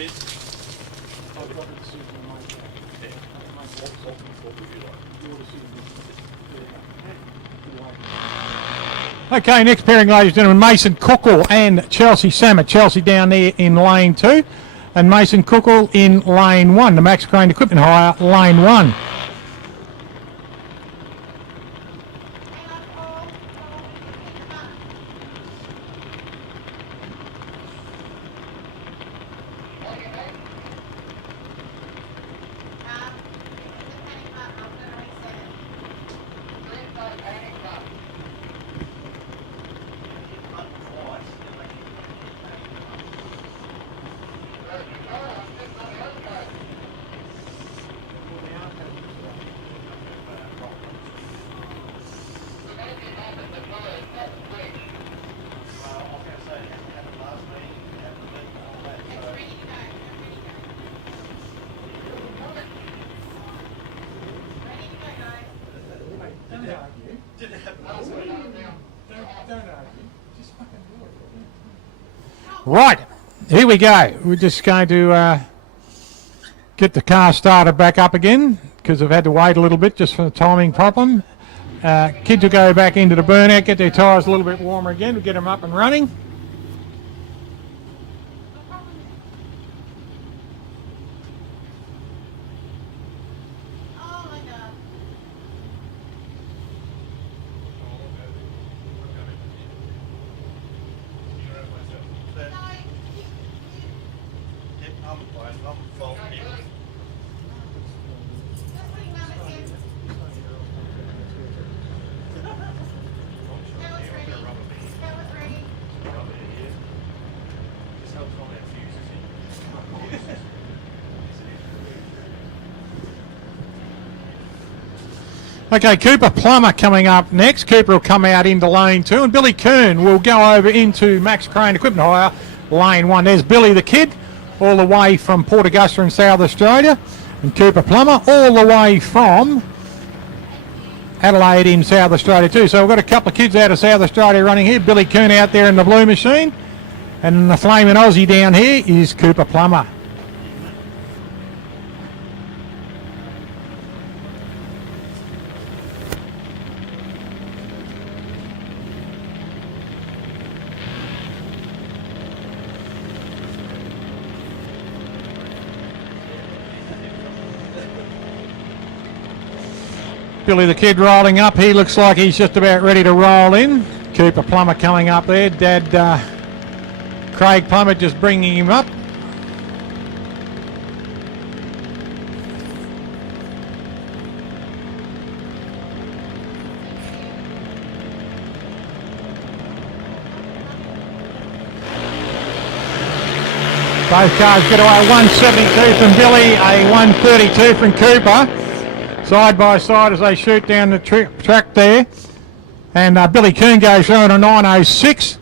I've got a decision to make. What would you like? Your decision. Okay, next pairing, ladies and gentlemen, Mason Cookle and Chelsea Samet. Chelsea down there in lane 2 and Mason Cookle in lane 1. The Max Crane Equipment Hire, lane 1. Right, here we go. We're just going to get the car started back up again because I've had to wait a little bit just for the timing problem. Kids will go back into the burnout, get their tyres a little bit warmer again to get them up and running. Okay, Cooper Plummer coming up next. Cooper will come out into lane 2 and Billy Kern will go over into Max Crane Equipment Hire, lane 1. There's Billy the Kid, all the way from Port Augusta in South Australia, and Cooper Plummer all the way from Adelaide in South Australia too. So we've got a couple of kids out of South Australia running here. Billy Kern out there in the blue machine, and the flaming Aussie down here is Cooper Plummer. Billy the Kid rolling up. He looks like he's just about ready to roll in. Cooper Plummer coming up there. Dad Craig Plummer just bringing him up. Both cars get away. 172 from Billy, a 132 from Cooper. Side by side as they shoot down the track there. And Billy Kern goes through at a 906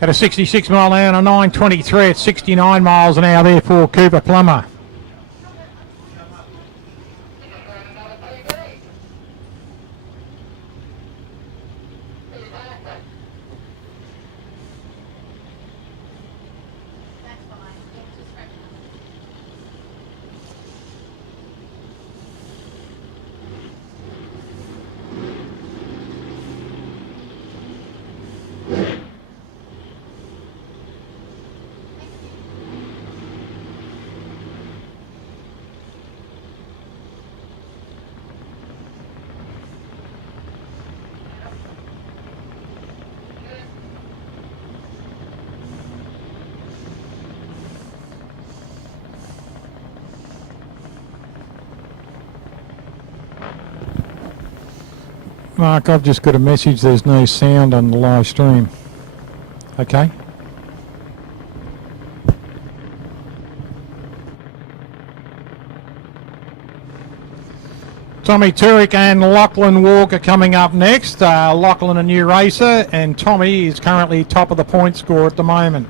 at a 66 mile an hour, a 923 at 69 miles an hour there for Cooper Plummer. Mark, I've just got a message. There's no sound on the live stream. Okay. Tommy Turek and Lachlan Walker coming up next. Lachlan a new racer, and Tommy is currently top of the point score at the moment.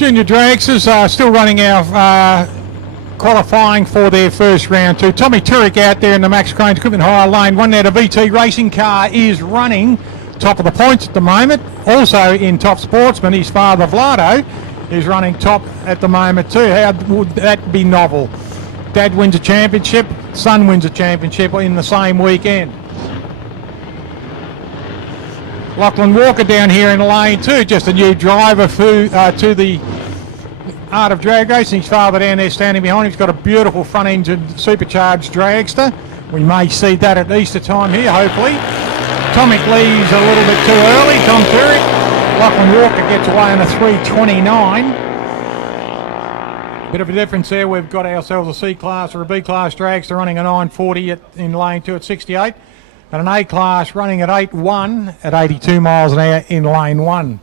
Junior dragsters are still running our qualifying for their first round two. Tommy Turek out there in the Max Crane Equipment Hire Lane 1. Now the VT racing car is running top of the points at the moment. Also in Top Sportsman, his father Vlado is running top at the moment too. How would that be novel? Dad wins a championship, son wins a championship in the same weekend. Lachlan Walker down here in lane 2, just a new driver to the Art of Drag Racing. His father down there standing behind him. He's got a beautiful front engine supercharged dragster. We may see that at Easter time here, hopefully. Tomic leaves a little bit too early, Tom Turek. Lachlan Walker gets away on a 3:29. Bit of a difference there. We've got ourselves a C-Class or a B-Class dragster running a 940 in lane 2 at 68. And an A-Class running at 8.1 at 82 miles an hour in lane 1.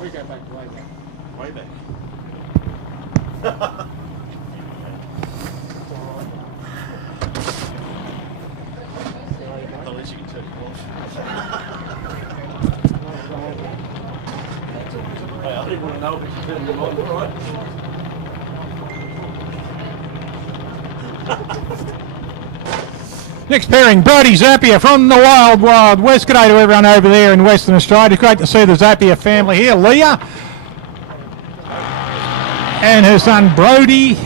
We go back to way back. Way back. At least you can turn it off. Hey, I didn't want to know if you turned them on, right? Next pairing, Brody Zapier from the Wild Wild West. G'day to everyone over there in Western Australia. It's great to see the Zapier family here. Leah and her son Brody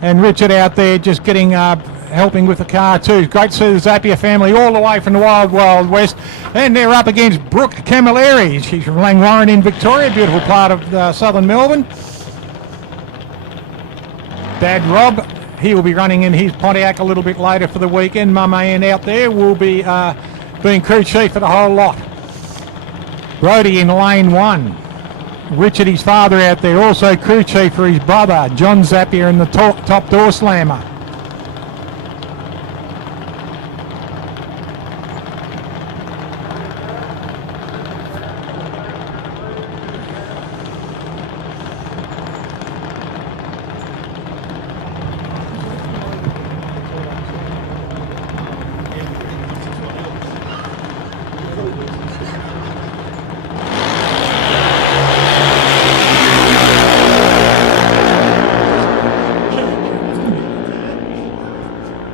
and Richard out there just getting helping with the car too. Great to see the Zapier family all the way from the Wild Wild West. And they're up against Brooke Camilleri. She's from Langwarrin in Victoria, beautiful part of southern Melbourne. Dad Rob, he will be running in his Pontiac a little bit later for the weekend. Mum Ann out there will be being crew chief for the whole lot. Brody in lane 1. Richard, his father, out there, also crew chief for his brother, John Zapier, in the top door slammer.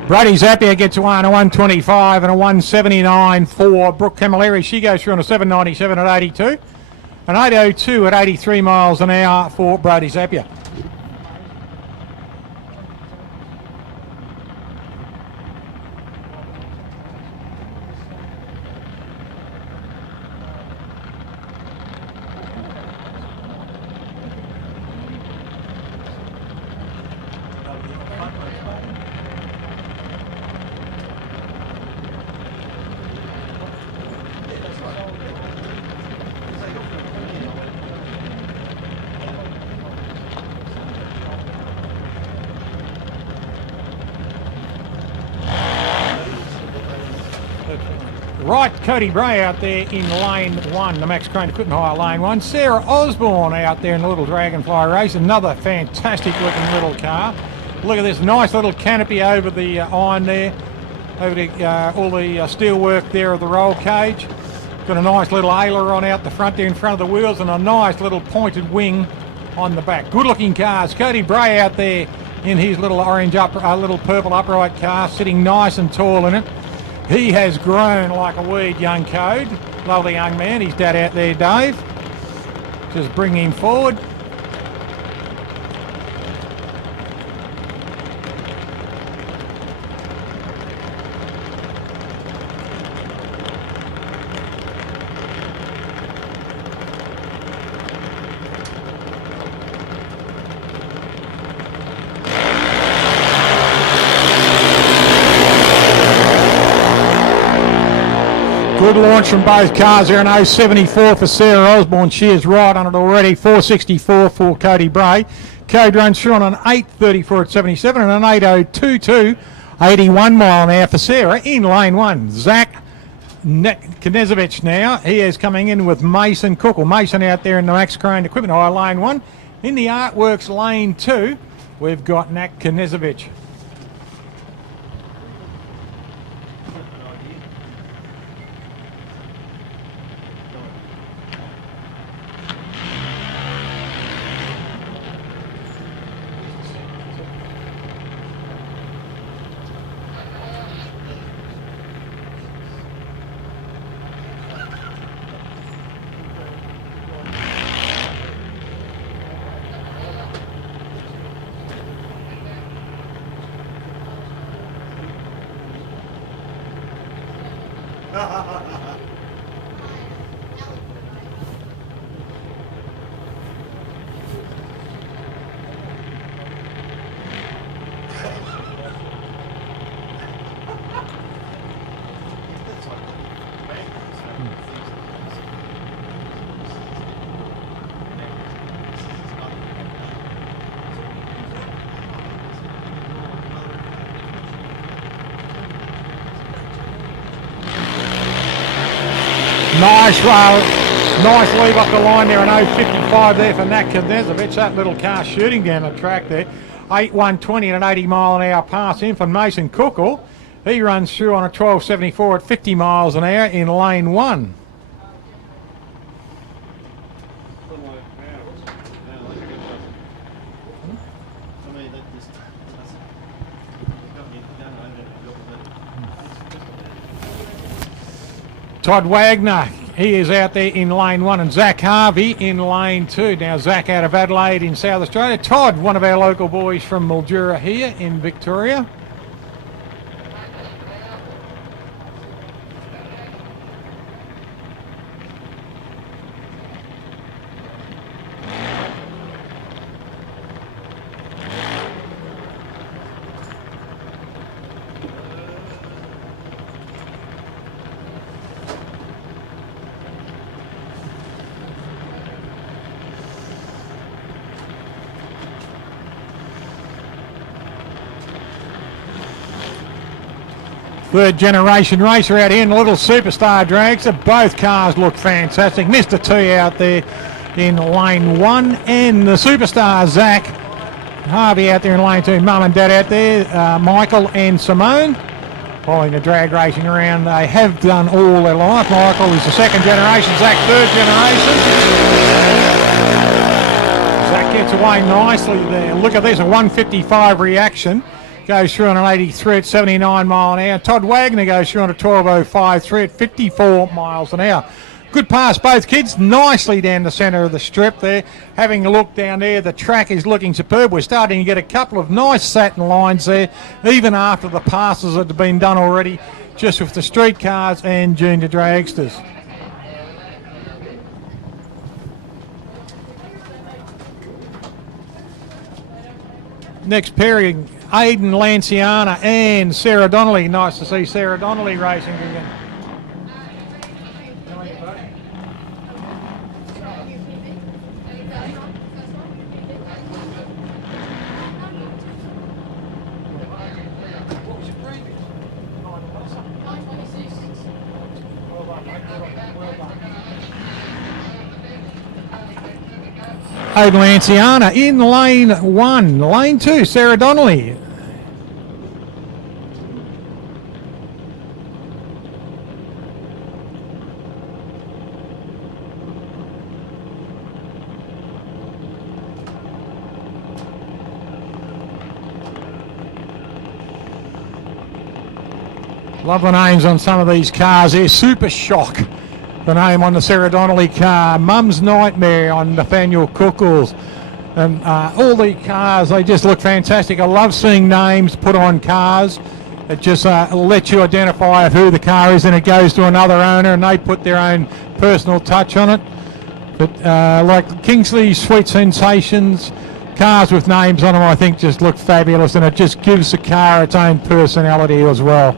Brody Zapier gets away on a 125 and a 179 for Brooke Camilleri. She goes through on a 797 at 82. An 802 at 83 miles an hour for Brody Zapier. Right, Cody Bray out there in lane 1, the Max Crane Equipment Hire lane 1. Sarah Osborne out there in the little Dragonfly race, another fantastic looking little car. Look at this nice little canopy over the iron there, over the, all the steel work there of the roll cage. Got a nice little aileron out the front there in front of the wheels and a nice little pointed wing on the back. Good looking cars. Cody Bray out there in his little orange, little purple upright car, sitting nice and tall in it. He has grown like a weed, young Code. Lovely young man. His dad out there, Dave. Just bring him forward. Good launch from both cars there, an 074 for Sarah Osborne. She is right on it already. 464 for Cody Bray. Code runs through on an 834 at 77 and an 8022 81 mile an hour for Sarah in lane 1. Zach Knezovich now. He is coming in with Mason Cook, or Mason out there in the Max Crane Equipment Hire lane 1. In the Artworks lane 2, we've got Nak Knezovich. Nice leave up the line there, an 0.55 there for Nat Knezovich. That little car shooting down the track there. 8.120 and an 80 mile an hour pass in for Mason Cookle. He runs through on a 12.74 at 50 miles an hour in lane 1. Todd Wagner, he is out there in lane 1, and Zach Harvey in lane 2. Now Zach out of Adelaide in South Australia. Todd, one of our local boys from Mildura here in Victoria. Third generation racer out here in the little superstar dragster. Both cars look fantastic. Mr. T out there in lane 1, and the superstar Zach Harvey out there in lane 2. Mum and Dad out there, Michael and Simone, following the drag racing around. They have done all their life. Michael is the second generation, Zach third generation. Zach gets away nicely there. Look at this, a 155 reaction. Goes through on an 83 at 79 mile an hour. Todd Wagner goes through on a 12.053 at 54 miles an hour. Good pass, both kids, nicely down the centre of the strip there. Having a look down there, the track is looking superb. We're starting to get a couple of nice satin lines there, even after the passes that have been done already, just with the street cars and junior dragsters. Next pairing, Aidan Lanciana and Sarah Donnelly. Nice to see Sarah Donnelly racing again. Aidan Lanciana in lane 1. Lane 2, Sarah Donnelly. Love the names on some of these cars here. Super Shock, the name on the Sarah Donnelly car. Mum's Nightmare on Nathaniel Cookles. And all the cars, they just look fantastic. I love seeing names put on cars. It just lets you identify who the car is, and it goes to another owner and they put their own personal touch on it. But like Kingsley's Sweet Sensations, cars with names on them I think just look fabulous, and it just gives the car its own personality as well.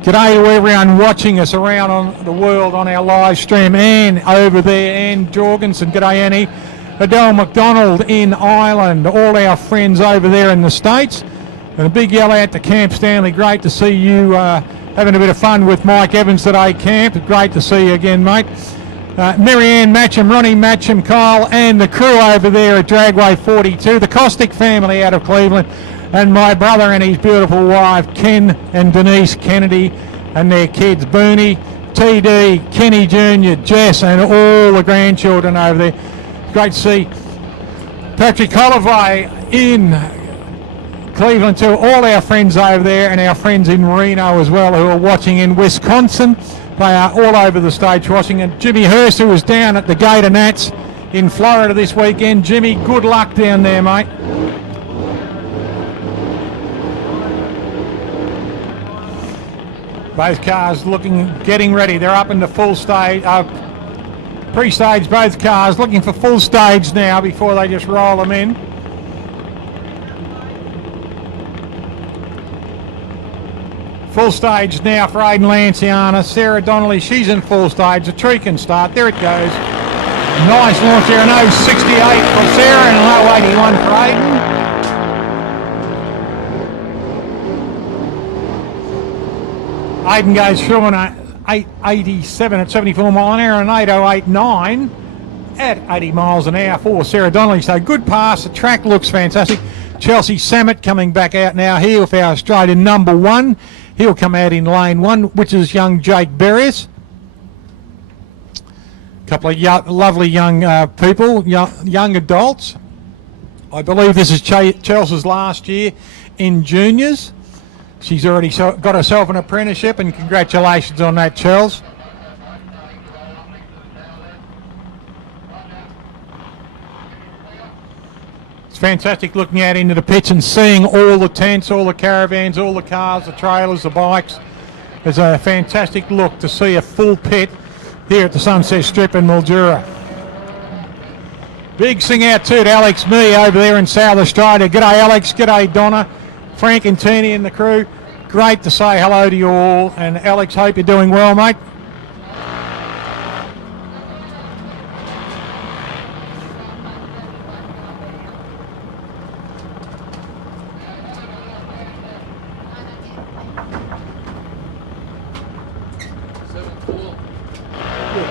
G'day to everyone watching us around on the world on our live stream, and over there, Anne Jorgensen. G'day, Annie. Adele McDonald in Ireland, all our friends over there in the States. And a big yell out to Camp Stanley. Great to see you having a bit of fun with Mike Evans today, Camp. Great to see you again, mate. Marianne Matcham, Ronnie Matcham, Kyle, and the crew over there at Dragway 42. The Costick family out of Cleveland. And my brother and his beautiful wife, Ken and Denise Kennedy, and their kids, Booney, TD, Kenny Jr., Jess, and all the grandchildren over there. Great to see Patrick Holloway in Cleveland too. All our friends over there and our friends in Reno as well who are watching in Wisconsin. They are all over the stage watching. And Jimmy Hurst, who was down at the Gator Nats in Florida this weekend. Jimmy, good luck down there, mate. Both cars getting ready. They're up in the full stage, pre-stage, both cars looking for full stage now before they just roll them in. Full stage now for Aidan Lanciana. Sarah Donnelly, she's in full stage. The tree can start. There it goes. Nice launch there. An 0.68 for Sarah and an 0.81 for Aidan. Aidan goes through an 8.87 at 74 mile an hour and 8.089 at 80 miles an hour for Sarah Donnelly. So good pass. The track looks fantastic. Chelsea Samet coming back out now here with our Australian number 1. He'll come out in lane 1, which is young Jake Berrius. A couple of lovely young people, young adults. I believe this is Chelsea's last year in juniors. She's already got herself an apprenticeship, and congratulations on that, Chels. It's fantastic looking out into the pits and seeing all the tents, all the caravans, all the cars, the trailers, the bikes. It's a fantastic look to see a full pit here at the Sunset Strip in Mildura. Big sing out too to Alex Mee over there in South Australia. G'day Alex, g'day Donna, Frank and Teeny and the crew. Great to say hello to you all. And Alex, hope you're doing well, mate.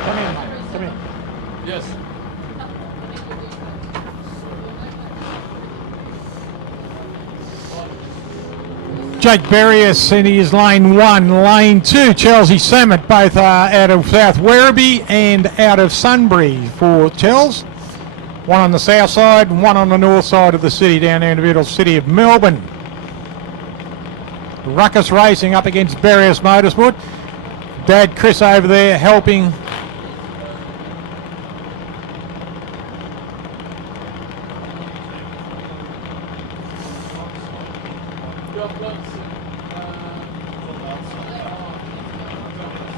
Come in, mate. Come in. Yes. Jake Berrius in his lane 1, lane 2, Chelsea Samet, both are out of South Werribee and out of Sunbury for Chels. One on the south side and one on the north side of the city down there in the beautiful city of Melbourne. Ruckus Racing up against Berrius Motorsport. Dad Chris over there helping.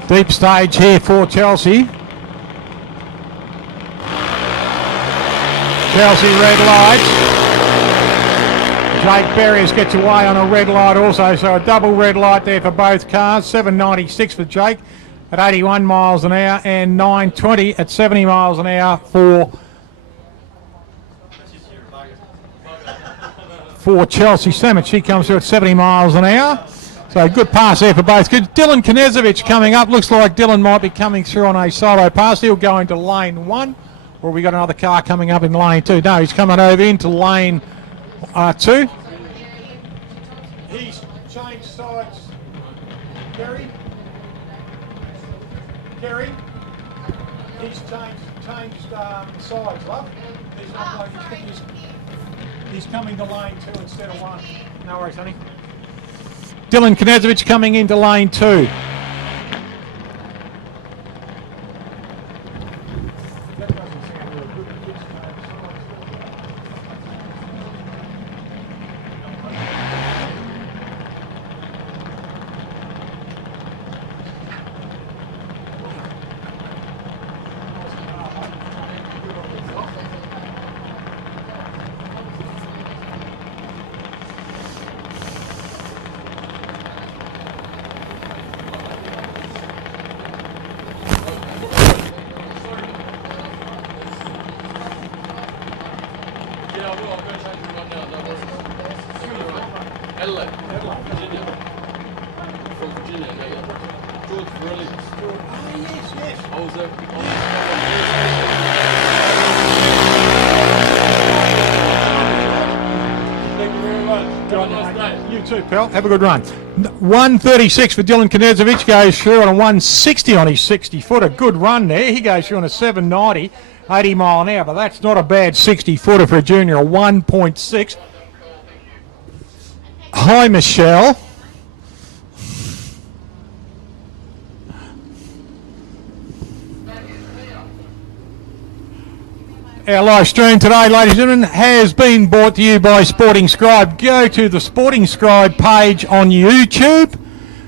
Deep stage here for Chelsea. Chelsea red lights. Jake Berrius gets away on a red light also, so a double red light there for both cars. 7.96 for Jake at 81 miles an hour and 9.20 at 70 miles an hour for Chelsea Samet. She comes through at 70 miles an hour. So good pass there for both. Good. Dylan Knezevich coming up. Looks like Dylan might be coming through on a solo pass. He'll go into lane 1. Or we got another car coming up in lane 2. No, he's coming over into lane 2. He's changed sides. Kerry? He's changed sides, love. He's coming to lane 2 instead of 1. No worries, honey. Dylan Knezevich coming into lane 2. I'll go change it right now. No worries. Adelaide, Virginia. From Virginia, yeah. George Brilliant. Oh, yes, yes. I was there. Thank you very much. Have a nice day. You too, pal. Have a good run. 136 for Dylan Knezovich, goes through on a 160 on his 60-footer. Good run there. He goes through on a 790, 80 mile an hour, but that's not a bad 60-footer for a junior, a 1.6. Hi, Michelle. Our live stream today, ladies and gentlemen, has been brought to you by Sporting Scribe. Go to the Sporting Scribe page on YouTube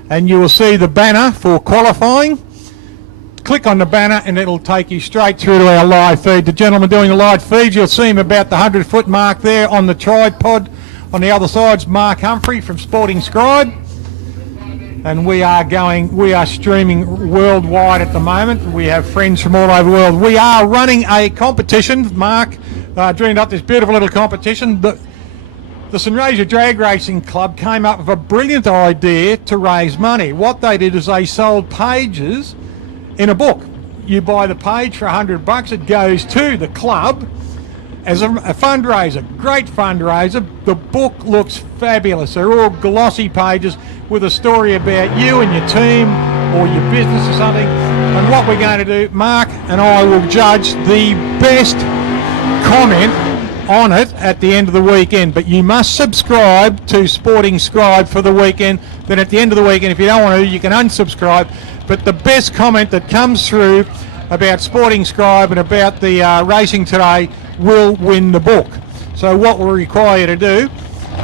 and you will see the banner for qualifying. Click on the banner and it'll take you straight through to our live feed. The gentleman doing the live feed, you'll see him about the 100-foot mark there on the tripod. On the other side's Mark Humphrey from Sporting Scribe. And we are streaming worldwide at the moment. We have friends from all over the world. We are running a competition. Mark dreamed up this beautiful little competition. The Sunraysia Drag Racing Club came up with a brilliant idea to raise money. What they did is they sold pages in a book. You buy the page for $100. It goes to the club as a fundraiser. Great fundraiser. The book looks fabulous. They're all glossy pages with a story about you and your team or your business or something. And what we're going to do, Mark and I will judge the best comment on it at the end of the weekend. But you must subscribe to Sporting Scribe for the weekend. Then at the end of the weekend, if you don't want to, you can unsubscribe. But the best comment that comes through about Sporting Scribe and about the racing today will win the book. So what we require you to do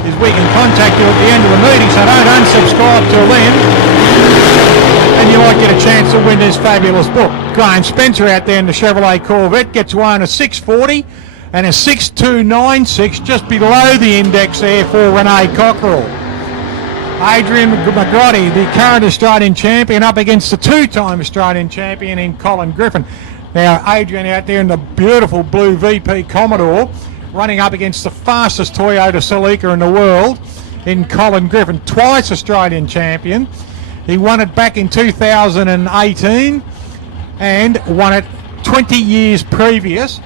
is we can contact you at the end of the meeting, so don't unsubscribe till then, and you might get a chance to win this fabulous book. Graham Spencer out there in the Chevrolet Corvette gets one a 640 and a 6296 just below the index there for Renee Cockerell. Adrian McGroddy, the current Australian champion, up against the two-time Australian champion in Colin Griffin. Now, Adrian out there in the beautiful blue VP Commodore, running up against the fastest Toyota Celica in the world in Colin Griffin, twice Australian champion. He won it back in 2018 and won it 20 years previous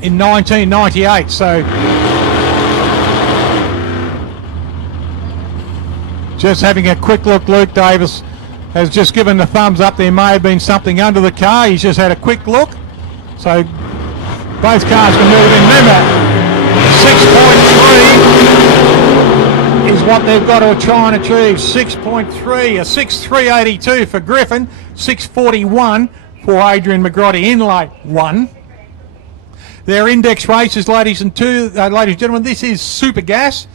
in 1998. So, just having a quick look, Luke Davis has just given the thumbs up. There may have been something under the car. He's just had a quick look. So both cars can move in. Remember, 6.3 is what they've got to try and achieve. 6.3, a 6.382 for Griffin, 6.41 for Adrian McGroddy in late one. Their index races, ladies and gentlemen, this is Super Gas.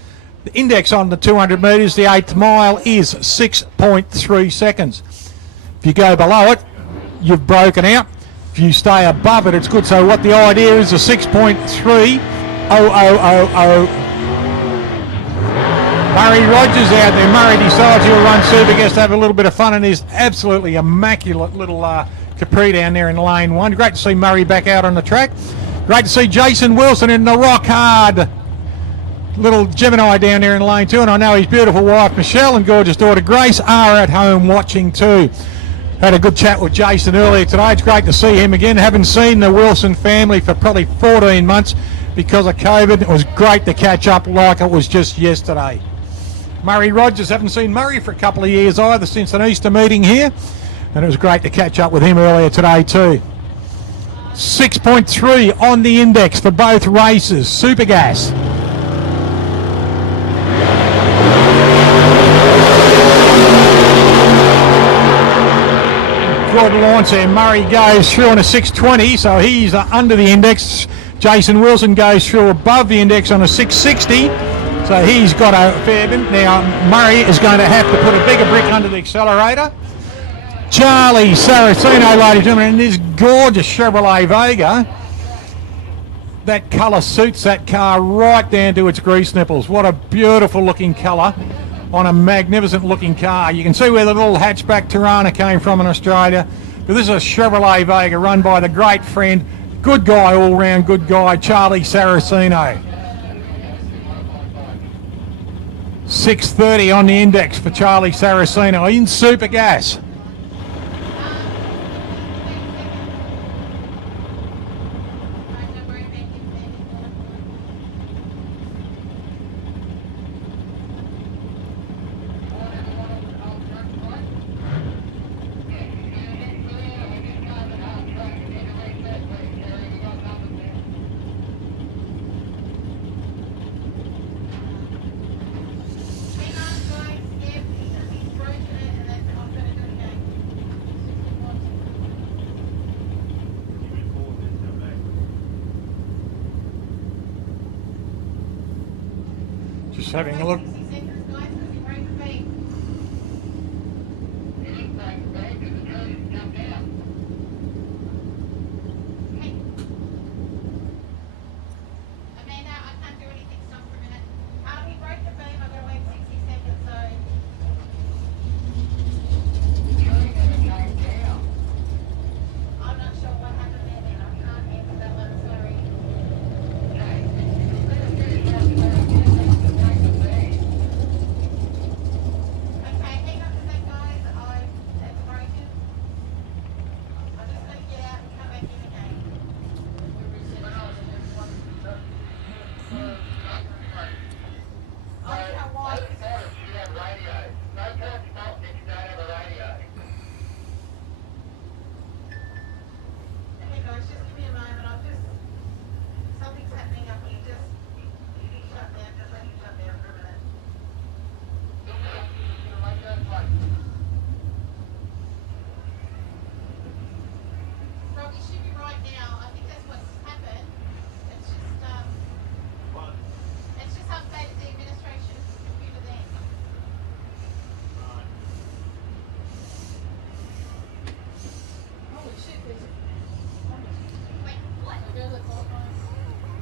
The index on the 200 metres, the 8th mile, is 6.3 seconds. If you go below it, you've broken out. If you stay above it, it's good. So what the idea is, a 6.30000. Murray Rogers out there. Murray decides he'll run Super Gas to have a little bit of fun in his absolutely immaculate little Capri down there in lane one. Great to see Murray back out on the track. Great to see Jason Wilson in the rock hard little Gemini down there in lane two, and I know his beautiful wife Michelle and gorgeous daughter Grace are at home watching too. Had a good chat with Jason earlier today. It's great to see him again. Haven't seen the Wilson family for probably 14 months because of COVID. It was great to catch up like it was just yesterday. Murray Rogers, haven't seen Murray for a couple of years either since an Easter meeting here, and it was great to catch up with him earlier today too. 6.3 on the index for both races. Super Gas. Good launch there. Murray goes through on a 620, so he's under the index. Jason Wilson goes through above the index on a 660, so he's got a fair bit. Now Murray is going to have to put a bigger brick under the accelerator. Charlie Saraceno, ladies and gentlemen, in this gorgeous Chevrolet Vega. That colour suits that car right down to its grease nipples. What a beautiful looking colour on a magnificent looking car. You can see where the little hatchback Tirana came from in Australia. But this is a Chevrolet Vega run by the great friend Good guy, all round good guy, Charlie Saraceno. 6:30 on the index for Charlie Saraceno in Super Gas. Just having a look.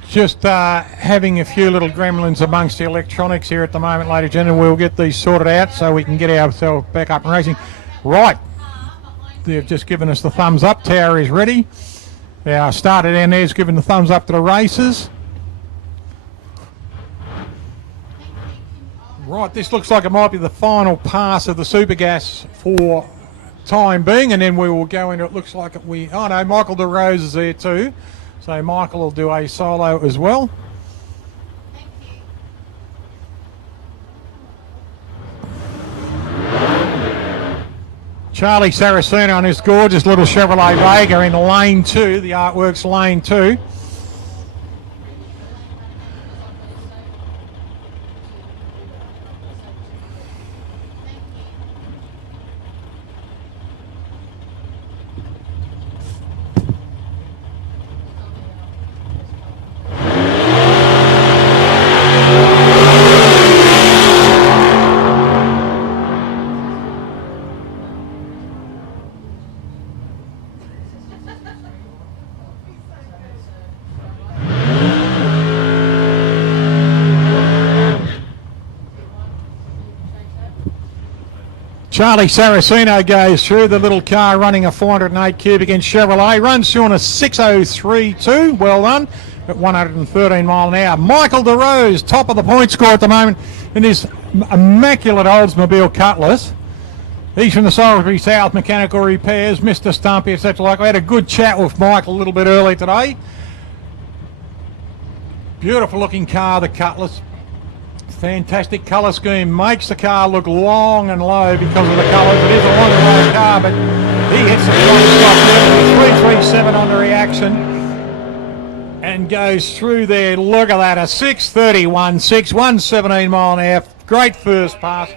Just having a few little gremlins amongst the electronics here at the moment, ladies and gentlemen. We'll get these sorted out so we can get ourselves back up and racing. Right, they've just given us the thumbs up. Tower is ready. Our starter down there's given the thumbs up to the races. Right, this looks like it might be the final pass of the Super Gas for time being, and then we will go into, it looks like oh no, Michael DeRose is there too. So Michael will do a solo as well. Thank you. Charlie Saraceno on his gorgeous little Chevrolet Vega in lane 2, the Artworks lane 2. Charlie Saraceno goes through the little car running a 408 cubic inch Chevrolet, runs through on a 6:03.2, well done, at 113 mile an hour. Michael DeRose, top of the point score at the moment in his immaculate Oldsmobile Cutlass. He's from the Salisbury South Mechanical Repairs, Mr. Stumpy, etc. Like, we had a good chat with Michael a little bit earlier today. Beautiful looking car, the Cutlass. Fantastic colour scheme, makes the car look long and low because of the colours. It is a long and low car, but he hits the front stop there. 337 on the reaction and goes through there. Look at that, a 6:31.6, 117 mile an hour. Great first pass.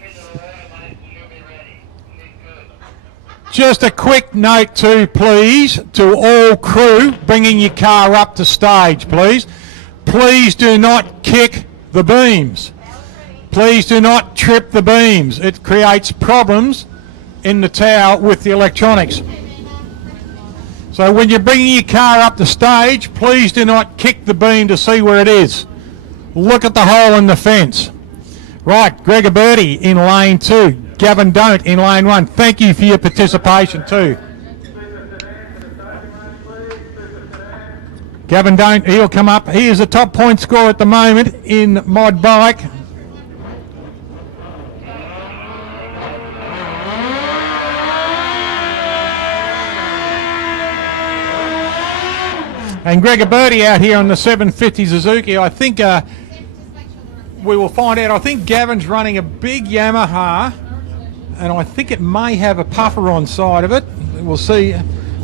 Just a quick note too, please, to all crew bringing your car up to stage, please. Please do not kick the beams. Please do not trip the beams. It creates problems in the tower with the electronics. So when you're bringing your car up the stage, please do not kick the beam to see where it is. Look at the hole in the fence. Right, Gregor Birdie in lane 2. Gavin Don't in lane 1. Thank you for your participation too. Gavin Don't, he'll come up. He is the top point scorer at the moment in mod bike. And Gregor Birdie out here on the 750 Suzuki. I think we will find out. I think Gavin's running a big Yamaha, and I think it may have a puffer on side of it. We'll see.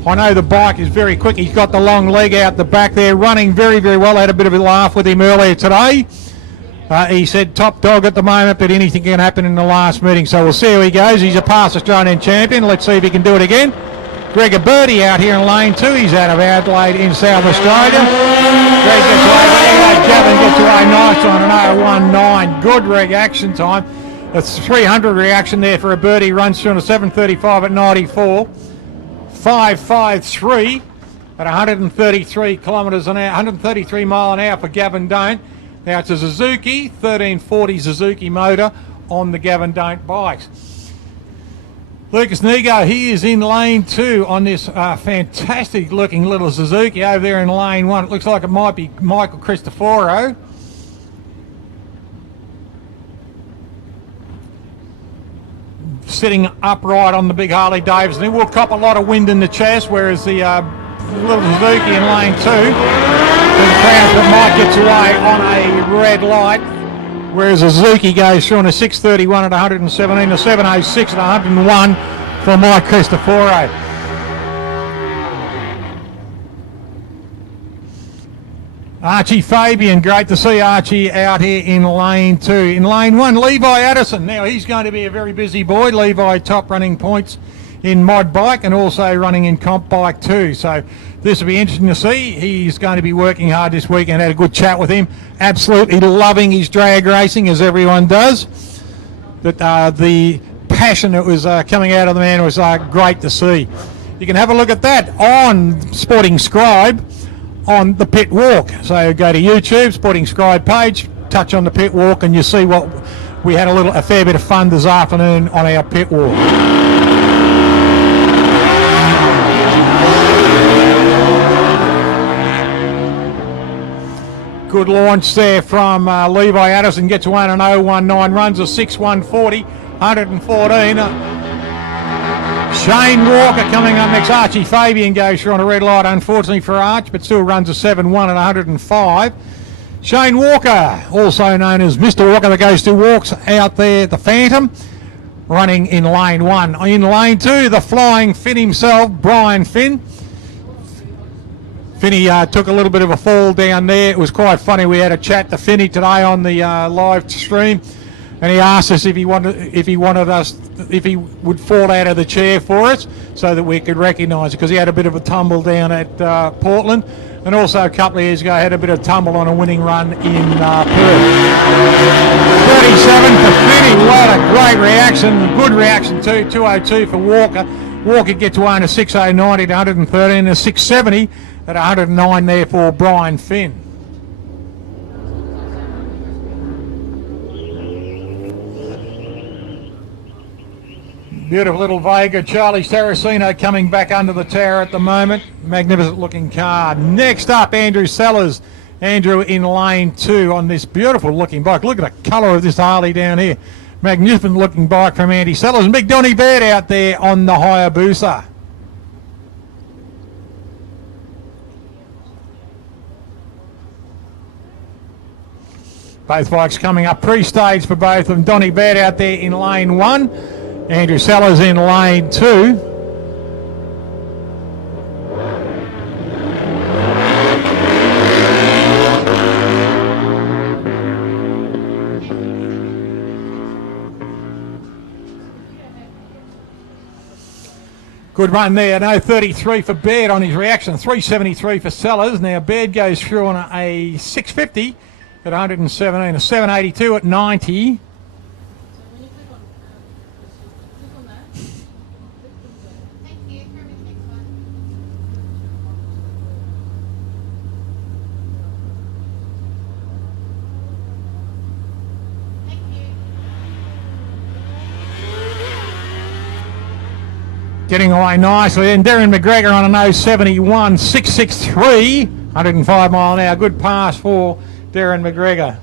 I know the bike is very quick. He's got the long leg out the back there, running very, very well. I had a bit of a laugh with him earlier today. He said top dog at the moment, but anything can happen in the last meeting. So we'll see how he goes. He's a past Australian champion. Let's see if he can do it again. Gregor Birdie out here in lane 2. He's out of Adelaide in South Australia. Greg gets away. Gavin gets away nice on an 019. Good reaction time. That's 300 reaction there for a Birdie. Runs through on a 735 at 94. 553 at 133 kilometres an hour, 133 mile an hour for Gavin Don't. Now it's a Suzuki 1340 Suzuki motor on the Gavin Don't bikes. Lucas Nego, he is in lane 2 on this fantastic looking little Suzuki over there in lane 1. It looks like it might be Michael Cristoforo. Sitting upright on the big Harley Davidson. He will cop a lot of wind in the chest, whereas the little Suzuki in lane 2, the Cransford might gets away on a red light, whereas a Suzuki goes through on a 631 at 117, a 706 at 101 for Mike Cristoforo. Archie Fabian, great to see Archie out here in lane 2. In lane 1, Levi Addison. Now he's going to be a very busy boy. Levi top running points in mod bike and also running in comp bike too. So this will be interesting to see. He's going to be working hard this weekend. Had a good chat with him. Absolutely loving his drag racing, as everyone does. But the passion that was coming out of the man was great to see. You can have a look at that on Sporting Scribe on the pit walk. So go to YouTube, Sporting Scribe page, touch on the pit walk, and you see what we had a fair bit of fun this afternoon on our pit walk. Good launch there from Levi Addison. Gets one an 019, runs a 6:140, 114. Shane Walker coming up next. Archie Fabian goes through on a red light, unfortunately for Arch, but still runs a 7:1 at 105. Shane Walker, also known as Mr. Walker, that goes to walks out there, the Phantom, running in lane 1. In lane 2, the Flying Finn himself, Brian Finn. Finny took a little bit of a fall down there. It was quite funny. We had a chat to Finny today on the live stream, and he asked us if he would fall out of the chair for us so that we could recognise it, because he had a bit of a tumble down at Portland, and also a couple of years ago had a bit of tumble on a winning run in Perth. 37 for Finny. What a great reaction. Good reaction too. 202 for Walker. Walker gets away in a 6090 to 113, and a 670 at 109 there for Brian Finn. Beautiful little Vega. Charlie Saraceno coming back under the tower at the moment. Magnificent looking car. Next up, Andrew Sellers. Andrew in lane 2 on this beautiful looking bike. Look at the colour of this Harley down here. Magnificent looking bike from Andy Sellers. And Big Donny Baird out there on the Hayabusa. Both bikes coming up pre-stage for both of them. Donny Baird out there in lane 1. Andrew Sellers in lane 2. Good run there. No 33 for Baird on his reaction. 373 for Sellers. Now Baird goes through on a 650 at 117, a 782 at 90. Getting away nicely. And Darren McGregor on a 071, 663 105 mile an hour. Good pass for Darren McGregor.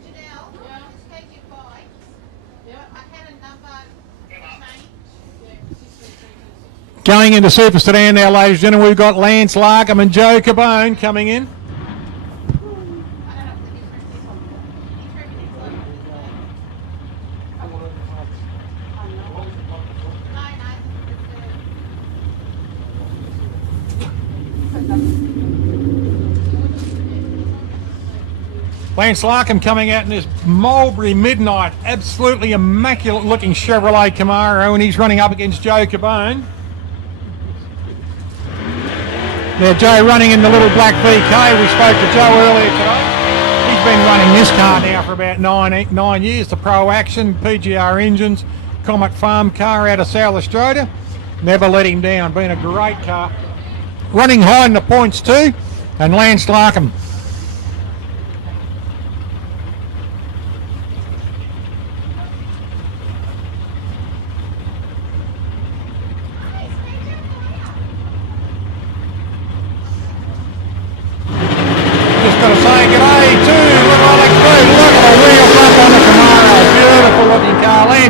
Janelle, just take your bikes. I had a number change. Going into Super Sedan now, ladies and gentlemen, we've got Lance Larkham and Joe Cabone coming in. Lance Larkham coming out in this Mulberry Midnight, absolutely immaculate looking Chevrolet Camaro, and he's running up against Joe Cabone. Now Joe running in the little black VK. We spoke to Joe earlier today. He's been running this car now for about nine years, the Pro Action, PGR engines, Comet Farm car out of South Australia. Never let him down, been a great car. Running high in the points too, and Lance Larkham.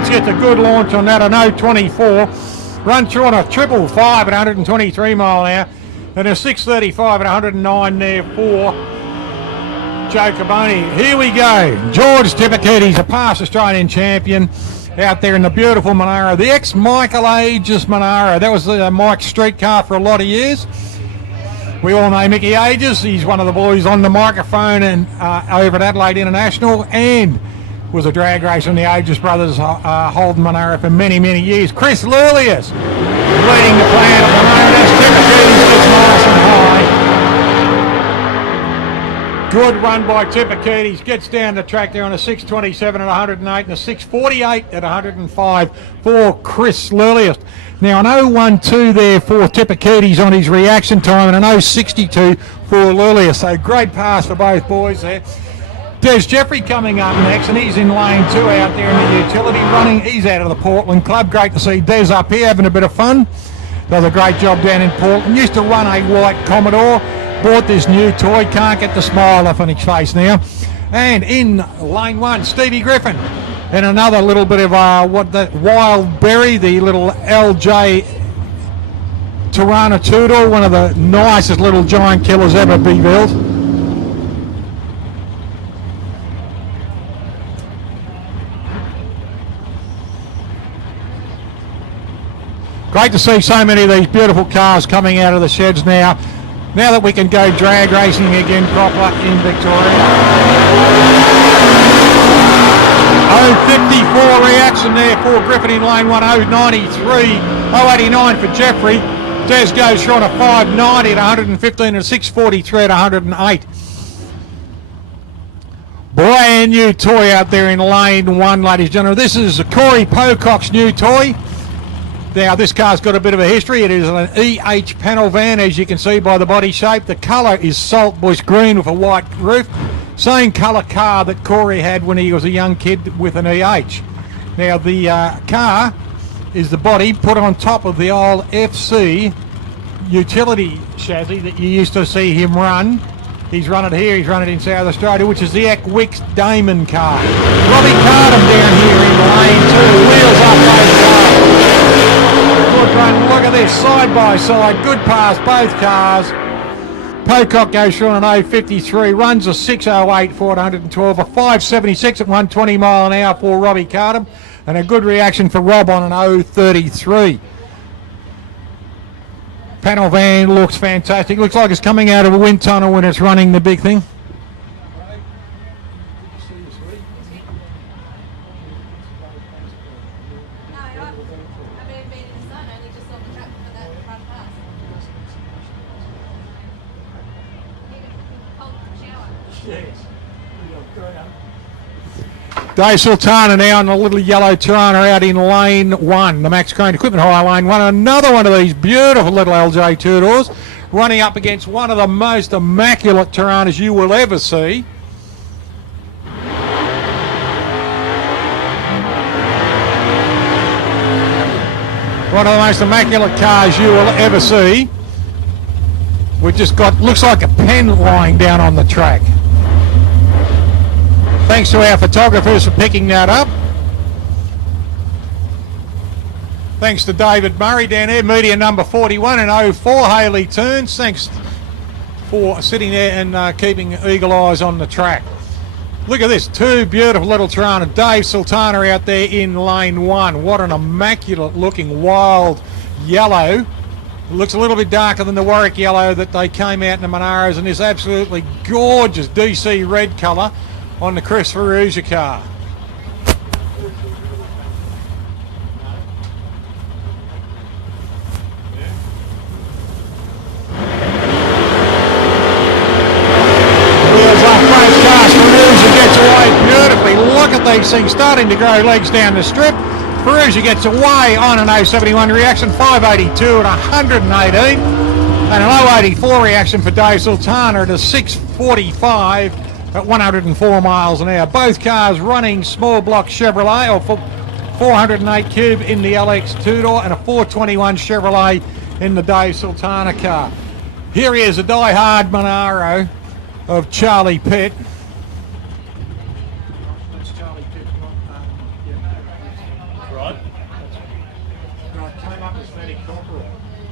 Gets a good launch on that, an 024. Run through on a 555 at 123 mile an hour. And a 635 at 109 there for Joe Cabone. Here we go. George Tipakidis, a past Australian champion out there in the beautiful Monaro. The ex-Michael Aegis Monaro. That was Mike's street car for a lot of years. We all know Mickey Aegis. He's one of the boys on the microphone and over at Adelaide International, and was a drag racer in the Aegis Brothers Holden Monaro for many, many years. Chris Lurlius leading the plan at the moment. That's Tipakidis, sits nice and high. Good run by Tipakidis. Gets down the track there on a 627 at 108 and a 648 at 105 for Chris Lurlius. Now an 012 there for Tipakidis on his reaction time and an 062 for Lurlius. So great pass for both boys there. Des Jeffrey coming up next, and he's in lane 2 out there in the utility running. He's out of the Portland Club. Great to see Des up here having a bit of fun. Does a great job down in Portland. Used to run a white Commodore. Bought this new toy. Can't get the smile off on his face now. And in lane 1, Stevie Griffin. And another little bit of Wild Berry, the little LJ Tirana two-door. One of the nicest little giant killers ever be built. Great to see so many of these beautiful cars coming out of the sheds now. Now that we can go drag racing again proper in Victoria. 054 reaction there for Griffin in lane 1, 093, 089 for Jeffrey. Des goes through on a 590 at 115 and a 643 at 108. Brand new toy out there in lane 1, ladies and gentlemen. This is Corey Pocock's new toy. Now this car's got a bit of a history. It is an EH panel van, as you can see by the body shape. The colour is saltbush green with a white roof. Same colour car that Corey had when he was a young kid with an EH. Now the car is the body put on top of the old FC utility chassis that you used to see him run. He's run it here, he's run it in South Australia, which is the Equix Damon car. Robbie Cardham down here in lane 2, wheels up both cars. Good run, look at this, side by side, good pass, both cars. Pocock goes through on an 053, runs a 608 for 112, a 576 at 120 mile an hour for Robbie Cardham, and a good reaction for Rob on an 033. Panel van looks fantastic. Looks like it's coming out of a wind tunnel when it's running the big thing. Dave Sultana now in a little yellow Tirana out in lane 1, the Max Crane Equipment Hire lane 1. Another one of these beautiful little LJ two-doors running up against one of the most immaculate Tiranas you will ever see. One of the most immaculate cars you will ever see. We've just got, looks like a pen lying down on the track. Thanks to our photographers for picking that up. Thanks to David Murray down there, media number 41 and 04, Haley Turns. Thanks for sitting there and keeping eagle eyes on the track. Look at this, two beautiful little Tirana. Dave Sultana out there in lane 1. What an immaculate looking wild yellow. It looks a little bit darker than the Warwick yellow that they came out in the Monaros, and this absolutely gorgeous DC red colour on the Sunraysia car. Wheels off, both cars. Sunraysia gets away beautifully. Look at these things starting to grow legs down the strip. Sunraysia gets away on an 071 reaction, 582 at 118, and an 084 reaction for Dave Sultana at a 645 at 104 miles an hour. Both cars running small block Chevrolet, or 408 cube in the LX two-door, and a 421 Chevrolet in the Dave Sultana car. Here he is, a die-hard Monaro of Charlie Pitt. Right. No, it came up as Matty Cockerell,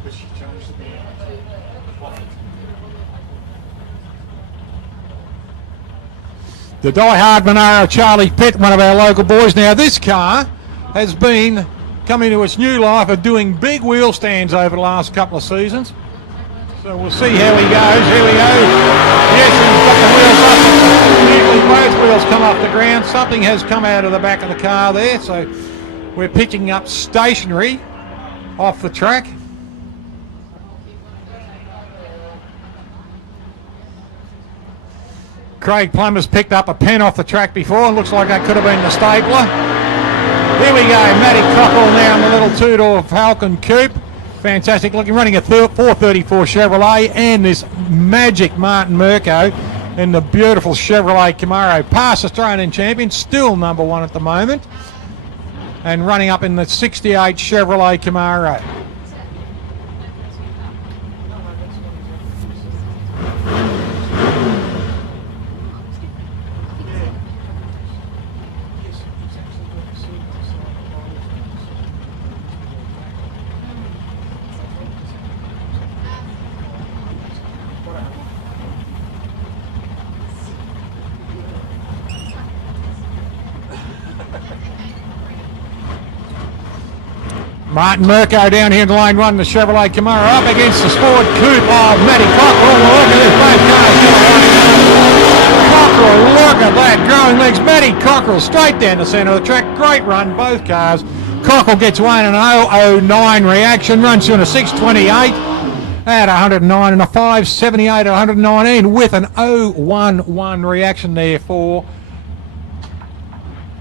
but she changed the name. The die-hard Monaro Charlie Pitt, one of our local boys. Now this car has been coming to its new life of doing big wheel stands over the last couple of seasons. So we'll see how he goes. Here we go. Yes, he's got the wheels up. Usually both wheels come off the ground. Something has come out of the back of the car there, so we're picking up stationary off the track. Craig Plummer's picked up a pen off the track before, and looks like that could have been the stapler. Here we go, Matty Cockerell now in the little two-door Falcon Coupe. Fantastic looking, running a 434 Chevrolet, and this magic Martin Mirko in the beautiful Chevrolet Camaro. Past Australian champion, still number 1 at the moment, and running up in the 68 Chevrolet Camaro. Martin Mirko down here in lane 1, the Chevrolet Camaro up against the Sport Coupe of Matty Cockerell. Look at this, both cars. Cockerell, look at that, growing legs. Matty Cockerell straight down the centre of the track. Great run, both cars. Cockerell gets away in an 009 reaction, runs through in a 628 at 109 and a 578 at 119 with an 011 reaction there for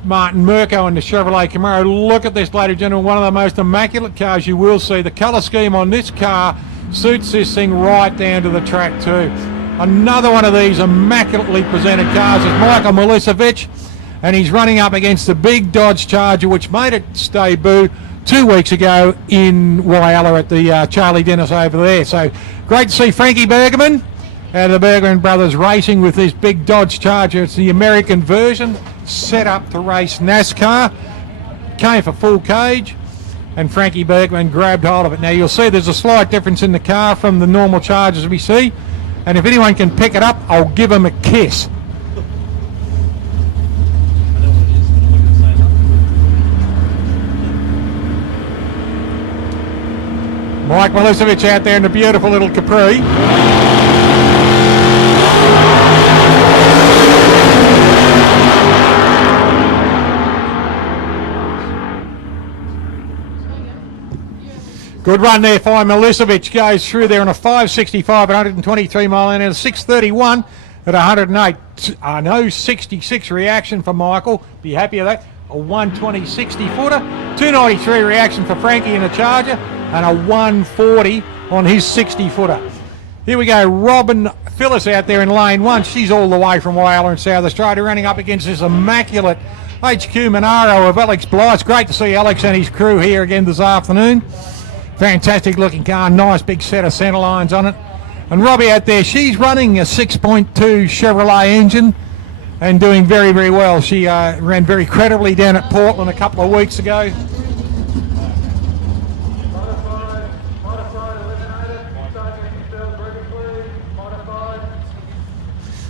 Martin Mirko and the Chevrolet Camaro. Look at this, ladies and gentlemen, one of the most immaculate cars you will see. The colour scheme on this car suits this thing right down to the track too. Another one of these immaculately presented cars is Michael Milicevic, and he's running up against the big Dodge Charger, which made its debut 2 weeks ago in Whyalla at the Charlie Dennis over there. So great to see Frankie Bergerman out of the Bergerman Brothers racing with this big Dodge Charger. It's the American version, set up to race NASCAR. Came for full cage, and Frankie Bergman grabbed hold of it. Now you'll see there's a slight difference in the car from the normal Chargers we see, and if anyone can pick it up, I'll give them a kiss. Mike Milicevic out there in the beautiful little Capri. Good run there for Milicevic. Goes through there on a 565 at 123 mile an hour, 631 at 108. No 66 reaction for Michael. Be happy with that. A 120 60 footer. 293 reaction for Frankie in the Charger, and a 140 on his 60 footer. Here we go, Robin Phyllis out there in lane 1. She's all the way from Whyalla in South Australia, running up against this immaculate HQ Monaro of Alex Blythe. Great to see Alex and his crew here again this afternoon. Fantastic looking car, nice big set of centre lines on it. And Robbie out there, she's running a 6.2 Chevrolet engine and doing very, very well. She ran very credibly down at Portland a couple of weeks ago.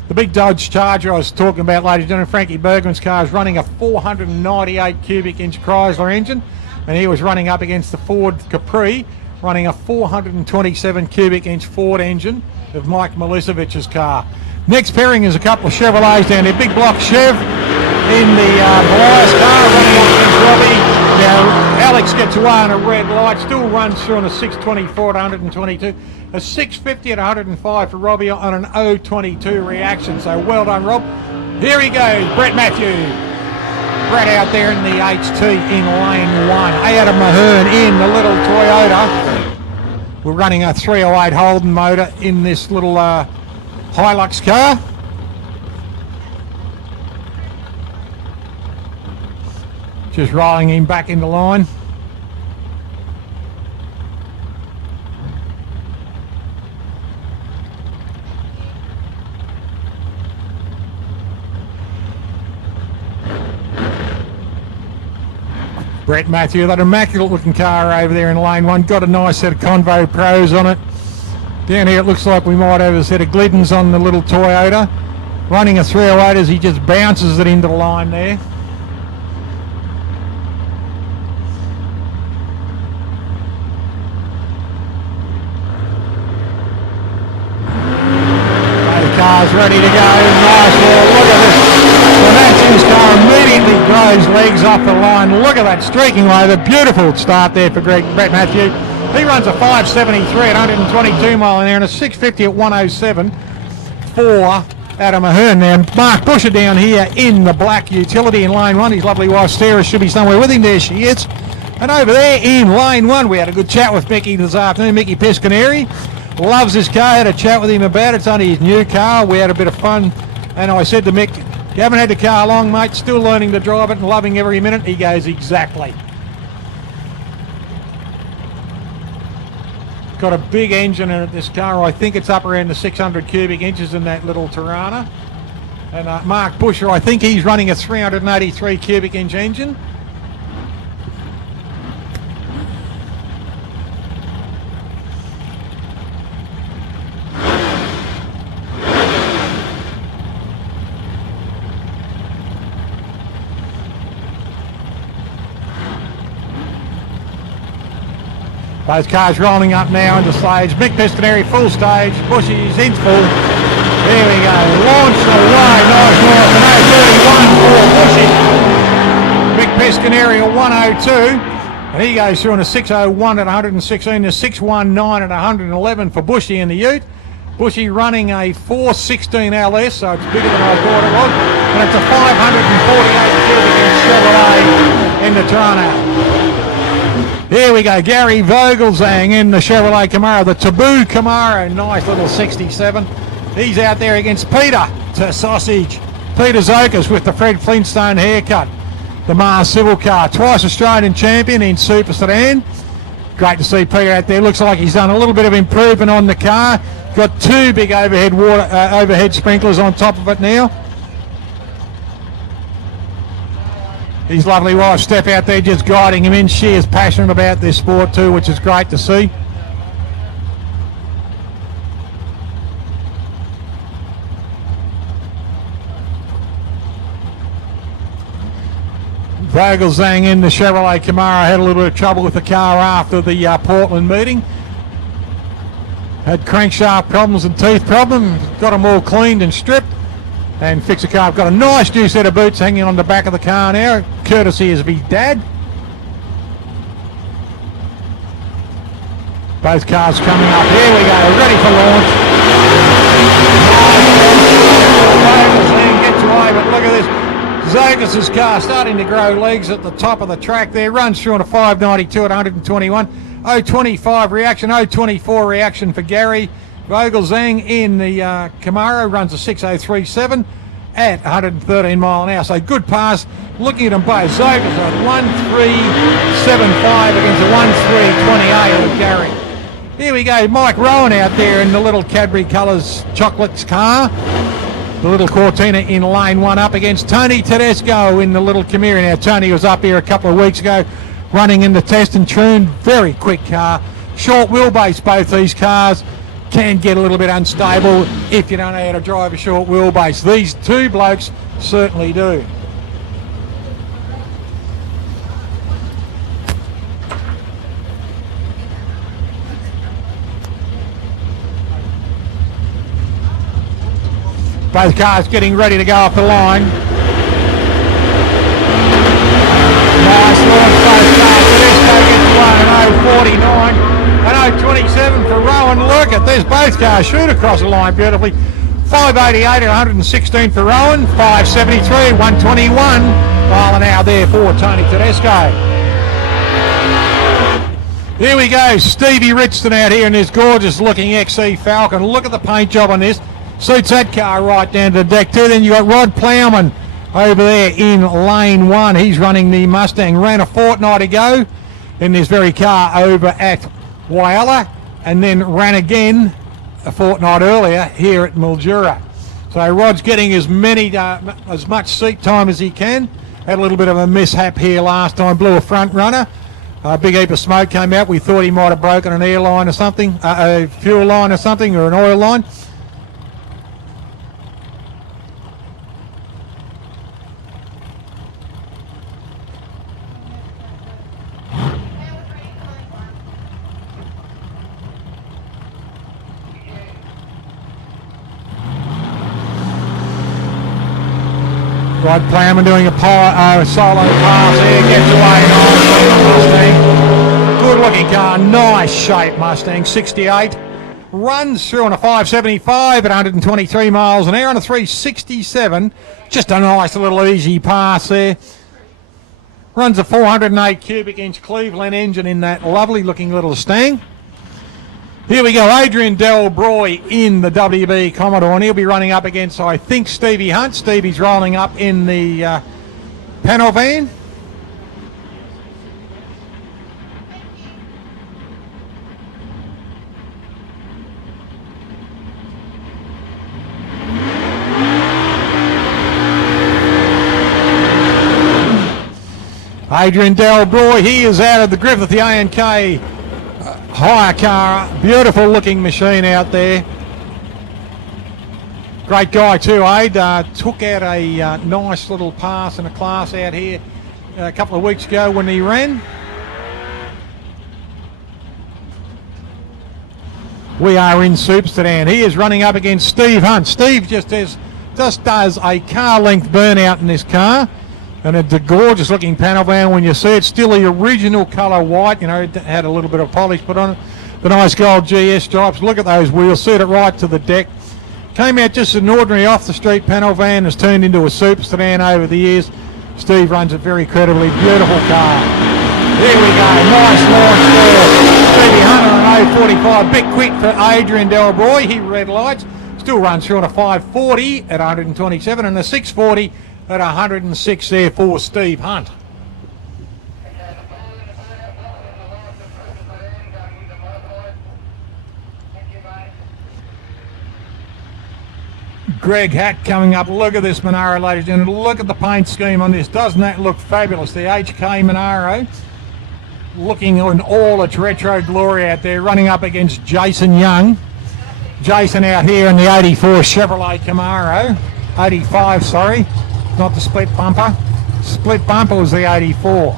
The big Dodge Charger I was talking about, ladies and gentlemen, Frankie Bergman's car is running a 498 cubic inch Chrysler engine, and he was running up against the Ford Capri, running a 427 cubic inch Ford engine of Mike Milisevic's car. Next pairing is a couple of Chevrolets down there. Big block Chev in the Elias car, running up against Robbie. Now, Alex gets away on a red light, still runs through on a 624 at 122. A 650 at 105 for Robbie on an 022 reaction. So well done, Rob. Here he goes, Brett Matthews. Brett out there in the HT in lane 1. Adam Mahern in the little Toyota. We're running a 308 Holden motor in this little Hilux car. Just rolling him back into line. Brett Matthew, that immaculate looking car over there in lane 1. Got a nice set of Convo Pros on it. Down here it looks like we might have a set of Gliddens on the little Toyota. Running a 308 as he just bounces it into the line there. The car's ready to go. Nice ball. Look at this. The Matthews car immediately grows legs off the line. Look at that streaking away. The beautiful start there for Brett Matthew. He runs a 573 at 122 mile an hour and a 650 at 107 for Adam Ahern. Now, Mark Busher down here in the black utility in lane 1. His lovely wife Sarah should be somewhere with him. There she is. And over there in lane 1, we had a good chat with Mickey this afternoon. Mickey Pescaneri loves his car. Had a chat with him about it. It's only his new car. We had a bit of fun. And I said to Mick, you haven't had the car long, mate, still learning to drive it and loving every minute. He goes, exactly. Got a big engine in it, this car. I think it's up around the 600 cubic inches in that little Tirana. And Mark Busher, I think he's running a 383 cubic inch engine. Both cars rolling up now into stage. Mick Pescaneri full stage. Bushy's in full. There we go. Launch away. Nice north. An 031 for Bushy. Mick Pescaneri a 102. And he goes through on a 601 at 116. A 619 at 111 for Bushy in the Ute. Bushy running a 416 LS, so it's bigger than I thought it was. And it's a 548 cubic inch Chevrolet in the Tirana. Here we go, Gary Vogelzang in the Chevrolet Camaro, the Taboo Camaro, nice little 67. He's out there against Peter to Sausage. Peter Zokas with the Fred Flintstone haircut. The Mars Civil car, twice Australian champion in Super Sedan. Great to see Peter out there. Looks like he's done a little bit of improvement on the car. Got two big overhead sprinklers on top of it now. His lovely wife Steph out there just guiding him in. She is passionate about this sport too, which is great to see. Vogelzang in the Chevrolet Camaro had a little bit of trouble with the car after the Portland meeting. Had crankshaft problems and teeth problems. Got them all cleaned and stripped and fixed the car. Got a nice new set of boots hanging on the back of the car now, courtesy of his dad. Both cars coming up. Here we go, ready for launch. Gets away, but look at this. Zogas' car starting to grow legs at the top of the track there. Runs through on a 592 at 121. 025 reaction, 024 reaction for Gary Vogelzang in the Camaro. Runs a 6037. at 113 mile an hour. So good pass. Looking at them both. Zoga's at 1.375 against a 1.328 of Gary. Here we go. Mike Rowan out there in the little Cadbury Colours chocolates car. The little Cortina in lane 1 up against Tony Tedesco in the little Camry. Now, Tony was up here a couple of weeks ago running in the test and tune. Very quick car. Short wheelbase, both these cars. Can get a little bit unstable if you don't know how to drive a short wheelbase. These two blokes certainly do. Both cars getting ready to go off the line. Nice launch, both cars. Tedesco gets one, an 0.49, an 0.27 for Rowan. Look at this, both cars shoot across the line beautifully. 5.88 and 116 for Rowan, 5.73, 121 mile an hour there for Tony Tedesco. Here we go, Stevie Richardson out here in this gorgeous looking XE Falcon. Look at the paint job on this. Suits that car right down to the deck too. Then you got Rod Plowman over there in lane 1. He's running the Mustang. Ran a fortnight ago in this very car over at Whyalla, and then ran again a fortnight earlier here at Mildura. So Rod's getting as much seat time as he can. Had a little bit of a mishap here last time. Blew a front runner. A big heap of smoke came out. We thought he might have broken an air line or something, a fuel line or something, or an oil line. Rod Plowman doing a solo pass here, gets away nice. Good looking car, nice shape Mustang, 68. Runs through on a 5.75 at 123 miles an hour on a 3.67. Just a nice little easy pass there. Runs a 408 cubic inch Cleveland engine in that lovely looking little Stang. Here we go, Adrian Delbroy in the WB Commodore, and he'll be running up against, I think, Stevie Hunt. Stevie's rolling up in the panel van. Adrian Delbroy, he is out of the Griffith, the A&K hire car, beautiful looking machine out there. Great guy too, Aid. Took out a nice little pass in a class out here a couple of weeks ago when he ran. We are in Supersedan. He is running up against Steve Hunt. Steve just does a car length burnout in this car. And it's a gorgeous looking panel van when you see it. Still the original colour white, you know, it had a little bit of polish put on it. The nice gold GS stripes. Look at those wheels, suit it right to the deck. Came out just an ordinary off the street panel van, has turned into a super sedan over the years. Steve runs it very credibly, beautiful car. There we go, nice launch there. Stevie Hunter on 0.45, bit quick for Adrian Delbroy. He red lights, still runs through on a 5.40 at 127 and a 6.40 at 106 there for Steve Hunt. Greg Hack coming up. Look at this Monaro, ladies and gentlemen. Look at the paint scheme on this. Doesn't that look fabulous? The HK Monaro looking in all its retro glory out there, running up against Jason Young. Jason out here in the 84 Chevrolet Camaro. 85, sorry. Not the split bumper. Split bumper was the 84.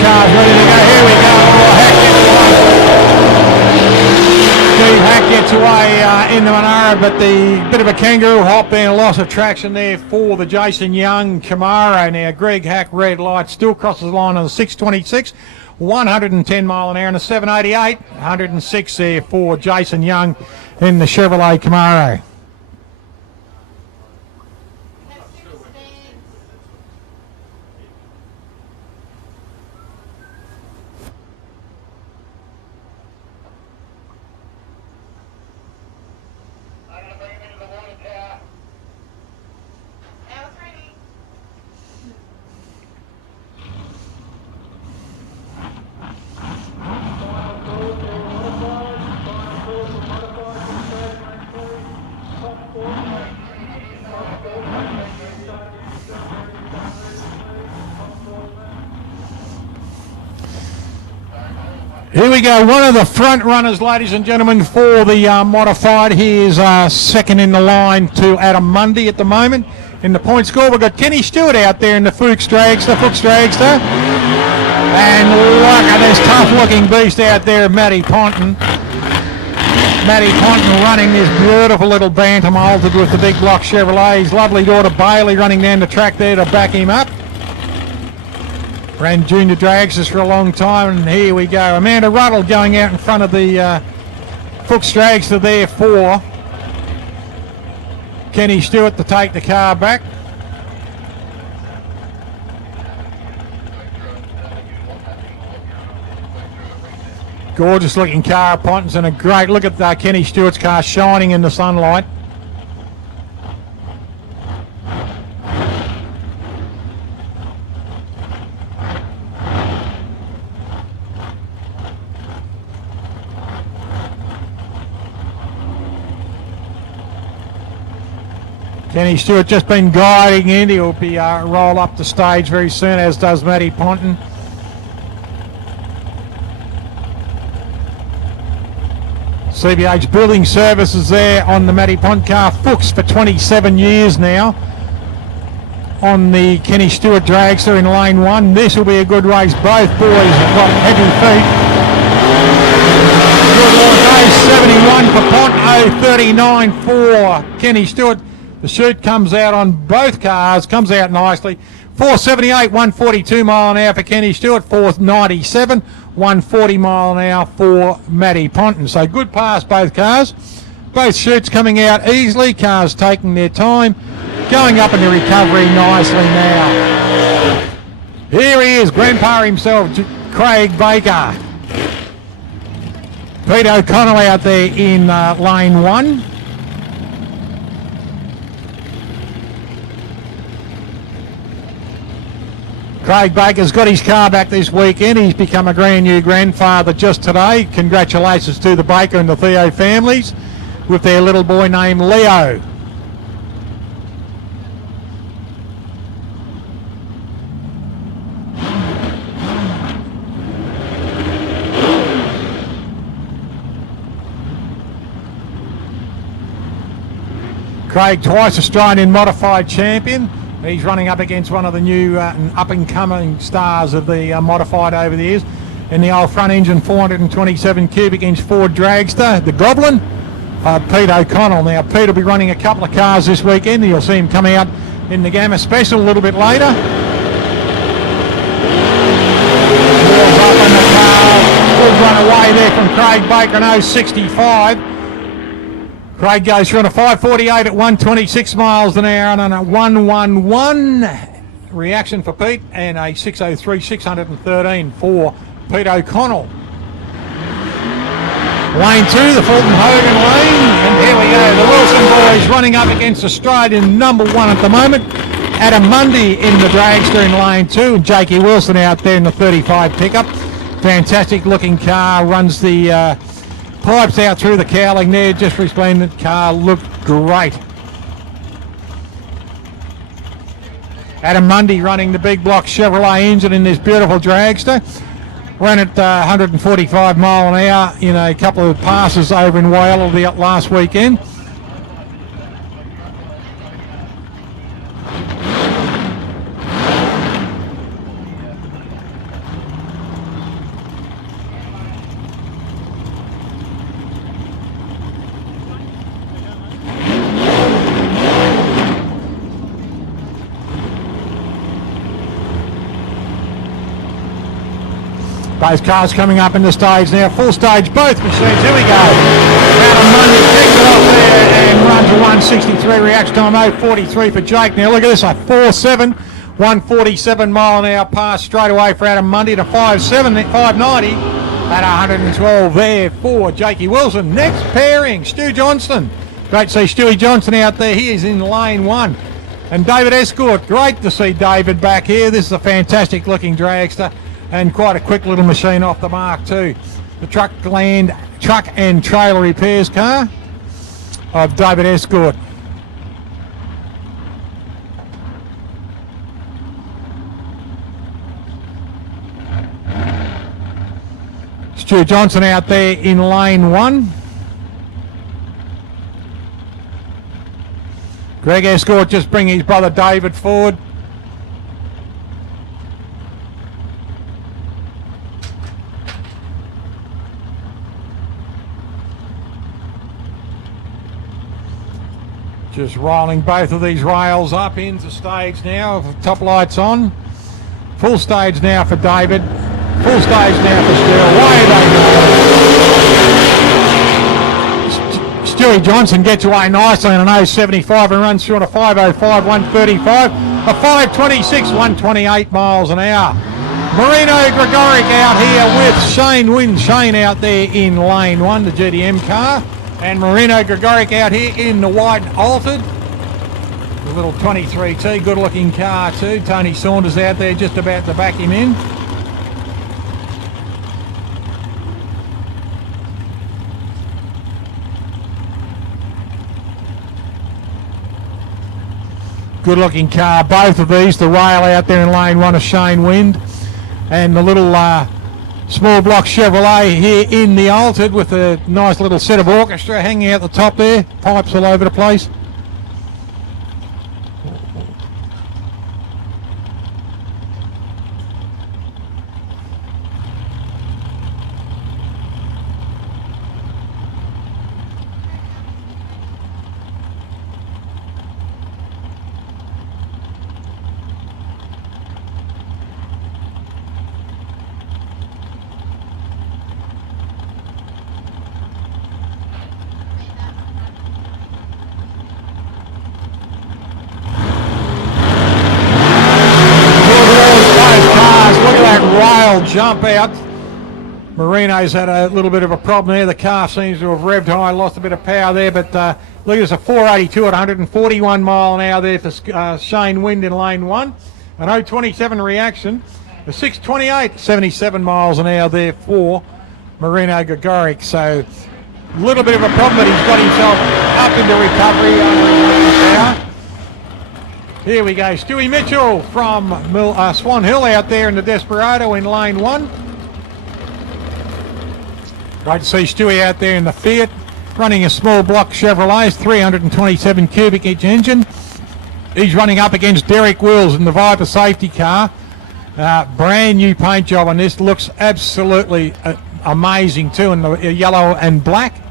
cars ready to go. Here we go. Steve Hack gets away in the Monaro, but the bit of a kangaroo hop there, loss of traction there for the Jason Young Camaro. Now Greg Hack, red light, still crosses the line on the 626, 110 mile an hour and a 788, 106 there for Jason Young in the Chevrolet Camaro. Here we go, one of the front runners, ladies and gentlemen, for the modified. He is second in the line to Adam Mundy at the moment. In the point score, we've got Kenny Stewart out there in the Fuchs Dragster. And look at this tough-looking beast out there, Matty Ponton. Matty Ponton running this beautiful little Bantam altered with the big block Chevrolet. His lovely daughter Bailey running down the track there to back him up. Ran junior dragsters for a long time, and here we go. Amanda Ruddle going out in front of the Fuchs Dragster there for Kenny Stewart to take the car back. Gorgeous looking car, Ponton's, and a great look at Kenny Stewart's car shining in the sunlight. Kenny Stewart just been guiding in. He'll be rolled up the stage very soon, as does Matty Ponton. CBH Building Services there on the Matty Ponton car. Fuchs for 27 years now on the Kenny Stewart Dragster in lane one. This will be a good race. Both boys have got heavy feet. Good Lord, 71 for Ponton, 039 for Kenny Stewart. The chute comes out on both cars, comes out nicely. 478, 142 mile an hour for Kenny Stewart. 497, 140 mile an hour for Matty Ponton. So good pass, both cars. Both chutes coming out easily. Cars taking their time. Going up in the recovery nicely now. Here he is, Grandpa himself, Craig Baker. Pete O'Connell out there in lane one. Craig Baker's got his car back this weekend. He's become a brand new grandfather just today. Congratulations to the Baker and the Theo families with their little boy named Leo. Craig, twice Australian modified champion. He's running up against one of the new up-and-coming stars of the modified over the years in the old front engine 427 cubic inch Ford Dragster, the Goblin, Pete O'Connell. Now, Pete will be running a couple of cars this weekend. You'll see him come out in the Gamma Special a little bit later. Wheels up in the car. Good run away there from Craig Baker in 065. Craig goes through on a 548 at 126 miles an hour and a 111 reaction for Pete and a 603, 613 for Pete O'Connell. Lane 2, the Fulton Hogan lane, and here we go. The Wilson boys running up against Australian number 1 at the moment. Adam Mundy in the Dragster in lane 2, and Jakey Wilson out there in the 35 pickup. Fantastic looking car, runs the pipes out through the cowling there, just resplendent car, looked great. Adam Mundy running the big block Chevrolet engine in this beautiful Dragster. Ran at 145 mile an hour in a couple of passes over in Wales the last weekend. Both cars coming up in the stage now. Full stage, both machines. Here we go. Adam Mundy kicks it off there and runs a 163 reaction time. 0.43 for Jake. Now look at this, a 4.7, 147 mile an hour pass straight away for Adam Mundy to 5.7, 5.90 at 112 there for Jakey Wilson. Next pairing, Stu Johnston. Great to see Stewie Johnson out there. He is in lane 1. And David Escort, great to see David back here. This is a fantastic looking dragster and quite a quick little machine off the mark too. The truck and trailer repairs car of David Escort. Stu Johnson out there in lane 1. Greg Escort just bringing his brother David forward. Just rolling both of these rails up into stage now. Top lights on. Full stage now for David. Full stage now for Stu. Away they go. Stewie Johnson gets away nicely on an 0.75 and runs through on a 5.05, 135, a 5.26, 128 miles an hour. Marino Gregoric out here with Shane Wynn. Shane out there in lane 1, the GDM car. And Marino Gregoric out here in the white altered. The little 23T, good looking car too. Tony Saunders out there just about to back him in. Good looking car, both of these. The rail out there in lane 1 of Shane Wind. And the little small block Chevrolet here in the altered with a nice little set of orchestra hanging out the top there. Pipes all over the place. Jump out. Marino's had a little bit of a problem there. The car seems to have revved high, lost a bit of power there, but look, there's a 482 at 141 mile an hour there for Shane Wind in lane 1. An 0.27 reaction. A 6.28, 77 miles an hour there for Marino Gregoric. So a little bit of a problem, but he's got himself up into recovery under power. Here we go, Stewie Mitchell from Swan Hill out there in the Desperado in lane 1. Great to see Stewie out there in the Fiat, running a small block Chevrolet, 327 cubic inch engine. He's running up against Derek Wills in the Viper safety car. Brand new paint job on this, looks absolutely amazing too in the yellow and black.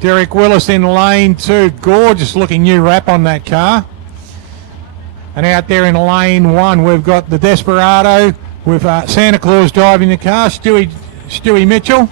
Derek Willis in lane 2. Gorgeous looking new wrap on that car. And out there in lane 1 we've got the Desperado with Santa Claus driving the car. Stewie Mitchell.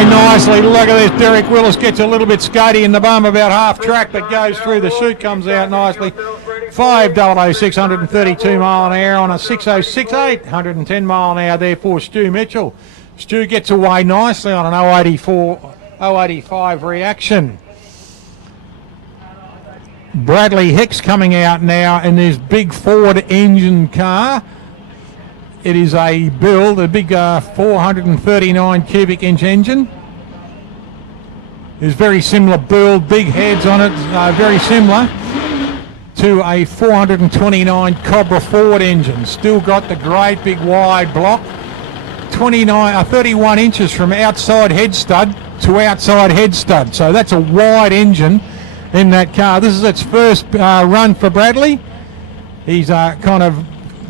Nicely. Look at this. Derek Willis gets a little bit skatey in the bum about half track, but goes through. The chute comes out nicely. 5.006, 132 mile an hour on a 6.068, 110 mile an hour there for Stu Mitchell. Stu gets away nicely on an 0.85 reaction. Bradley Hicks coming out now in this big Ford engine car. It is a build, a big 439 cubic inch engine. It's very similar build, big heads on it, very similar to a 429 Cobra Ford engine. Still got the great big wide block, 31 inches from outside head stud to outside head stud. So that's a wide engine in that car. This is its first run for Bradley. He's kind of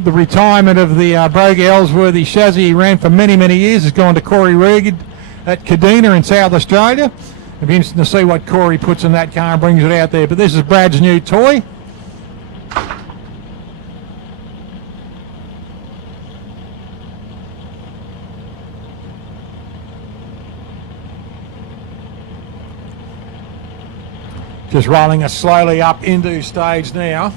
the retirement of the Brogy Ellsworthy chassis he ran for many, many years. Has gone to Corey Regan at Kadina in South Australia. It'll be interesting to see what Corey puts in that car and brings it out there. But this is Brad's new toy. Just rolling us slowly up into stage now.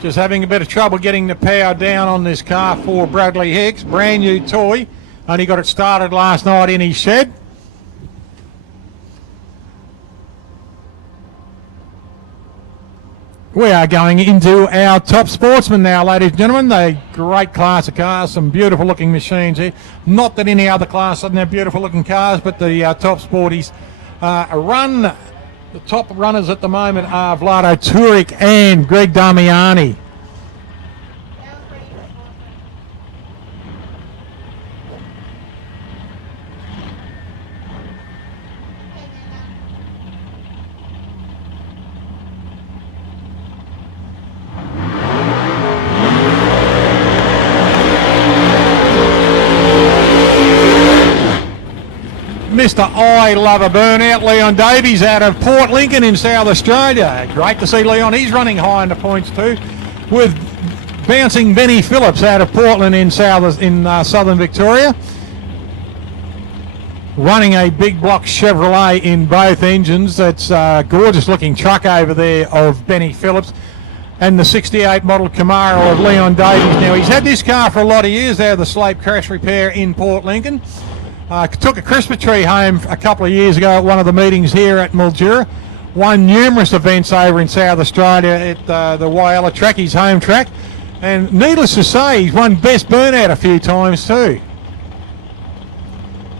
Just having a bit of trouble getting the power down on this car for Bradley Hicks. Brand new toy. Only got it started last night in his shed. We are going into our top sportsman now, ladies and gentlemen. They great class of cars, some beautiful looking machines here. Not that any other class doesn't have beautiful looking cars, but the top sporties run. The top runners at the moment are Vlado Turic and Greg Damiani. Mr. I Love a Burnout, Leon Davies out of Port Lincoln in South Australia. Great to see Leon. He's running high in the points too, with bouncing Benny Phillips out of Portland in southern Victoria. Running a big block Chevrolet in both engines. That's a gorgeous looking truck over there of Benny Phillips. And the 68 model Camaro of Leon Davies. Now, he's had this car for a lot of years out of the Slope Crash Repair in Port Lincoln. Took a Christmas tree home a couple of years ago at one of the meetings here at Mildura. Won numerous events over in South Australia at the Whyalla track, his home track. And needless to say, he's won Best Burnout a few times too.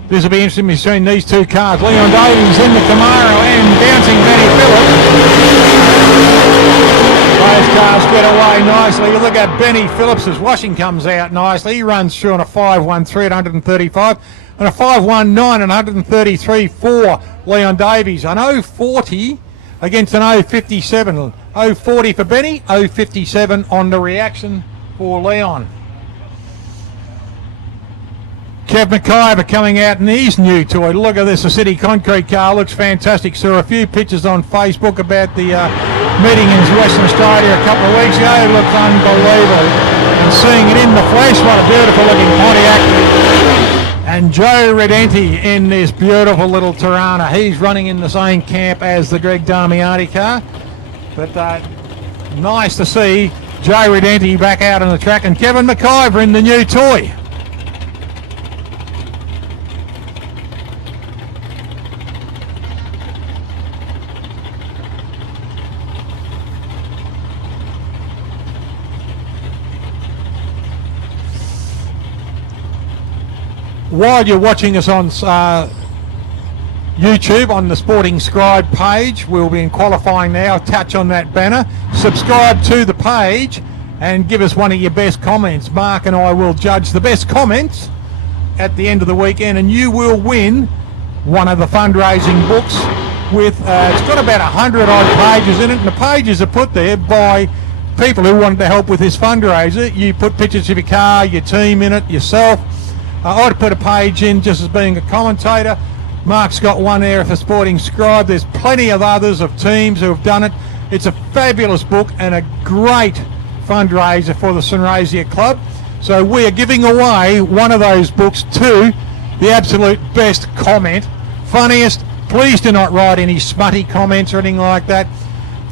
This will be interesting between these two cars. Leon Davies in the Camaro and bouncing Benny Phillips. Both cars get away nicely. Look at Benny Phillips's washing comes out nicely. He runs through on a 5.13 at 135 and a 5.19 at 133 for Leon Davies. An 0.40 against an 0.57. 0.40 for Benny, 0.57 on the reaction for Leon. Kev McIver coming out in his new toy. Look at this, the City Concrete car looks fantastic. Saw a few pictures on Facebook about the meeting in Western Australia a couple of weeks ago. It looks unbelievable. And seeing it in the flesh, what a beautiful looking Pontiac. And Joe Redenti in this beautiful little Tirana. He's running in the same camp as the Greg Damiani car. But nice to see Joe Redenti back out on the track, and Kevin McIver in the new toy. While you're watching us on YouTube on the Sporting Scribe page, we'll be in qualifying now. Touch on that banner, subscribe to the page, and give us one of your best comments. Mark and I will judge the best comments at the end of the weekend, and you will win one of the fundraising books with it's got about 100 odd pages in it, and the pages are put there by people who wanted to help with this fundraiser. You put pictures of your car, your team in it, yourself. I'd put a page in just as being a commentator. Mark's got one there for Sporting Scribe. There's plenty of others of teams who have done it. It's a fabulous book and a great fundraiser for the Sunraysia Club. So we are giving away one of those books to the absolute best comment. Funniest, please do not write any smutty comments or anything like that.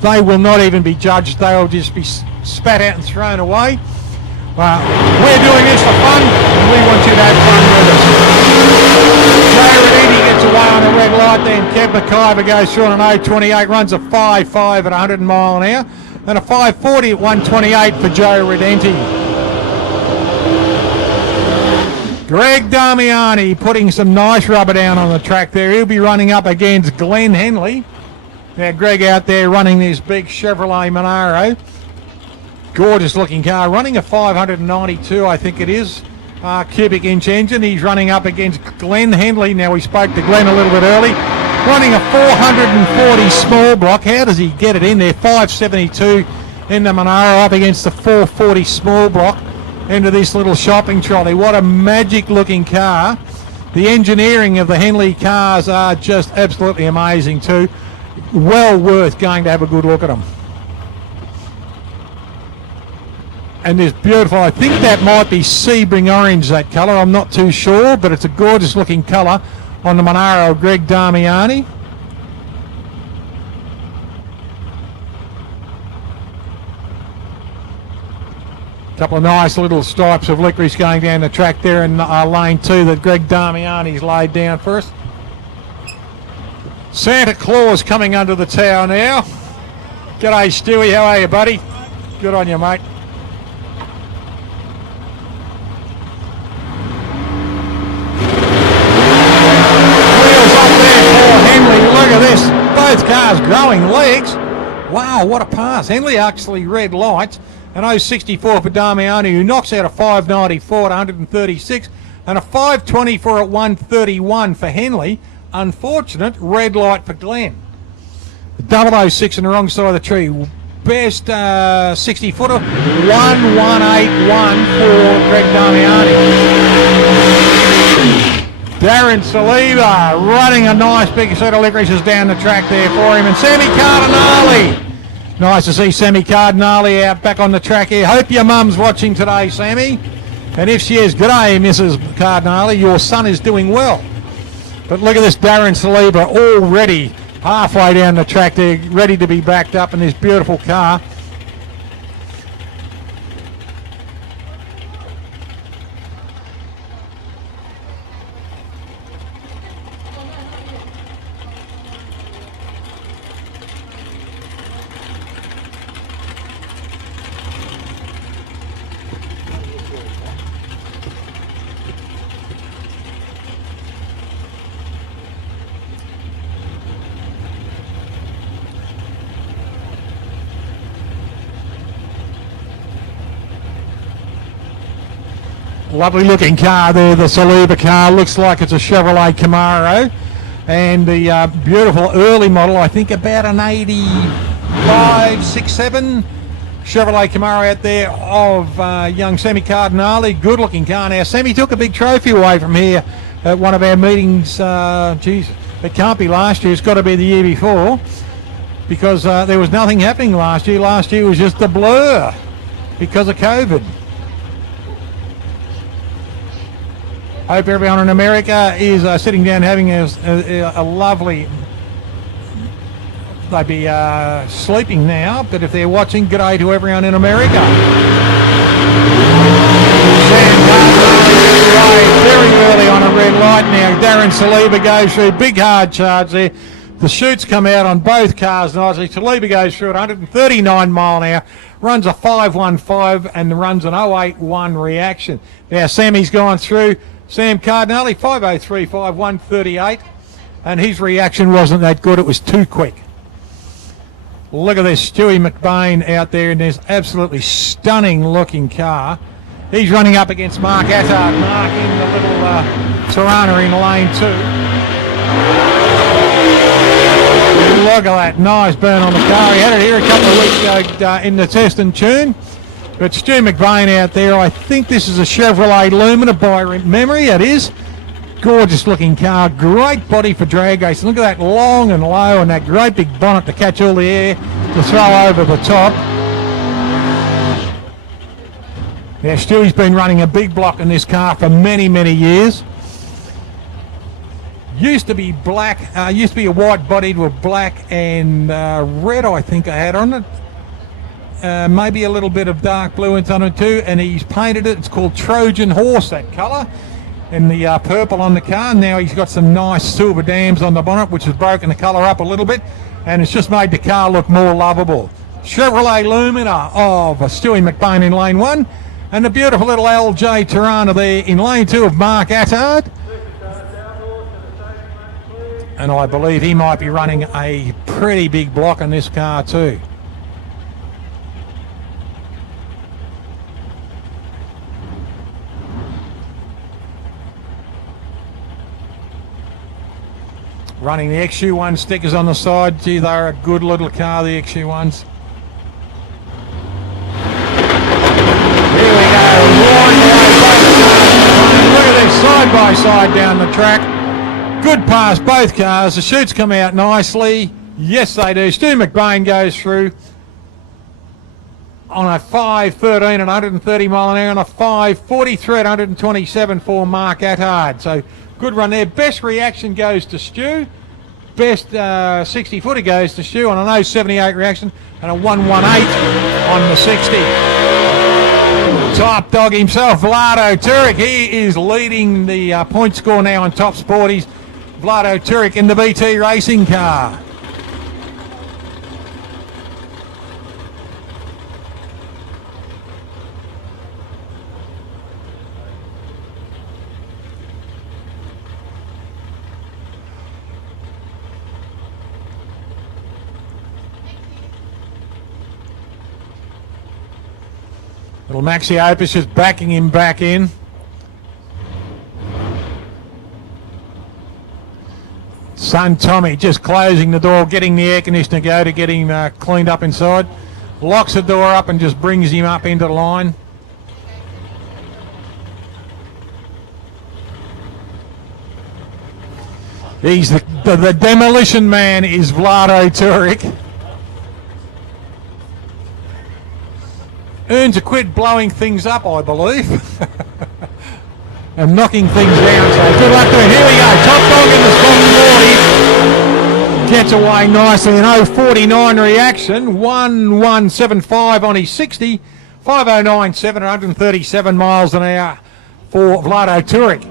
They will not even be judged. They will just be spat out and thrown away. We're doing this for fun, and we want you to have fun with us. Joe Redini gets away on a red light, then Kev McIver goes through on an 0.28, runs a 5.5 at 100 mile an hour, and a 5.40 at 128 for Joe Redenti. Greg Damiani putting some nice rubber down on the track there. He'll be running up against Glenn Henley. Now Greg out there running this big Chevrolet Monaro. Gorgeous looking car, running a 592, I think it is, cubic inch engine. He's running up against Glenn Henley. Now, we spoke to Glenn a little bit early. Running a 440 small block. How does he get it in there? 572 in the Monaro up against the 440 small block into this little shopping trolley. What a magic looking car. The engineering of the Henley cars are just absolutely amazing too. Well worth going to have a good look at them. And this beautiful, I think that might be Sebring orange, that colour. I'm not too sure, but it's a gorgeous looking colour on the Monaro of Greg Damiani. Couple of nice little stripes of licorice going down the track there in lane 2 that Greg Damiani's laid down for us. Santa Claus coming under the tower now. G'day Stewie, how are you, buddy? Good on you, mate. Wheels up there for Henley. Look at this. Both cars growing legs. Wow, what a pass. Henley actually red lights. An 064 for Damiani, who knocks out a 594 at 136 and a 524 at 131 for Henley. Unfortunate red light for Glenn. 006 on the wrong side of the tree. Best 60 footer 1181 for Greg Damiani. Darren Saliba running a nice big set of licorices down the track there for him, and Sammy Cardinale. Nice to see Sammy Cardinale out back on the track here. Hope your mum's watching today, Sammy. And if she is, g'day, Mrs. Cardinale. Your son is doing well. But look at this Darren Saliba already halfway down the track there, ready to be backed up in this beautiful car. Lovely looking car there, the Saliba car. Looks like it's a Chevrolet Camaro. And the beautiful early model, I think about an 85, 67 Chevrolet Camaro out there of young Sammy Cardinale. Good looking car. Now, Sammy took a big trophy away from here at one of our meetings. Geez, it can't be last year. It's got to be the year before, because there was nothing happening last year. Last year was just a blur because of COVID. Hope everyone in America is sitting down having a lovely... They'd be sleeping now, but if they're watching, g'day to everyone in America. Very early on a red light now. Darren Saliba goes through, big hard charge there. The chutes come out on both cars nicely. Saliba goes through at 139 mile an hour, runs a 515 and runs an 081 reaction. Now Sammy's gone through. Sam Cardinale, 503, 138, and his reaction wasn't that good. It was too quick. Look at this Stewie McBain out there in this absolutely stunning looking car. He's running up against Mark Attard. Mark in the little Tirana in lane 2. Look at that nice burn on the car. He had it here a couple of weeks ago in the test and tune. But Stu McBain out there, I think this is a Chevrolet Lumina by memory. It is. Gorgeous looking car. Great body for drag racing. Look at that long and low and that great big bonnet to catch all the air to throw over the top. Now Stewie's been running a big block in this car for many, many years. Used to be black, used to be a white bodied with black and red, I think I had on it. Maybe a little bit of dark blue into it too, and he's painted it. It's called Trojan Horse, that colour, and the purple on the car. Now he's got some nice silver dams on the bonnet, which has broken the colour up a little bit, and it's just made the car look more lovable. Chevrolet Lumina of Stewie McBain in lane 1, and the beautiful little LJ Tirana there in lane 2 of Mark Attard. And I believe he might be running a pretty big block in this car too. Running the XU1 stickers on the side. Gee, they're a good little car, the XU1s. Here we go, roaring away both cars. Look at this, side by side down the track. Good pass, both cars. The chutes come out nicely. Yes, they do. Stu McBain goes through on a 5.13 at 130 mile an hour and a 5.43 at 127 for Mark Attard. So good run there. Best reaction goes to Stu. Best 60-footer goes to Stu on an 0.78 reaction and a 1.18 on the 60. Top dog himself, Vlado Turek. He is leading the point score now on Top Sporties. Vlado Turek in the BT racing car. Little Maxi Opus just backing him back in. Son Tommy just closing the door, getting the air conditioner go to get him cleaned up inside. Locks the door up and just brings him up into the line. He's the demolition man is Vlado Turek. Earns a quid blowing things up, I believe. And knocking things down, so good luck to him. Here we go, top dog in the strong 40. Gets away nicely, an 0.49 reaction, 1.175 on his 60, 5.097 at 137 miles an hour for Vlado Turek.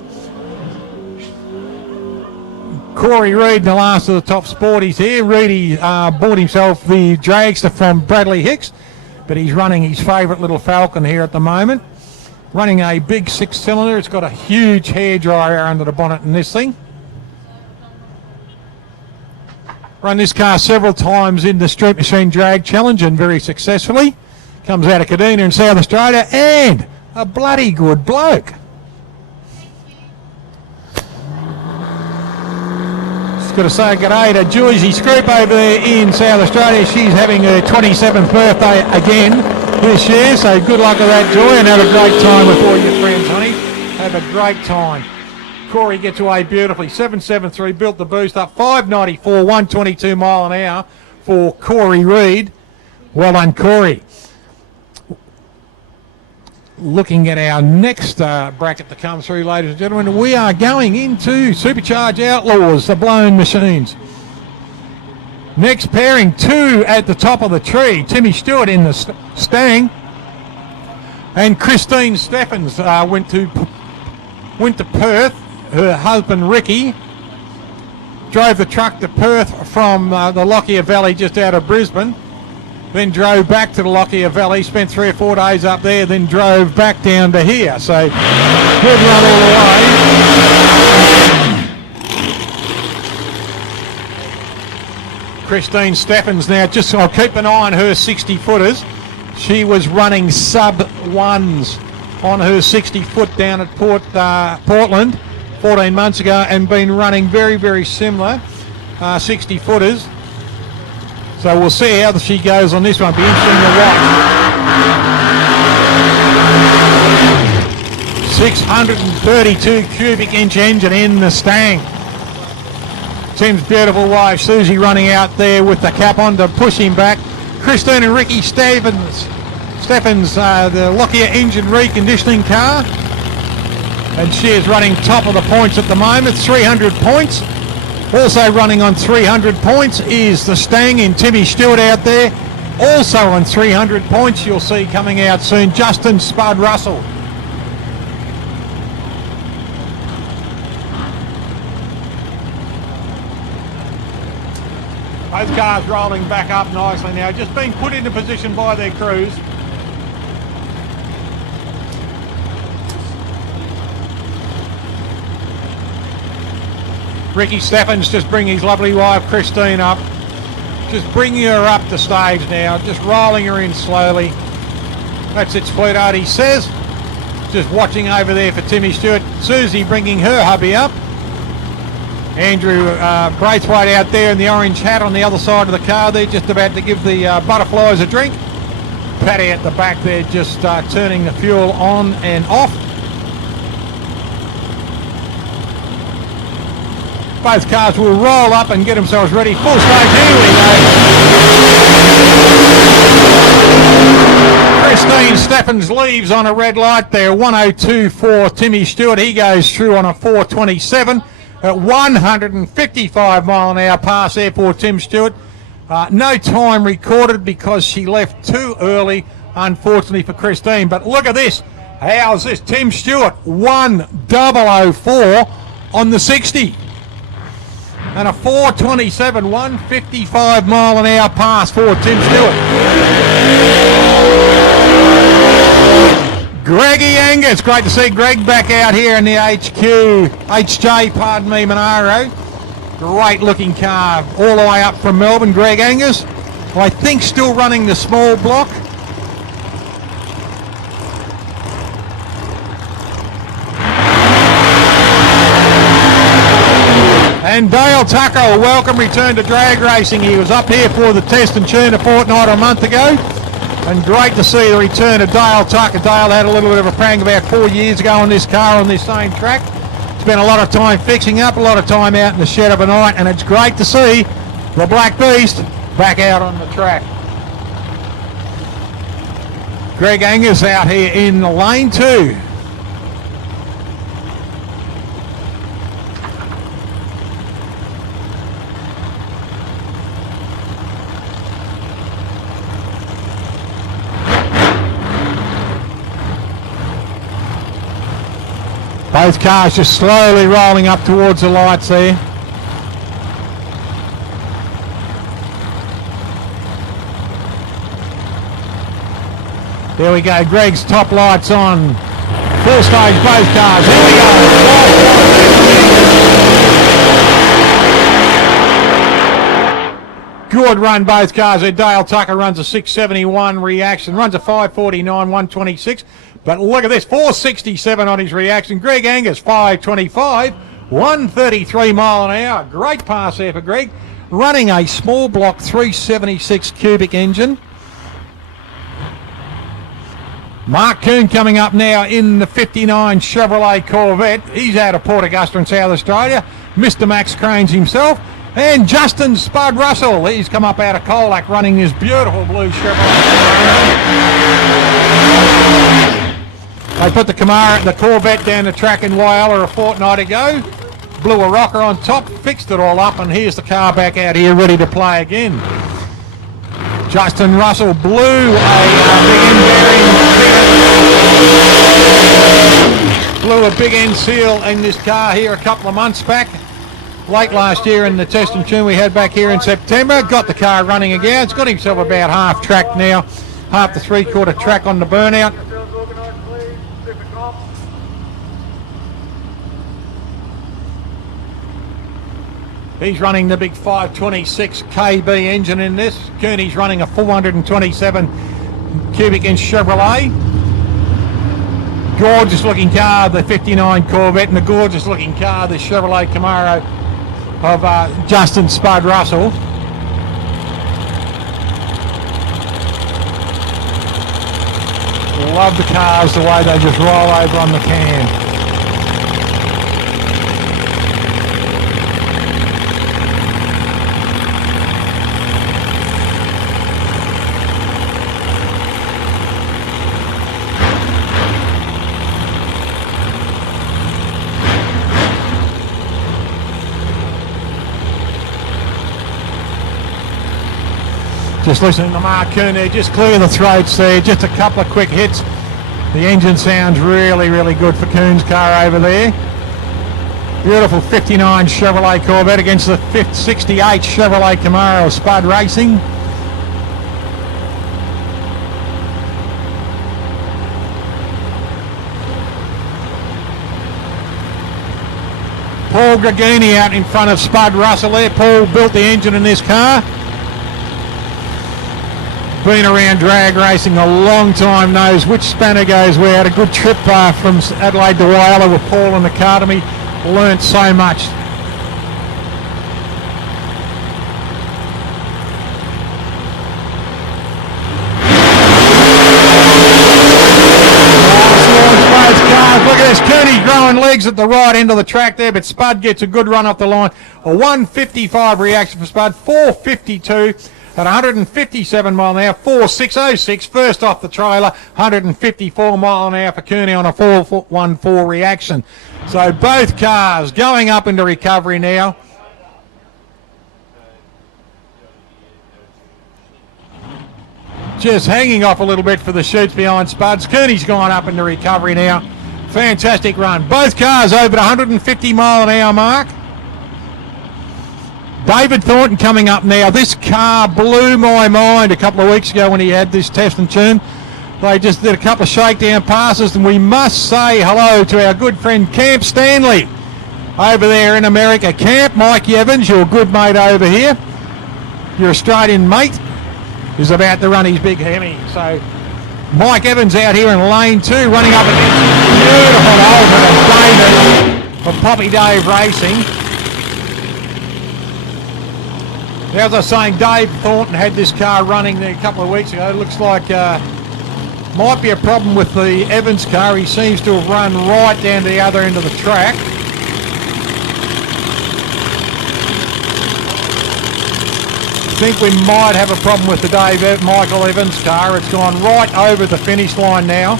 Corey Reid, the last of the top sporties here. Reedy bought himself the dragster from Bradley Hicks, but he's running his favourite little Falcon here at the moment. Running a big 6-cylinder. It's got a huge hairdryer under the bonnet in this thing. Run this car several times in the Street Machine Drag Challenge and very successfully. Comes out of Kaduna in South Australia and a bloody good bloke. Just got to say g'day to Joycey Scroop over there in South Australia. She's having her 27th birthday again this year, so good luck with that, Joy, and have a great time with all your friends, honey. Have a great time. Corey gets away beautifully. 7.73, built the boost up. 5.94, 122 mile an hour for Corey Reid. Well done, Corey. Looking at our next bracket to come through, ladies and gentlemen, we are going into Supercharge Outlaws, the blown machines. Next pairing, 2 at the top of the tree. Timmy Stewart in the Stang. And Christine Steffens went to Perth. Her husband, Ricky, drove the truck to Perth from the Lockyer Valley just out of Brisbane. Then drove back to the Lockyer Valley, spent 3 or 4 days up there, then drove back down to here. So, good run all the way. Christine Steffens now, I'll keep an eye on her 60-footers. She was running sub-1s on her 60-foot down at Portland 14 months ago and been running very, very similar 60-footers. So we'll see how she goes on this one. Be interesting to watch. 632 cubic inch engine in the Stang. Tim's beautiful wife Susie running out there with the cap on to push him back. Christine and Ricky Steffens, the Lockyer engine reconditioning car. And she is running top of the points at the moment, 300 points. Also running on 300 points is the Stang in Timmy Stewart out there. Also on 300 points, you'll see coming out soon, Justin Spud Russell. Both cars rolling back up nicely now, just being put into position by their crews. Ricky Steffens just bring his lovely wife Christine up. Just bringing her up the stage now, just rolling her in slowly. That's it, sweetheart, he says. Just watching over there for Timmy Stewart. Susie bringing her hubby up. Andrew Braithwaite out there in the orange hat on the other side of the car there, just about to give the butterflies a drink. Paddy at the back there just turning the fuel on and off. Both cars will roll up and get themselves ready. Full stage, here we go. Christine Stephens leaves on a red light there. 102 for Timmy Stewart. He goes through on a 427 at 155 mile an hour pass there for Tim Stewart. No time recorded because she left too early, unfortunately for Christine. But look at this. How's this? Tim Stewart, 1004 on the 60. And a 427, 155 mile an hour pass for Tim Stewart. Greggy Angus, great to see Greg back out here in the HJ, pardon me, Monaro. Great looking car all the way up from Melbourne, Greg Angus. I think still running the small block. And Dale Tucker, a welcome return to drag racing. He was up here for the test and tune a fortnight or a month ago. And great to see the return of Dale Tucker. Dale had a little bit of a prank about 4 years ago on this car on this same track. Spent a lot of time fixing up, a lot of time out in the shed overnight, and it's great to see the Black Beast back out on the track. Greg Angus out here in lane 2. Both cars just slowly rolling up towards the lights there. There we go, Greg's top lights on. Full stage, both cars. Here we go. Good run, both cars. Dale Tucker runs a 671 reaction, runs a 549, 126. But look at this, 467 on his reaction. Greg Angus, 525, 133 mile an hour. Great pass there for Greg. Running a small block 376 cubic engine. Mark Coon coming up now in the 59 Chevrolet Corvette. He's out of Port Augusta in South Australia. Mr. Max Cranes himself. And Justin Spud Russell, he's come up out of Colac running this beautiful blue Chevrolet. They put the Corvette down the track in Whyalla a fortnight ago, blew a rocker on top, fixed it all up, and here's the car back out here ready to play again. Justin Russell blew a big end seal in this car here a couple of months back. Late last year in the test and tune we had back here in September. Got the car running again. It's got himself about half track now, half the 3/4 track on the burnout. He's running the big 526 KB engine in this. Cooney's running a 427 cubic inch Chevrolet. Gorgeous looking car, the 59 Corvette, and the gorgeous looking car, the Chevrolet Camaro of Justin Spud Russell. Love the cars, the way they just roll over on the can. Just listening to Mark Coon there, just clear the throats there, just a couple of quick hits. The engine sounds really, really good for Coon's car over there. Beautiful 59 Chevrolet Corvette against the 68 Chevrolet Camaro Spud Racing. Paul Gregini out in front of Spud Russell there. Paul built the engine in this car. Been around drag racing a long time, knows which spanner goes where. Had a good trip from Adelaide to Whyalla with Paul in the car to me. Learnt so much. fine legs at the right end of the track there, but Spud gets a good run off the line. A 155 reaction for Spud, 452 at 157 mile an hour, 4606 first off the trailer, 154 mile an hour for Cooney on a 4.14 reaction. So both cars going up into recovery now. Just hanging off a little bit for the chutes behind Spuds. Cooney's gone up into recovery now. Fantastic run. Both cars over the 150 mile an hour mark. David Thornton coming up now. This car blew my mind a couple of weeks ago when he had this test and tune. They just did a couple of shakedown passes, and we must say hello to our good friend Camp Stanley over there in America. Camp, Mike Evans, your good mate over here, your Australian mate, is about to run his big Hemi. So Mike Evans out here in lane 2, running up against beautiful ultimate David of Poppy Dave Racing. As I was saying, Dave Thornton had this car running there a couple of weeks ago. It looks like might be a problem with the Evans car. He seems to have run right down to the other end of the track. I think we might have a problem with the Michael Evans car. It's gone right over the finish line now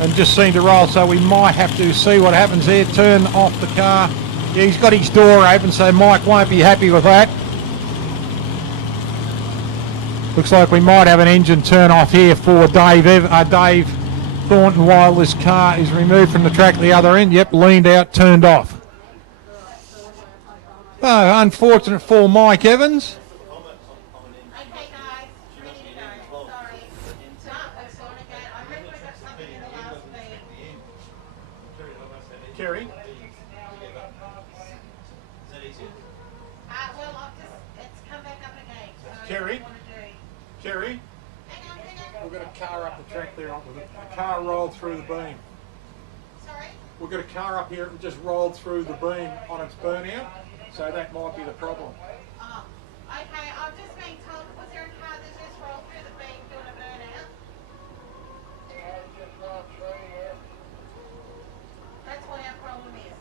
and just seemed to roll, so we might have to see what happens there. Turn off the car. Yeah, he's got his door open, so Mike won't be happy with that. Looks like we might have an engine turn off here for Dave Thornton while this car is removed from the track at the other end. Yep, leaned out, turned off. Oh, unfortunate for Mike Evans. Okay, guys, ready to go. Sorry. No, it's going again. I remember we got something in the last meeting. Kerry? Well, it's come back up again. So Kerry? I want to do. Kerry? Hang on. We've got a car up the track there. The car rolled through the beam. Sorry? We've got a car up here that just rolled through the beam on its burnout, so that might be the problem. Oh, okay. I've just been told, was there a car that just rolled through the beam doing a burnout? That's what our problem is.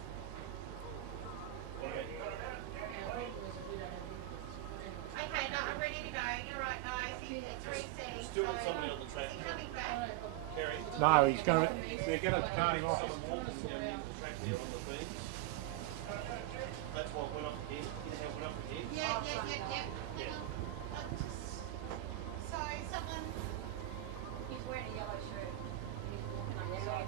Okay, no, I'm ready to go. You're right, guys. It's resetting. Still got somebody on the track. Is he coming back? Kerry? No, he's going to. They're going to cart him off. The track there on the beam. That's what went up again. You know how it went up again? Yeah. Hang on. So, someone... He's wearing a yellow shirt. He's walking up the side.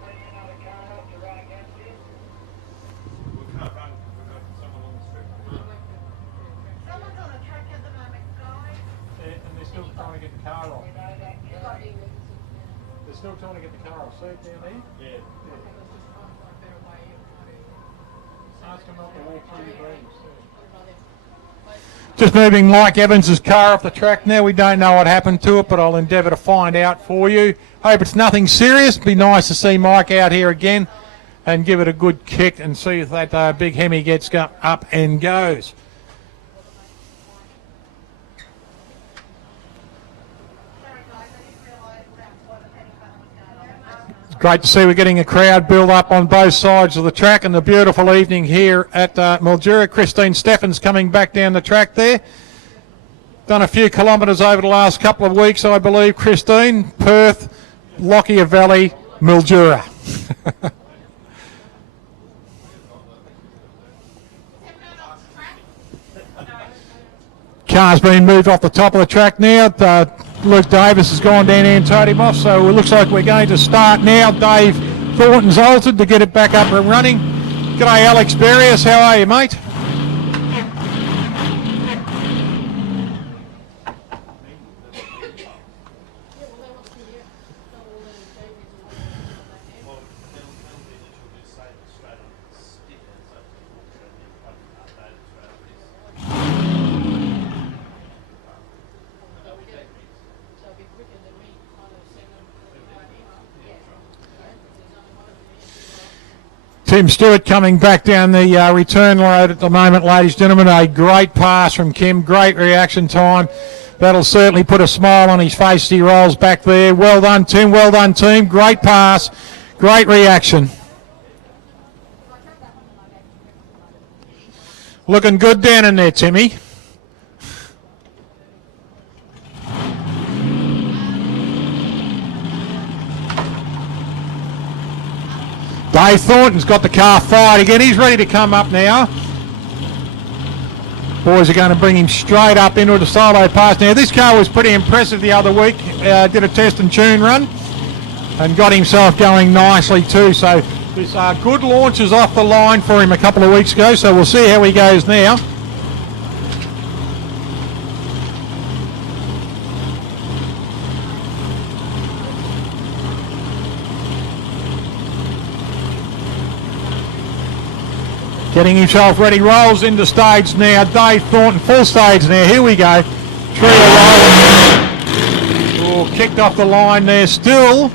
We can't run. We've got someone on the strip. Someone's on the track at the moment, guys. And they're still trying to get the car off. He's got the emergency. They're still trying to get the car off. See it down there? Yeah. Ask them not to walk through the beams. Just moving Mike Evans' car off the track now. We don't know what happened to it, but I'll endeavour to find out for you. Hope it's nothing serious. Be nice to see Mike out here again and give it a good kick and see if that big Hemi gets up and goes. Sorry, guys. I didn't realise that's what the petty button was going on. Great to see we're getting a crowd build up on both sides of the track, and the beautiful evening here at Mildura. Christine Steffens coming back down the track there. Done a few kilometres over the last couple of weeks, I believe, Christine. Perth, Lockyer Valley, Mildura. Car's been moved off the top of the track now. Luke Davis has gone down there and towed him off, so it looks like we're going to start now. Dave Thornton's altered to get it back up and running. G'day, Alex Berrios. How are you, mate? Tim Stewart coming back down the return road at the moment, ladies and gentlemen. A great pass from Kim, great reaction time. That'll certainly put a smile on his face as he rolls back there. Well done, Tim, well done, team. Great pass, great reaction. Looking good down in there, Timmy. Dave Thornton's got the car fired again. He's ready to come up now. Boys are going to bring him straight up into the solo pass. Now, this car was pretty impressive the other week. Did a test and tune run and got himself going nicely too. So there's good launches off the line for him a couple of weeks ago. So we'll see how he goes now. Getting himself ready, rolls into stage now. Dave Thornton, full stage now. Here we go. Trio roll. Oh, kicked off the line there. Still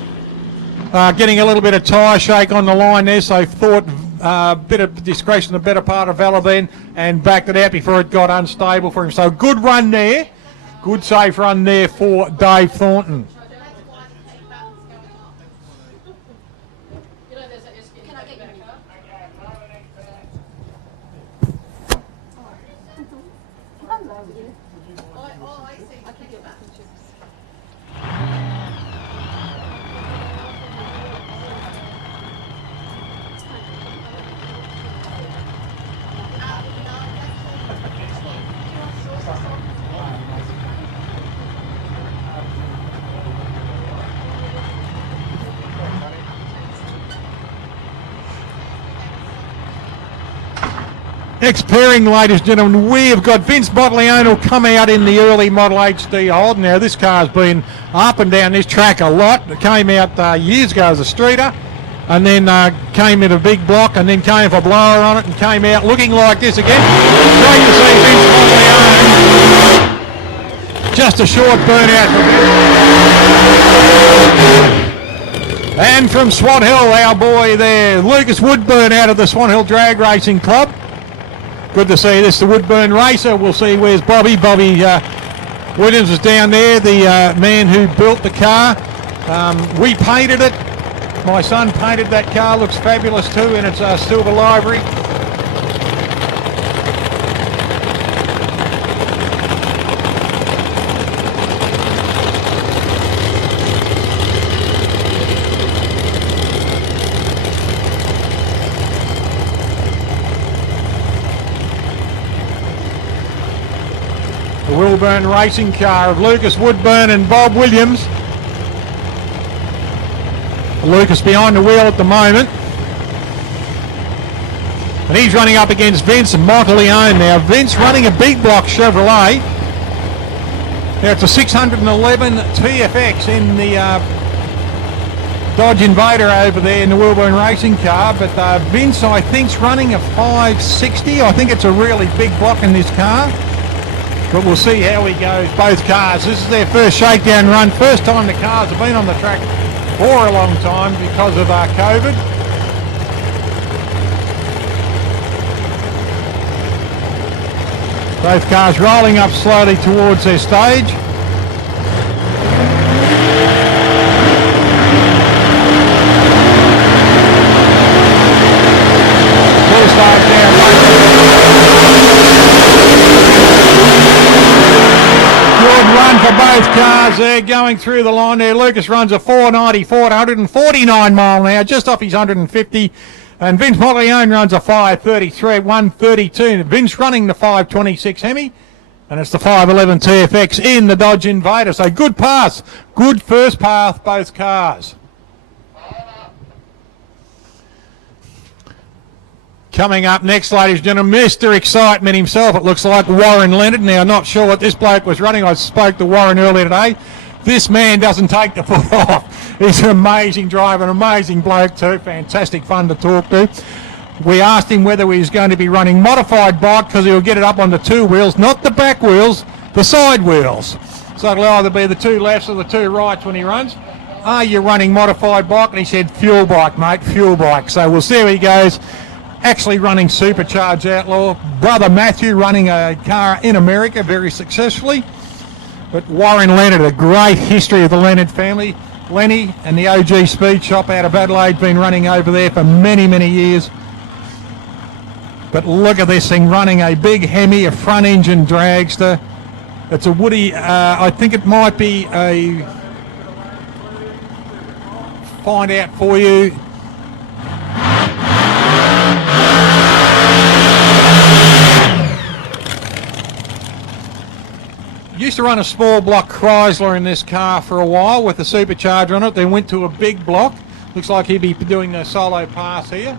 getting a little bit of tyre shake on the line there. So thought a bit of discretion, the better part of Valor then, and backed it out before it got unstable for him. So good run there. Good safe run there for Dave Thornton. You know, there's a SK. Can I get your car? Oh, I see. I can get back and chips. Next pairing, ladies and gentlemen, we have got Vince Bottleone will come out in the early Model HD hold. Now, this car's been up and down this track a lot. It came out years ago as a streeter and then came in a big block and then came for a blower on it and came out looking like this again. Great to see Vince Bottleone. Just a short burnout for Vince. And from Swan Hill, our boy there, Lucas Woodburn out of the Swan Hill Drag Racing Club. Good to see this, the Woodburn racer. We'll see where's Bobby. Bobby Williams is down there, the man who built the car. We painted it. My son painted that car. Looks fabulous too in its silver livery. The Wilburn racing car of Lucas Woodburn and Bob Williams. Lucas behind the wheel at the moment. And he's running up against Vince and Michael Leone now. Vince running a big block Chevrolet. Now it's a 611 TFX in the Dodge Invader over there in the Wilburn racing car. But Vince, I think, is running a 560. I think it's a really big block in this car. But we'll see how he goes, both cars. This is their first shakedown run. First time the cars have been on the track for a long time because of COVID. Both cars rolling up slowly towards their stage. Full stage down. Good run for both cars there, going through the line there. Lucas runs a 494 to 149 mile an hour, just off his 150. And Vince Montleone runs a 533 at 132. Vince running the 526 Hemi. And it's the 511 TFX in the Dodge Invader. So good pass, good first pass, both cars. Coming up next, ladies and gentlemen, Mr. Excitement himself, it looks like, Warren Leonard. Now, not sure what this bloke was running. I spoke to Warren earlier today. This man doesn't take the foot off. He's an amazing driver, an amazing bloke too. Fantastic fun to talk to. We asked him whether he was going to be running modified bike because he'll get it up on the two wheels, not the back wheels, the side wheels. So it'll either be the two lefts or the two rights when he runs. Are you running modified bike? And he said, fuel bike, mate, fuel bike. So we'll see how he goes. Actually running Supercharged Outlaw. Brother Matthew running a car in America very successfully. But Warren Leonard, a great history of the Leonard family. Lenny and the OG Speed Shop out of Adelaide, been running over there for many, many years. But look at this thing running a big Hemi, a front engine dragster. It's a Woody, I think it might be a, find out for you. Used to run a small block Chrysler in this car for a while with a supercharger on it, then went to a big block. Looks like he'd be doing a solo pass here.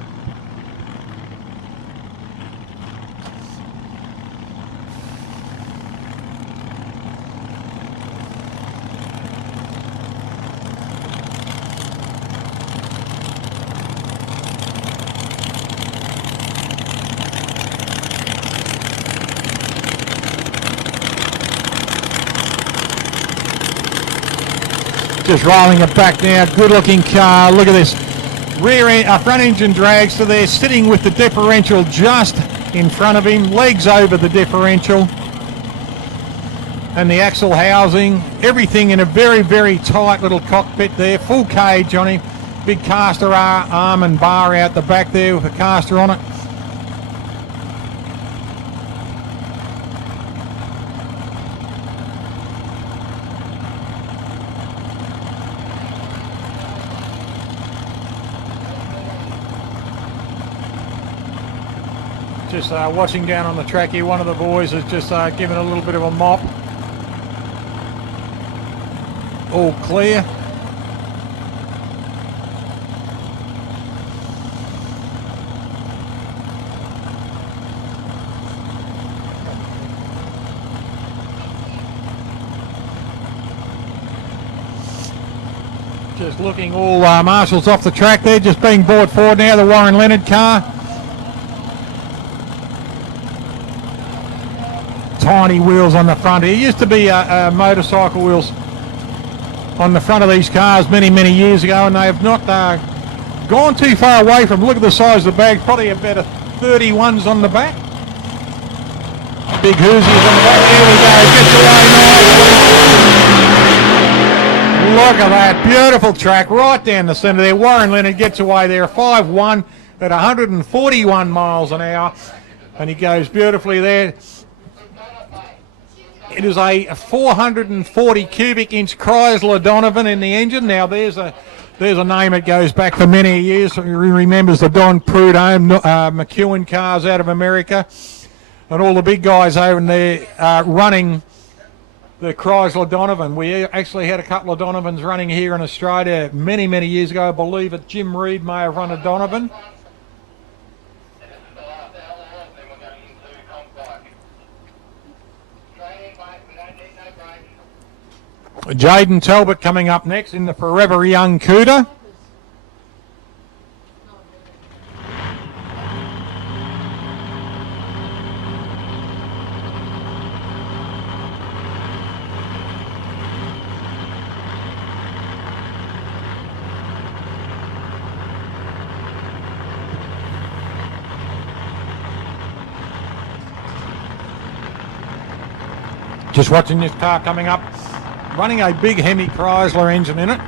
Just rolling it back now. Good looking car. Look at this front engine dragster there, sitting with the differential just in front of him, legs over the differential, and the axle housing. Everything in a very, very tight little cockpit there. Full cage on him. Big caster arm and bar out the back there with a caster on it. Just watching down on the track here, one of the boys has just given a little bit of a mop. All clear. Just looking, all marshals off the track there, just being brought forward now, the Warren Leonard car. Tiny wheels on the front. It used to be motorcycle wheels on the front of these cars many, many years ago, and they have not gone too far away from. Look at the size of the bag, probably about a 31s on the back. Big Hoosies on the back. Here we go. Gets away now. Look at that beautiful track right down the centre there. Warren Leonard gets away there, 5-1 at 141 miles an hour, and he goes beautifully there. It is a 440 cubic inch Chrysler Donovan in the engine. Now there's a name that goes back for many years. Who remembers the Don Prudhomme McEwen cars out of America, and all the big guys over there running the Chrysler Donovan. We actually had a couple of Donovans running here in Australia many, many years ago. I believe that Jim Reed may have run a Donovan. Jaden Talbot coming up next in the Forever Young Cuda. Just watching this car coming up, running a big Hemi Chrysler engine in it.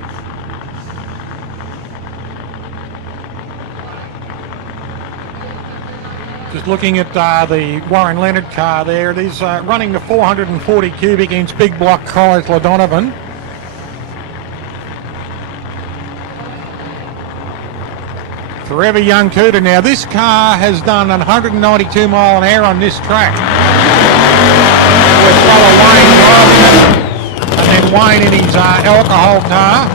Just looking at the Warren Leonard car there. It is running the 440 cubic inch big block Chrysler Donovan. Forever Young Cuda. Now this car has done 192 mile an hour on this track. With fellow Wayne driving it. And then Wayne in his alcohol car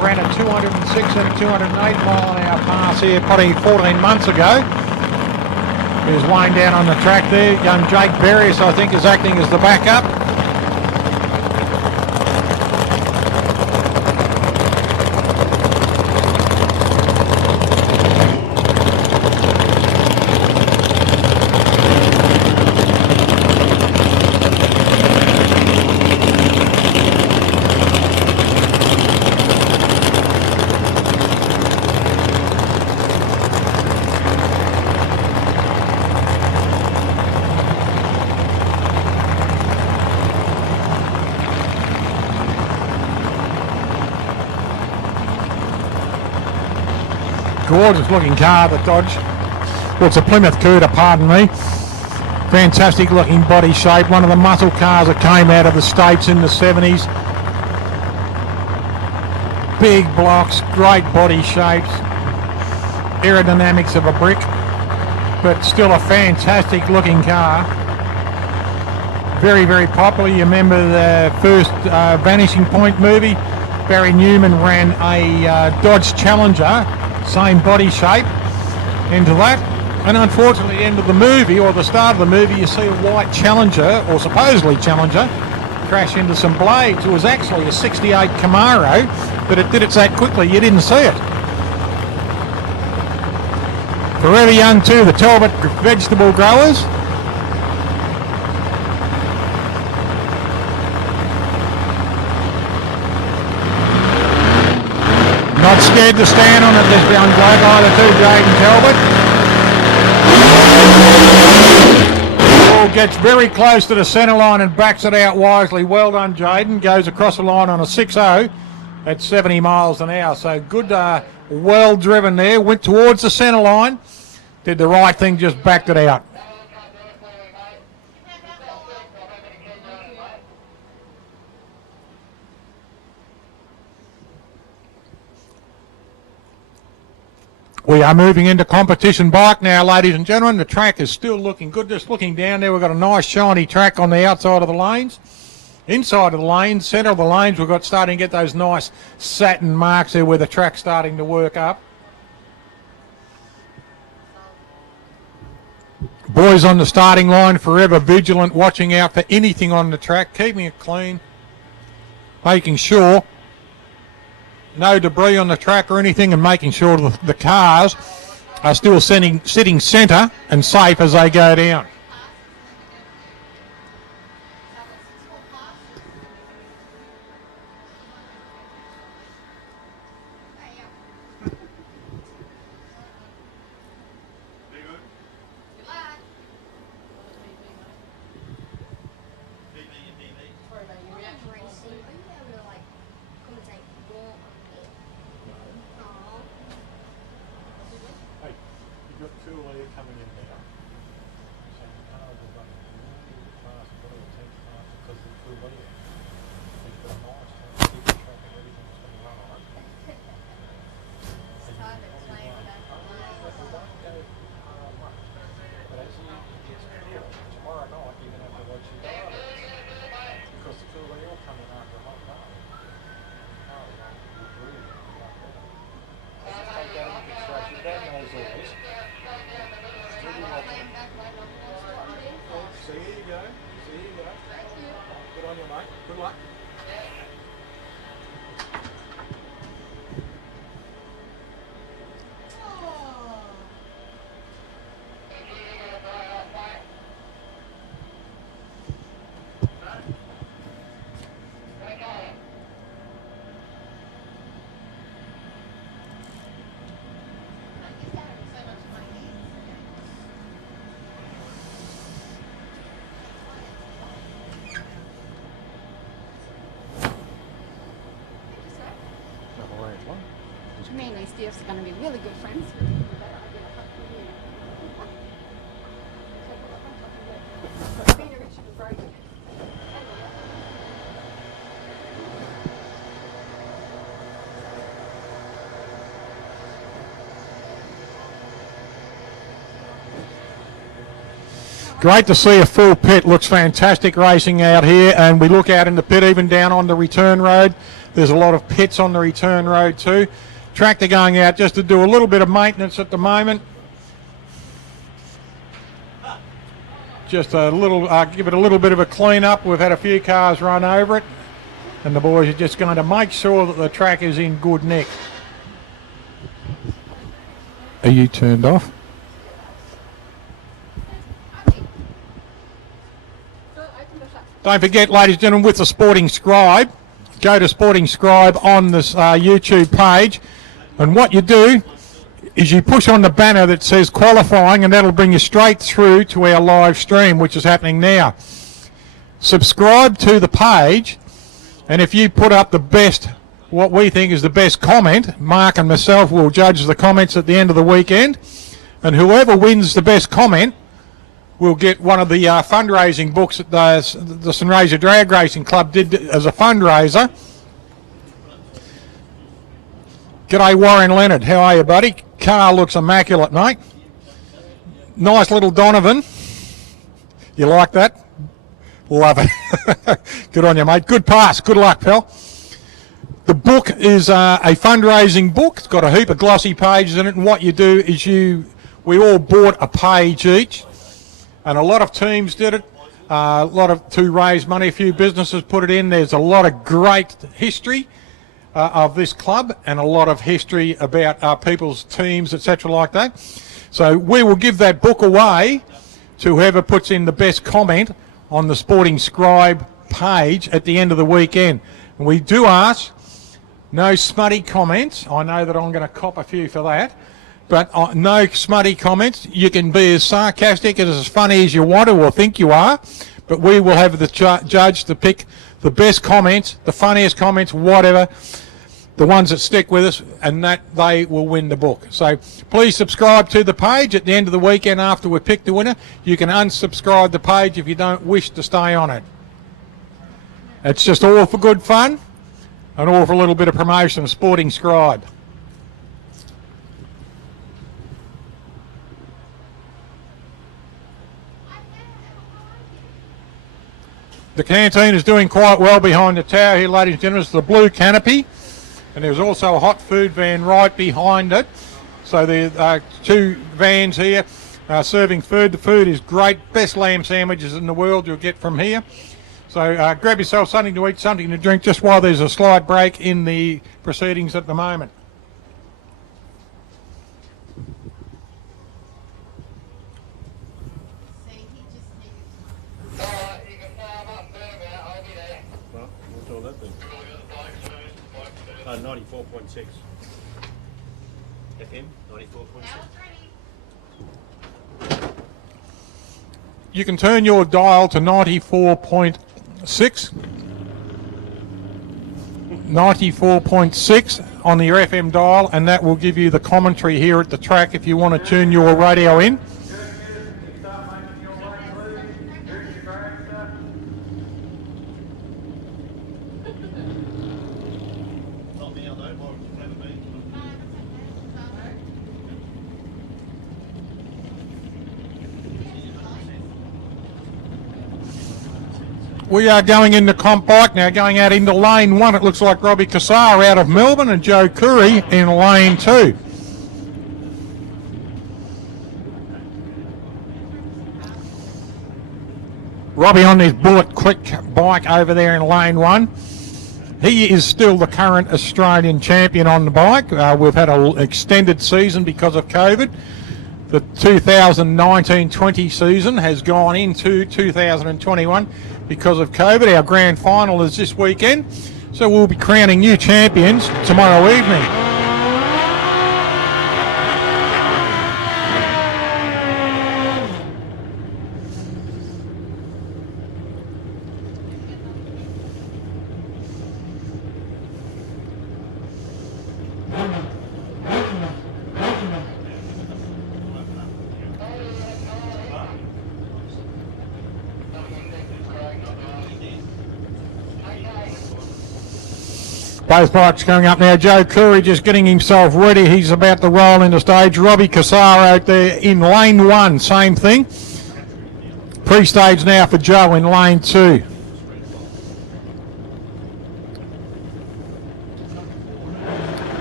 ran a 206 and a 208 mile an hour pass here probably 14 months ago. There's Wayne down on the track there. Young Jake Berrius, I think, is acting as the backup. Gorgeous looking car, the Dodge. Well, it's a Plymouth Cuda, pardon me. Fantastic looking body shape. One of the muscle cars that came out of the States in the 70s. Big blocks, great body shapes. Aerodynamics of a brick, but still a fantastic looking car. Very, very popular. You remember the first Vanishing Point movie? Barry Newman ran a Dodge Challenger, same body shape, into that. And unfortunately, at the end of the movie, or the start of the movie, you see a white Challenger, or supposedly Challenger, crash into some blades. It was actually a 68 Camaro, but it did it that quickly you didn't see it. Forever young too, the Talbot vegetable growers. Not scared to stand on it, this young bloke, either too, Jaden Talbot. Gets very close to the centre line and backs it out wisely. Well done, Jaden. Goes across the line on a 6.0 at 70 miles an hour. So good, well driven there. Went towards the centre line. Did the right thing, just backed it out. We are moving into competition bike now, ladies and gentlemen. The track is still looking good. Just looking down there, we've got a nice shiny track on the outside of the lanes. Inside of the lanes, centre of the lanes, we've got starting to get those nice satin marks there where the track's starting to work up. Boys on the starting line, forever vigilant, watching out for anything on the track, keeping it clean, making sure no debris on the track or anything, and making sure the cars are still sitting centre and safe as they go down. Me and Steve are going to be really good friends. Great to see a full pit. Looks fantastic racing out here, and we look out in the pit even down on the return road. There's a lot of pits on the return road too. Tractor going out just to do a little bit of maintenance at the moment. Just a little, give it a little bit of a clean up. We've had a few cars run over it, and the boys are just going to make sure that the track is in good nick. Are you turned off? Don't forget, ladies and gentlemen, with the Sporting Scribe, go to Sporting Scribe on this YouTube page, and what you do is you push on the banner that says qualifying, and that'll bring you straight through to our live stream, which is happening now. Subscribe to the page, and if you put up the best, what we think is the best comment, Mark and myself will judge the comments at the end of the weekend, And whoever wins the best comment will get one of the fundraising books that the Sunraysia Drag Racing Club did as a fundraiser. G'day Warren Leonard, how are you, buddy? Car looks immaculate, mate. Nice little Donovan. You like that? Love it. Good on you, mate. Good pass. Good luck, pal. The book is a fundraising book. It's got a heap of glossy pages in it, and what you do is we all bought a page each, and a lot of teams did it. To raise money. A few businesses put it in. There's a lot of great history of this club, and a lot of history about people's teams, etc., like that. So we will give that book away to whoever puts in the best comment on the Sporting Scribe page at the end of the weekend. And we do ask no smutty comments. I know that I'm going to cop a few for that, but no smutty comments. You can be as sarcastic and as funny as you want to or think you are, but we will have the judge to pick the best comments, the funniest comments, whatever, the ones that stick with us, and that they will win the book. So please subscribe to the page. At the end of the weekend after we pick the winner, you can unsubscribe the page if you don't wish to stay on it. It's just all for good fun and all for a little bit of promotion of Sporting Scribe. The canteen is doing quite well behind the tower here, ladies and gentlemen. It's the blue canopy, and there's also a hot food van right behind it. So there are two vans here serving food. The food is great. Best lamb sandwiches in the world you'll get from here. So grab yourself something to eat, something to drink, just while there's a slight break in the proceedings at the moment. What's all that then? 94.6 FM, 94.6. You can turn your dial to 94.6. 94.6 on your FM dial, and that will give you the commentary here at the track if you want to tune your radio in. We are going into comp bike now, going out into lane 1. It looks like Robbie Cassar out of Melbourne and Joe Curry in lane 2. Robbie on his Bullet Quick bike over there in lane 1. He is still the current Australian champion on the bike. We've had an extended season because of COVID. The 2019-20 season has gone into 2021 because of COVID. Our grand final is this weekend, so we'll be crowning new champions tomorrow evening. Both bikes going up now. Joe Curry just getting himself ready. He's about to roll into stage. Robbie Cassar out there in lane 1. Same thing. Pre-stage now for Joe in lane 2.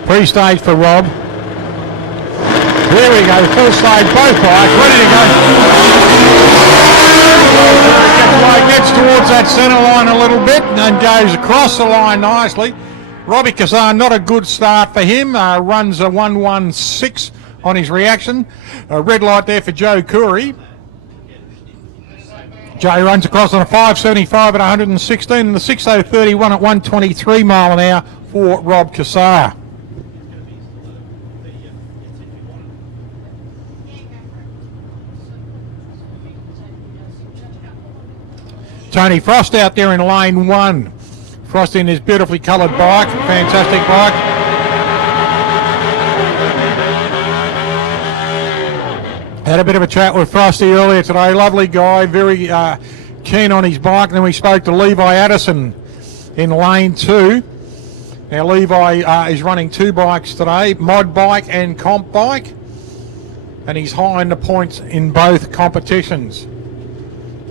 Pre-stage for Rob. Here we go. Full stage. Both bikes ready to go. Gets towards that centre line a little bit and goes across the line nicely. Robbie Cassar, not a good start for him. Runs a 1:16 on his reaction. Red light there for Joe Curry. Joe runs across on a 5:75 at 116 and the 6:031 at 123 mile an hour for Rob Cassar. Tony Frost out there in lane 1. Frost in his beautifully coloured bike, fantastic bike. Had a bit of a chat with Frosty earlier today. Lovely guy, very keen on his bike. And then we spoke to Levi Addison in lane 2. Now Levi is running 2 bikes today, mod bike and comp bike. And he's high in the points in both competitions.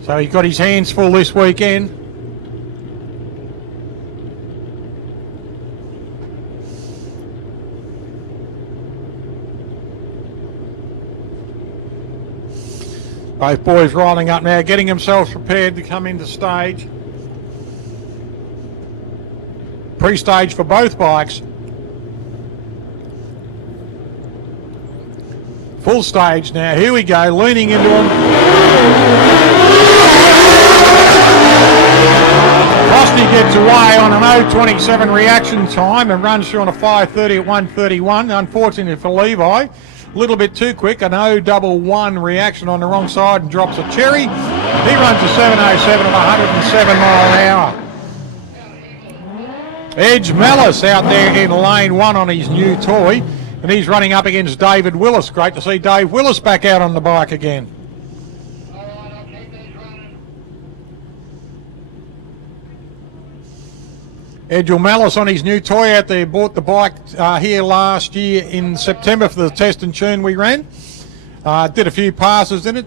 So he's got his hands full this weekend. Both boys rolling up now, getting themselves prepared to come into stage. Pre-stage for both bikes. Full stage now, here we go, leaning into them. Frosty gets away on an 0.27 reaction time and runs through on a 5.30 at 1.31. Unfortunately for Levi, a little bit too quick, an 0.11 reaction on the wrong side and drops a cherry. He runs a 7.07 at 107 mile an hour. Edge Mellis out there in lane 1 on his new toy, and he's running up against David Willis. Great to see Dave Willis back out on the bike again. Edge Mellis on his new toy out there, bought the bike here last year in September for the test and tune we ran. Did a few passes in it,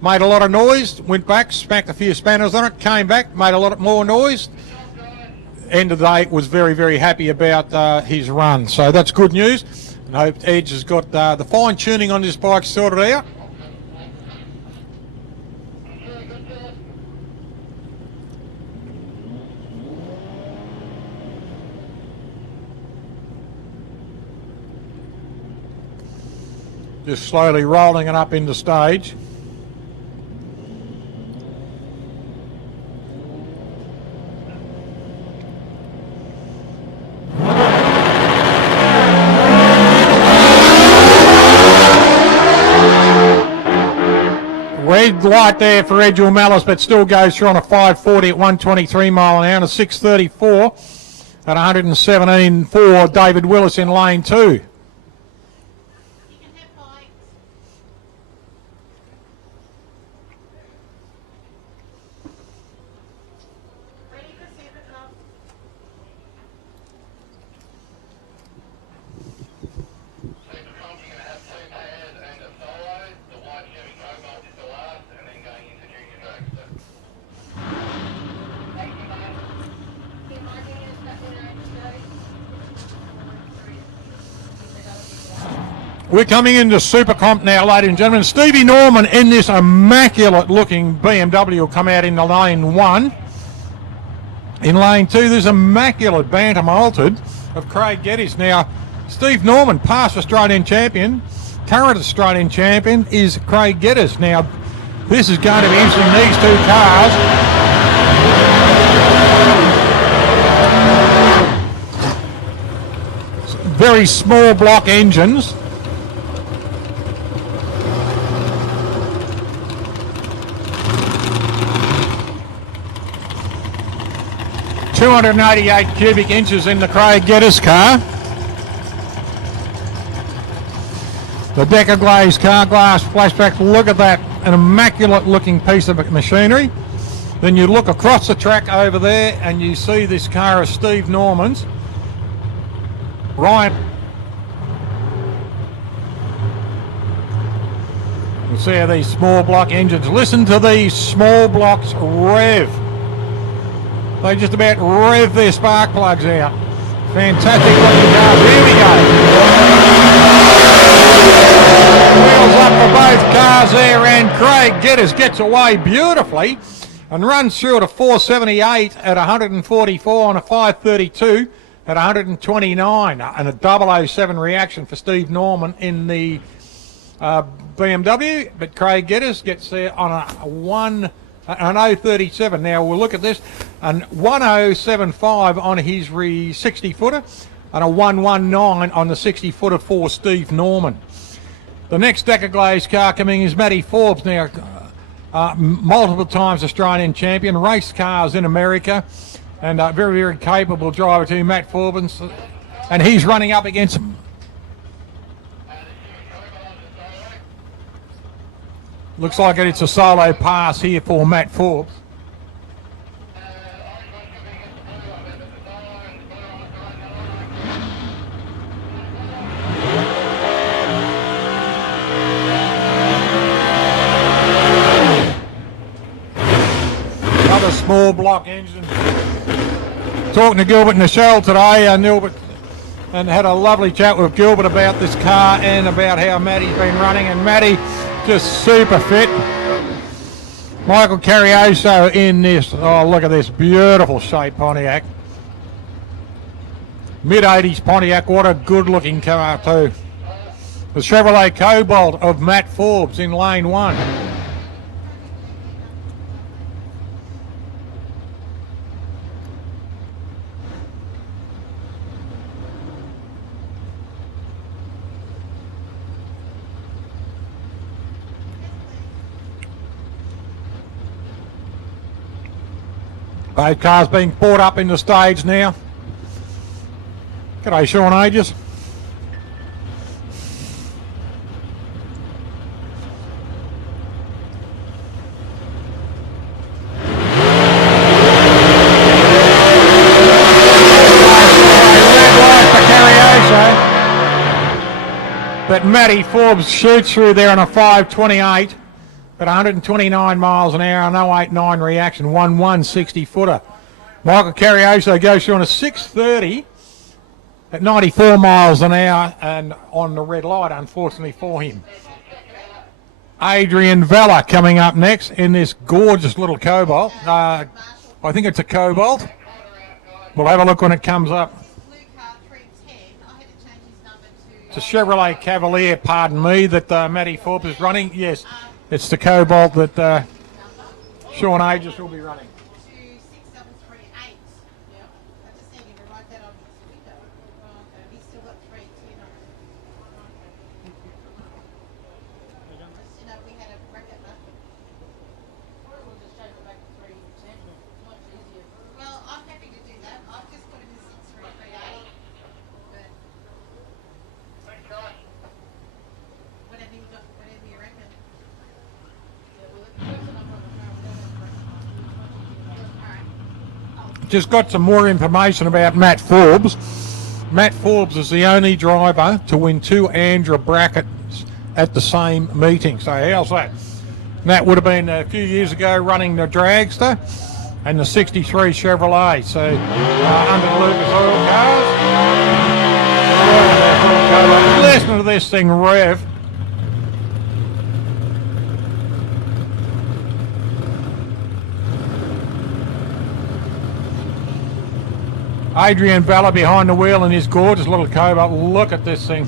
made a lot of noise, went back, smacked a few spanners on it, came back, made a lot more noise. End of the day, was very, very happy about his run. So that's good news. And I hope Edge has got the fine tuning on this bike sorted out. Just slowly rolling it up into stage. Red light there for Edge Mellis, but still goes through on a 5.40 at 123 mile an hour and a 6.34 at 117 for David Willis in lane 2. We're coming into Super Comp now, ladies and gentlemen. Stevie Norman in this immaculate-looking BMW will come out in the lane 1. In lane 2, there's immaculate Bantam Altered of Craig Geddes. Now, Steve Norman, past Australian champion, current Australian champion is Craig Geddes. Now, this is going to be interesting, these 2 cars. Very small block engines. .288 cubic inches in the Craig Geddes car. The Decker Glaze car glass flashback, look at that, an immaculate looking piece of machinery. Then you look across the track over there and you see this car of Steve Norman's. Ryan. You see how these small block engines, listen to these small blocks rev. They just about rev their spark plugs out. Fantastic looking cars. Here we go. Wheels up for both cars there, and Craig Geddes gets away beautifully and runs through at a 478 at 144 on a 532 at 129, and a 007 reaction for Steve Norman in the BMW, but Craig Geddes gets there on an 037. Now we'll look at this, an 1075 on his 60-footer and a 119 on the 60-footer for Steve Norman. The next Decker Glaze car coming is Matty Forbes. Now, multiple times Australian champion, raced cars in America, and very, very capable driver too, Matt Forbes, and he's running up against Looks like it's a solo pass here for Matt Forbes. Another small block engine. Talking to Gilbert and Michelle today, Gilbert, and had a lovely chat with Gilbert about this car and about how Matty's been running, and Matty just super fit. Michael Carrioso in this, oh look at this beautiful shape Pontiac. Mid-80s Pontiac, what a good looking car too. The Chevrolet Cobalt of Matt Forbes in lane 1. Both cars being brought up in the stage now. G'day Sean Aegis. But Matty Forbes shoots through there on a 528 at 129 miles an hour, an 089 reaction, 160 footer. Michael Carrioso goes through on a 630 at 94 miles an hour and on the red light, unfortunately for him. Adrian Vella coming up next in this gorgeous little Cobalt. I think it's a Cobalt. We'll have a look when it comes up. It's a Chevrolet Cavalier, pardon me, that Matty Forbes is running. Yes, it's the Cobalt that Sean Aegis will be running. 26738. Yeah. I just need him to write that on his window. Oh, okay. He's still got 310 on it. Just, you know, we had a bracket left. Or we'll just change it back to 310. It's much easier. Well, I'm happy to do that. I've just put him in 6338. But whatever you got, whatever you reckon. Yeah, well, if you put the number on the car, we don't have to break it off. It's much easier. Just got some more information about Matt Forbes. Matt Forbes is the only driver to win 2 Andra brackets at the same meeting. So how's that? And that would have been a few years ago running the Dragster and the 63 Chevrolet. So under the Lucas Oil cars. Listen to this thing rev. Adrian Vella behind the wheel in his gorgeous little Cobalt. Look at this thing.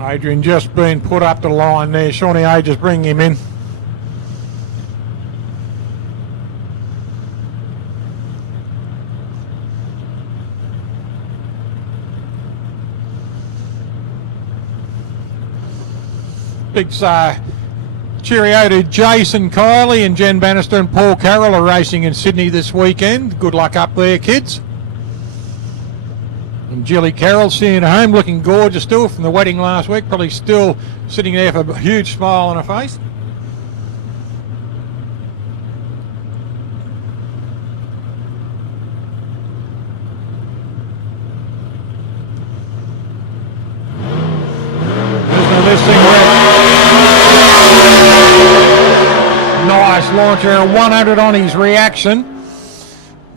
Adrian just been put up the line there. Shawnee A just bring him in. Big cheerio to Jason Kiley and Jen Bannister and Paul Carroll are racing in Sydney this weekend. Good luck up there, kids. And Jilly Carroll sitting at home looking gorgeous still from the wedding last week. Probably still sitting there with a huge smile on her face. Listen to this thing. Nice launcher, 100 on his reaction.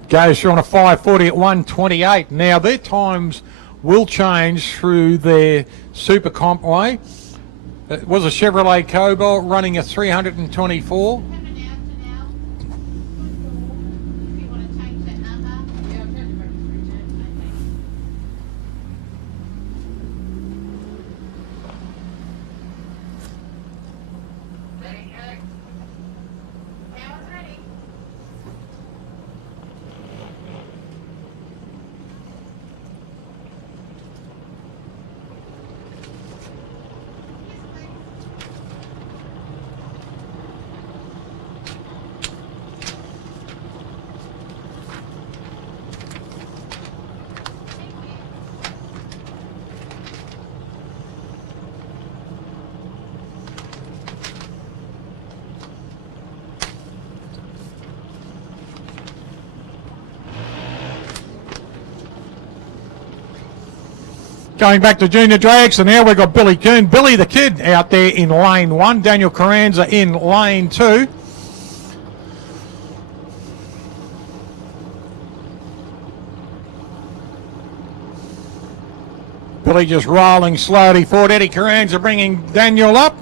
Goes through on a 540 at 128. Now their times will change through their Super Comp way. It was a Chevrolet Cobalt running a 324. Coming out to now. If you want to change that number. Yeah, I'll change it back to 310. Now it's ready. Going back to junior drags, so now we've got Billy Coon, Billy the Kid out there in lane 1, Daniel Carranza in lane 2. Billy just rolling slowly forward. Eddie Carranza bringing Daniel up.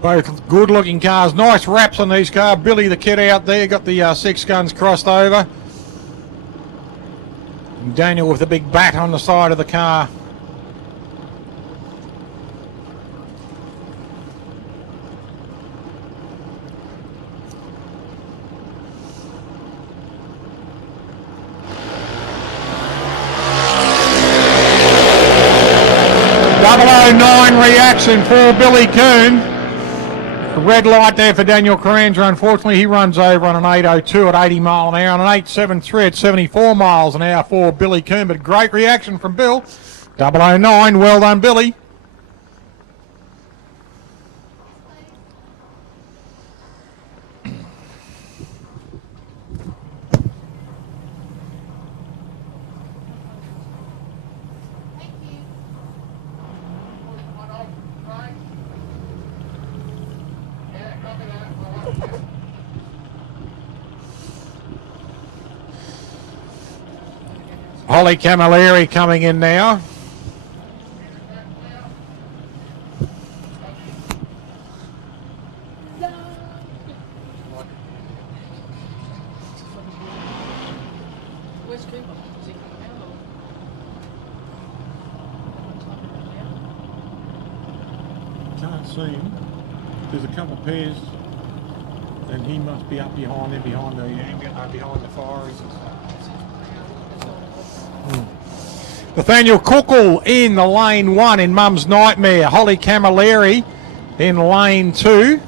Both good looking cars, nice wraps on these cars. Billy the Kid out there, got the 6 guns crossed over. And Daniel with the big bat on the side of the car. .009 reaction for Billy Coon. Red light there for Daniel Carranza. Unfortunately, he runs over on an 802 at 80 mile an hour, and an 873 at 74 miles an hour for Billy Coon. But great reaction from Bill. 009, well done, Billy. Holly Camilleri coming in now. Where's Cooper? Is he coming out or? Can't see him. There's a couple of pairs, and he must be up behind them, behind the fires. Nathaniel Cookle in the lane 1 in Mum's Nightmare. Holly Camilleri in lane 2.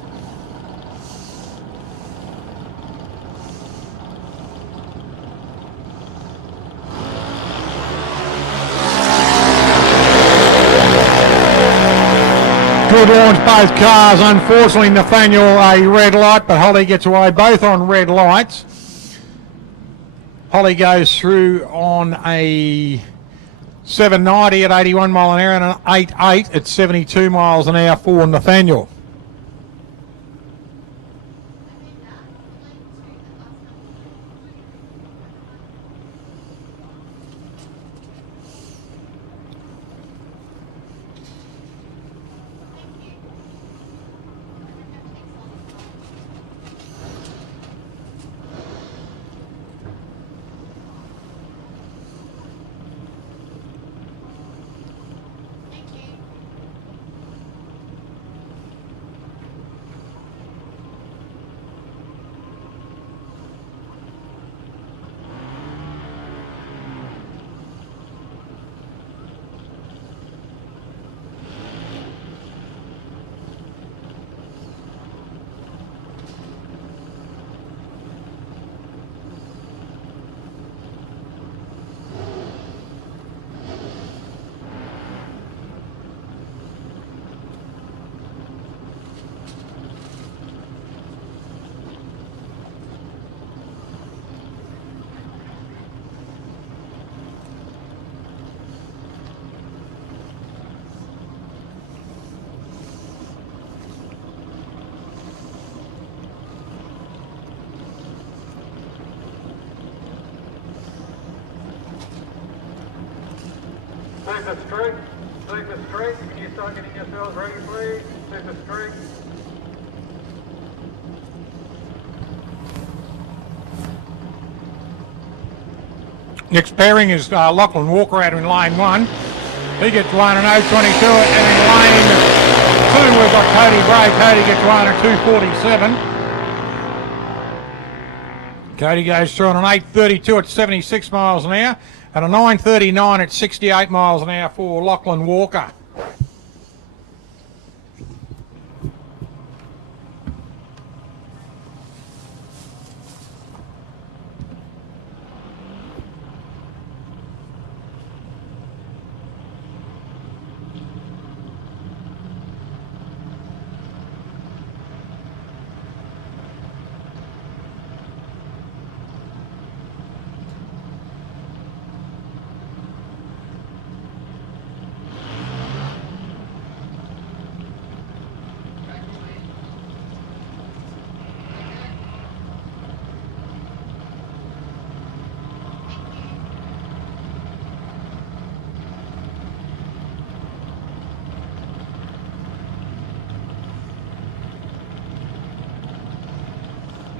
Good launch, both cars. Unfortunately, Nathaniel a red light, but Holly gets away both on red lights. Holly goes through on a 790 at 81 mile an hour and an 88 at 72 miles an hour for Nathaniel. Super straight, super straight. Can you start getting yourselves ready, please? Super straight. Next pairing is Lachlan Walker out in lane 1. He gets one at 022, and in lane 2 we've got Cody Bray. Cody gets one at 247. Cody goes through on an 832 at 76 miles an hour, and a 939 at 68 miles an hour for Lachlan Walker.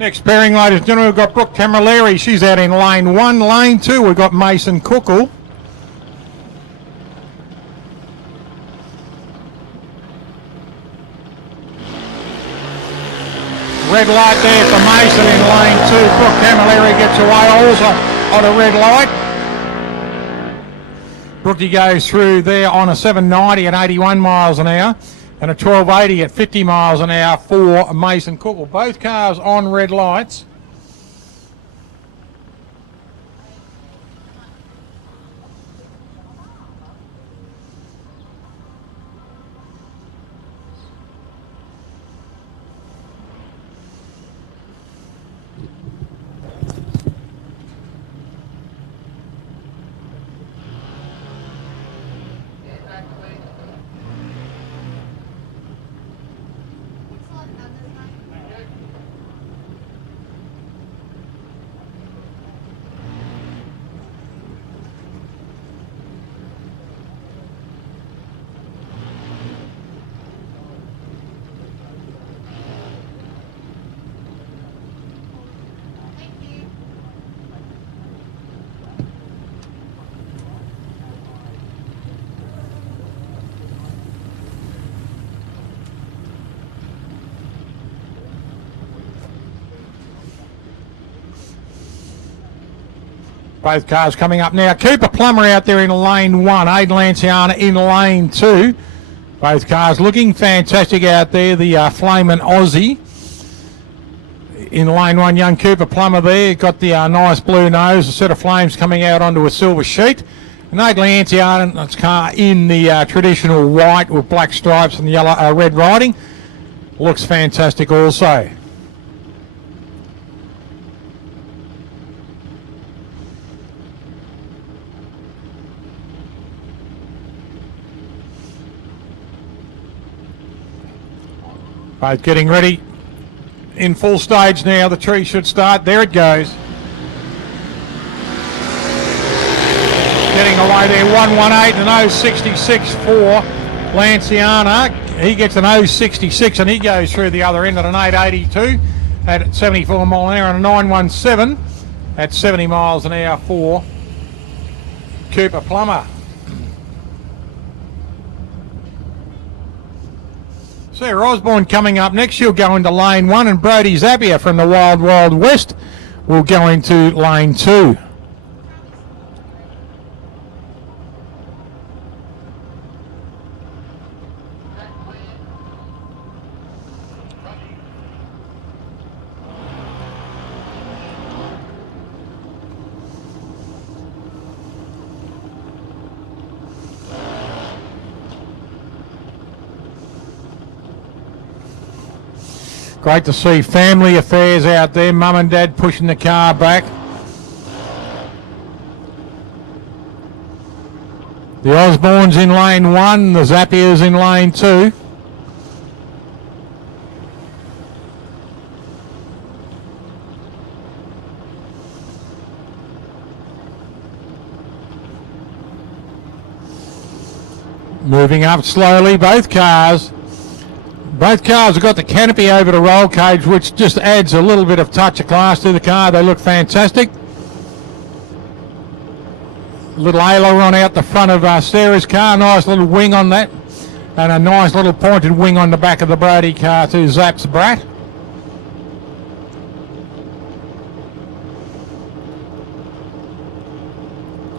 Next pairing, ladies and gentlemen, we've got Brooke Camilleri. She's out in lane 1. Lane 2, we've got Mason Cookle. Red light there for Mason in lane 2. Brooke Camilleri gets away also on a red light. Brookie goes through there on a 790 at 81 miles an hour and a 1280 at 50 miles an hour for Mason Cookle. Both cars on red lights. Both cars coming up now. Cooper Plummer out there in lane 1. Aiden Lanciana in lane 2. Both cars looking fantastic out there. The Flamin' Aussie in lane 1. Young Cooper Plummer there. Got the nice blue nose. A set of flames coming out onto a silver sheet. And Aiden Lanciana's car in the traditional white with black stripes and yellow red writing. Looks fantastic also. Both getting ready in full stage now. The tree should start. There it goes. Getting away there. 118 and 066 for Lanciana. He gets an 066 and he goes through the other end at an 882 at 74 mile an hour and a 917 at 70 miles an hour for Cooper Plummer. Sarah Osborne coming up next. She'll go into lane 1 and Brody Zappia from the Wild Wild West will go into lane 2. Great to see family affairs out there. Mum and Dad pushing the car back. The Osbornes in lane 1, the Zappias in lane 2. Moving up slowly, both cars. Both cars have got the canopy over the roll cage, which just adds a little bit of touch of class to the car. They look fantastic. Little aileron out the front of Sarah's car. Nice little wing on that. And a nice little pointed wing on the back of the Brody car to Zap's Brat.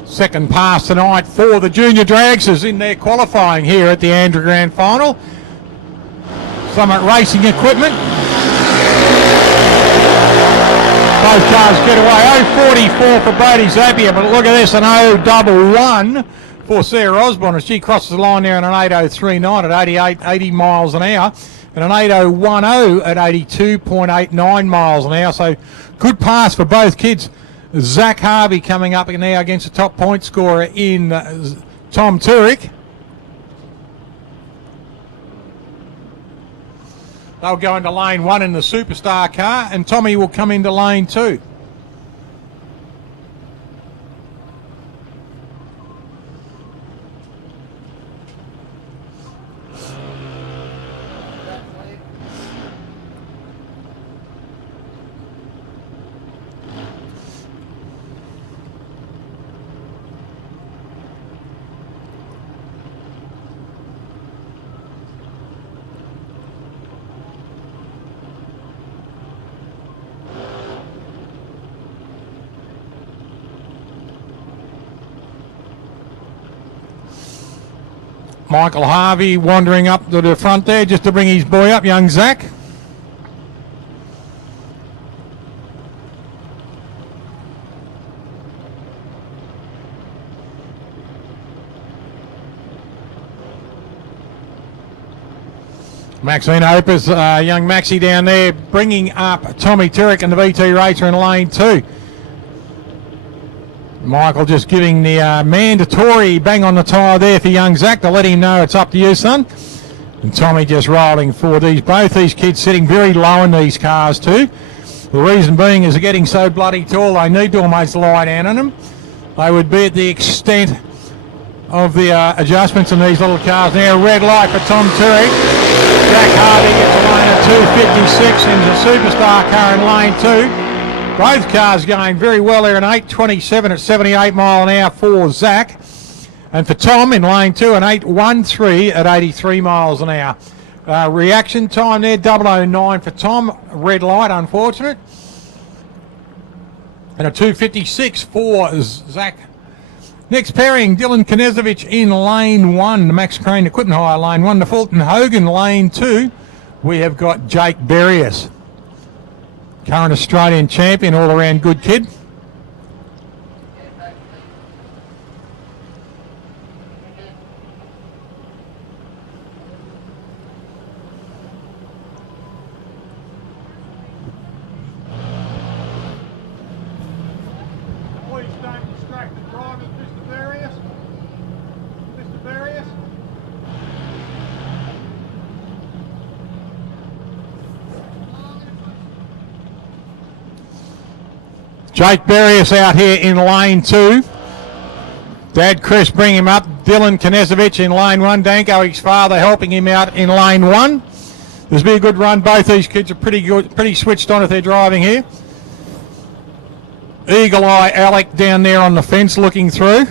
Second pass tonight for the Junior Dragsers in their qualifying here at the Andrew Grand Final. Summit Racing Equipment. Both cars get away. 044 for Brody Zappia, but look at this, an 011 for Sarah Osborne as she crosses the line there in an 8039 at 80 miles an hour and an 8010 at 82.89 miles an hour. So good pass for both kids. Zach Harvey coming up now against the top point scorer in Tom Turek. They'll go into lane 1 in the Superstar car, and Tommy will come into lane 2. Michael Harvey wandering up to the front there just to bring his boy up, young Zach. Maxine Opus, young Maxie down there, bringing up Tommy Turek and the VT Racer in lane 2. Michael just giving the mandatory bang on the tyre there for young Zach to let him know it's up to you, son. And Tommy just rolling for both these kids sitting very low in these cars too. The reason being is they're getting so bloody tall they need to almost lie down in them. They would be at the extent of the adjustments in these little cars. Now red light for Tom Turek. Jack Harvey gets a lane at 2.56 in the superstar car in lane 2. Both cars going very well there in 8.27 at 78 mile an hour for Zach. And for Tom in lane 2 an 8.13 at 83 miles an hour. Reaction time there 009 for Tom. Red light, unfortunate. And a 2.56 for Zach. Next pairing, Dylan Knezovich in lane 1, the Max Crane Equipment Hire lane 1, the Fulton Hogan lane 2. We have got Jake Berrius, current Australian champion, all around good kid. Please don't distract the drivers, Mr. Berrius. Mr. Berrius. Jake Berrius out here in lane 2. Dad Chris bring him up. Dylan Knezovich in lane 1. Danko, his father, helping him out in lane 1. This will be a good run. Both these kids are pretty good, pretty switched on if they're driving here. Eagle Eye Alec down there on the fence looking through.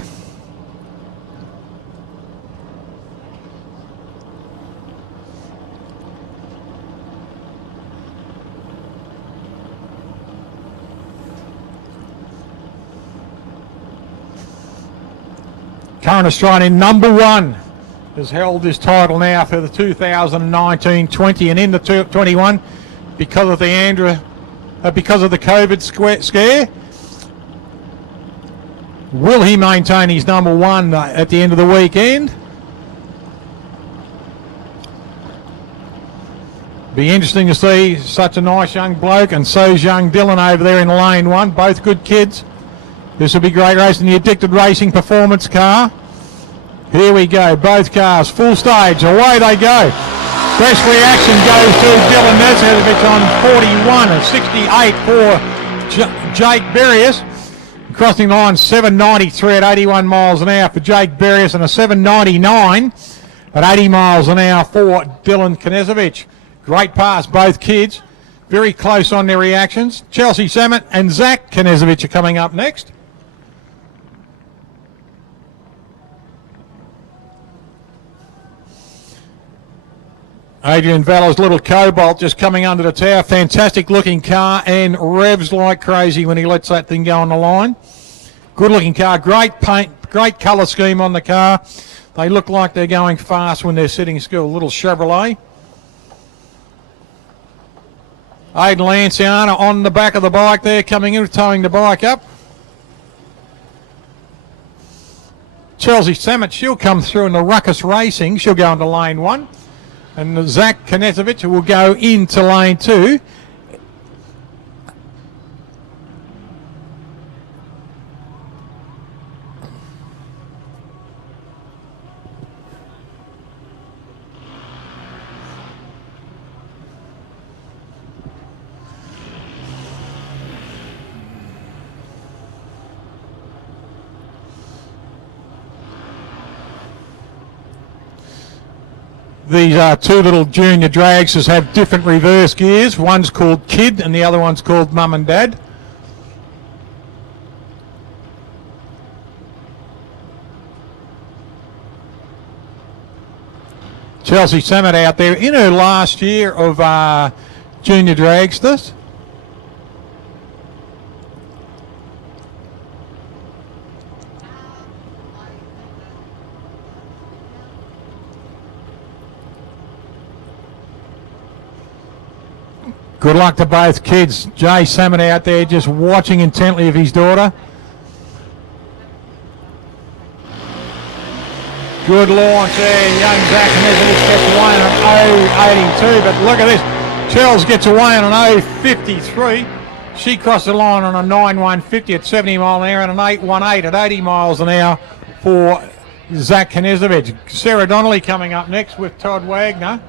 Current Australian number 1 has held this title now for the 2019-20 and in the 21 because of the because of the COVID scare. Will he maintain his number 1 at the end of the weekend? Be interesting to see such a nice young bloke, and so's young Dylan over there in lane 1. Both good kids. This will be great racing. The Addicted Racing performance car. Here we go. Both cars full stage. Away they go. Best reaction goes to Dylan Knezovich on 41 and 68 for Jake Berrius. Crossing line 7.93 at 81 miles an hour for Jake Berrius and a 7.99 at 80 miles an hour for Dylan Knezovich. Great pass, both kids. Very close on their reactions. Chelsea Samet and Zach Knezovich are coming up next. Adrian Valler's little Cobalt just coming under the tower. Fantastic looking car and revs like crazy when he lets that thing go on the line. Good looking car, great paint, great colour scheme on the car. They look like they're going fast when they're sitting still. Little Chevrolet. Aiden Lanciano on the back of the bike there, coming in, towing the bike up. Chelsea Samet, she'll come through in the Ruckus Racing. She'll go into lane 1. And Zach Knezovich will go into lane 2. These two little junior dragsters have different reverse gears. One's called Kid and the other one's called Mum and Dad. Chelsea Samet out there in her last year of junior dragsters. Good luck to both kids. Jay Salmon out there just watching intently of his daughter. Good launch there. Young Zach Nesbitt gets away on an 0.82, but look at this. Charles gets away on an 0.53. She crossed the line on a 9.150 at 70 mile an hour and an 8.18 at 80 miles an hour for Zach Knezovic. Sarah Donnelly coming up next with Todd Wagner.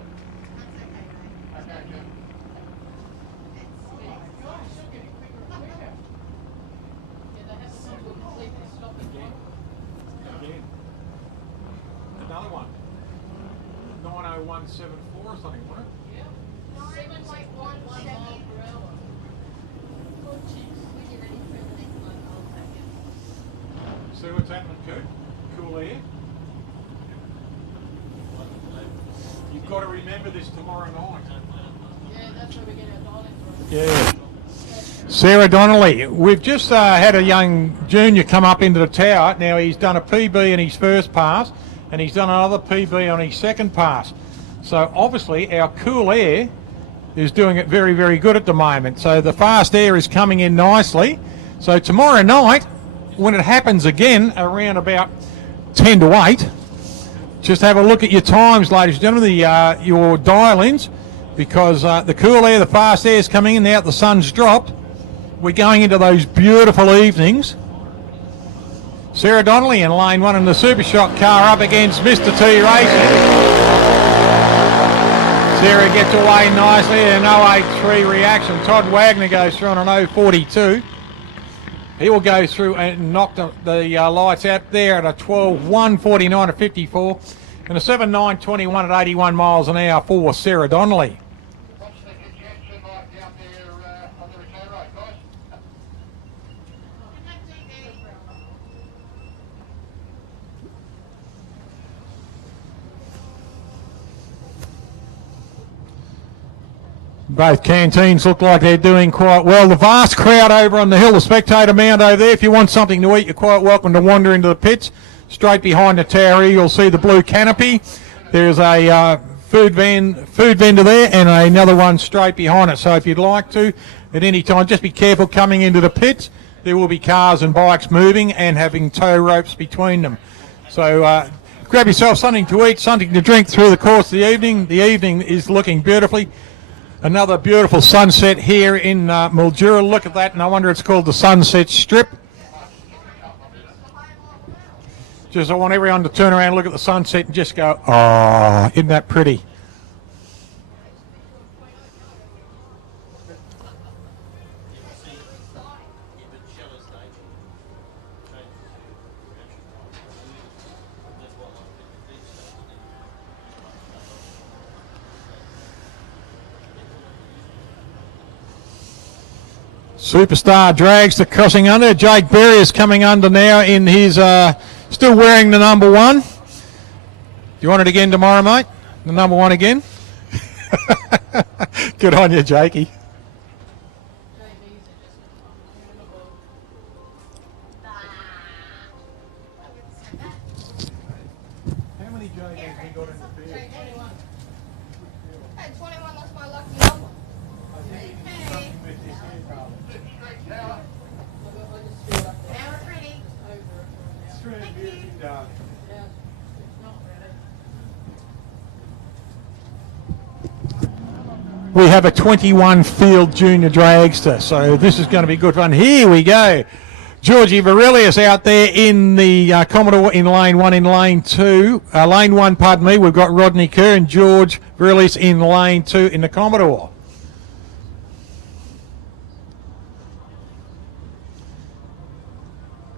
Another one. 90174 or something, wasn't it? See what's happening, Coop? Cool air. You've got to remember this tomorrow night. Yeah, that's where we get our dialing from. Yeah. Sarah Donnelly. We've just had a young junior come up into the tower. Now he's done a PB in his first pass and he's done another PB on his second pass. So obviously our cool air is doing it very, very good at the moment. So the fast air is coming in nicely. So tomorrow night, when it happens again around about 10 to 8, just have a look at your times, ladies and gentlemen, your dial-ins, because the cool air, the fast air is coming in now, the sun's dropped. We're going into those beautiful evenings. Sarah Donnelly in lane 1 in the Super Shock car up against Mr. T Racing. Sarah gets away nicely in an 0.83 reaction. Todd Wagner goes through on an 0.42. He will go through and knock the lights out there at a 12.149 at 54 and a 7.921 at 81 miles an hour for Sarah Donnelly. Both canteens look like they're doing quite well. The vast crowd over on the hill, the spectator mound over there. If you want something to eat, you're quite welcome to wander into the pits. Straight behind the tower, you'll see the blue canopy. There's a food vendor there and another one straight behind it. So if you'd like to, at any time, just be careful coming into the pits. There will be cars and bikes moving and having tow ropes between them. So grab yourself something to eat, something to drink through the course of the evening. The evening is looking beautifully. Another beautiful sunset here in Mildura. Look at that. No wonder it's called the Sunset Strip. Just I want everyone to turn around and look at the sunset and just go, oh, isn't that pretty? Superstar dragster crossing under. Jake Berry is coming under now in his, still wearing the number 1. Do you want it again tomorrow, mate? The number 1 again? Good on you, Jakey. How many JKs have you got in the field? 21. Hey, 21, that's my lucky number. Now we're pretty. We have a 21 field junior dragster, so this is going to be good fun. Here we go. Georgie Varelius out there in the Commodore in lane 1, in lane 2. Lane 1, pardon me, we've got Rodney Kerr and George Varelius in lane 2 in the Commodore.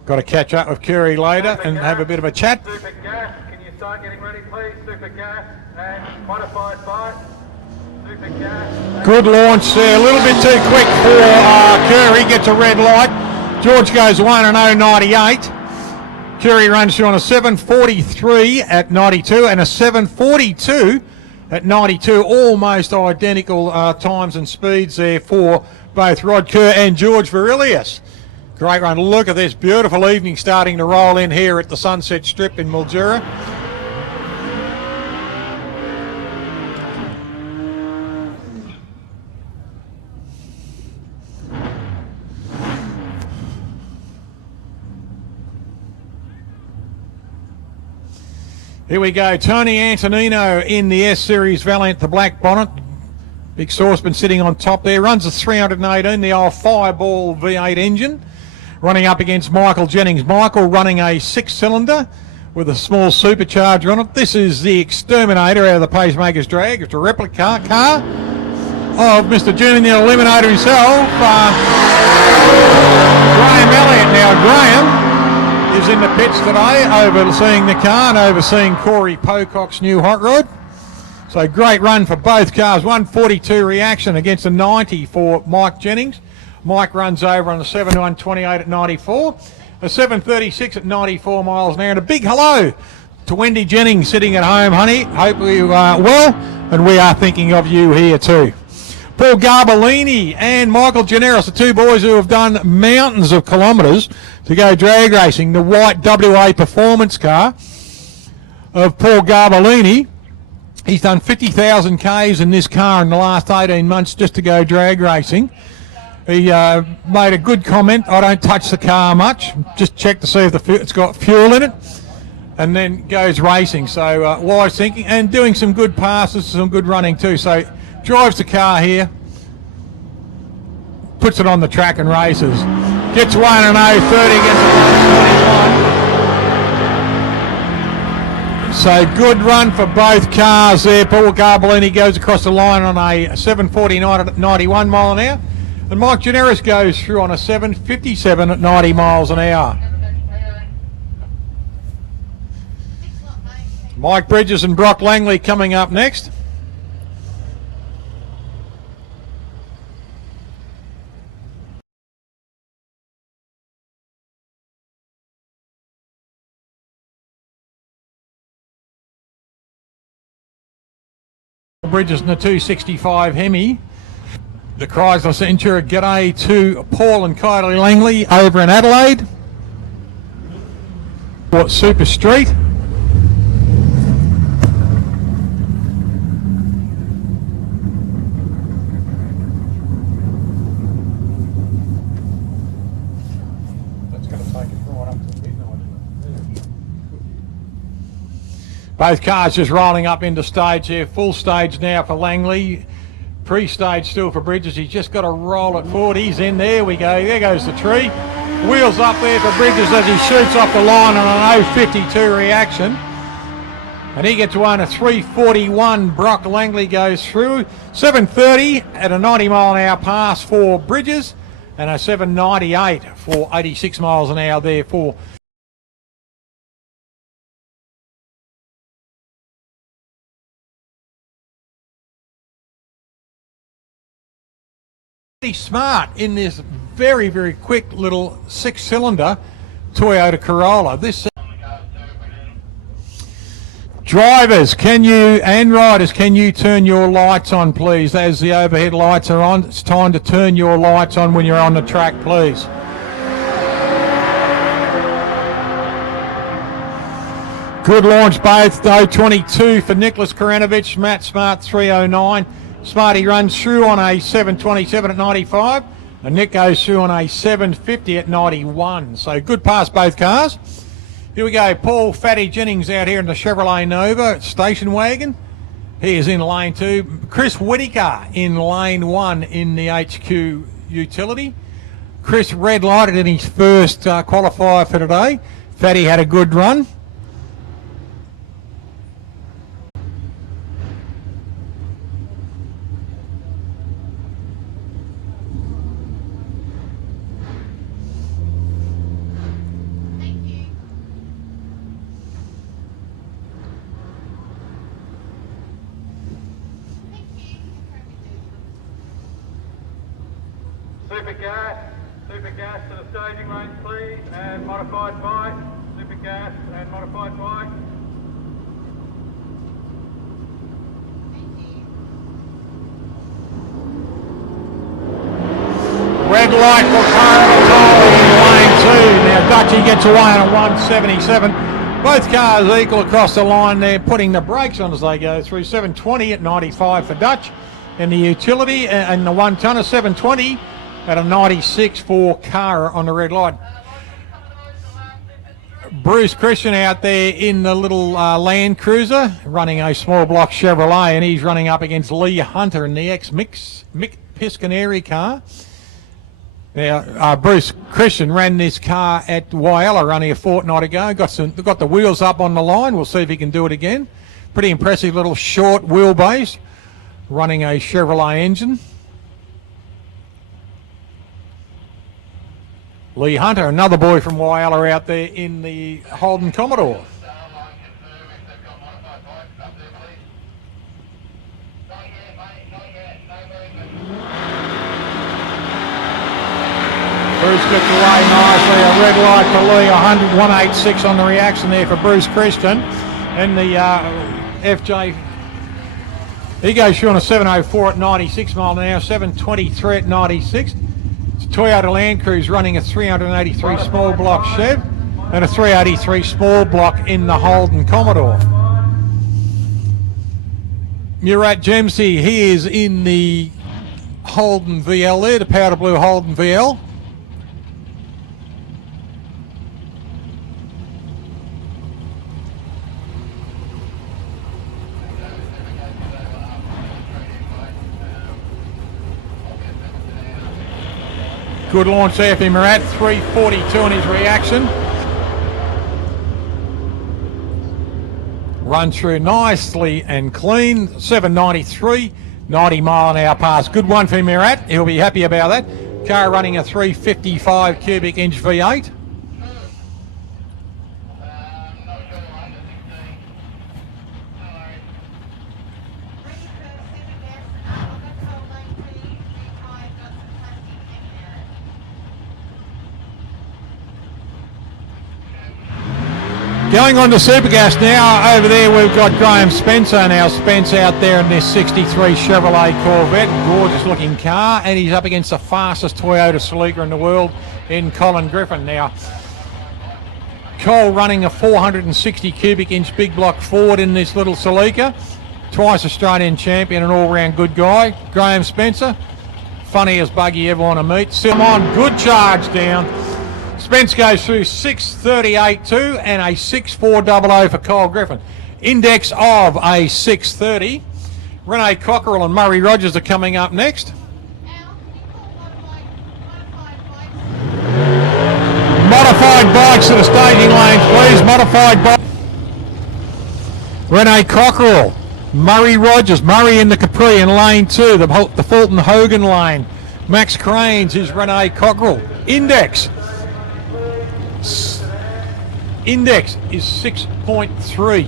Got to catch up with Curry later and have a bit of a chat. Super gas, can you start getting ready, please? Super gas and modified bike. Super gas. Good launch there, a little bit too quick for Curry, gets a red light. George goes 1:09.98. Curry runs through on a 7:43 at 92 and a 7:42 at 92. Almost identical times and speeds there for both Rod Kerr and George Varelius. Great run. Look at this beautiful evening starting to roll in here at the Sunset Strip in Mildura. Here we go. Tony Antonino in the S Series Valiant, the black bonnet. Big saucepan sitting on top there. Runs a 318, the old Fireball V8 engine. Running up against Michael Jennings. Michael running a 6-cylinder with a small supercharger on it. This is the Exterminator out of the Pacemaker's Drag. It's a replica car of Mr. Junior the Eliminator himself, Graham Elliott. Now Graham is in the pits today, overseeing the car and overseeing Corey Pocock's new hot rod. So great run for both cars. 142 reaction against a 90 for Mike Jennings. Mike runs over on the 7-1-28 at 94. A 736 at 94 miles an hour. And a big hello to Wendy Jennings sitting at home, honey. Hope you are well, and we are thinking of you here too. Paul Garbolini and Michael Generis, the two boys who have done mountains of kilometres to go drag racing. The white WA performance car of Paul Garbolini. He's done 50,000 Ks in this car in the last 18 months just to go drag racing. He made a good comment. I don't touch the car much. Just check to see if it's got fuel in it, and then goes racing. So wise thinking and doing some good passes, some good running too. So drives the car here, puts it on the track and races. Gets 1-0, 30 gets a 121. So good run for both cars there. Paul Garbolini goes across the line on a 7:49 at 91 mile an hour. And Mike Generis goes through on a 7:57 at 90 miles an hour. Mike Bridges and Brock Langley coming up next. Bridges in the 265 Hemi. The Chrysler Centura. G'day to Paul and Kylie Langley over in Adelaide. What Super Street. That's going to take us right up to midnight, isn't it? Both cars just rolling up into stage here. Full stage now for Langley. Pre-stage still for Bridges. He's just got to roll it forward. He's in. There we go. There goes the tree. Wheels up there for Bridges as he shoots off the line on an 0.52 reaction. And he gets one, a 3:41. Brock Langley goes through. 7:30 at a 90 mile an hour pass for Bridges. And a 7:98 for 86 miles an hour there for smart in this very, very quick little 6-cylinder Toyota Corolla. This drivers, can you, and riders, can you turn your lights on, please? As the overhead lights are on, it's time to turn your lights on when you're on the track, please. Good launch both, though. 22 for Nicholas Karanovich, Matt Smart 309. Smarty runs through on a 7:27 at 95, and Nick goes through on a 7:50 at 91. So good pass both cars. Here we go. Paul Fatty Jennings out here in the Chevrolet Nova station wagon. He is in lane 2. Chris Whittaker in lane 1 in the HQ utility. Chris red lighted in his first qualifier for today. Fatty had a good run. Super gas to the staging range, please, and modified bike. Super gas and modified bike. Red light for Carl in lane 2. Now Dutchie gets away on a 177. Both cars equal across the line there, putting the brakes on as they go through. 720 at 95 for Dutch in the utility, and the 1 tonner 720 at a 96 for Cara on the red light. Bruce Christian out there in the little Land Cruiser, running a small block Chevrolet, and he's running up against Lee Hunter in the Mick Piscaneri car. Now, Bruce Christian ran this car at Wyalla only a fortnight ago. Got the wheels up on the line. We'll see if he can do it again. Pretty impressive little short wheelbase, running a Chevrolet engine. Lee Hunter, another boy from Wyalla out there in the Holden Commodore. Bruce gets away nicely. A red light for Lee. 186 on the reaction there for Bruce Christian. And the FJ, he goes through on a 704 at 96 mile an hour, 723 at 96. It's a Toyota Land Cruiser running a 383 small block Chev and a 383 small block in the Holden Commodore. Murat Gemsey, he is in the Holden VL there, the powder blue Holden VL. Good launch there for Murat, 342 on his reaction. Run through nicely and clean, 793, 90 mile an hour pass. Good one for Murat, he'll be happy about that. Car running a 355 cubic inch V8. Going on to Supergas now, over there we've got Graham Spencer. Now Spence out there in this 63 Chevrolet Corvette, gorgeous looking car, and he's up against the fastest Toyota Celica in the world in Colin Griffin. Now Cole running a 460 cubic inch big block Ford in this little Celica, twice Australian champion and all round good guy. Graham Spencer, funniest buggy you ever want to meet. Simon, good charge down. Spence goes through 638.2 and a 6400 for Cole Griffin. Index of a 630. Renee Cockerell and Murray Rogers are coming up next. Modified bikes to the staging lanes, please. Modified bikes. Renee Cockerell, Murray Rogers, Murray in the Capri in lane 2, the Fulton Hogan lane. Max Cranes is Renee Cockerell. Index is 6.3.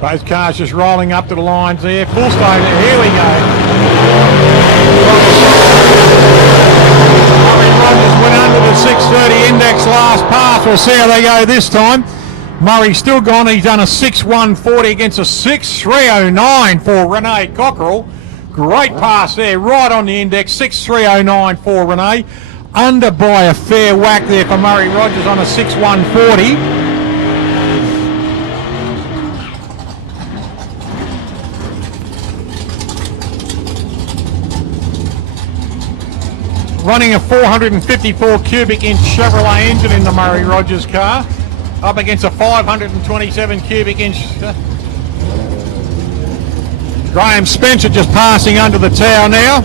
Both cars just rolling up to the lines there. Full stage. Here we go. Murray Rogers went under the 630 index last pass. We'll see how they go this time. Murray's still gone. He's done a 6.140 against a 6.309 for Renee Cockerell. Great pass there, right on the index. 6.309 for Renee. Under by a fair whack there for Murray Rogers on a 6.140. Running a 454 cubic inch Chevrolet engine in the Murray Rogers car. Up against a 527 cubic inch. Graham Spencer just passing under the tower now.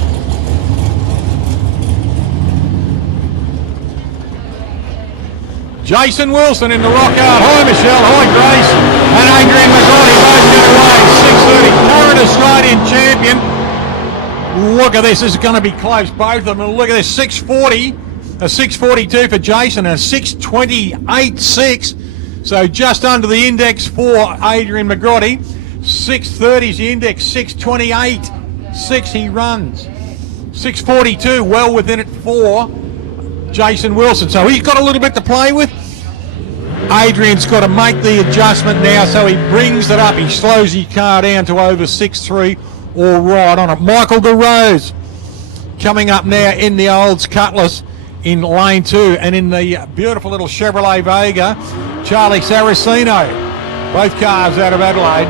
Jason Wilson in the rock out. Hi Michelle, hi Grace. And Adrian McGrawdy both get away. 630. Current Australian champion. Look at this is going to be close, both of them. And look at this, 640. A 642 for Jason and a 628.6. So just under the index for Adrian McGrawdy. 630 is the index, 628.6 he runs. 642, well within it for Jason Wilson. So he's got a little bit to play with. Adrian's got to make the adjustment now, so he brings it up. He slows his car down to over 6.3 or right on it. Michael DeRose coming up now in the Olds Cutlass in lane 2, and in the beautiful little Chevrolet Vega, Charlie Saraceno Both cars out of Adelaide.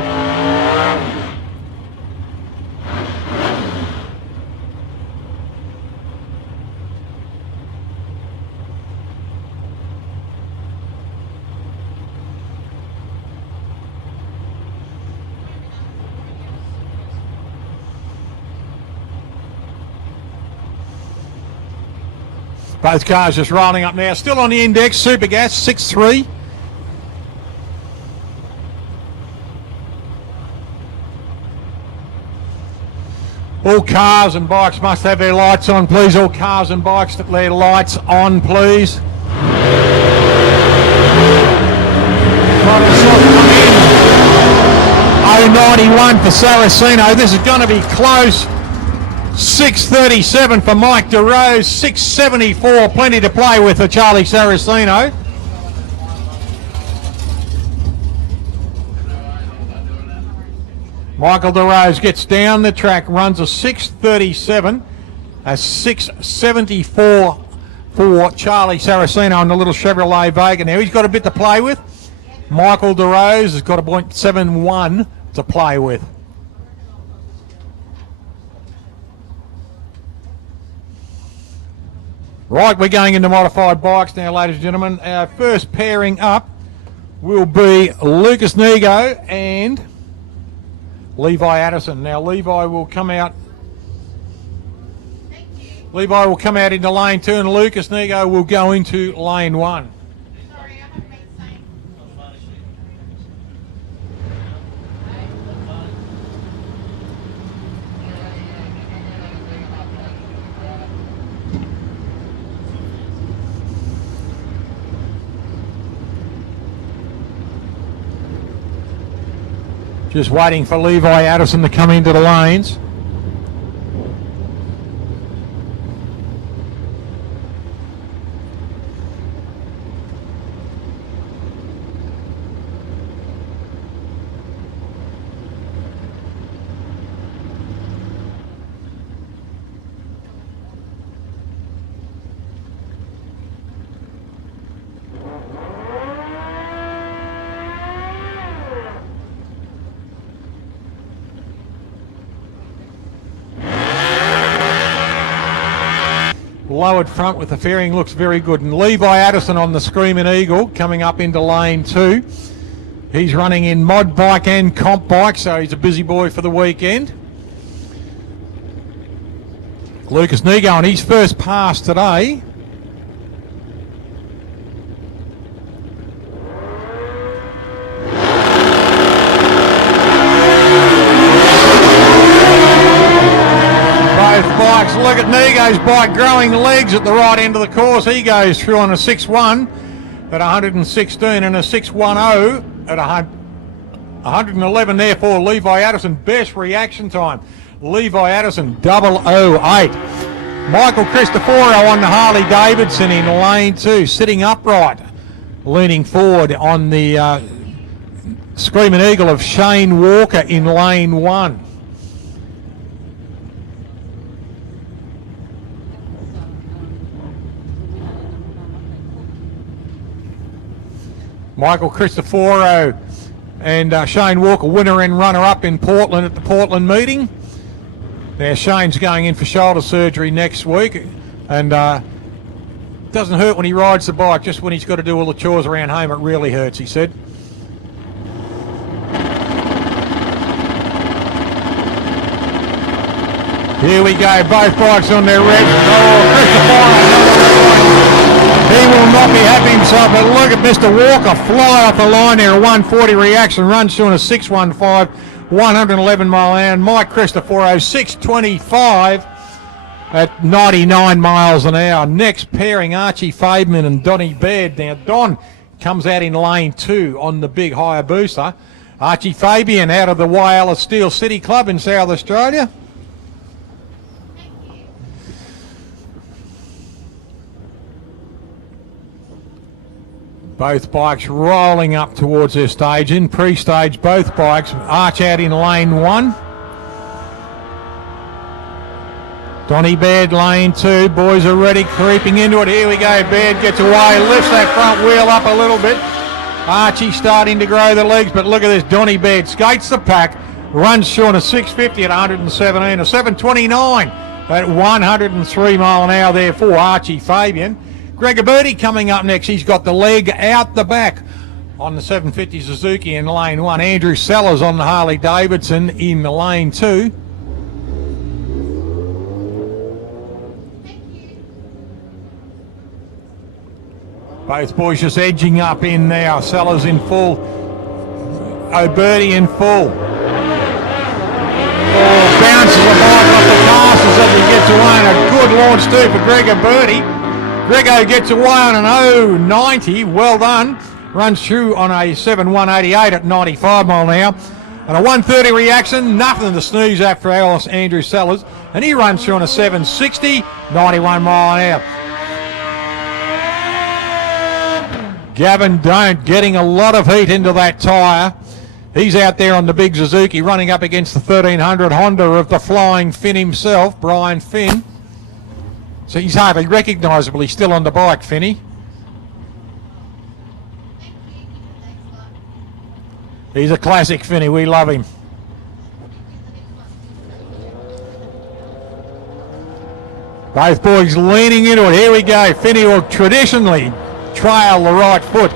Both cars just rolling up now. Still on the index. Super Gas 6-3. All cars and bikes must have their lights on, please. All cars and bikes that their lights on, please. 091 for Saraceno. This is going to be close. 6.37 for Mike DeRose. 6.74. Plenty to play with for Charlie Saraceno. Michael DeRose gets down the track, runs a 6.37, a 6.74 for Charlie Saraceno on the little Chevrolet Vega. Now he's got a bit to play with. Michael DeRose has got a 0.71 to play with. Right, we're going into modified bikes now, ladies and gentlemen. Our first pairing up will be Lucas Nego and Levi Addison. Now Levi will come out. Levi will come out into lane 2 and Lucas Nego will go into lane 1. Sorry, I haven't made the same. Just waiting for Levi Addison to come into the lanes. Lowered front with the fairing looks very good. And Levi Addison on the Screaming Eagle coming up into lane 2. He's running in mod bike and comp bike, so he's a busy boy for the weekend. Lucas Nego on his first pass today. Bikes. Look at Nego's bike growing legs at the right end of the course. He goes through on a 6.1 at 116 and a 6.10 at 111. Therefore, Levi Addison, best reaction time. Levi Addison, 008. Michael Cristoforo on the Harley Davidson in lane 2, sitting upright, leaning forward on the Screaming Eagle of Shane Walker in lane 1. Michael Cristoforo and Shane Walker, winner and runner-up in Portland at the Portland meeting. Now Shane's going in for shoulder surgery next week, and doesn't hurt when he rides the bike, just when he's got to do all the chores around home, it really hurts, he said. Here we go, both bikes on their red. Oh, Cristoforo, he will not be happy himself, but look at Mr. Walker fly off the line there. A 140 reaction, runs through on a 6.15, 111 mile an hour. Mike Cristoforo, 6.25 at 99 miles an hour. Next pairing, Archie Fabian and Donnie Baird. Now, Don comes out in lane 2 on the big Hayabusa. Archie Fabian out of the Whyalla Steel City Club in South Australia. Both bikes rolling up towards their stage. In pre-stage, both bikes. Arch out in lane 1. Donnie Baird, lane 2. Boys are ready, creeping into it. Here we go. Baird gets away, lifts that front wheel up a little bit. Archie starting to grow the legs, but look at this. Donny Baird skates the pack, runs short of 650 at 117, a 729 at 103 mile an hour there for Archie Fabian. Gregor Birdie coming up next. He's got the leg out the back on the 750 Suzuki in lane 1. Andrew Sellers on the Harley Davidson in lane 2. Both boys just edging up in now. Sellers in full. O'Birdie in full. Oh, bounces a bike off the casters as he gets away. And a good launch too for Gregor Birdie. Grego gets away on an 0.90. Well done. Runs through on a 7.188 at 95 mile an hour. And a 1.30 reaction. Nothing to snooze after Alice Andrew Sellers. And he runs through on a 7.60, 91 mile an hour. Gavin Don't getting a lot of heat into that tyre. He's out there on the big Suzuki running up against the 1300 Honda of the Flying Finn himself, Brian Finn. So he's hardly recognisable. He's still on the bike, Finny. He's a classic, Finny. We love him. Both boys leaning into it. Here we go. Finny will traditionally trail the right foot.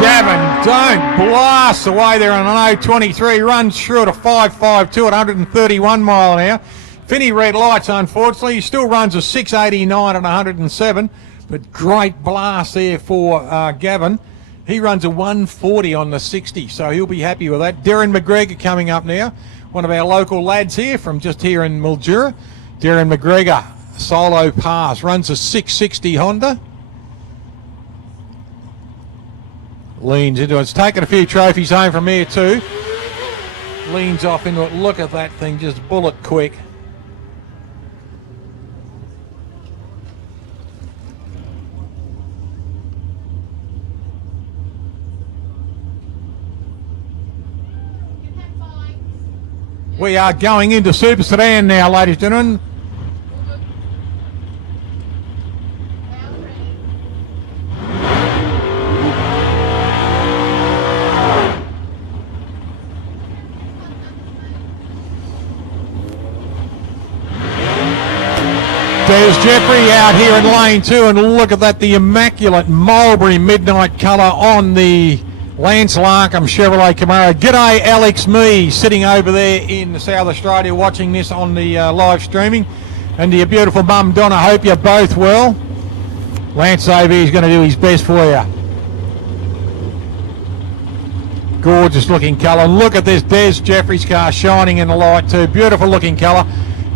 Gavin Don't blast away there on an 0.23, runs through at a 5.52 at 131 mile an hour. Finny red lights, unfortunately. He still runs a 6.89 at 107, but great blast there for Gavin. He runs a 1.40 on the 60, so he'll be happy with that. Darren McGregor coming up now. One of our local lads here from just here in Mildura. Darren McGregor, solo pass, runs a 6.60 Honda. Leans into it. It's taken a few trophies home from here too. Leans off into it. Look at that thing, just bullet quick. We are going into Super Sedan now, ladies and gentlemen. There's Jeffrey out here in lane 2, and look at that, the immaculate Mulberry midnight colour on the Lance Larkham Chevrolet Camaro. G'day Alex Mee, sitting over there in South Australia watching this on the live streaming. And to your beautiful mum Donna, hope you're both well. Lance over here is going to do his best for you. Gorgeous looking colour. Look at this Des Jeffrey's car shining in the light too. Beautiful looking colour.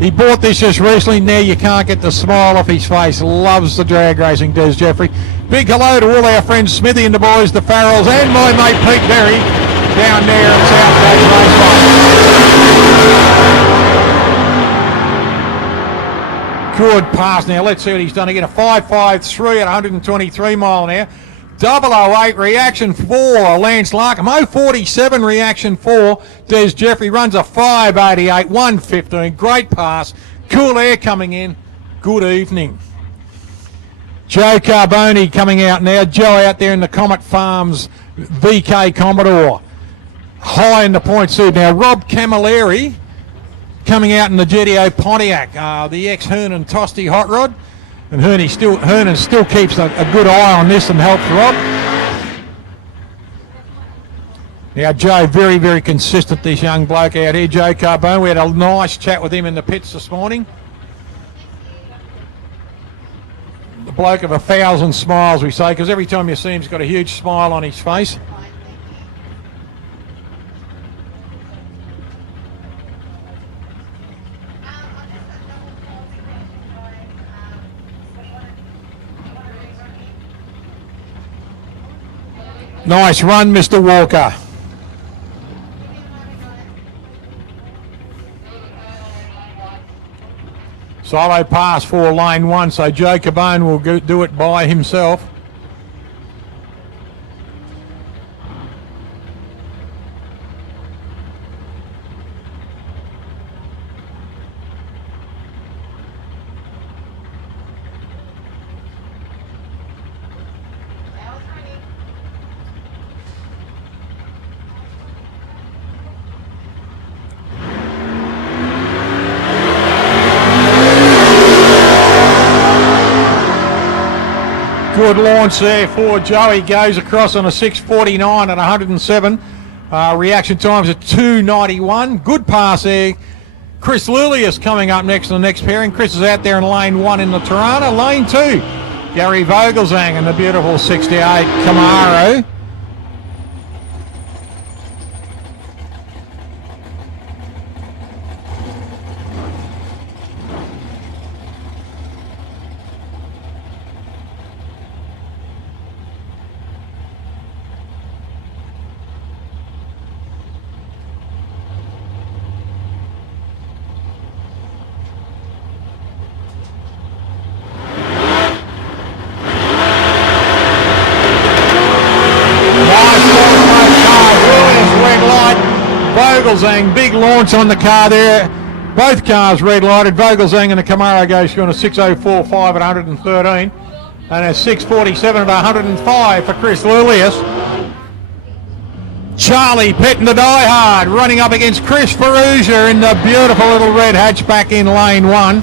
He bought this just recently. Now you can't get the smile off his face. Loves the drag racing, Des Jeffrey. Big hello to all our friends Smithy and the boys, the Farrells, and my mate Pete Berry down there at South Coast Raceway. Good pass now. Let's see what he's done again. A 5.53 at 123 mile an hour. 008 reaction 4, Lance Larkham. 047 reaction 4, Des Jeffrey runs a 5.88, 1.15. Great pass. Cool air coming in. Good evening. Joe Carboni coming out now. Joe out there in the Comet Farms VK Commodore. High in the point suit. Now Rob Camilleri coming out in the GTO Pontiac, the ex-Hernan Tosti hot rod. And Hernan still keeps a good eye on this and helps Rob. Now Joe, very, very consistent, this young bloke out here, Joe Carbone. We had a nice chat with him in the pits this morning. The bloke of 1,000 smiles, we say, because every time you see him, he's got a huge smile on his face. Nice run, Mr. Walker. Solo pass for lane 1, so Joe Cabone will do it by himself. good launch there for Joey. Goes across on a 6:49 at 107. Reaction times at 2:91. Good pass there. Chris Lilius coming up next in the next pairing. Chris is out there in lane 1 in the Tirana. Lane 2, Gary Vogelsang and the beautiful 68 Camaro. Vogelsang, big launch on the car there. Both cars red lighted. Vogelsang and the Camaro goes through on a 6:04.5 at 113 and a 6:47 at 105 for Chris Lilius. Charlie Pitt and the Die Hard running up against Chris Ferrugia in the beautiful little red hatchback in lane 1.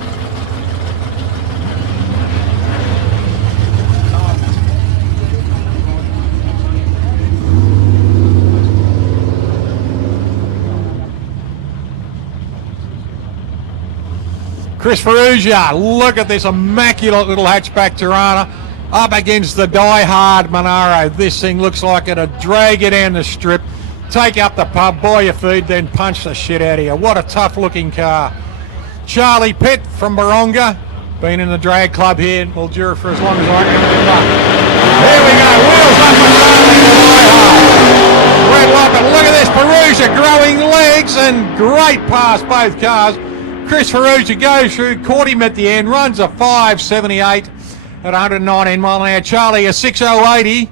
Chris Ferrugia, look at this immaculate little hatchback Tirana up against the Die Hard Monaro. This thing looks like it'll drag you down the strip, take up the pub, buy your food, then punch the shit out of you. What a tough looking car. Charlie Pitt from Baronga, been in the drag club here in Mildura for as long as I can remember. Here we go, wheels up and rolling the Die Hard. Red light, but look at this, Ferrugia growing legs and great pass both cars. Chris Ferrugia goes through, caught him at the end, runs a 5:78 at 119 mile an hour. Charlie a 6:080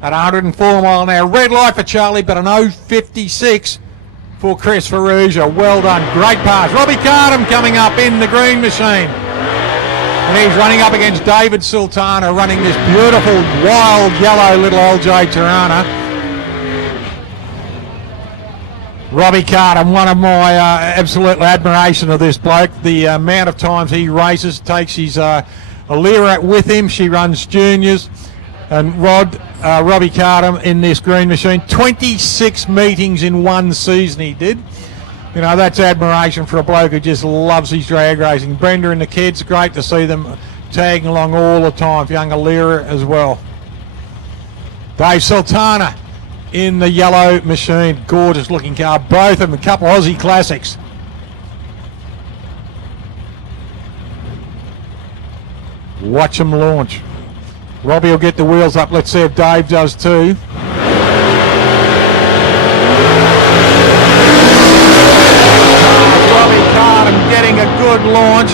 at 104 mile an hour. Red light for Charlie, but an 0:56 for Chris Ferrugia. Well done, great pass. Robbie Cardham coming up in the green machine. And he's running up against David Sultana, running this beautiful, wild, yellow little LJ Tirana. Robbie Cardham, one of my absolute admiration of this bloke. The amount of times he races, takes his Alira with him. She runs juniors. And Robbie Cardham in this green machine, 26 meetings in one season he did. You know, that's admiration for a bloke who just loves his drag racing. Brenda and the kids, great to see them tagging along all the time. Young Alira as well. Dave Sultana in the yellow machine, gorgeous looking car, both of them a couple of Aussie classics. Watch them launch. Robbie will get the wheels up, let's see if Dave does too. Robbie Cardham getting a good launch,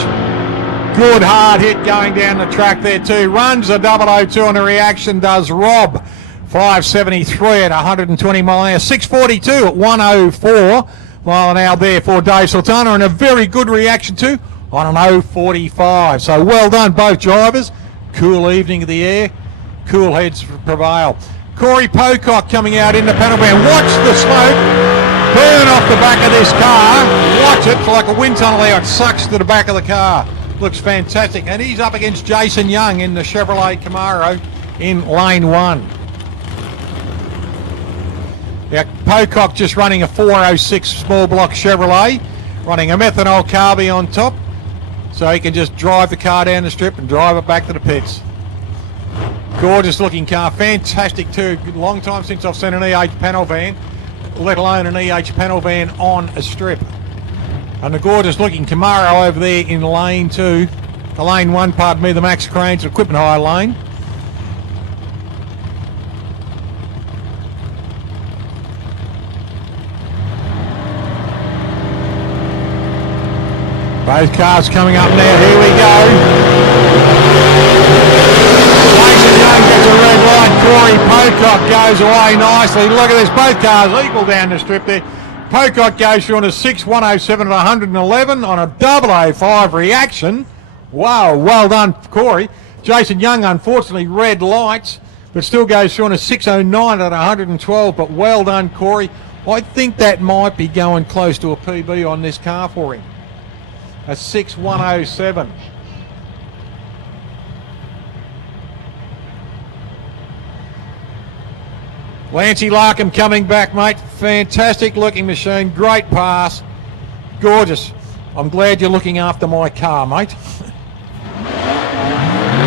good hard hit going down the track there too. Runs a 002 on the reaction, does Rob. 5:73 at 120 mile an hour, 6:42 at 104 mile an hour there for Dave Sultana, and a very good reaction too on an 0:45. So well done both drivers. Cool evening of the air, cool heads prevail. Corey Pocock coming out in the panel van. Watch the smoke burn off the back of this car. Watch it, it's like a wind tunnel there. It sucks to the back of the car. Looks fantastic. And he's up against Jason Young in the Chevrolet Camaro in lane 1. Yeah, Pocock just running a 406 small block Chevrolet, running a methanol carby on top, so he can just drive the car down the strip and drive it back to the pits. Gorgeous looking car, fantastic too. Long time since I've seen an EH panel van, let alone an EH panel van on a strip. And the gorgeous looking Camaro over there in lane 2, the lane 1, pardon me, the Max Cranes equipment hire lane. Both cars coming up now, here we go. Jason Young gets a red light, Corey Pocock goes away nicely. Look at this, both cars equal down the strip there. Pocock goes through on a 6:107 at 111 on a 005 reaction. Wow, well done Corey. Jason Young unfortunately red lights, but still goes through on a 6:09 at 112, but well done Corey. I think that might be going close to a PB on this car for him. A 6:107. Lancey Larkham coming back, mate. Fantastic looking machine. Great pass. Gorgeous. I'm glad you're looking after my car, mate.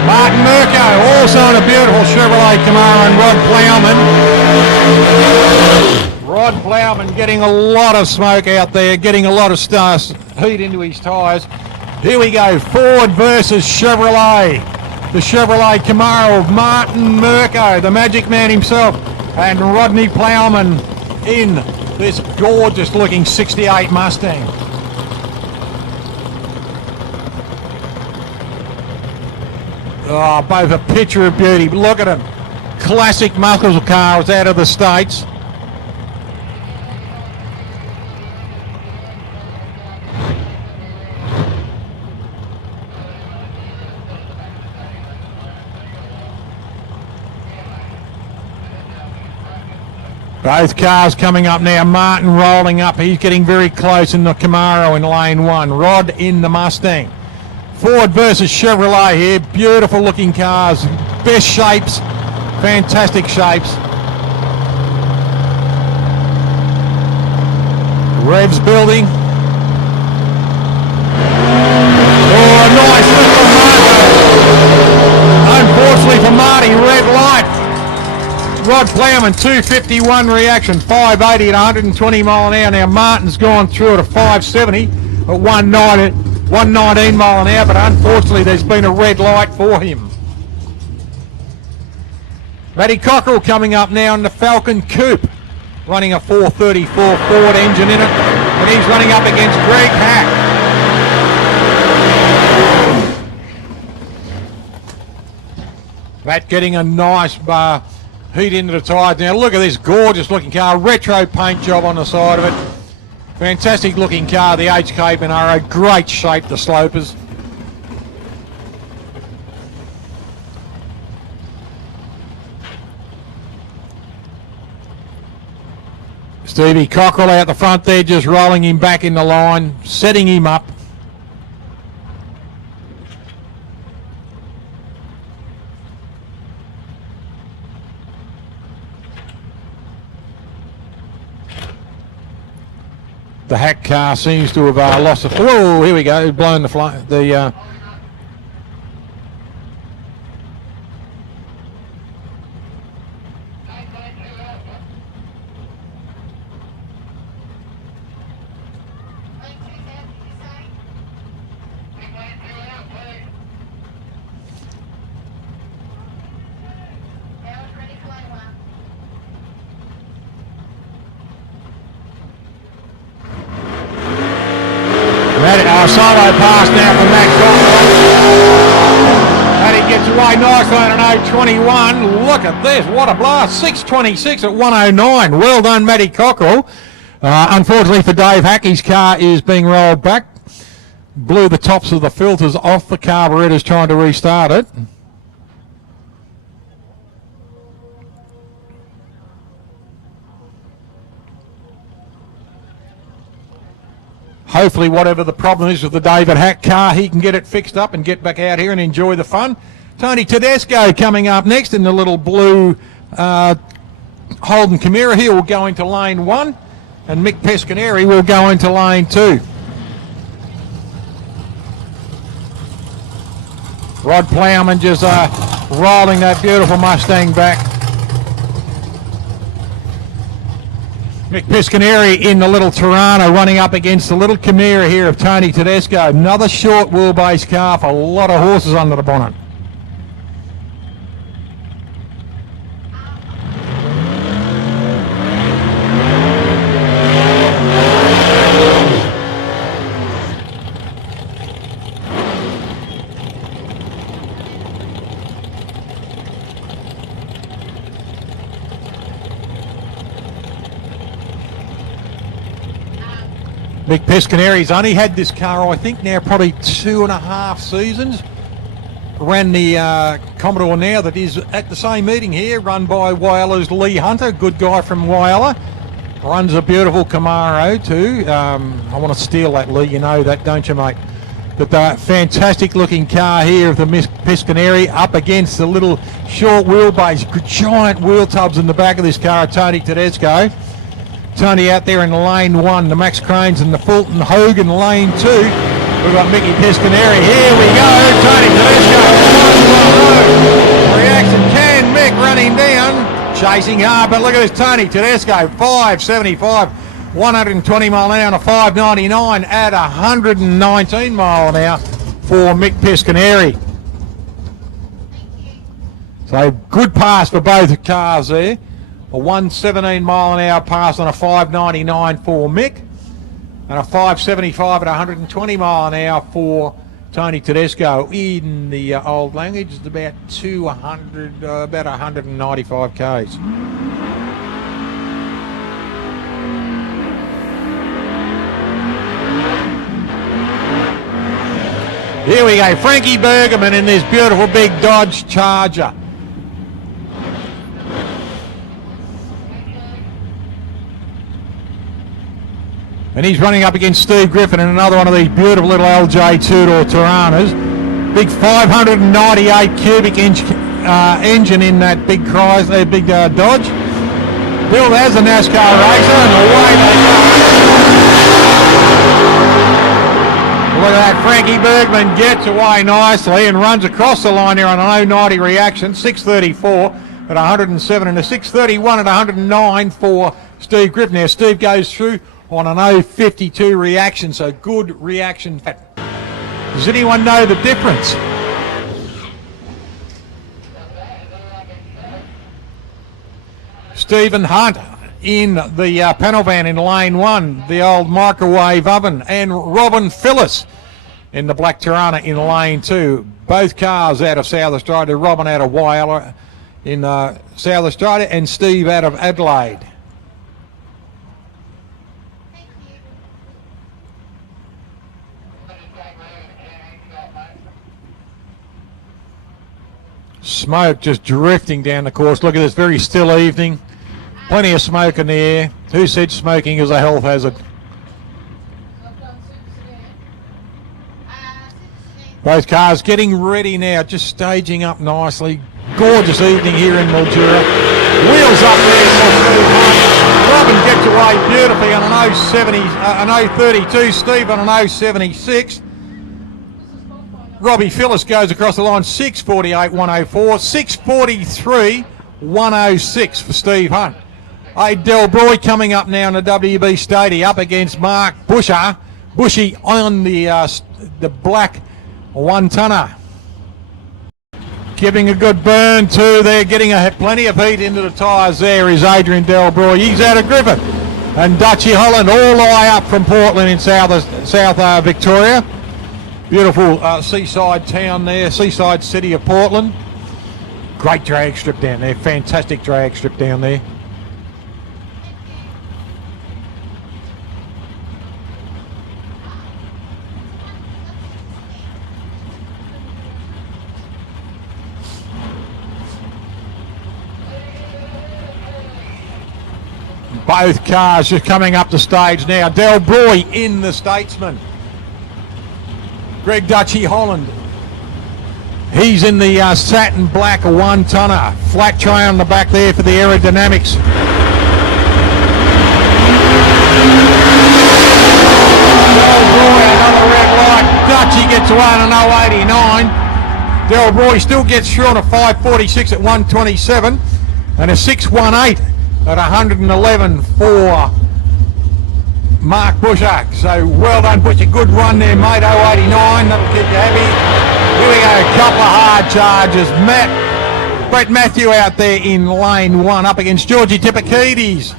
Martin Mirko, also in a beautiful Chevrolet Camaro, and Rod Plowman. Rod Plowman getting a lot of smoke out there, getting a lot of heat into his tyres. Here we go, Ford versus Chevrolet. The Chevrolet Camaro of Martin Mirko, the Magic Man himself, and Rodney Plowman in this gorgeous looking 68 Mustang. Oh, both a picture of beauty. Look at them. Classic muscle cars out of the States. Both cars coming up now. Martin rolling up. He's getting very close in the Camaro in lane 1. Rod in the Mustang. Ford versus Chevrolet here. Beautiful looking cars. Best shapes. Fantastic shapes. Revs building. Oh, nice lift from Martin. Unfortunately for Marty, red light. Rod Plowman, 251 reaction, 580 at 120 mile an hour. Now Martin's gone through at a 570 at 119 mile an hour, but unfortunately there's been a red light for him. Matty Cockrell coming up now in the Falcon Coupe, running a 434 Ford engine in it, and he's running up against Greg Hack. That getting a nice heat into the tyres. Now look at this gorgeous looking car, retro paint job on the side of it. Fantastic looking car, the HK Monaro, great shape, the slopers. Stevie Cockrell out the front there, just rolling him back in the line, setting him up. The Hack car seems to have lost the... Whoa, here we go, blown the fly. Solo pass now from Matt Cockrell. And he gets away nicely on an 021. Look at this, what a blast. 626 at 109. Well done, Matty Cockrell. Unfortunately for Dave Hack, his car is being rolled back. Blew the tops of the filters off the carburetors trying to restart it. Hopefully whatever the problem is with the David Hack car, he can get it fixed up and get back out here and enjoy the fun. Tony Tedesco coming up next in the little blue Holden Camaro. He will go into lane 1 and Mick Pescaneri will go into lane 2. Rod Plowman just rolling that beautiful Mustang back. Mick Pescaneri in the little Tirana running up against the little Camaro here of Tony Tedesco. Another short wheelbase car for a lot of horses under the bonnet. Mick Pescaneri's only had this car, I think, now probably 2.5 seasons. Ran the Commodore now that is at the same meeting here, run by Wyala's Lee Hunter, good guy from Wyala. Runs a beautiful Camaro too. I want to steal that, Lee, you know that, don't you, mate? But the fantastic looking car here of the Miss Piscaneri up against the little short wheelbase, giant wheel tubs in the back of this car, Tony Tedesco. Tony out there in lane 1, the Max Cranes and the Fulton Hogan lane 2. We've got Mickey Piscaneri. Here we go, Tony Tedesco. Reaction, Can Mick running down, chasing hard, but look at this Tony Tedesco, 575. 120 mile an hour to 599 at 119 mile an hour for Mick Piscaneri. So good pass for both cars there. A 117 mile an hour pass on a 599 for Mick, and a 575 at 120 mile an hour for Tony Tedesco. In the old language, it's about 200, about 195 k's. Here we go, Frankie Bergerman in this beautiful big Dodge Charger. And he's running up against Steve Griffin in another one of these beautiful little LJ two-door Tiranas. Big 598 cubic inch engine in that big Chrysler, big Dodge. Built as a NASCAR racer, and away they go. Look at that, Frankie Bergman gets away nicely and runs across the line here on an 090 reaction, 634 at 107 and a 631 at 109 for Steve Griffin. Now Steve goes through on an 052 reaction, so good reaction. Does anyone know the difference? Stephen Hunt in the panel van in lane 1, the old microwave oven, and Robin Phillips in the black Tirana in lane 2. Both cars out of South Australia. Robin out of Whyalla in South Australia, and Steve out of Adelaide. Smoke just drifting down the course. Look at this very still evening. Plenty of smoke in the air. Who said smoking is a health hazard? Both cars getting ready now, just staging up nicely. Gorgeous evening here in Mildura. Wheels up there for Steve Hunt. Robin gets away beautifully on an 032. Steve on an 076. Robbie Phillips goes across the line, 648, 104, 643, 106 for Steve Hunt. Delbroy coming up now in the WB Stady up against Mark Bushy on the black one-tonner. Giving a good burn too there, getting plenty of heat into the tyres there is Adrian Delbroy. He's out of Griffith. And Dutchy Holland all the way up from Portland in South Victoria. Beautiful seaside town there, seaside city of Portland. Great drag strip down there, fantastic drag strip down there. Both cars just coming up the stage now. Delbroy in the Statesman. Greg Dutchy Holland. He's in the satin black one-tonner. Flat tray on the back there for the aerodynamics. Delbroy, another red light. Dutchy gets away on an 089. Delbroy still gets through on a 546 at 127 and a 618 at 111 for Mark Bushak. So well done, Bushy. Good run there, mate. 089. That'll keep you happy. Here we go. A couple of hard charges. Brett Matthew out there in lane 1 up against Georgie Tippakides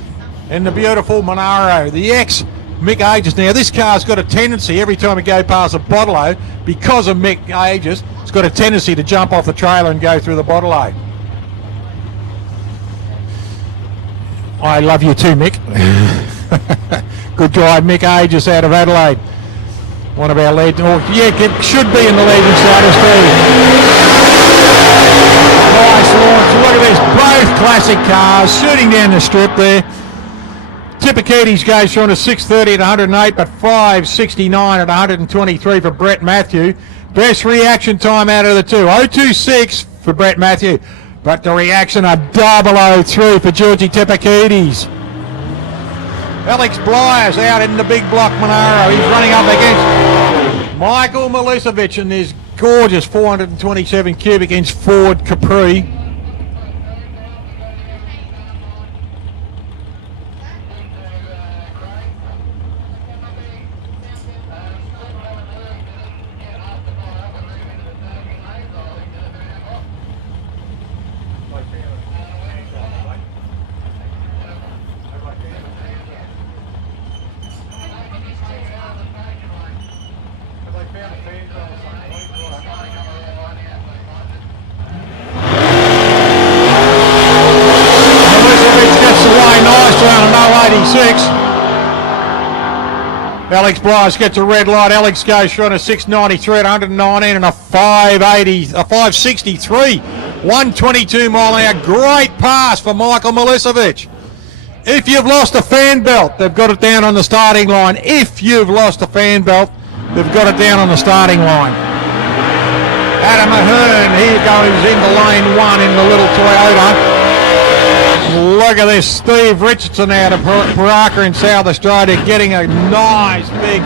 in the beautiful Monaro. The ex Mick Aegis. Now this car's got a tendency every time we go past a bottle-o, because of Mick Aegis, it's got a tendency to jump off the trailer and go through the bottle-o. I love you too, Mick. Good drive, Mick Aegis out of Adelaide. One of our legends. Oh, yeah, should be in the legend status too. Nice launch. Look at this. Both classic cars shooting down the strip there. Tippakides goes through on a 6:30 at 108, but 5:69 at 123 for Brett Matthew. Best reaction time out of the two. 026 for Brett Matthew, but the reaction a 003 for Georgie Tippakides. Alex Blyers out in the big block Monaro. He's running up against Michael Milicevic in his gorgeous 427 cubic inch Ford Capri. Alex Blyers gets a red light. Alex goes through on a 693 at 119 and a 563. 122 mile an hour. Great pass for Michael Milicevic. If you've lost a fan belt, they've got it down on the starting line. If you've lost a fan belt, they've got it down on the starting line. Adam Ahern, here goes into lane one in the little Toyota. Look at this, Steve Richardson out of Paraka in South Australia getting a nice big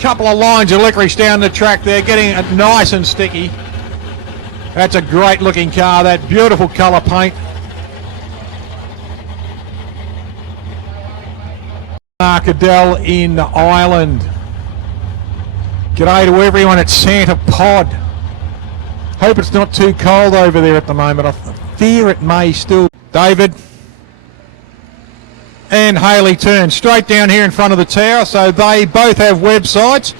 couple of lines of licorice down the track there, getting it nice and sticky. That's a great looking car, that beautiful colour paint. Mark Adele in Ireland. G'day to everyone at Santa Pod. Hope it's not too cold over there at the moment. I fear it may still. David and Haley turn straight down here in front of the tower, so they both have websites.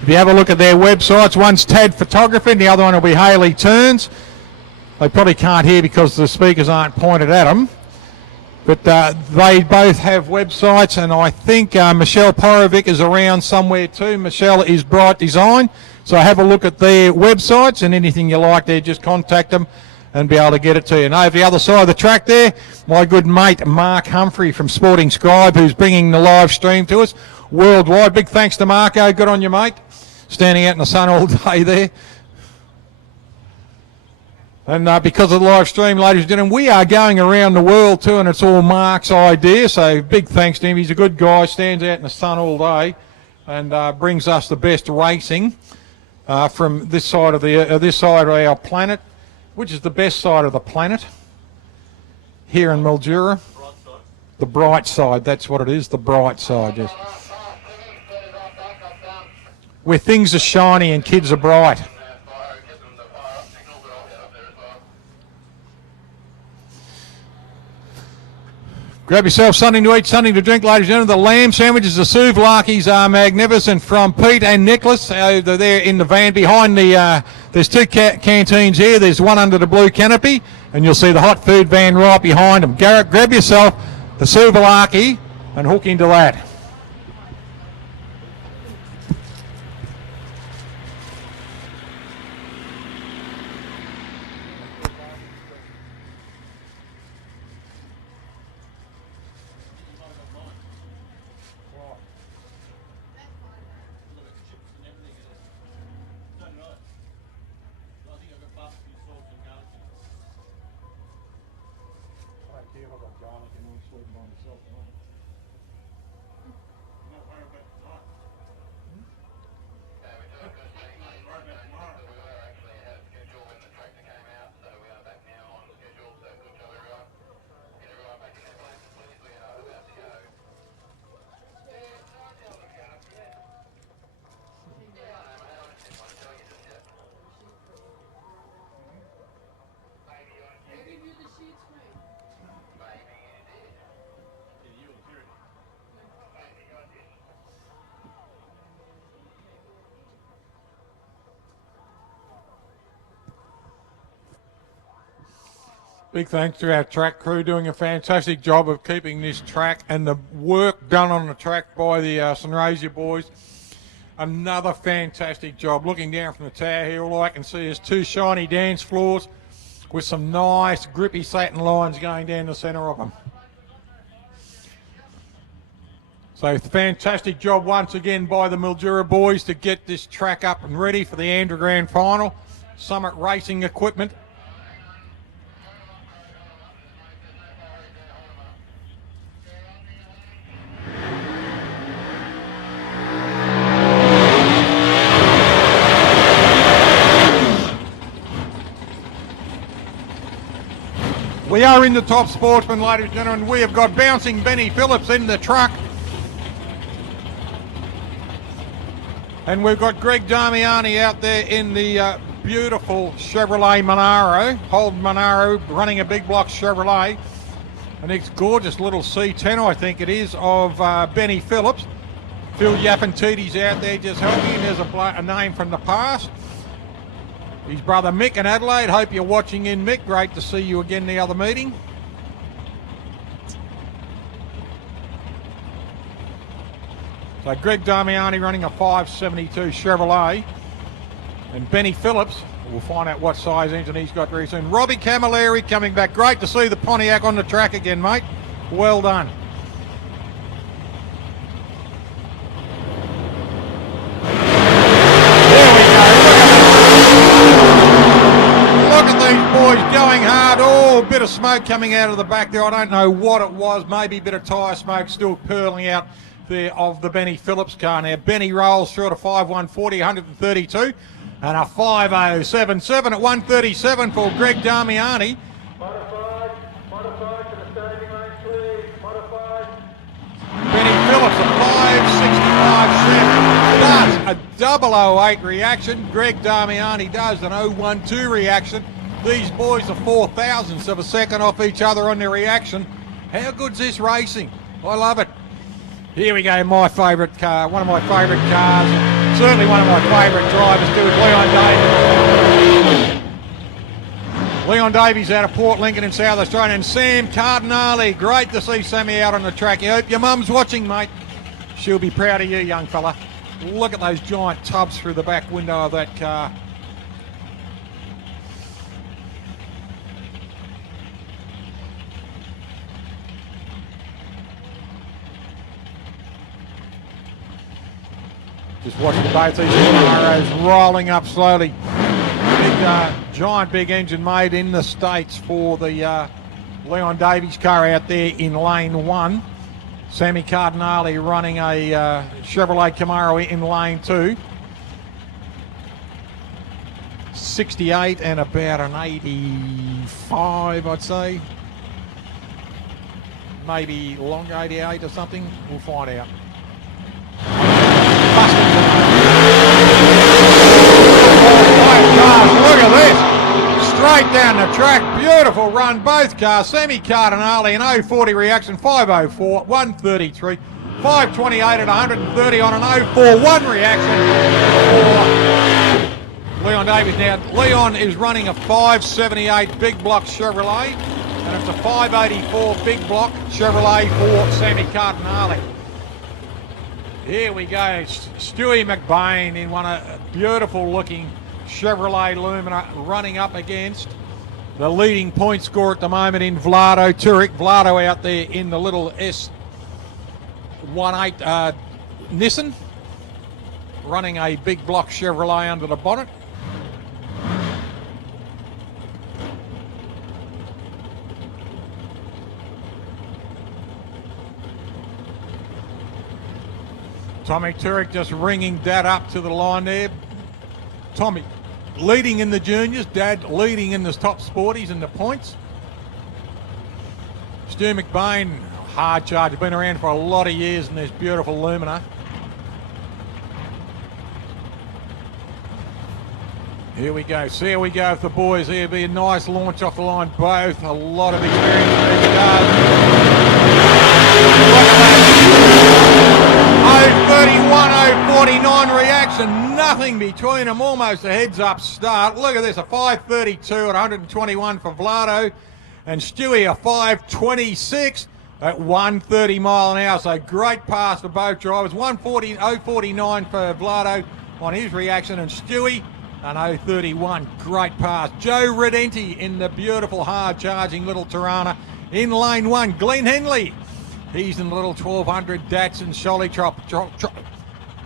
If you have a look at their websites, one's Tad Photography and the other one will be Haley Turns. They probably can't hear because the speakers aren't pointed at them, but they both have websites, and I think Michelle Porovic is around somewhere too. Michelle is Bright Design, so have a look at their websites, and anything you like there, just contact them and be able to get it to you. And over the other side of the track there, my good mate Mark Humphrey from Sporting Scribe, who's bringing the live stream to us worldwide. Big thanks to Marco. Good on you, mate. Standing out in the sun all day there. And because of the live stream, ladies and gentlemen, we are going around the world too, and it's all Mark's idea. So big thanks to him. He's a good guy, stands out in the sun all day, and brings us the best racing from this side of our planet. Which is the best side of the planet? Here in Mildura. The bright side, that's what it is, the bright side, yes. Where things are shiny and kids are bright. Grab yourself something to eat, something to drink, ladies and gentlemen. The lamb sandwiches, the souvlaki's are magnificent from Pete and Nicholas. They're there in the van behind the, there's two canteens here. There's one under the blue canopy, and you'll see the hot food van right behind them. Garrett, grab yourself the souvlaki and hook into that. Big thanks to our track crew doing a fantastic job of keeping this track and the work done on the track by the Sunraysia boys. Another fantastic job. Looking down from the tower here, all I can see is two shiny dance floors with some nice grippy satin lines going down the centre of them. So fantastic job once again by the Mildura boys to get this track up and ready for the Andrew Grand Final. Summit Racing Equipment. We are in the Top Sportsman, ladies and gentlemen. We have got bouncing Benny Phillips in the truck. And we've got Greg Damiani out there in the beautiful Chevrolet Monaro. Holden Monaro running a big block Chevrolet. And it's gorgeous little C10, I think it is, of Benny Phillips. Phil Yappantiti's out there just helping. There's a name from the past. His brother Mick in Adelaide. Hope you're watching in, Mick. Great to see you again the other meeting. So Greg Damiani running a 572 Chevrolet. And Benny Phillips, we'll find out what size engine he's got very soon. Robbie Camilleri coming back. Great to see the Pontiac on the track again, mate. Well done. Boys going hard. Oh, a bit of smoke coming out of the back there. I don't know what it was. Maybe a bit of tyre smoke still curling out there of the Benny Phillips car. Now Benny rolls short of 5.140, 132, and a 5.077 at 137 for Greg Damiani. Modified to the staging lane, please. Modified. Benny Phillips a 5.65 does a 008 reaction. Greg Damiani does an 012 reaction. These boys are 4,000ths of a second off each other on their reaction. How good's this racing? I love it. Here we go, my favourite car, one of my favourite cars, certainly one of my favourite drivers too, is Leon Davies. Leon Davies out of Port Lincoln in South Australia, and Sam Cardinale. Great to see Sammy out on the track. I hope your mum's watching, mate. She'll be proud of you, young fella. Look at those giant tubs through the back window of that car. Just watching both these Monaros rolling up slowly. Giant big engine made in the States for the Leon Davies car out there in lane 1. Sammy Cardinale running a Chevrolet Camaro in lane 2. 68 and about an 85, I'd say. Maybe longer, 88 or something. We'll find out. Look at this, straight down the track, beautiful run, both cars. Sammy Cardinale an 040 reaction, 504, 133, 528 at 130 on an 041 reaction for Leon Davies. Now Leon is running a 578 big block Chevrolet, and it's a 584 big block Chevrolet for Sammy Cardinale. Here we go, Stewie McBain in one of beautiful looking Chevrolet Lumina running up against the leading point scorer at the moment in Vlado Turek. Vlado out there in the little S18 Nissan, running a big block Chevrolet under the bonnet. Tommy Turek just ringing Dad up to the line there. Tommy leading in the juniors, Dad leading in the top sporties in the points. Stu McBain, hard charge, been around for a lot of years in this beautiful Lumina. Here we go, see how we go with the boys here. Be a nice launch off the line, both. A lot of experience in these cars. 031, 049 reaction, nothing between them, almost a heads-up start. Look at this, a 532 at 121 for Vlado, and Stewie a 526 at 130 mile an hour. So great pass for both drivers. 049 for Vlado on his reaction, and Stewie an 031. Great pass. Joe Redenti in the beautiful hard-charging little Tirana in lane 1. Glenn Henley He's in the little 1200 Datsun Sholly Trop.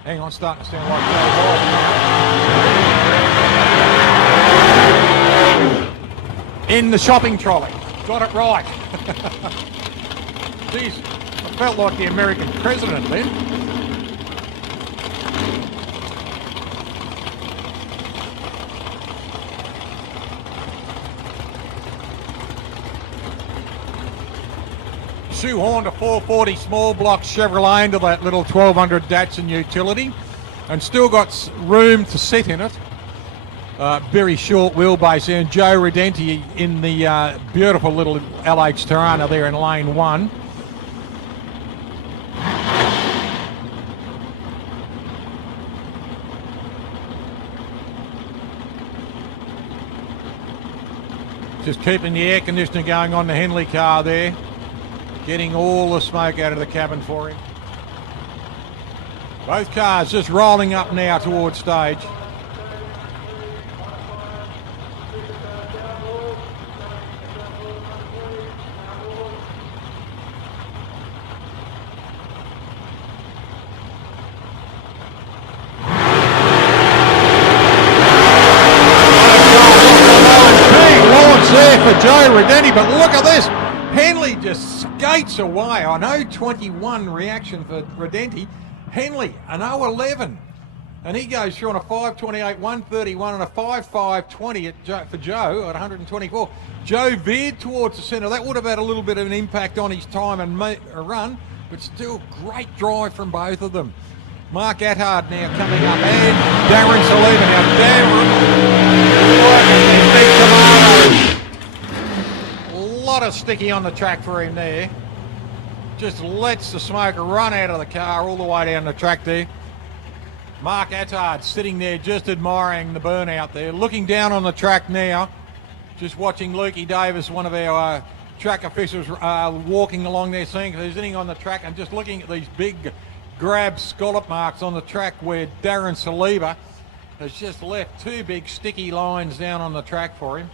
Hang on, starting to sound like Joe. In the shopping trolley. Got it right. Jeez, I felt like the American president then. Shoehorned a 440 small block Chevrolet into that little 1200 Datsun utility and still got room to sit in it. Very short wheelbase there, and Joe Redenti in the beautiful little LH Tirana there in lane 1. Just keeping the air conditioner going on the Henley car there. Getting all the smoke out of the cabin for him. Both cars just rolling up now towards stage. There for Joe Redenti, but look at this. Henley just skates away. I know 21 reaction for Redenti. Henley, an 0.11. And he goes through on a 5.28, 131 and a 5.5.20 for Joe at 124. Joe veered towards the centre. That would have had a little bit of an impact on his time and run, but still great drive from both of them. Mark Attard now coming up, and Darren Saliba. Now Darren, a lot of sticky on the track for him there. Just lets the smoke run out of the car all the way down the track there. Mark Attard sitting there just admiring the burnout there, looking down on the track now, just watching Lukey Davis, one of our track officials, walking along there, seeing if there's anything on the track, and just looking at these big grab scallop marks on the track where Darren Saliba has just left two big sticky lines down on the track for him.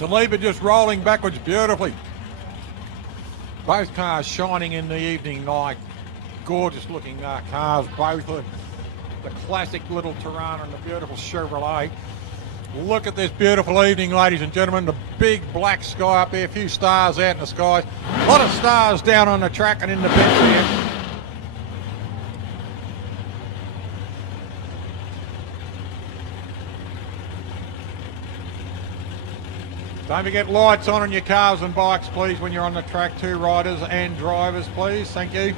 Saliba just rolling backwards beautifully. Both cars shining in the evening light. Gorgeous looking cars, both of them. The classic little Tirana and the beautiful Chevrolet. Look at this beautiful evening, ladies and gentlemen. The big black sky up there, a few stars out in the sky. A lot of stars down on the track and in the bench here. Don't forget lights on your cars and bikes, please, when you're on the track too, riders and drivers, please. Thank you.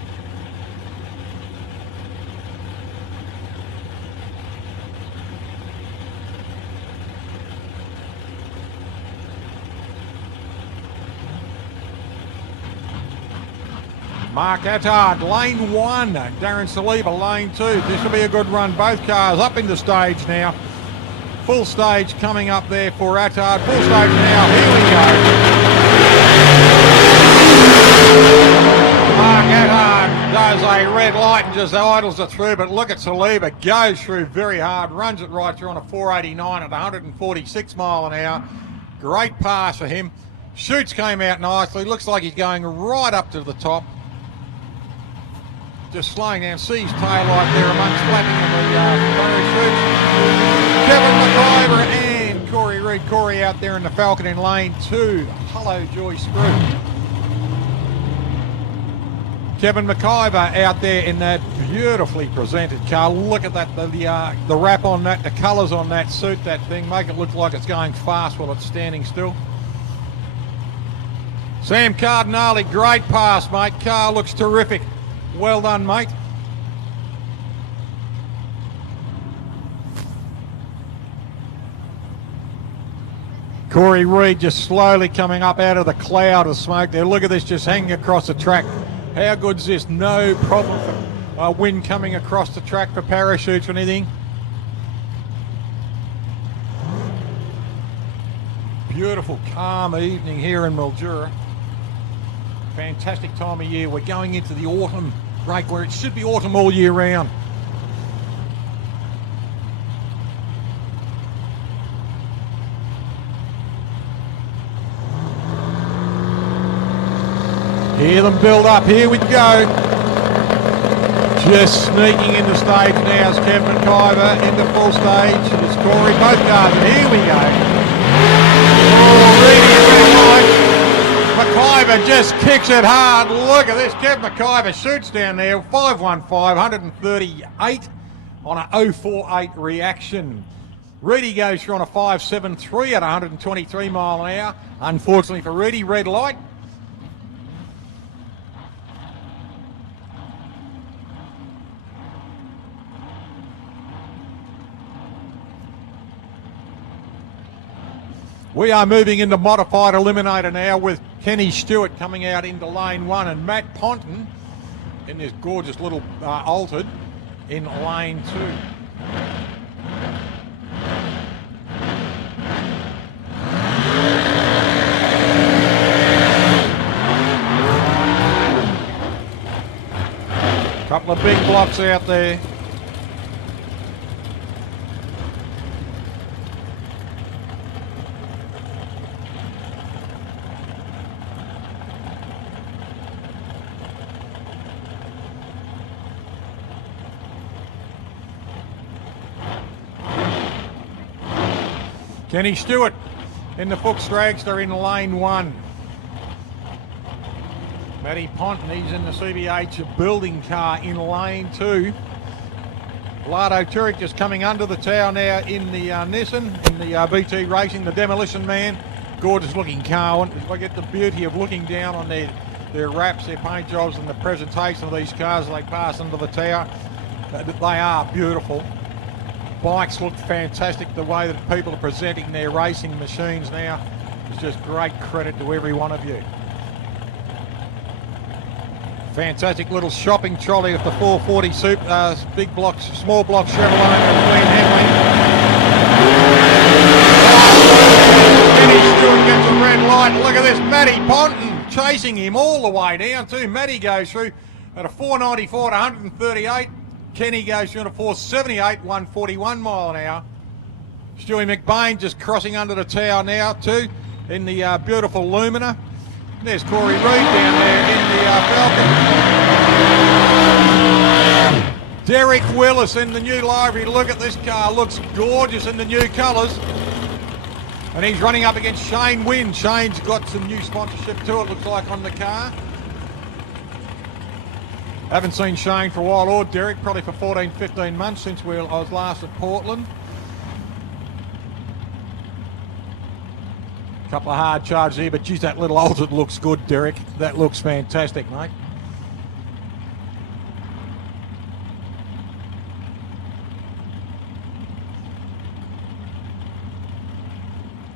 Mark Attard, lane 1. Darren Saliba, lane 2. This will be a good run. Both cars up into stage now. Full stage coming up there for Attard. Full stage now. Here we go. Mark Attard does a red light and just idles it through, but look at Saliba. Goes through very hard. Runs it right through on a 489 at 146 mile an hour. Great pass for him. Shoots came out nicely. Looks like he's going right up to the top. Just slowing down. Sees tail light there amongst flapping on the parachutes. Kevin McIver and Corey Reid. Corey out there in the Falcon in lane 2. Hello, Joy Screw. Kevin McIver out there in that beautifully presented car. Look at that, the wrap on that, the colours on that suit, that thing. Make it look like it's going fast while it's standing still. Sam Cardinale, great pass, mate. Car looks terrific. Well done, mate. Corey Reed just slowly coming up out of the cloud of smoke there. Look at this just hanging across the track. How good's this? No problem for wind coming across the track for parachutes or anything. Beautiful, calm evening here in Mildura. Fantastic time of year. We're going into the autumn break where it should be autumn all year round. Hear them build up. Here we go. Just sneaking into stage now is Kevin McIver into full stage. It's Corey, both cars, and here we go. McIver just kicks it hard. Look at this. Kevin McIver shoots down there. 515, 138 on a 048 reaction. Reedy goes through on a 573 at 123 mile an hour. Unfortunately for Reedy, red light. We are moving into modified eliminator now with Kenny Stewart coming out into lane 1 and Matt Ponton in this gorgeous little altered in lane 2. Couple of big blocks out there. Kenny Stewart in the Fuchs Dragster in lane 1. Matty Ponton, he's in the CBH building car in lane 2. Vlado Turek just coming under the tower now in the Nissan, in the BT Racing, the Demolition Man. Gorgeous looking car. I get the beauty of looking down on their wraps, their paint jobs and the presentation of these cars as they pass under the tower. They are beautiful. Bikes look fantastic. The way that people are presenting their racing machines now is just great credit to every one of you. Fantastic little shopping trolley with the 440 big blocks, small block Chevrolet between Henley. Kenny Stewart gets a red light. Look at this, Matty Ponton chasing him all the way down too. Matty goes through at a 494 to 138. Kenny goes through at a 478, 141 mile an hour. Stewie McBain just crossing under the tower now too in the beautiful Lumina. There's Corey Reed down there in the Falcon. Derek Willis in the new livery. Look at this car, looks gorgeous in the new colours. And he's running up against Shane Wynn. Shane's got some new sponsorship too, it looks like, on the car. Haven't seen Shane for a while, or Derek, probably for 14, 15 months since I was last at Portland. Couple of hard charges here, but geez, that little altered looks good, Derek. That looks fantastic, mate.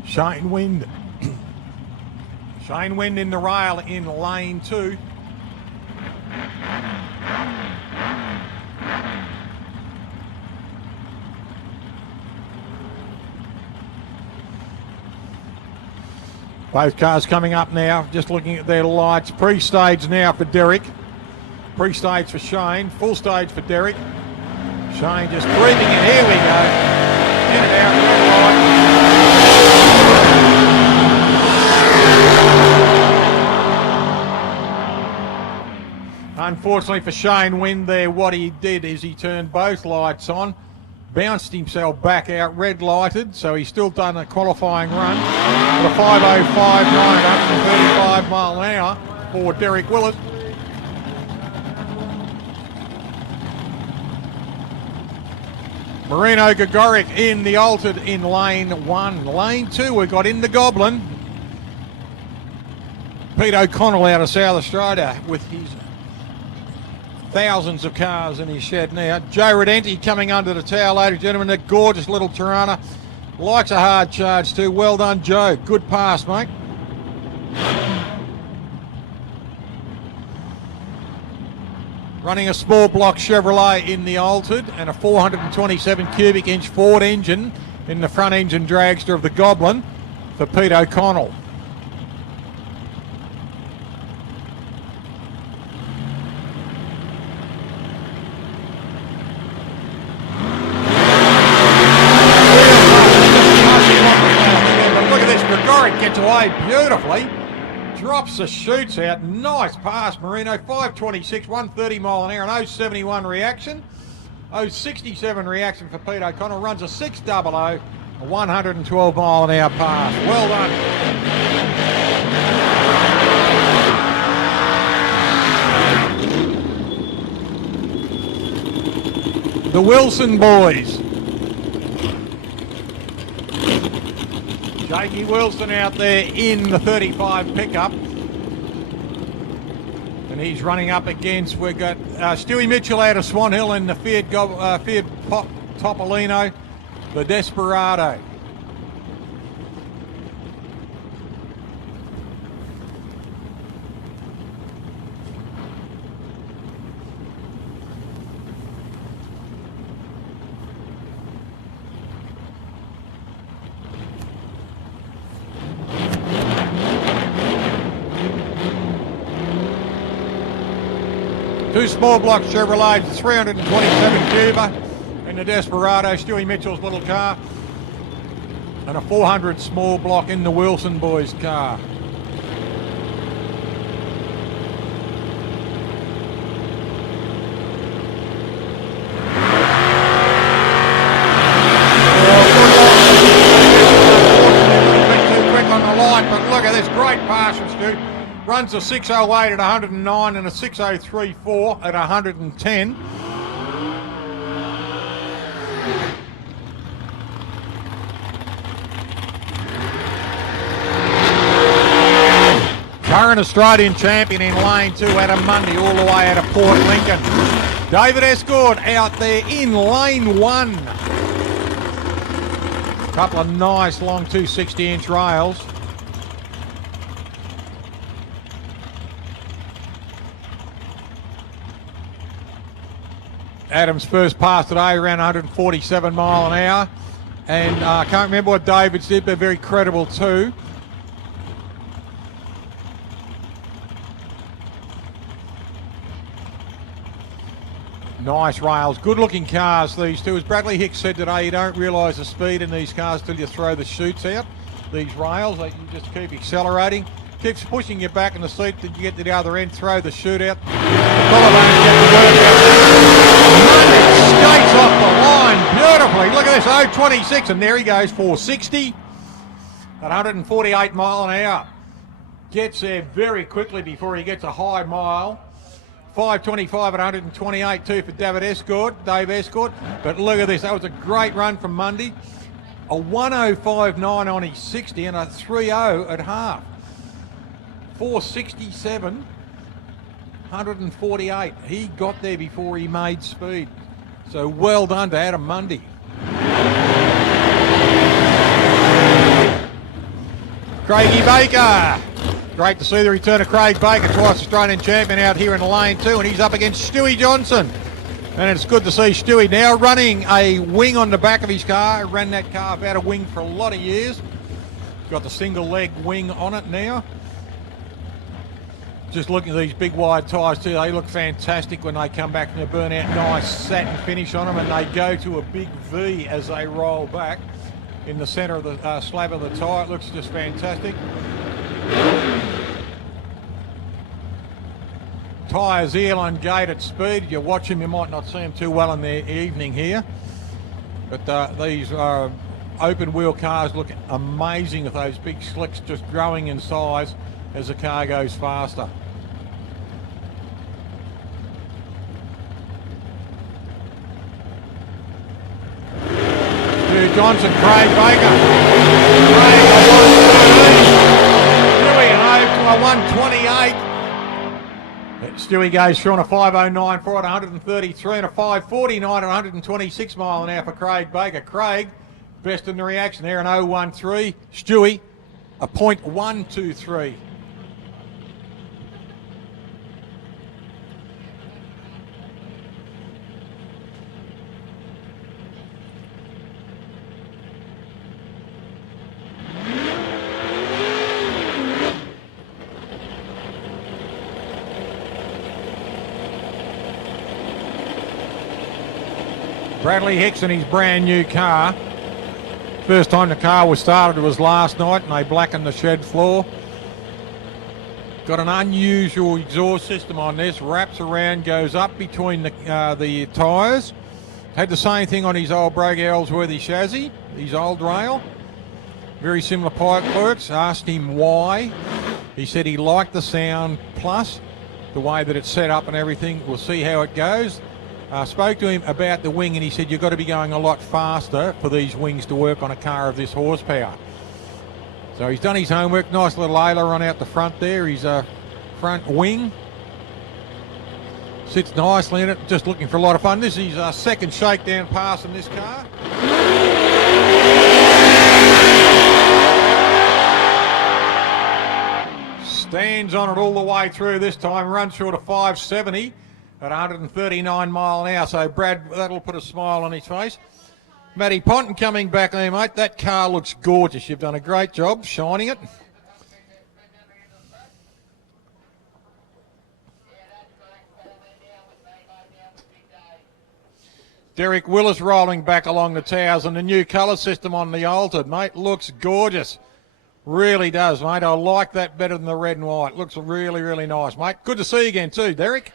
Shane Wind. Shane Wind in the rail in lane 2. Both cars coming up now, just looking at their lights. Pre-stage now for Derek. Pre-stage for Shane. Full stage for Derek. Shane just creeping in. Here we go. In and out, red light. Unfortunately for Shane Wynn there, what he did is he turned both lights on, bounced himself back out, red lighted, so he's still done a qualifying run with a 5:05.9, 135 mile an hour for Derek Willis. Marino Gregoric in the altered in lane 1. Lane 2 we got in the Goblin. Pete O'Connell out of South Australia with his thousands of cars in his shed now. Joe Redenti coming under the tower, ladies and gentlemen. That gorgeous little Tirana Likes a hard charge too. Well done, Joe. Good pass, mate. Running a small block Chevrolet in the Altered and a 427 cubic inch Ford engine in the front engine dragster of the Goblin for Pete O'Connell. Look at this, Gregoric gets away beautifully. Drops the chutes out. Nice pass, Marino. 526, 130 mile an hour, and 071 reaction. 067 reaction for Pete O'Connell. Runs a 600, a 112 mile an hour pass. Well done. The Wilson boys. Jakey Wilson out there in the 35 pickup. And he's running up against, we've got Stewie Mitchell out of Swan Hill in the Fiat Topolino, the Desperado. Two small block Chevrolets, 327 Cuba in the Desperado, Stewie Mitchell's little car, and a 400 small block in the Wilson boys' car. Too quick on the light, but look at this great pass from Stu. Runs a 608 at 109 and a 6034 at 110. Current Australian champion in lane 2, Adam Mundy, all the way out of Port Lincoln. David Escord out there in lane 1. Couple of nice long 260-inch rails. Adam's first pass today around 147 mile an hour, and I can't remember what David's did, but very credible too. Nice rails, good looking cars these two. As Bradley Hicks said today, you don't realise the speed in these cars till you throw the chutes out. These rails, they can just keep accelerating. Keeps pushing you back in the seat till you get to the other end, throw the chute out. Skates off the line beautifully. Look at this, 026, and there he goes, 460 at 148 mile an hour. Gets there very quickly before he gets a high mile. 525 at 128 too for Dave Escord. But look at this, that was a great run from Mundy. A 105.9 on his 60 and a 30 at half. 467. 148. He got there before he made speed. So well done to Adam Mundy. Craigie Baker. Great to see the return of Craig Baker, twice Australian champion out here in lane 2, and he's up against Stewie Johnson. And it's good to see Stewie now running a wing on the back of his car. Ran that car without a wing for a lot of years. Got the single leg wing on it now. Just looking at these big wide tyres too, they look fantastic when they come back from the burnout. Nice satin finish on them, and they go to a big V as they roll back in the centre of the slab of the tyre. It looks just fantastic. Tyres heel on gate at speed. If you watch them, you might not see them too well in the evening here. But these open wheel cars look amazing with those big slicks just growing in size as the car goes faster. Stu Johnson, Craig Baker. Craig a 128. Stewie goes through on a 509 for it, 133, and a 549 at 126 mile an hour for Craig Baker. Craig Best in the reaction there, an 013. Stewie, a .123. Bradley Hicks in his brand new car. First time the car was started was last night, and they blackened the shed floor. Got an unusual exhaust system on this, wraps around, goes up between the tyres. Had the same thing on his old Brogue Ellsworthy chassis, his old rail. Very similar pipe works. Asked him why. He said he liked the sound, plus the way that it's set up and everything. We'll see how it goes. Spoke to him about the wing, and he said you've got to be going a lot faster for these wings to work on a car of this horsepower. So he's done his homework. Nice little aileron out the front there. His front wing sits nicely in it. Just looking for a lot of fun. This is his second shakedown pass in this car. Stands on it all the way through this time. Runs short of 570. At 139 mile an hour, so Brad, that'll put a smile on his face. Matty Ponton coming back there, mate. That car looks gorgeous. You've done a great job shining it. Derek Willis rolling back along the towers, and the new colour system on the Altered, mate, looks gorgeous. Really does, mate. I like that better than the red and white. Looks really, really nice, mate. Good to see you again too, Derek.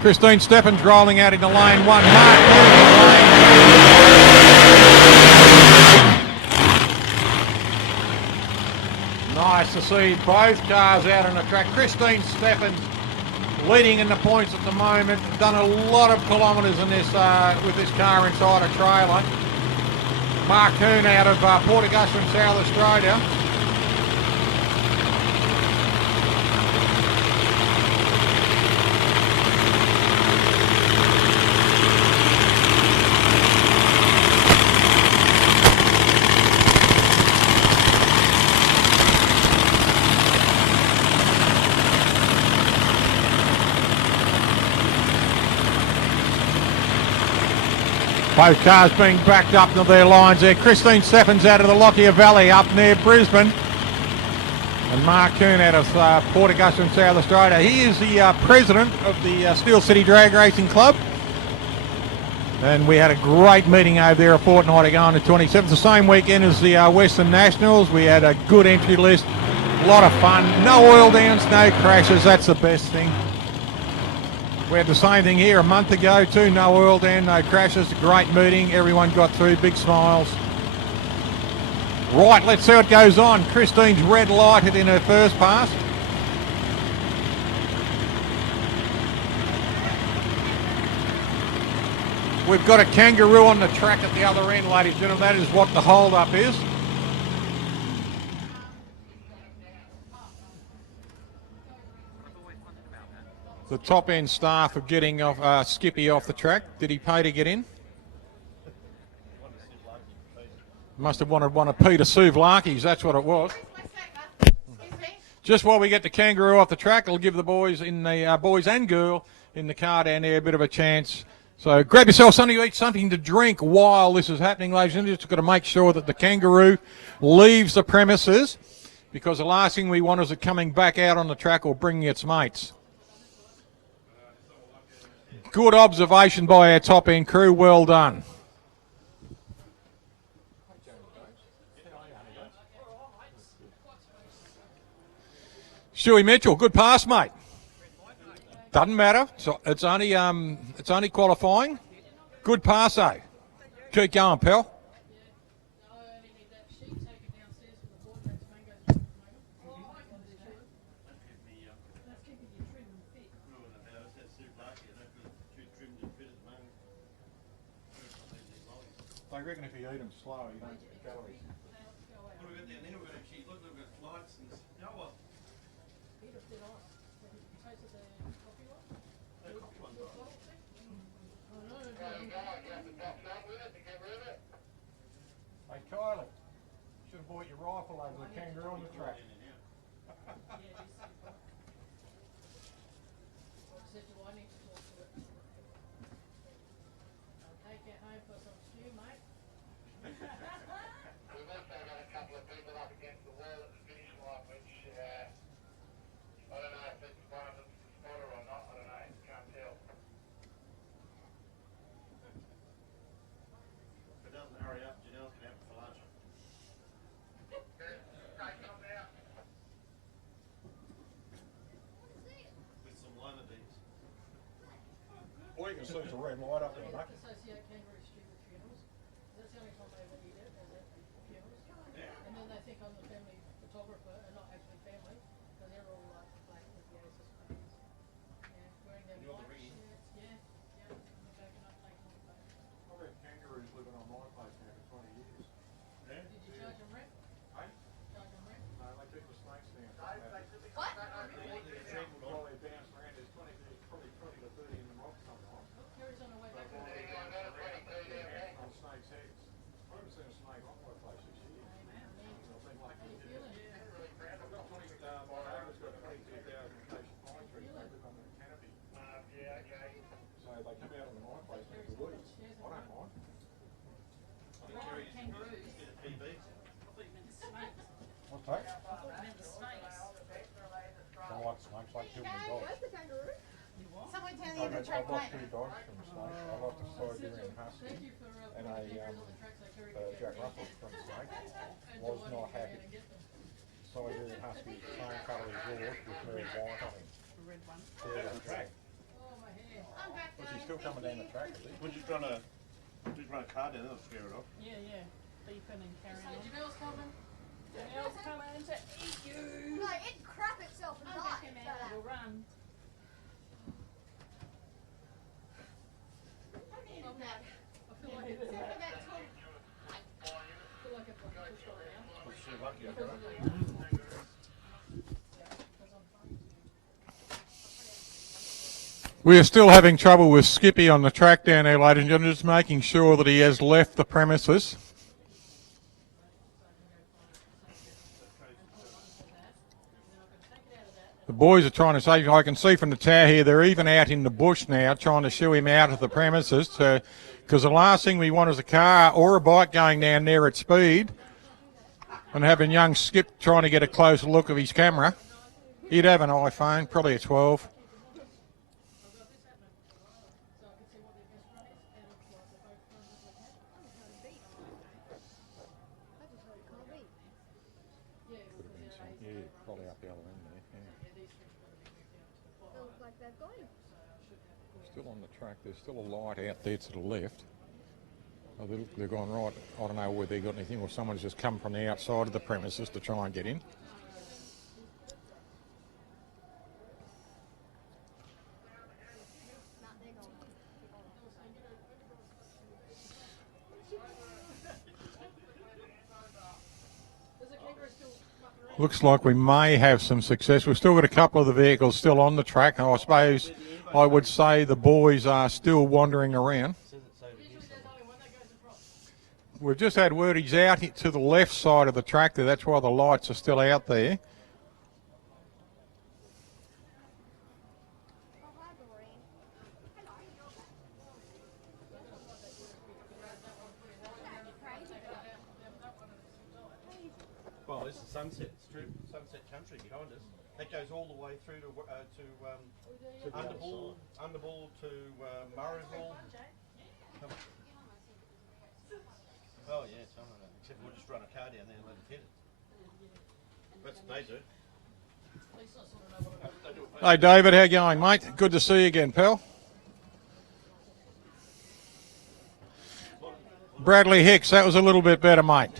Christine Stephens rolling out into lane one. Mark moving in lane. Nice to see both cars out on the track. Christine Stephens leading in the points at the moment. Done a lot of kilometres in this with this car inside a trailer. Mark Coon out of Port Augusta in South Australia. Both cars being backed up to their lines there. Christine Stephens out of the Lockyer Valley up near Brisbane. And Mark Coon out of Port Augusta in South Australia. He is the president of the Steel City Drag Racing Club. And we had a great meeting over there a fortnight ago on the 27th. The same weekend as the Western Nationals. We had a good entry list. A lot of fun. No oil downs, no crashes. That's the best thing. We had the same thing here a month ago too. No oil down, no crashes. Great meeting. Everyone got through. Big smiles. Right, let's see what goes on. Christine's red light hit in her first pass. We've got a kangaroo on the track at the other end, ladies and gentlemen. That is what the hold-up is. The top end staff of getting off Skippy off the track. Did he pay to get in? Must have wanted one of Peter Souvlaki's, that's what it was. Just while we get the kangaroo off the track, I'll give the boys in the boys and girl in the car down there a bit of a chance. So grab yourself something to eat, something to drink while this is happening, ladies and gentlemen. Just got to make sure that the kangaroo leaves the premises, because the last thing we want is it coming back out on the track or bringing its mates. Good observation by our top end crew. Well done. Stewie Mitchell, good pass, mate. Doesn't matter. It's only qualifying. Good pass, though. Keep going, pal. No, I only need that sheet taken downstairs from the board. That's mangoes at the moment. Oh, I can do that. That's keeping you trim and fit. Ruin about it. That's suit lucky. I don't feel too trimmed and fit at the moment. I reckon if you eat them slow, you don't get calories. What have we got down there? We've got actually, look, we've got lights and, oh well, Eat a bit ice. Have you tasted the coffee one? no coffee ones on. Oh, no, no, no. Hey, Kylie, should have bought your rifle over the kangaroo on the track. Yeah, it is super. I said, do I need to talk to it? I'll take it home for some stew, mate. We've also got a couple of people up against the wall at the finish line, which I don't know if it's one of them's a spotter or not. I don't know. Can't tell. If it doesn't hurry up, Janelle's gonna have it for lunch. With some lima beans. All you can see is a red light up there, I mate. associate kangaroo stew with funerals. That's the only time they ever eat it, is at funerals. And then they think I'm the family photographer and not actually family, because they're all like black with the Oasis fans. Yeah, wearing their You're the white ringing. shirts. Yeah, yeah. And they're backing up, taking all the photos. I've had kangaroos living on my place now for 20 years. Yeah? Did you charge them rent? Hey? Charge them rent? No, they keep the snakes down. What? While they're bouncing around, there's probably 20 to 30 in the rocks sometimes. Oh, Kerry's on her way back. On snakes' heads. I haven't seen a snake on my place this year. I've been lucky. How you feeling? I've got 20, my neighbour's got 22,000 acacia pine trees. They live under the canopy. Yeah, okay. So they come out onto my place and the weeds. I don't mind. Kangaroos. Bit of PB. What's that? Meant the snakes. I like snakes, like killing my dogs. Someone tell I've the track lost mate. 2 dogs from snakes. I lost a Siberian Husky Thank you for and a Jack Russell from snake. Was not happy. Siberian Husky, same colour as yours, with very white on him. Red one. Yeah, the track. Oh, my hair. I'm back, Was he guys. still coming down the track, is he? We're just run a car down there, that'll scare it off. Yeah, yeah. Beeping and carrying on. Janelle's coming. Janelle's coming to eat you. No, it crap itself and died. It'll run. I'm back. I feel like it's Second that Tom. I feel like it's like just right now. We're so lucky I Because got of it. the yeah, because I'm trying to. We are still having trouble with Skippy on the track down there, ladies and gentlemen, just making sure that he has left the premises. The boys are trying to save him. I can see from the tower here, they're even out in the bush now trying to shoo him out of the premises because the last thing we want is a car or a bike going down there at speed and having young Skip trying to get a closer look of his camera. He'd have an iPhone, probably a 12. Yeah, probably up the other end there. Still on the track, there's still a light out there to the left. Oh, they're gone right. I don't know whether they got anything or someone's just come from the outside of the premises to try and get in. Looks like we may have some success. We've still got a couple of the vehicles still on the track, and I suppose I would say the boys are still wandering around. We've just had word he's out to the left side of the track there. That's why the lights are still out there. Well, this is Sunset Strip, Sunset Country behind us. That goes all the way through to Underball to Murrayville. Oh yeah, some of that. Except we'll just run a car down there and let it hit it. That's what they do. Hey David, how you going, mate? Good to see you again, pal. Bradley Hicks, that was a little bit better, mate.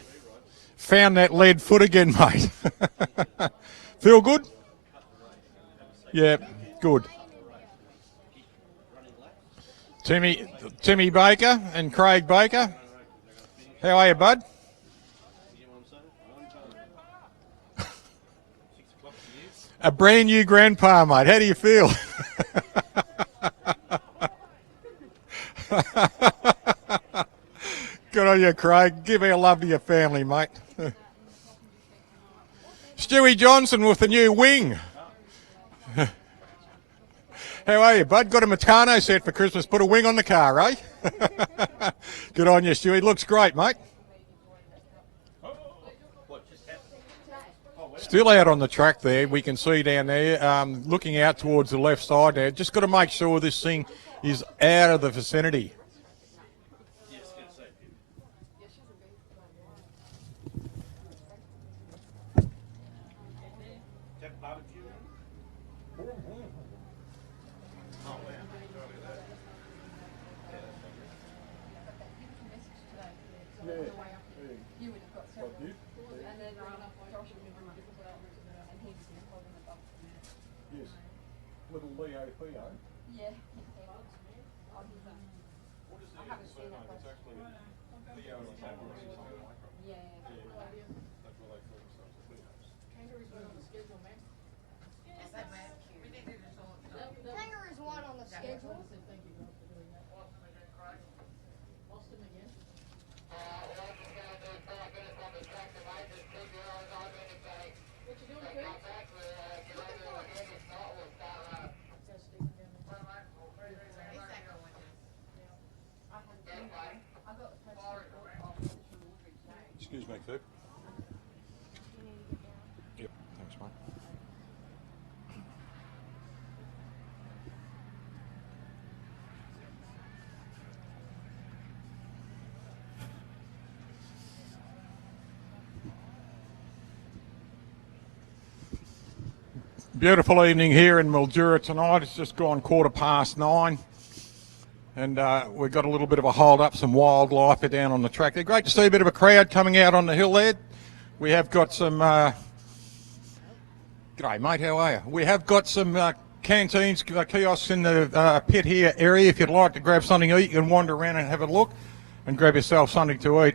Found that lead foot again, mate. Feel good? Yeah, good. Timmy Baker and Craig Baker. How are you, bud? A brand new grandpa, mate. How do you feel? Good on you, Craig. Give our love to your family, mate. Stewie Johnson with the new wing. How are you, bud? Got a Meccano set for Christmas. Put a wing on the car, eh? Good on you, Stewie. Looks great, mate. Still out on the track there. We can see down there, looking out towards the left side there. Just got to make sure this thing is out of the vicinity. Little Leo Theo. Yeah. Kangaroo's one on the schedule. Excuse me, Coop. Yep, thanks, mate. Beautiful evening here in Mildura tonight. It's just gone 9:15. And we've got a little bit of a hold up, some wildlife down on the track there. Great to see a bit of a crowd coming out on the hill there. We have got some... G'day, mate, how are you? We have got some canteens, kiosks in the pit here area. If you'd like to grab something to eat, you can wander around and have a look and grab yourself something to eat.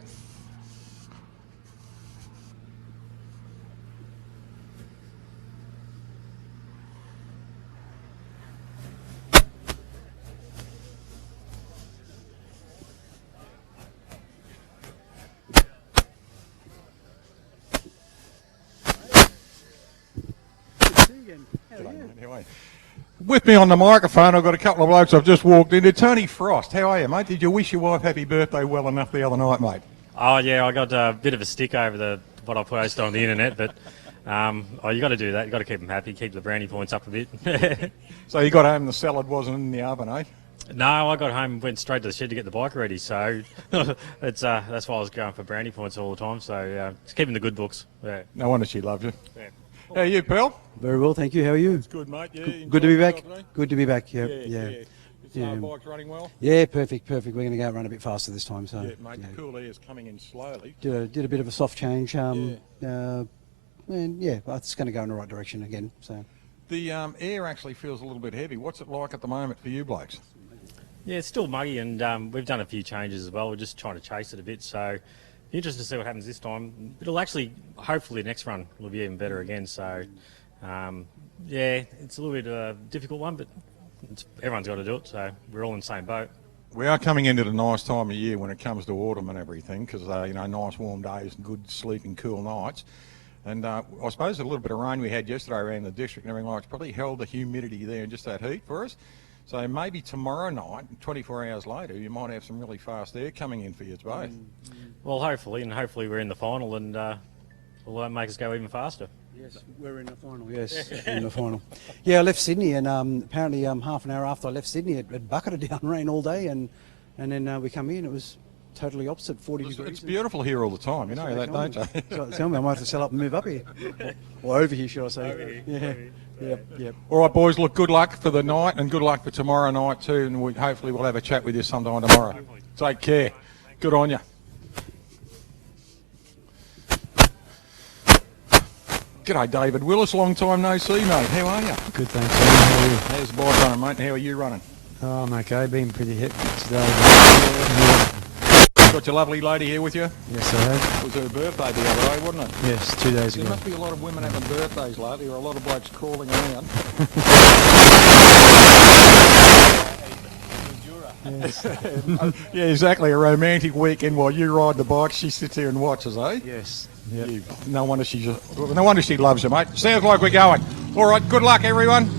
With me on the microphone, I've got a couple of blokes I've just walked into. Tony Frost, how are you, mate? Did you wish your wife happy birthday well enough the other night, mate? Oh yeah, I got a bit of a stick over what I posted on the internet, but you got to do that. You got to keep them happy, keep the brownie points up a bit. So you got home, the salad wasn't in the oven, eh? No, I got home and went straight to the shed to get the bike ready. So that's why I was going for brownie points all the time. So it's keeping the good books. Yeah. No wonder she loves you. Yeah. How are you, pal? Very well, thank you. How are you? It's good, mate. Yeah, Good to be back. yourself today? Good to be back. Yeah, Yeah. yeah. Bike's running well? Yeah, perfect. We're going to go run a bit faster this time. So, Yeah, mate, the cool air's coming in slowly. did a bit of a soft change. And yeah, it's going to go in the right direction again. So, The air actually feels a little bit heavy. What's it like at the moment for you blokes? Yeah, it's still muggy, and we've done a few changes as well. We're just trying to chase it a bit. So interested to see what happens this time. It'll actually, hopefully, the next run will be even better again. So. Yeah, it's a little bit of a difficult one, but everyone's got to do it, so we're all in the same boat. We are coming into the nice time of year when it comes to autumn and everything, because, nice warm days and good sleeping, cool nights. And I suppose a little bit of rain we had yesterday around the district and everything like it's probably held the humidity there and just that heat for us. So maybe tomorrow night, 24 hours later, you might have some really fast air coming in for you both. Well, hopefully we're in the final and will make us go even faster. yes, we're in the final. Yes, in the final. Yeah, I left Sydney, and apparently half an hour after I left Sydney, it bucketed down rain all day, and then we come in. It was totally opposite, 40 degrees. It's beautiful here all the time, you know that, don't you? So tell me, I might have to sell up and move up here. Or over here, should I say. Yep. All right, boys, look, good luck for the night and good luck for tomorrow night too, and hopefully we'll have a chat with you sometime tomorrow. Take care. Good on you. G'day, David Willis. Long time no see, mate. How are you? Good, thanks. How are you? How's the bike running, mate? How are you running? Oh, I'm okay. Been pretty hectic today. Got your lovely lady here with you? Yes, I have. It was her birthday the other day, wasn't it? Yes, 2 days There ago. must be a lot of women having birthdays lately, or a lot of blokes crawling around. Yeah, exactly. A romantic weekend while you ride the bike, she sits here and watches, eh? Yes. Yep. No wonder she loves you, mate. Sounds like we're going. All right, good luck, everyone.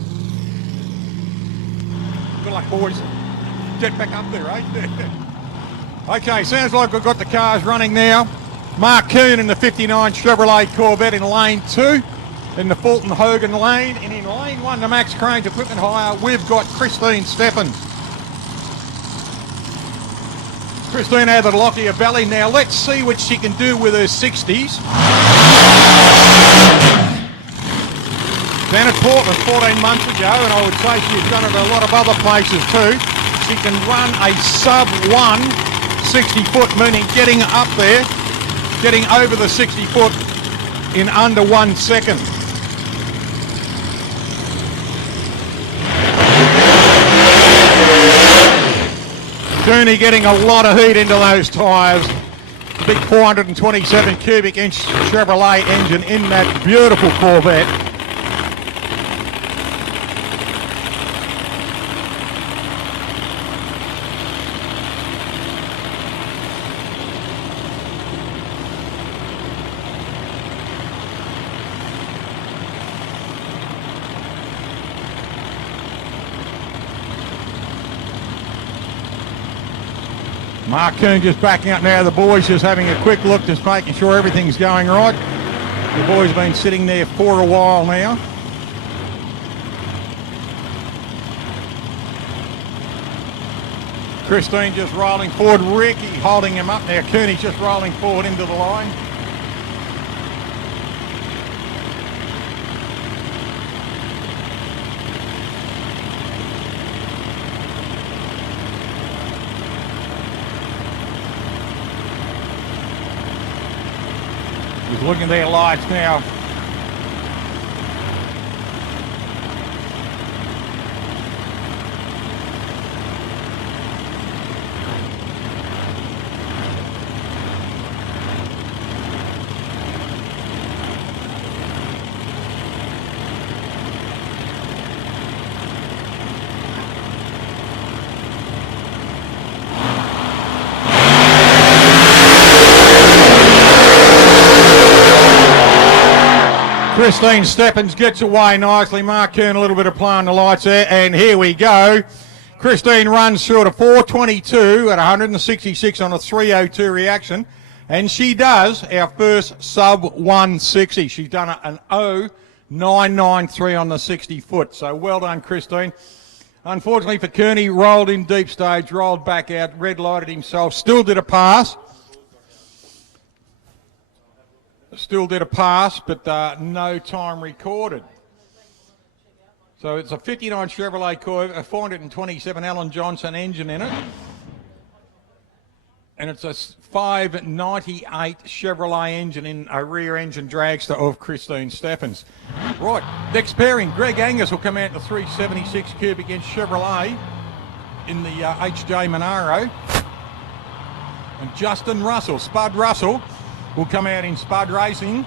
Good luck, boys. Get back up there, eh? Okay, sounds like we've got the cars running now. Mark Coon in the 59 Chevrolet Corvette in lane 2, in the Fulton Hogan lane, and in lane 1, the Max Crane's Equipment Hire, we've got Christine Stephens. Christine out of the Lockyer Valley. Now let's see what she can do with her 60s. Down at Portland 14 months ago, and I would say she's done it at a lot of other places too. She can run a sub-1 60-foot, meaning getting up there, getting over the 60-foot in under 1 second. Cooney getting a lot of heat into those tyres. Big 427 cubic inch Chevrolet engine in that beautiful Corvette. Mark Coon just backing up now. The boys just having a quick look, just making sure everything's going right. The boys have been sitting there for a while now. Christine just rolling forward. Ricky holding him up now. Cooney's just rolling forward into the line. He's looking at their lights now. Christine Stephens gets away nicely. Mark Coon a little bit of play on the lights there, and here we go. Christine runs through at a 422 at 166 on a 302 reaction, and she does our first sub 160. She's done an 0993 on the 60 foot, so well done, Christine. Unfortunately for Cooney, rolled in deep stage, rolled back out, red lighted himself, still did a pass. Still did a pass, but no time recorded. So it's a 59 Chevrolet Corvette, a 427 Alan Johnson engine in it. And it's a 598 Chevrolet engine in a rear engine dragster of Christine Stephens. Right, next pairing, Greg Angus will come out to 376 cubic inch Chevrolet in the HJ Monaro. And Justin Russell, Spud Russell, will come out in Spud Racing,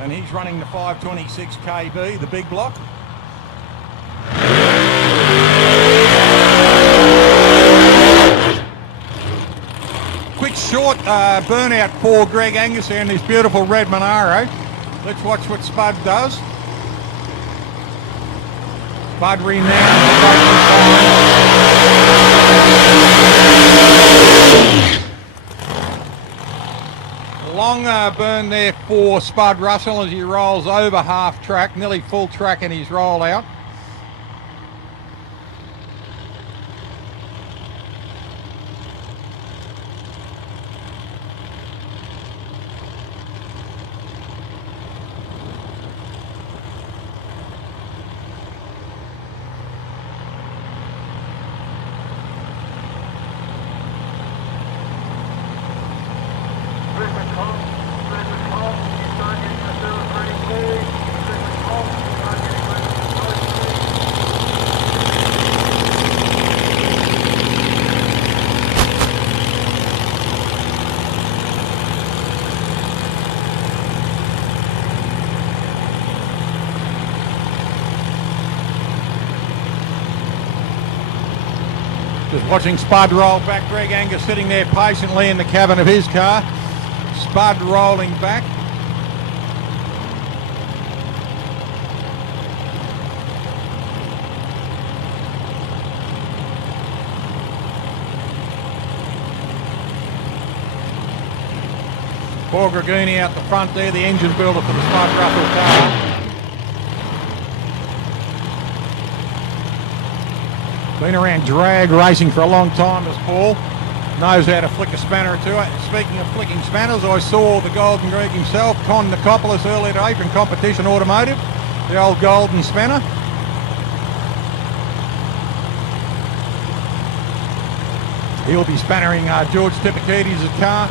and he's running the 526 KB, the big block. Quick short burnout for Greg Angus here in this beautiful red Monaro. Let's watch what Spud does. Spud renowned. Long burn there for Spud Russell as he rolls over half track, nearly full track in his roll out. Just watching Spud roll back. Greg Angus sitting there patiently in the cabin of his car. Spud rolling back. Paul Graguni out the front there, the engine builder for the Spud Russell car. Been around drag racing for a long time, as Paul knows how to flick a spanner or two. Speaking of flicking spanners, I saw the Golden Greek himself, Con Nicopolis, earlier today from Competition Automotive, the old golden spanner. He'll be spannering George Tipikides' car.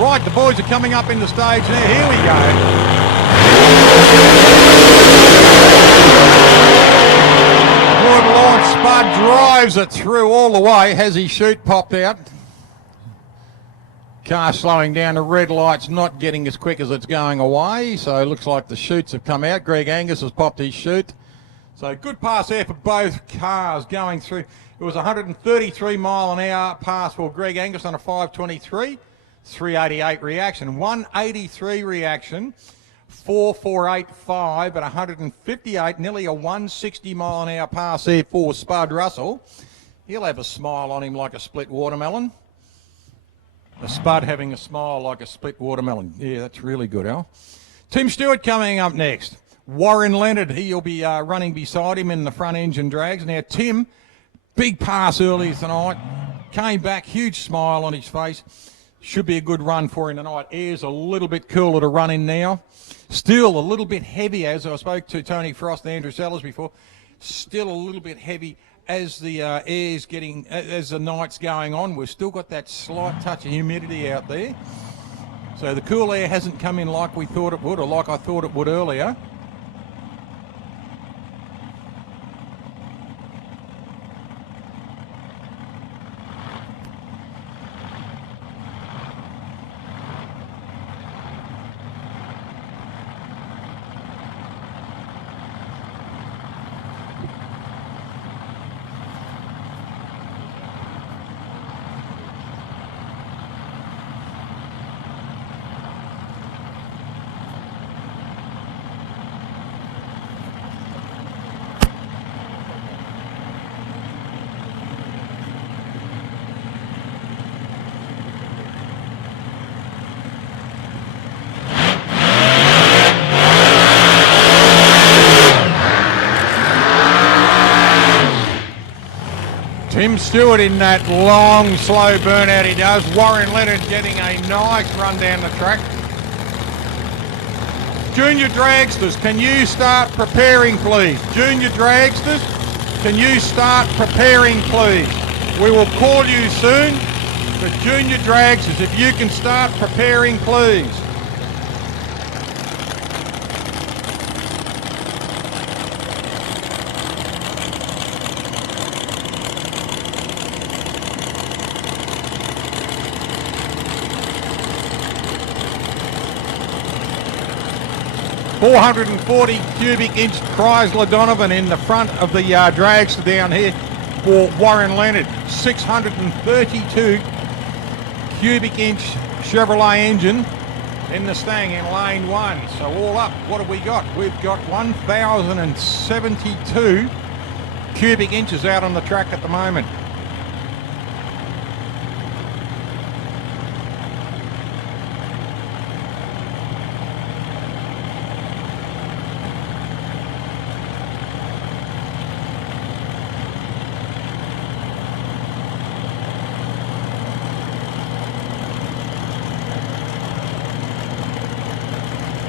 Right, the boys are coming up in the stage now. Here we go. Good launch. Spud drives it through all the way. Has his chute popped out? Car slowing down. The red light's not getting as quick as it's going away. So it looks like the chutes have come out. Greg Angus has popped his chute. So good pass there for both cars going through. It was 133 mile an hour pass for Greg Angus on a 523. 388 reaction, 183 reaction, 4485 at 158, nearly a 160 mile an hour pass there for Spud Russell. He'll have a smile on him like a split watermelon. A Spud having a smile like a split watermelon. Yeah, that's really good, Al. Tim Stewart coming up next. Warren Leonard, he'll be running beside him in the front engine drags. Now, Tim, big pass earlier tonight, came back, huge smile on his face. Should be a good run for him tonight. Air's a little bit cooler to run in now. Still a little bit heavy, as I spoke to Tony Frost and Andrew Sellers before. Still a little bit heavy as the air's getting, as the night's going on. We've still got that slight touch of humidity out there. So the cool air hasn't come in like we thought it would, or like I thought it would earlier. Tim Stewart in that long, slow burnout he does. Warren Leonard getting a nice run down the track. Junior dragsters, can you start preparing, please? Junior dragsters, can you start preparing, please? We will call you soon. The junior dragsters, if you can start preparing, please. .440 cubic inch Chrysler Donovan in the front of the dragster down here for Warren Leonard. 632 cubic inch Chevrolet engine in the Stang in lane one. So all up, what have we got? We've got 1,072 cubic inches out on the track at the moment.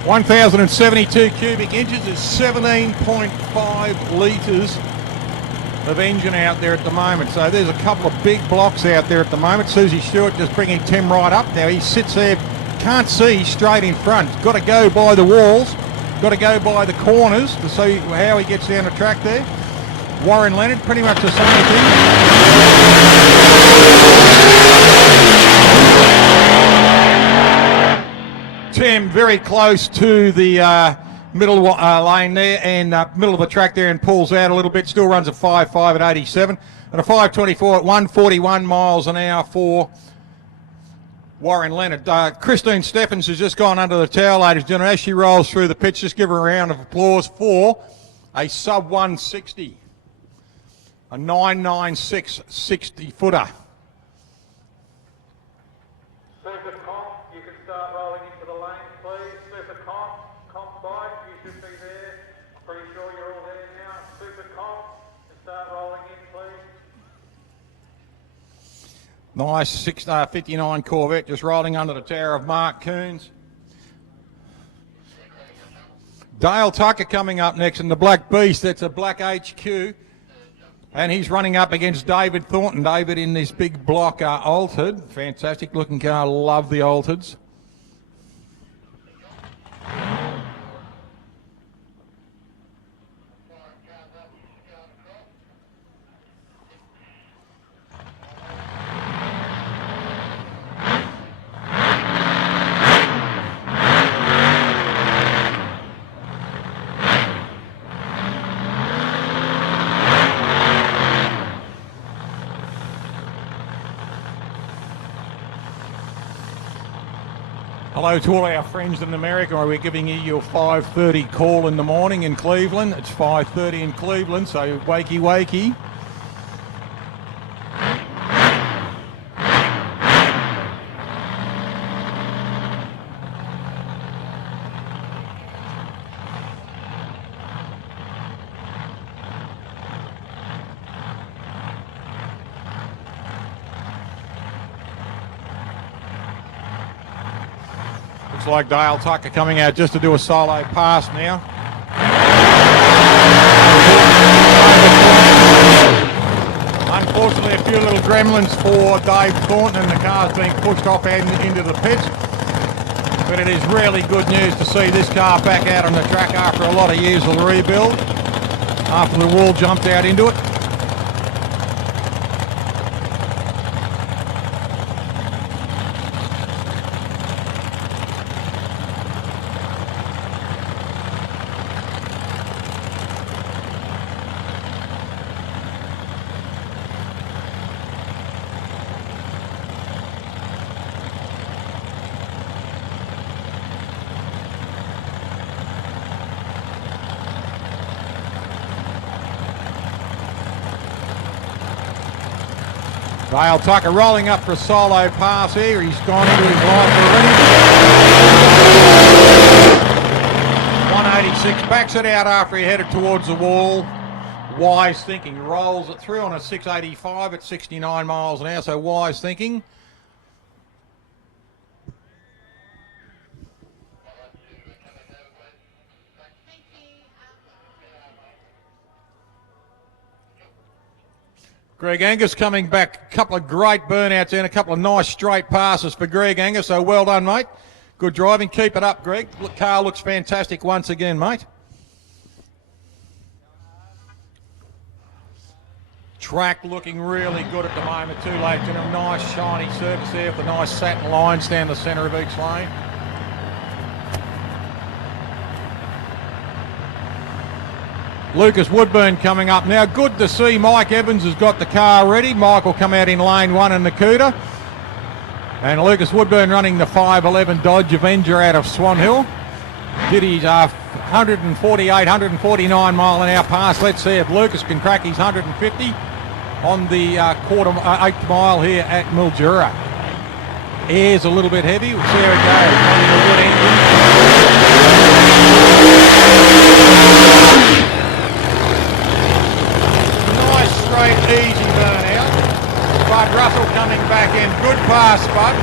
.1,072 cubic inches is 17.5 litres of engine out there at the moment. So there's a couple of big blocks out there at the moment. Susie Stewart just bringing Tim right up. Now he sits there, can't see straight in front. Got to go by the walls, got to go by the corners to see how he gets down the track there. Warren Leonard, pretty much the same thing. Tim very close to the middle lane there and middle of the track there and pulls out a little bit. Still runs a 5.5 at 87 and a 5.24 at 141 miles an hour for Warren Leonard. Christine Steffens has just gone under the towel, ladies and gentlemen. As she rolls through the pitch, just give her a round of applause for a sub 160, a 9.96 60-footer. Super Comp, you can start rolling into the lane, please. Super Comp bike, you should be there. Pretty sure you're all there now. Super Comp, and start rolling in, please. Nice 59 Corvette just rolling under the tower of Mark Coons. Dale Tucker coming up next in the Black Beast. That's a Black HQ. And he's running up against David Thornton. David in this big block altered. Fantastic looking car. Love the altereds. Hello to all our friends in America. We're giving you your 5:30 call in the morning in Cleveland. It's 5:30 in Cleveland, so wakey wakey. Looks like Dale Tucker coming out just to do a solo pass now. Unfortunately, a few little gremlins for Dave Thornton, and the car's being pushed off into the pits. But it is really good news to see this car back out on the track after a lot of years of rebuild, after the wall jumped out into it. Dale Tucker rolling up for a solo pass here. He's gone into his line for a 186, backs it out after he headed towards the wall. Wise thinking, rolls it through on a 685 at 69 miles an hour, so wise thinking. Greg Angus coming back, a couple of great burnouts and a couple of nice straight passes for Greg Angus, so well done, mate. Good driving, keep it up, Greg. The car looks fantastic once again, mate. Track looking really good at the moment too, ladies and gentlemen. Nice shiny surface there with the nice satin lines down the centre of each lane. Lucas Woodburn coming up now. Good to see Mike Evans has got the car ready. Mike will come out in lane 1 in the Cuda. And Lucas Woodburn running the 511 Dodge Avenger out of Swan Hill. Did his 148, 149 mile an hour pass. Let's see if Lucas can crack his 150 on the 8th mile here at Mildura. Air's a little bit heavy. We'll see how it goes. Running a good engine. Straight, easy burn out. Bud Russell coming back in. Good pass, Bud.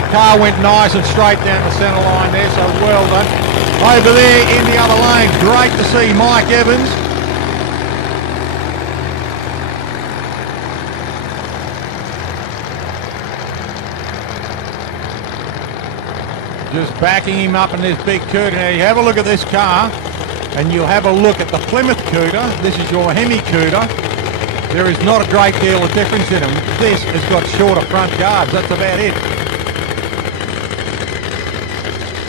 The car went nice and straight down the centre line there, so well done. Over there in the other lane, great to see Mike Evans. Just backing him up in this big Cuda. Now you have a look at this car. And you'll have a look at the Plymouth Cuda. This is your Hemi Cuda. There is not a great deal of difference in them. This has got shorter front guards. That's about it.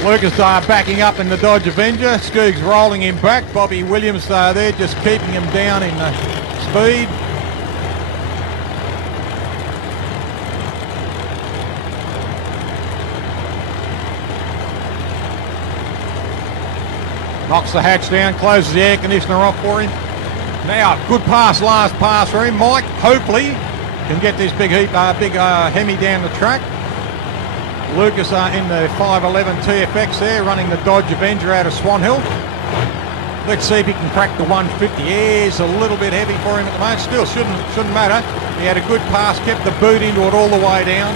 Lucas backing up in the Dodge Avenger. Skoog's rolling him back. Bobby Williams there just keeping him down in the speed. Knocks the hatch down, closes the air conditioner off for him. Now, good pass, last pass for him. Mike, hopefully, can get this big Hemi down the track. Lucas in the 511 TFX there, running the Dodge Avenger out of Swan Hill. Let's see if he can crack the 150. It's a little bit heavy for him at the moment. Still shouldn't matter. He had a good pass, kept the boot into it all the way down.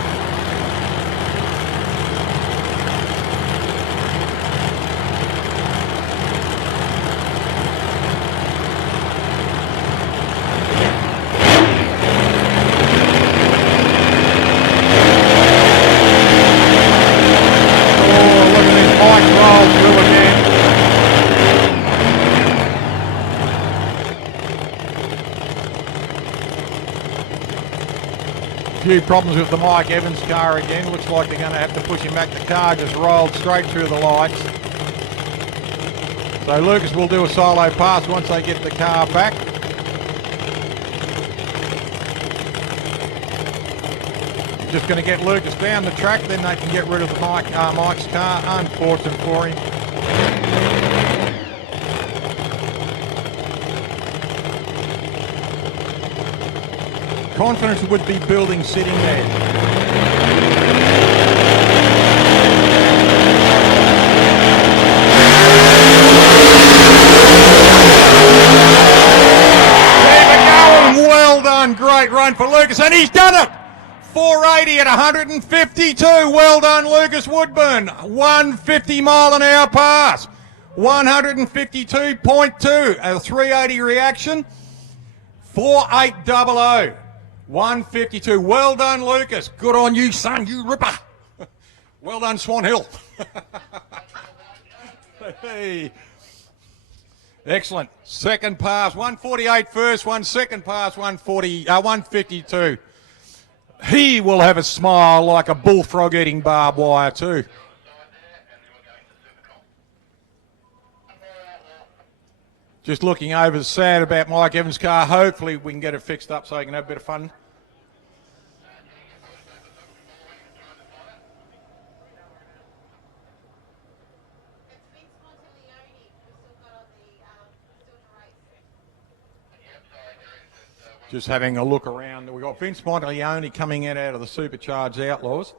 Few problems with the Mike Evans car again. Looks like they're going to have to push him back. The car just rolled straight through the lights. So Lucas will do a solo pass once they get the car back. Just going to get Lucas down the track, then they can get rid of the Mike's car. Unfortunate for him. Confidence would be building sitting there. Keep it going. Well done. Great run for Lucas, and he's done it. 480 at 152. Well done, Lucas Woodburn. 150 mile an hour pass. 152.2. A 380 reaction. 4800. 152. Well done, Lucas. Good on you, son. You ripper. Well done, Swan Hill. Hey. Excellent. Second pass. 148 first one. Second pass. 152. He will have a smile like a bullfrog eating barbed wire too. Just looking over, sad about Mike Evans' car. Hopefully we can get it fixed up so he can have a bit of fun. Just having a look around. We've got Vince Monteleone coming in out of the Supercharged Outlaws.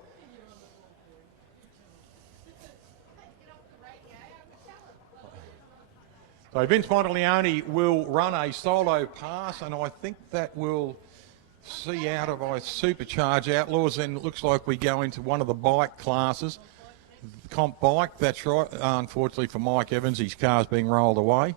So Vince Monteleone will run a solo pass, and I think that will see out of our Supercharged Outlaws. And it looks like we go into one of the bike classes. Comp bike, that's right. Unfortunately for Mike Evans, his car's being rolled away.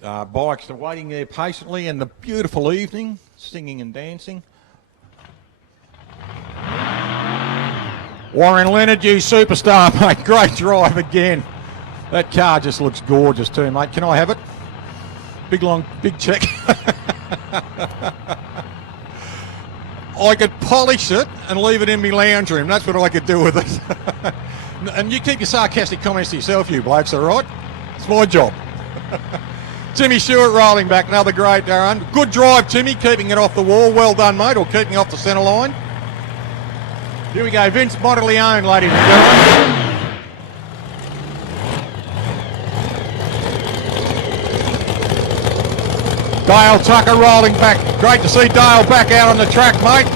Bikes are waiting there patiently in the beautiful evening, singing and dancing. Warren Leonard, you superstar, mate. Great drive again. That car just looks gorgeous too, mate. Can I have it? Big check. I could polish it and leave it in my lounge room. That's what I could do with it. And you keep your sarcastic comments to yourself, you blokes, all right? It's my job. Timmy Stewart rolling back, another great run. Good drive, Timmy, keeping it off the wall. Well done, mate, or keeping off the centre line. Here we go, Vince Monteleone, ladies and gentlemen. Dale Tucker rolling back. Great to see Dale back out on the track, mate.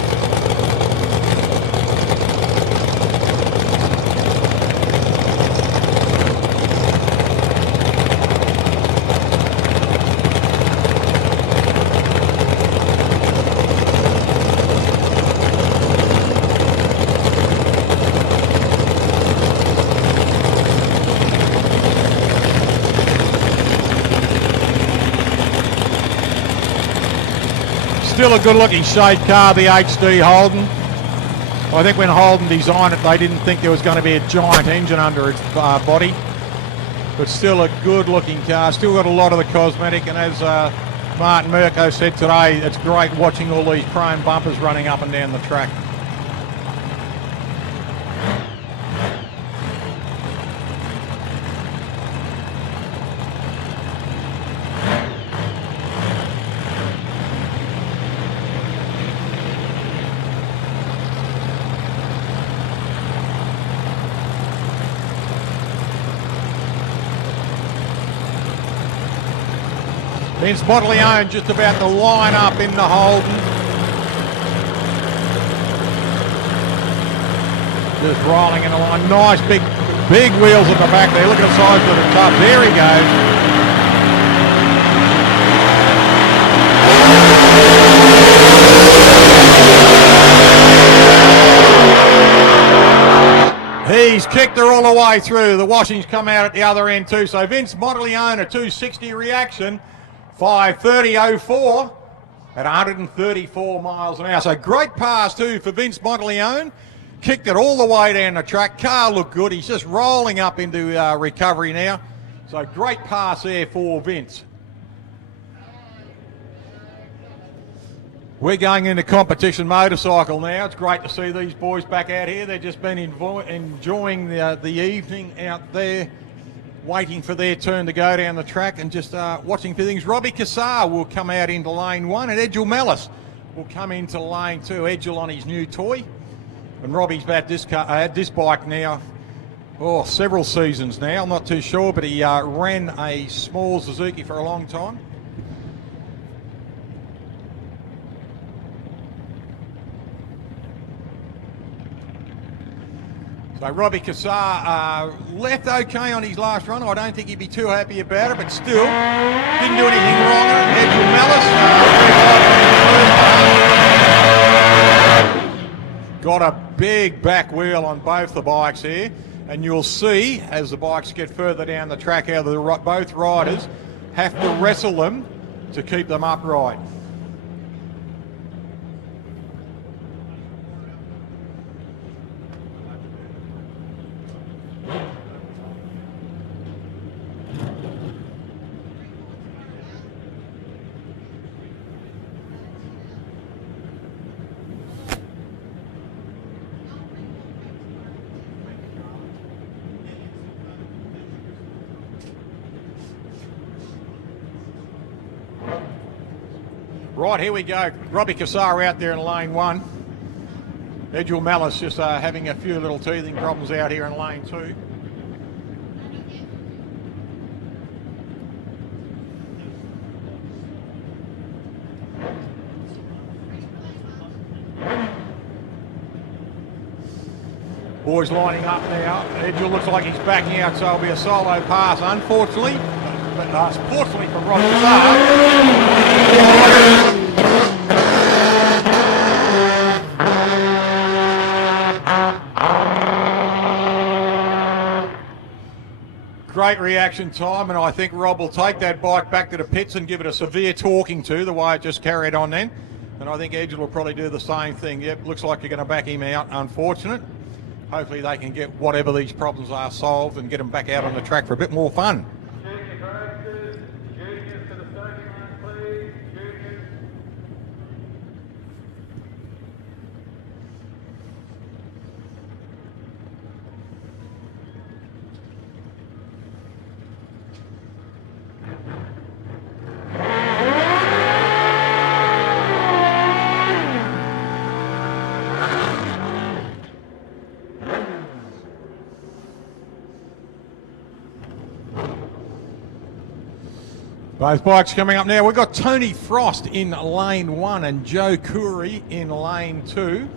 Still a good-looking shade car, the HD Holden. I think when Holden designed it, they didn't think there was going to be a giant engine under its body. But still a good-looking car. Still got a lot of the cosmetic, and as Martin Mirko said today, it's great watching all these chrome bumpers running up and down the track. Vince Monteleone just about to line up in the Holden. Just rolling in the line. Nice big wheels at the back there. Look at the size of the tub. There he goes. He's kicked her all the way through. The washings come out at the other end too. So Vince Monteleone, a 260 reaction, 5:30.04 at 134 miles an hour. So great pass too for Vince Monteleone. Kicked it all the way down the track. Car looked good. He's just rolling up into recovery now. So great pass there for Vince. We're going into competition motorcycle now. It's great to see these boys back out here. They've just been enjoying the evening out there, waiting for their turn to go down the track and just watching for things. Robbie Cassar will come out into lane 1 and Edgel Mellis will come into lane 2. Edgel on his new toy. And Robbie's had this bike now, several seasons now. I'm not too sure, but he ran a small Suzuki for a long time. So Robbie Cassar left okay on his last run. I don't think he'd be too happy about it, but still didn't do anything wrong. Edgel Mellis got a big back wheel on both the bikes here, and you'll see as the bikes get further down the track how both riders have to wrestle them to keep them upright. Right, here we go. Robbie Cassar out there in lane 1. Edgel Mellis just having a few little teething problems out here in lane 2. Boys lining up now. Edgel looks like he's backing out, so it'll be a solo pass, unfortunately. But fortunately for Robbie Cassar. Great reaction time, and I think Rob will take that bike back to the pits and give it a severe talking to, the way it just carried on then. And I think Edgel will probably do the same thing. Yep, looks like you're going to back him out, unfortunate. Hopefully they can get whatever these problems are solved and get them back out on the track for a bit more fun. Juniors to the starting line, please. Juniors. Both bikes coming up now. We've got Tony Frost in lane 1 and Joe Curry in lane 2.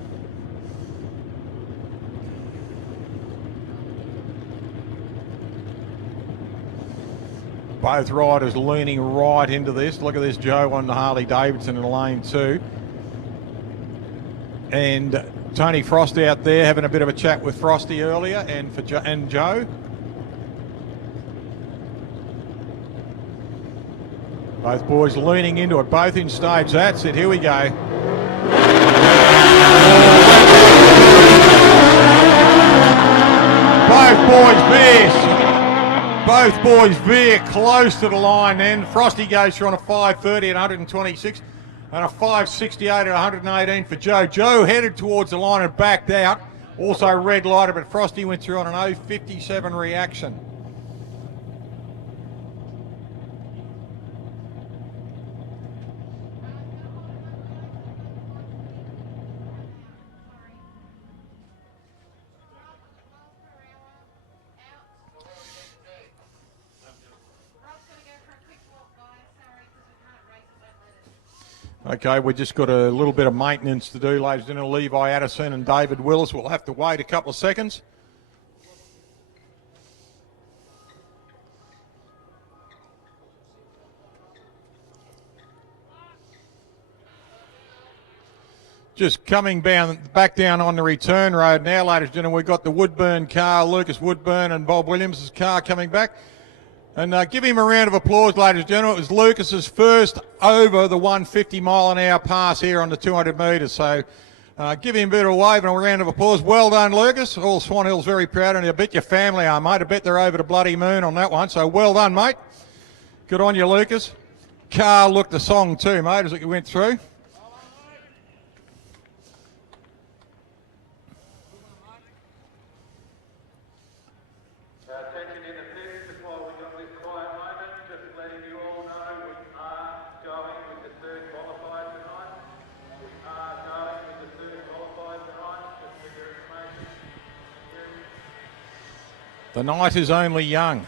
Both riders leaning right into this. Look at this, Joe on the Harley Davidson in lane 2. And Tony Frost out there having a bit of a chat with Frosty earlier and Joe. Both boys leaning into it, both in stage. That's it, here we go. Both boys veer close to the line then. Frosty goes through on a 5:30 at 126 and a 5:68 at 118 for Joe. Joe headed towards the line and backed out. Also red lighted, but Frosty went through on an 0:57 reaction. Okay, we've just got a little bit of maintenance to do, ladies and gentlemen. Levi Addison and David Willis will have to wait a couple of seconds. Just coming back down on the return road now, ladies and gentlemen. We've got the Woodburn car, Lucas Woodburn and Bob Williams' car coming back. And give him a round of applause, ladies and gentlemen. It was Lucas's first over the 150 mile an hour pass here on the 200 metres. So give him a bit of a wave and a round of applause. Well done, Lucas. All Swan Hill's very proud, and I bet your family are, mate. I bet they're over the bloody moon on that one. So well done, mate. Good on you, Lucas. Car looked a song too, mate, as it went through. Attention in the pits, just while we've got this quiet moment, just letting you all know we are going with the third qualifier tonight. We are going with the third qualifier tonight, just for your information. The night is only young.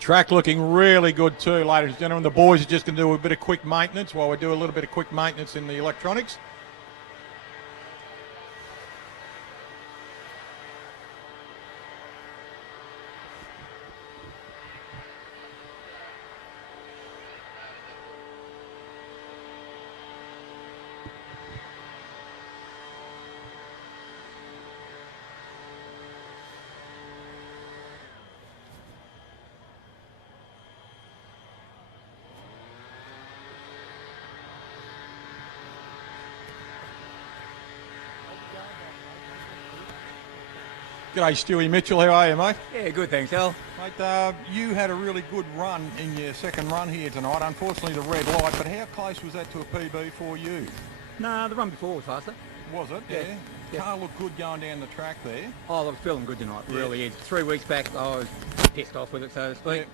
Track looking really good too, ladies and gentlemen. The boys are just going to do a bit of quick maintenance while we do a little bit of quick maintenance in the electronics. G'day, Stewie Mitchell. How are you, mate? Yeah, good, thanks, Al. Mate, you had a really good run in your second run here tonight. Unfortunately, the red light, but how close was that to a PB for you? Nah, the run before was faster. Was it? Yeah. Yeah. Car looked good going down the track there. Oh, I was feeling good tonight, really is. 3 weeks back, I was pissed off with it, so to speak.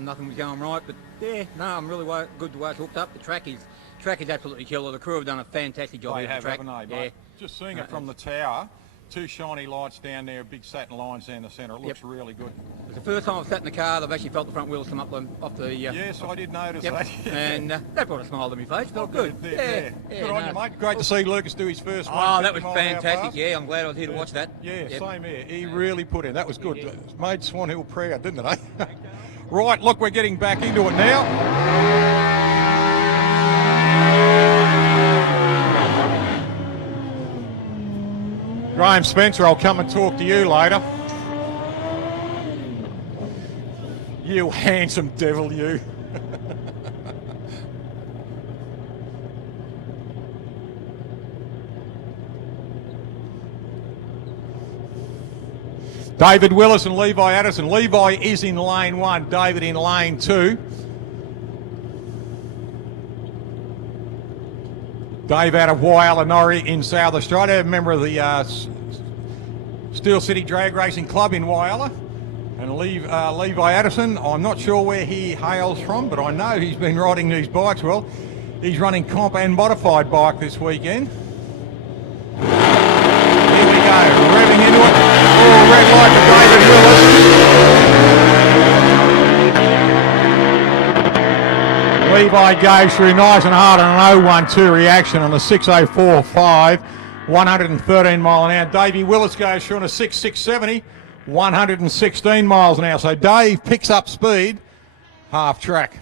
Nothing was going right, but yeah, no, I'm really good the way it's hooked up. The track is absolutely killer. The crew have done a fantastic job They here at have, the track. haven't they, mate? Just seeing it from the tower, two shiny lights down there, big satin lines down the centre. It looks really good. It's the first time I've sat in the car, I've actually felt the front wheels come up off the... yes, I did notice that. And that brought a smile to my face. Felt good. Yeah. Good on you, mate. Great to see Lucas do his first one. Oh, that was fantastic. Yeah, I'm glad I was here to watch that. Yeah, same here. He really put in. That was good. It made Swan Hill proud, didn't it, eh? Right, look, we're getting back into it now. Graham Spencer, I'll come and talk to you later. You handsome devil, you. David Willis and Levi Addison. Levi is in lane 1, David in lane 2. Dave out of Waialanori in South Australia, a member of the Steel City Drag Racing Club in Whyalla. And Levi Addison, I'm not sure where he hails from, but I know he's been riding these bikes well. He's running comp and modified bike this weekend. Here we go, revving into it. Oh, red light for David Willis. Levi goes through nice and hard on an 012 reaction on the 6:04.5, 113 mile an hour. Davey Willis goes through on a 6:670, 116 miles an hour. So Dave picks up speed, half track.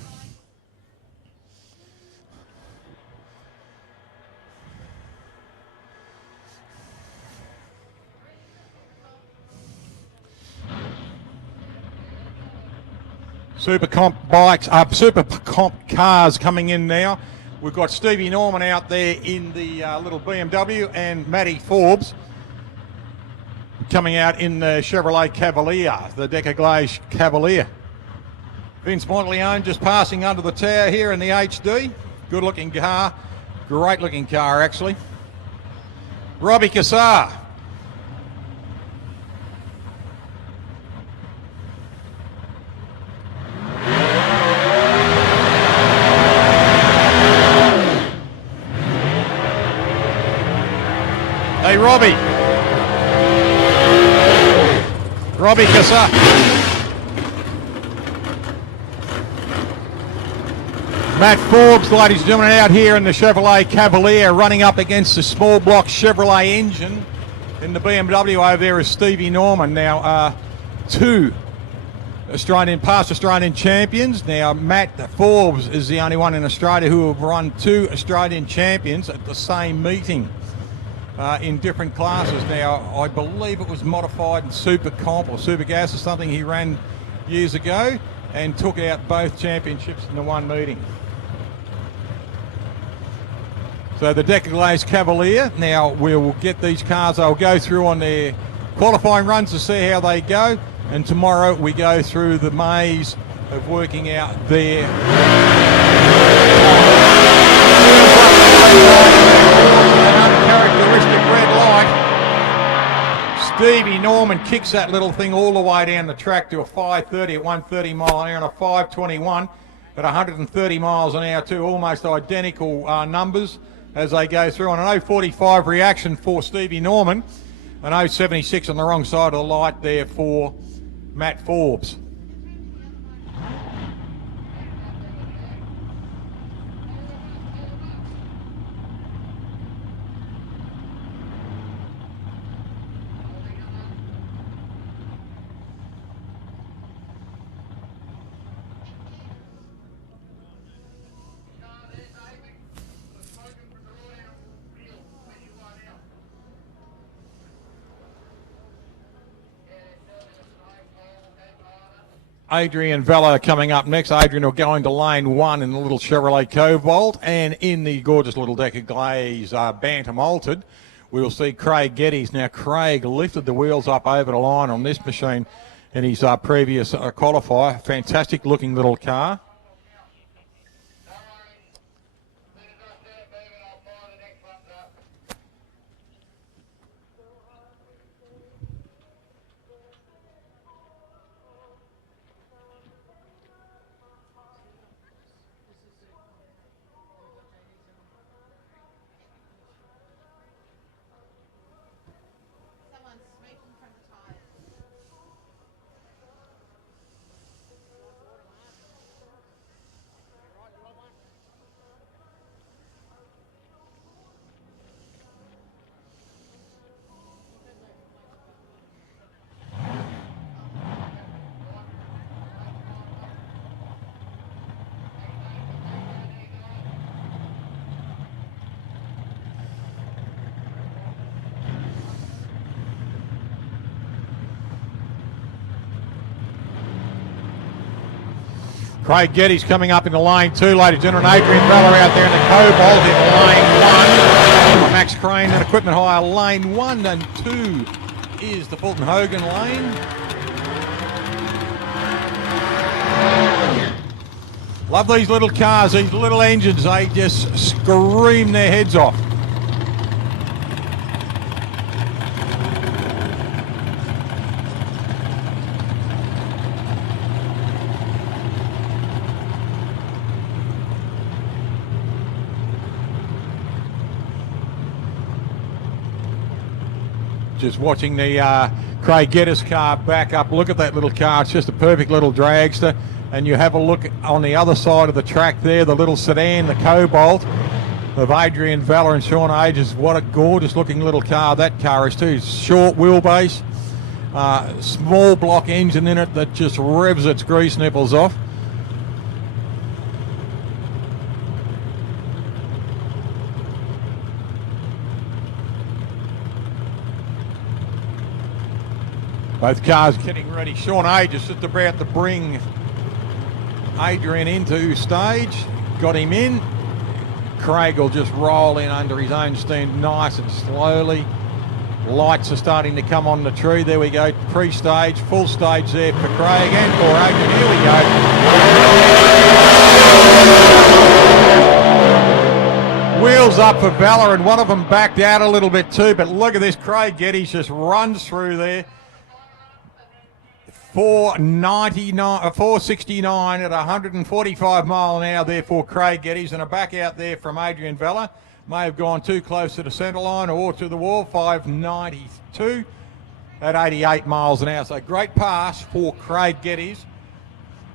Super comp bikes, super comp cars coming in now. We've got Stevie Norman out there in the little BMW and Matty Forbes coming out in the Chevrolet Cavalier, the Decker Glaze Cavalier. Vince Monteleone just passing under the tower here in the HD. Good looking car, great looking car actually. Robbie Cassar. Hey, Robbie. Robbie Cassar. Matt Forbes, ladies and gentlemen, out here in the Chevrolet Cavalier, running up against the small block Chevrolet engine. In the BMW over there is Stevie Norman. Now, two past Australian champions. Now, Matt Forbes is the only one in Australia who have run two Australian champions at the same meeting in different classes. Now, I believe it was modified super comp or super gas or something he ran years ago and took out both championships in the one meeting. So the Decker Glaze Cavalier, now we'll get these cars, I'll go through on their qualifying runs to see how they go, and tomorrow we go through the maze of working out their uncharacteristic red light. Stevie Norman kicks that little thing all the way down the track to a 530 at 130 mile an hour and a 521 at 130 miles an hour too, almost identical numbers as they go through. On an 0.45 reaction for Stevie Norman, an 0.76 on the wrong side of the light there for Matt Forbes. Adrian Vella coming up next. Adrian will go into lane one in the little Chevrolet Cobalt, and in the gorgeous little Decker Glaze Bantam Altered, we'll see Craig Geddes. Now, Craig lifted the wheels up over the line on this machine in his previous qualifier. Fantastic looking little car. Someone's smoking from the tires. Craig Geddes coming up into lane two, ladies and gentlemen. Adrian Vella out there in the Cobalt in lane one. Max Crane and Equipment Hire lane one, and two is the Fulton Hogan lane. Love these little cars, these little engines, they just scream their heads off. Just watching the Craig Geddes car back up. Look at that little car. It's just a perfect little dragster. And you have a look on the other side of the track there, the little sedan, the Cobalt of Adrian Vella and Sean Ages. What a gorgeous looking little car that car is too. Short wheelbase, small block engine in it that just revs its grease nipples off. Both cars getting ready. Sean Ages just about to bring Adrian into stage. Got him in. Craig will just roll in under his own steam nice and slowly. Lights are starting to come on the tree. There we go. Pre-stage, full stage there for Craig and for Adrian. Here we go. Wheels up for Vella, and one of them backed out a little bit too. But look at this. Craig Geddes just runs through there. 469 at 145 mile an hour there for Craig Geddes, and a back out there from Adrian Vella. May have gone too close to the centre line or to the wall. 592 at 88 miles an hour. So great pass for Craig Geddes.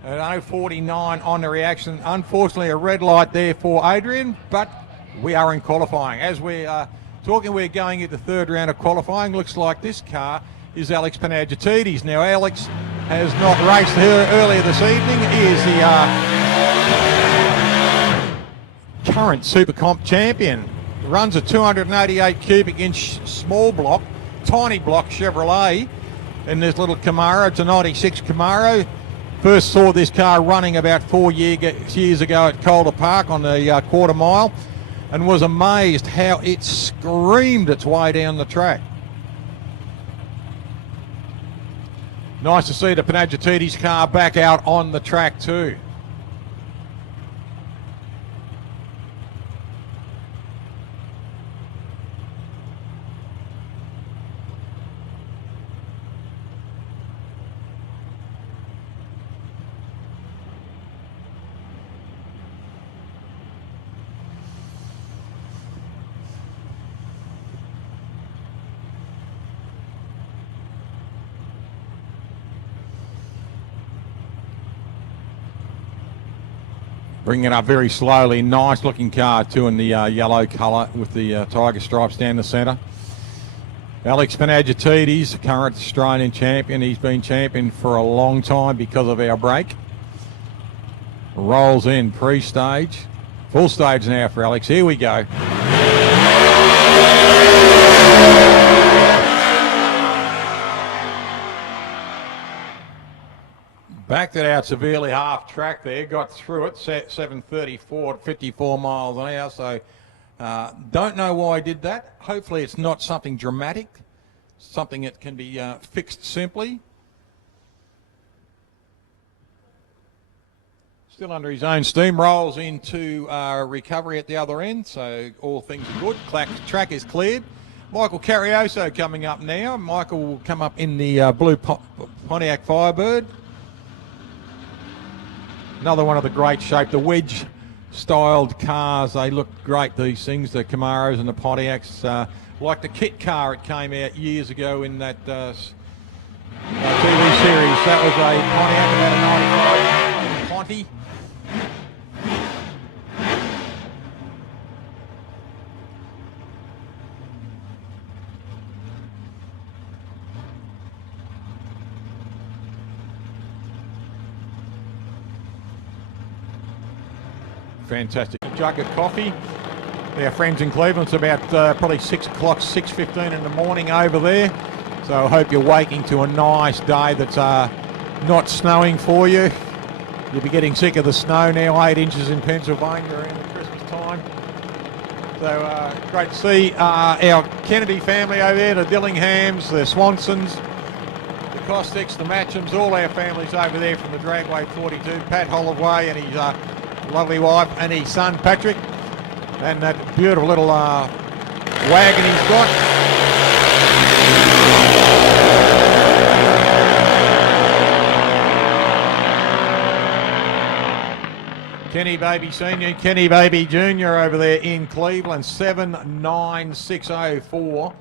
At 0.49 on the reaction. Unfortunately, a red light there for Adrian, but we are in qualifying. As we are talking, we're going into the third round of qualifying. Looks like this car is Alex Panagiotis. Now, Alex has not raced here earlier this evening. He is the current Super Comp champion. Runs a 288 cubic inch small block, tiny block Chevrolet in this little Camaro. It's a 96 Camaro. First saw this car running about 4 years ago at Calder Park on the quarter mile, and was amazed how it screamed its way down the track. Nice to see the Panagiotis car back out on the track too. Bringing it up very slowly. Nice looking car too in the yellow colour with the tiger stripes down the centre. Alex Panagiotis, current Australian champion. He's been champion for a long time because of our break. Rolls in pre-stage. Full stage now for Alex. Here we go. Backed it out severely half track there, got through it, 7:34 at 54 miles an hour, so don't know why I did that. Hopefully it's not something dramatic, something that can be fixed simply. Still under his own steam, rolls into recovery at the other end, so all things are good. Track is cleared. Michael Carrioso coming up now. Michael will come up in the blue Pontiac Firebird. Another one of the great shape, the wedge-styled cars. They look great, these things, the Camaros and the Pontiacs. Like the kit car, it came out years ago in that TV series. That was a Pontiac, about a 95 Ponty. Fantastic jug of coffee. Our friends in Cleveland, it's about probably 6 o'clock, 6:15 in the morning over there. So I hope you're waking to a nice day that's not snowing for you. You'll be getting sick of the snow now, 8 inches in Pennsylvania around the Christmas time. So great to see our Kennedy family over there, the Dillinghams, the Swansons, the Costics, the Matchams, all our families over there from the Dragway 42, Pat Holloway and his lovely wife and his son Patrick, and that beautiful little wagon he's got. Kenny Baby Senior, Kenny Baby Junior over there in Cleveland, 7.9604.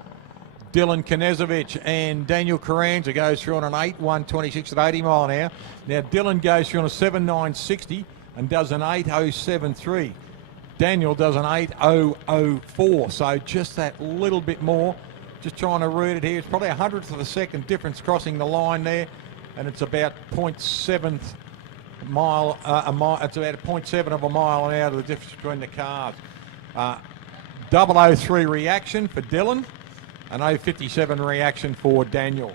Dylan Knezovich and Daniel Carranza goes through on an 8.126 at 80 mile an hour. Now Dylan goes through on a 7.960 and does an 8.073. Daniel does an 8.004, so just that little bit more. Just trying to read it here. It's probably a hundredth of a second difference crossing the line there, and it's about 0.7 mile. It's about a 0.7 of a mile an hour to the difference between the cars. 003 reaction for Dylan, an 057 reaction for Daniel.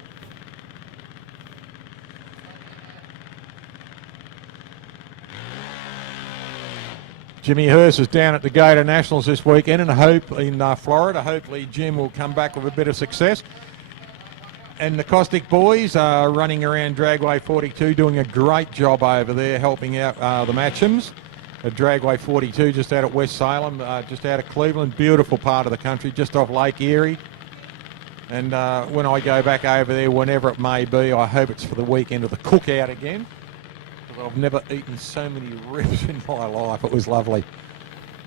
Jimmy Hurst is down at the Gator Nationals this weekend, and in Florida. Hopefully Jim will come back with a bit of success. And the Caustic boys are running around Dragway 42, doing a great job over there, helping out the Matchams at Dragway 42, just out at West Salem, just out of Cleveland. Beautiful part of the country, just off Lake Erie. And when I go back over there, whenever it may be, I hope it's for the weekend of the cookout again. I've never eaten so many ribs in my life. It was lovely.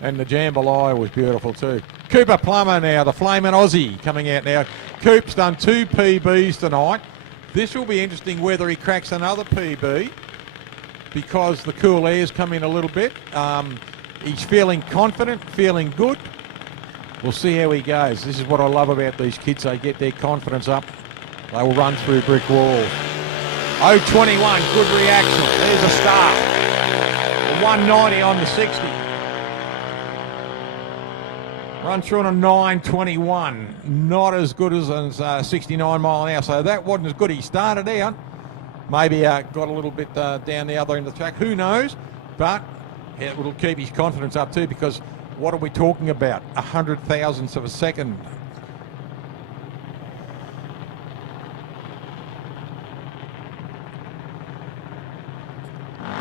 And the jambalaya was beautiful too. Cooper Plummer now, the flaming Aussie, coming out now. Coop's done 2 PBs tonight. This will be interesting whether he cracks another PB because the cool air's come in a little bit. He's feeling confident, feeling good. We'll see how he goes. This is what I love about these kids. They get their confidence up. They will run through brick walls. 0.21, good reaction. There's a start. 190 on the 60. Run through on a 9.21. Not as good as 69 mile an hour. So that wasn't as good. He started out. Maybe got a little bit down the other end of the track. Who knows? But it will keep his confidence up too, because what are we talking about? 100,000ths of a second.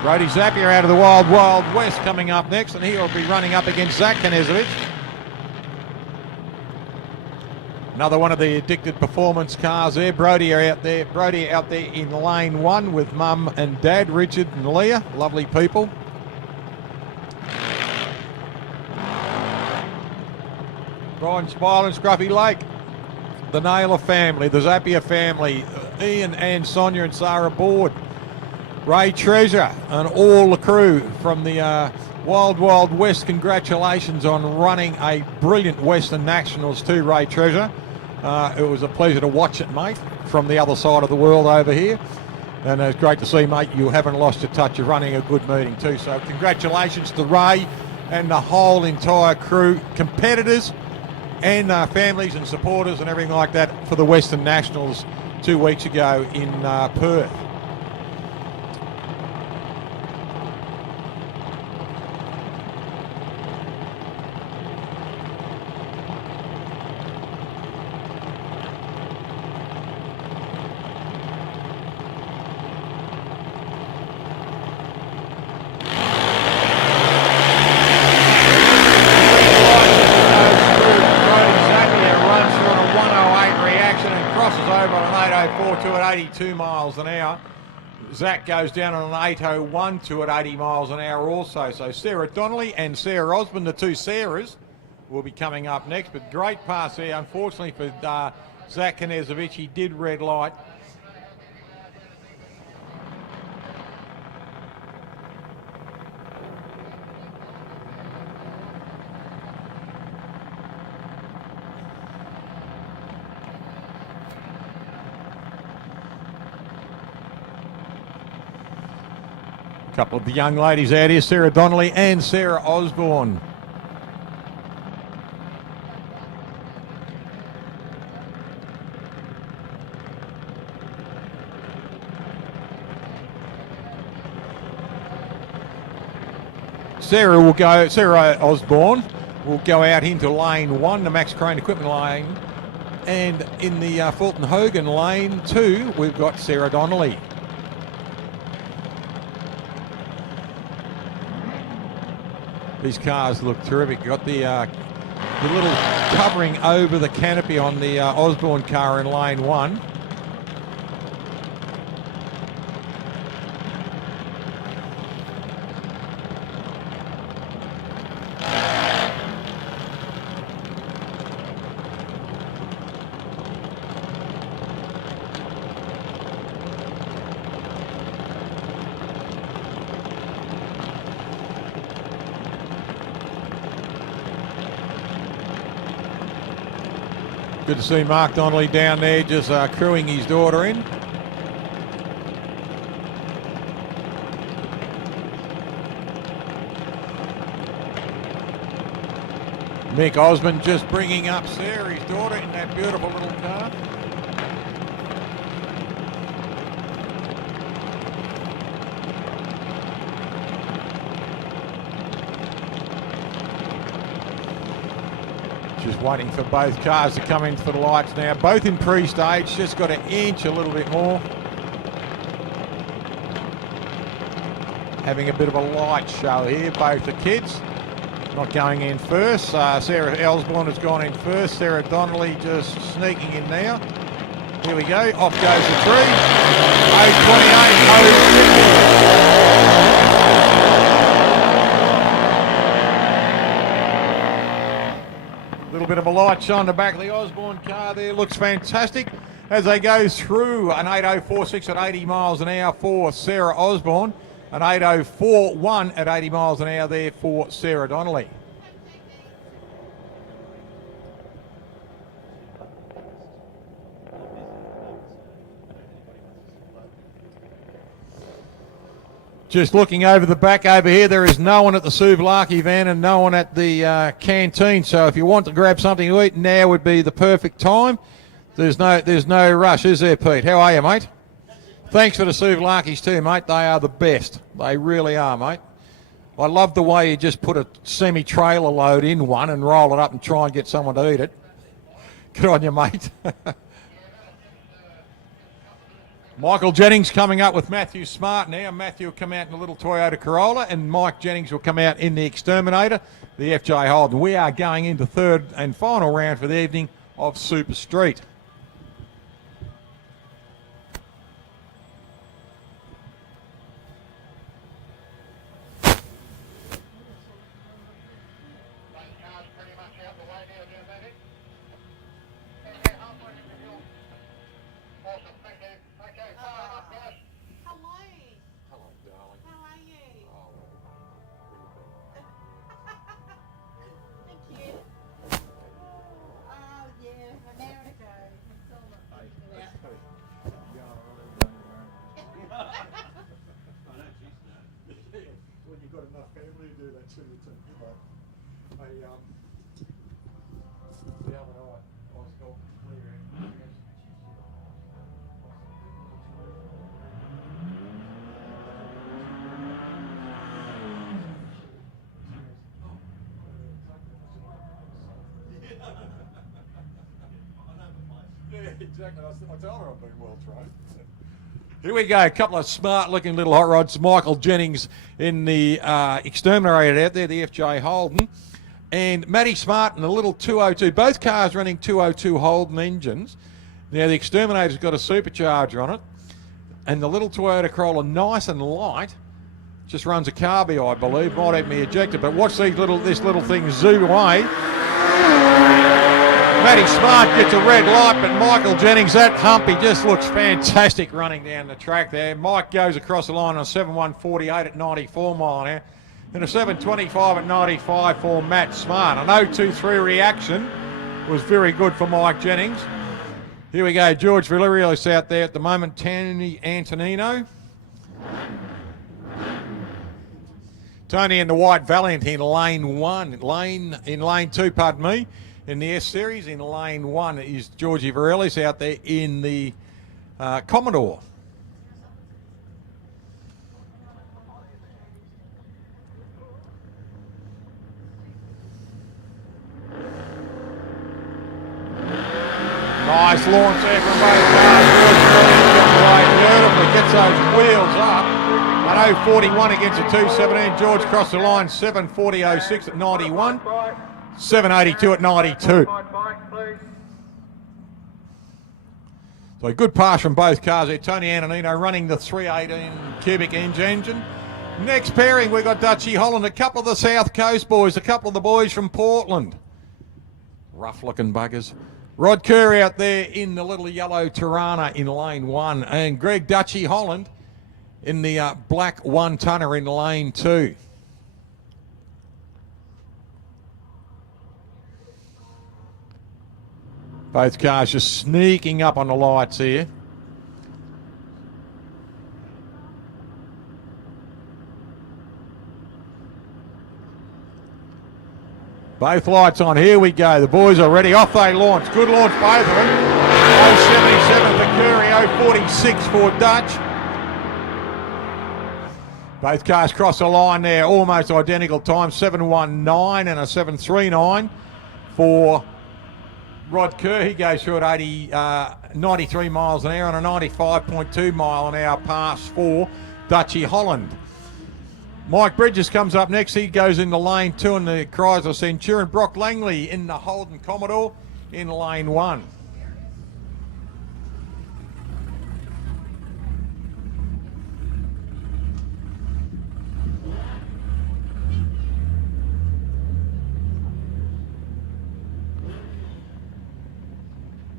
Brody Zapier out of the Wild West coming up next, and he'll be running up against Zach Knezovic. Another one of the addicted performance cars there. Brody out there in lane 1 with mum and dad, Richard and Leah. Lovely people. Brian Spile and Scruffy Lake. The Naylor family, the Zapier family, Ian and Sonia and Sarah Board. Ray Treasure and all the crew from the Wild West. Congratulations on running a brilliant Western Nationals too, Ray Treasure. It was a pleasure to watch it, mate, from the other side of the world over here. And it's great to see, mate, you haven't lost your touch of running a good meeting too. So congratulations to Ray and the whole entire crew, competitors and families and supporters and everything like that for the Western Nationals 2 weeks ago in Perth. To at 82 miles an hour. Zach goes down on an 8.01 to at 80 miles an hour also. So Sarah Donnelly and Sarah Osmond, the two Sarahs, will be coming up next. But great pass there. Unfortunately for Zach Knezovic, he did red light. A couple of the young ladies out here, Sarah Donnelly and Sarah Osborne. Sarah Osborne will go out into lane 1, the Max Crane equipment lane. And in the Fulton Hogan lane 2, we've got Sarah Donnelly. These cars look terrific. You've got the little covering over the canopy on the Osborne car in lane 1. Good to see Mark Donnelly down there just crewing his daughter in. Mick Osmond just bringing up Sarah, his daughter, in that beautiful little car. Just waiting for both cars to come in for the lights now. Both in pre-stage, just got to inch a little bit more. Having a bit of a light show here, both the kids. Not going in first. Sarah Osborne has gone in first. Sarah Donnelly just sneaking in now. Here we go. Off goes the tree. 0.28, 0.50. Little bit of a light shine the back of the Osborne car there. Looks fantastic as they go through an 8.046 at 80 miles an hour for Sarah Osborne. An 8:04.1 at 80 miles an hour there for Sarah Donnelly. Just looking over the back over here, there is no one at the Souvlaki van and no one at the canteen. So if you want to grab something to eat, now would be the perfect time. There's no rush, is there, Pete? How are you, mate? Thanks for the Souvlakis too, mate. They are the best. They really are, mate. I love the way you just put a semi-trailer load in one and roll it up and try and get someone to eat it. Good on you, mate. Michael Jennings coming up with Matthew Smart now. Matthew will come out in a little Toyota Corolla and Mike Jennings will come out in the Exterminator, the FJ Holden. We are going into third and final round for the evening of Super Street. Exactly. I tell her I've been well trained. Here we go. A couple of smart-looking little hot rods. Michael Jennings in the Exterminator out there, the FJ Holden, and Matty Smart in the little 202. Both cars running 202 Holden engines. Now the Exterminator's got a supercharger on it, and the little Toyota Corolla, nice and light, just runs a carby, I believe. Might even be ejected, but watch this little thing zoom away. Matty Smart gets a red light, but Michael Jennings, that humpy just looks fantastic running down the track there. Mike goes across the line on 7.148 at 94 mile an hour, and a 7.25 at 95 for Matt Smart. An 0.23 reaction was very good for Mike Jennings. Here we go, George Villarios out there at the moment, Tony Antonino. Tony in the white Valiant in lane two, pardon me. In the S Series, in lane one is Georgie Varellis out there in the Commodore. Nice launch there from both cars. Beautifully gets those wheels up. An 0.41 against a 2.17. George crossed the line 7.40.06 at 91. 7.82 at 92. So a good pass from both cars there. Tony Antonino running the 318 cubic inch engine. Next pairing, we've got Dutchy Holland, a couple of the South Coast boys, a couple of the boys from Portland. Rough looking buggers. Rod Kerr out there in the little yellow Tirana in lane one, and Greg Dutchy Holland in the black one tonner in lane two. Both cars just sneaking up on the lights here. Both lights on. Here we go. The boys are ready. Off they launch. Good launch, both of them. 0.77 for Curry, 0.46 for Dutch. Both cars cross the line there. Almost identical time. 7.19 and a 7.39 for Rod Kerr. He goes through at 93 miles an hour on a 95.2 mile an hour pass for Dutchy Holland. Mike Bridges comes up next. He goes into lane two in the Chrysler Centurion. Brock Langley in the Holden Commodore in lane one.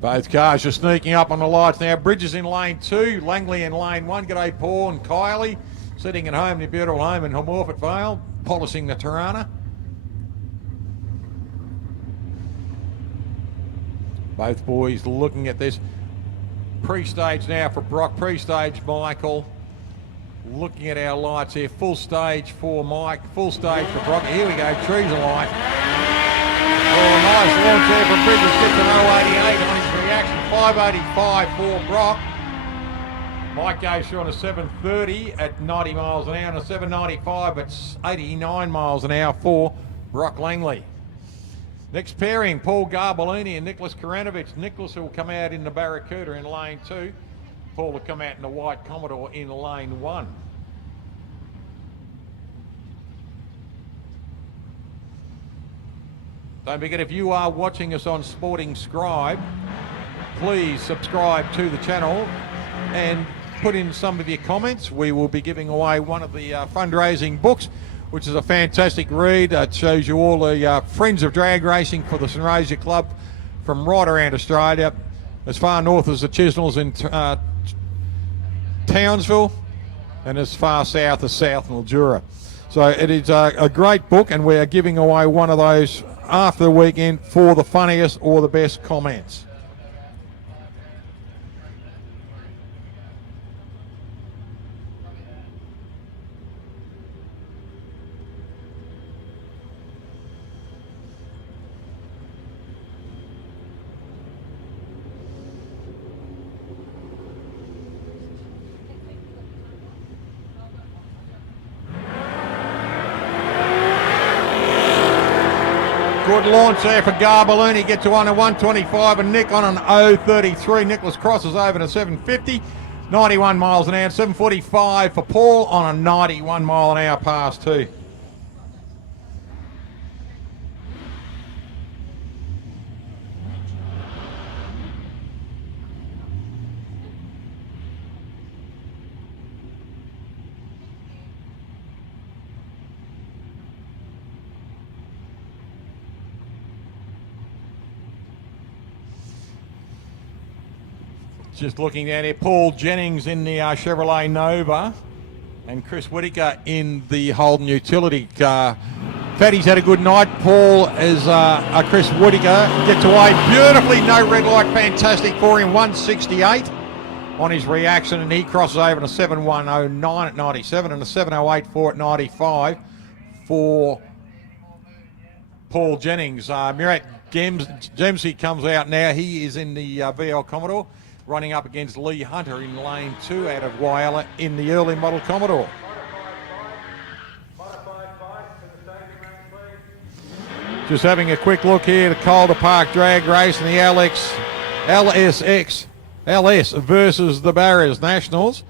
Both cars are sneaking up on the lights now. Bridges in lane two, Langley in lane one. G'day, Paul and Kylie. sitting at home in the beautiful home in Morford Vale, polishing the Tirana. Both boys looking at this. Pre-stage now for Brock, pre-stage Michael. Looking at our lights here, full stage for Mike, full stage for Brock. Here we go, trees of light. Oh, nice launch there from Bridges, gets an 088 on his reaction, 585 for Brock. Mike goes through on a 730 at 90 miles an hour, and a 795 at 89 miles an hour for Brock Langley. Next pairing, Paul Garbellini and Nicholas Karanovich. Nicholas will come out in the Barracuda in lane 2. Paul will come out in the white Commodore in lane 1. Don't forget, if you are watching us on Sporting Scribe, please subscribe to the channel and put in some of your comments. We will be giving away one of the fundraising books, which is a fantastic read. It shows you all the friends of drag racing for the Sunraysia Club from right around Australia, as far north as the Chisnells in Townsville, and as far south as South Mildura. So it is a great book, and we are giving away one of those after the weekend for the funniest or the best comments. Good launch there for Garbellini, gets to on a 125 and Nick on an 033. Nicholas crosses over to 750, 91 miles an hour, 745 for Paul on a 91 mile an hour pass too. Just looking down here, Paul Jennings in the Chevrolet Nova and Chris Whittaker in the Holden Utility car. Fatty's had a good night. Paul is Chris Whittaker gets away beautifully, no red light, fantastic for him, 168 on his reaction, and he crosses over to 7109 at 97 and a 7084 at 95 for Paul Jennings. Murat Gemsey comes out now. He is in the VL Commodore, running up against Lee Hunter in lane 2 out of Wyala in the early model Commodore. Just having a quick look here to Calder Park Drag Race and the LS versus the Barriers Nationals.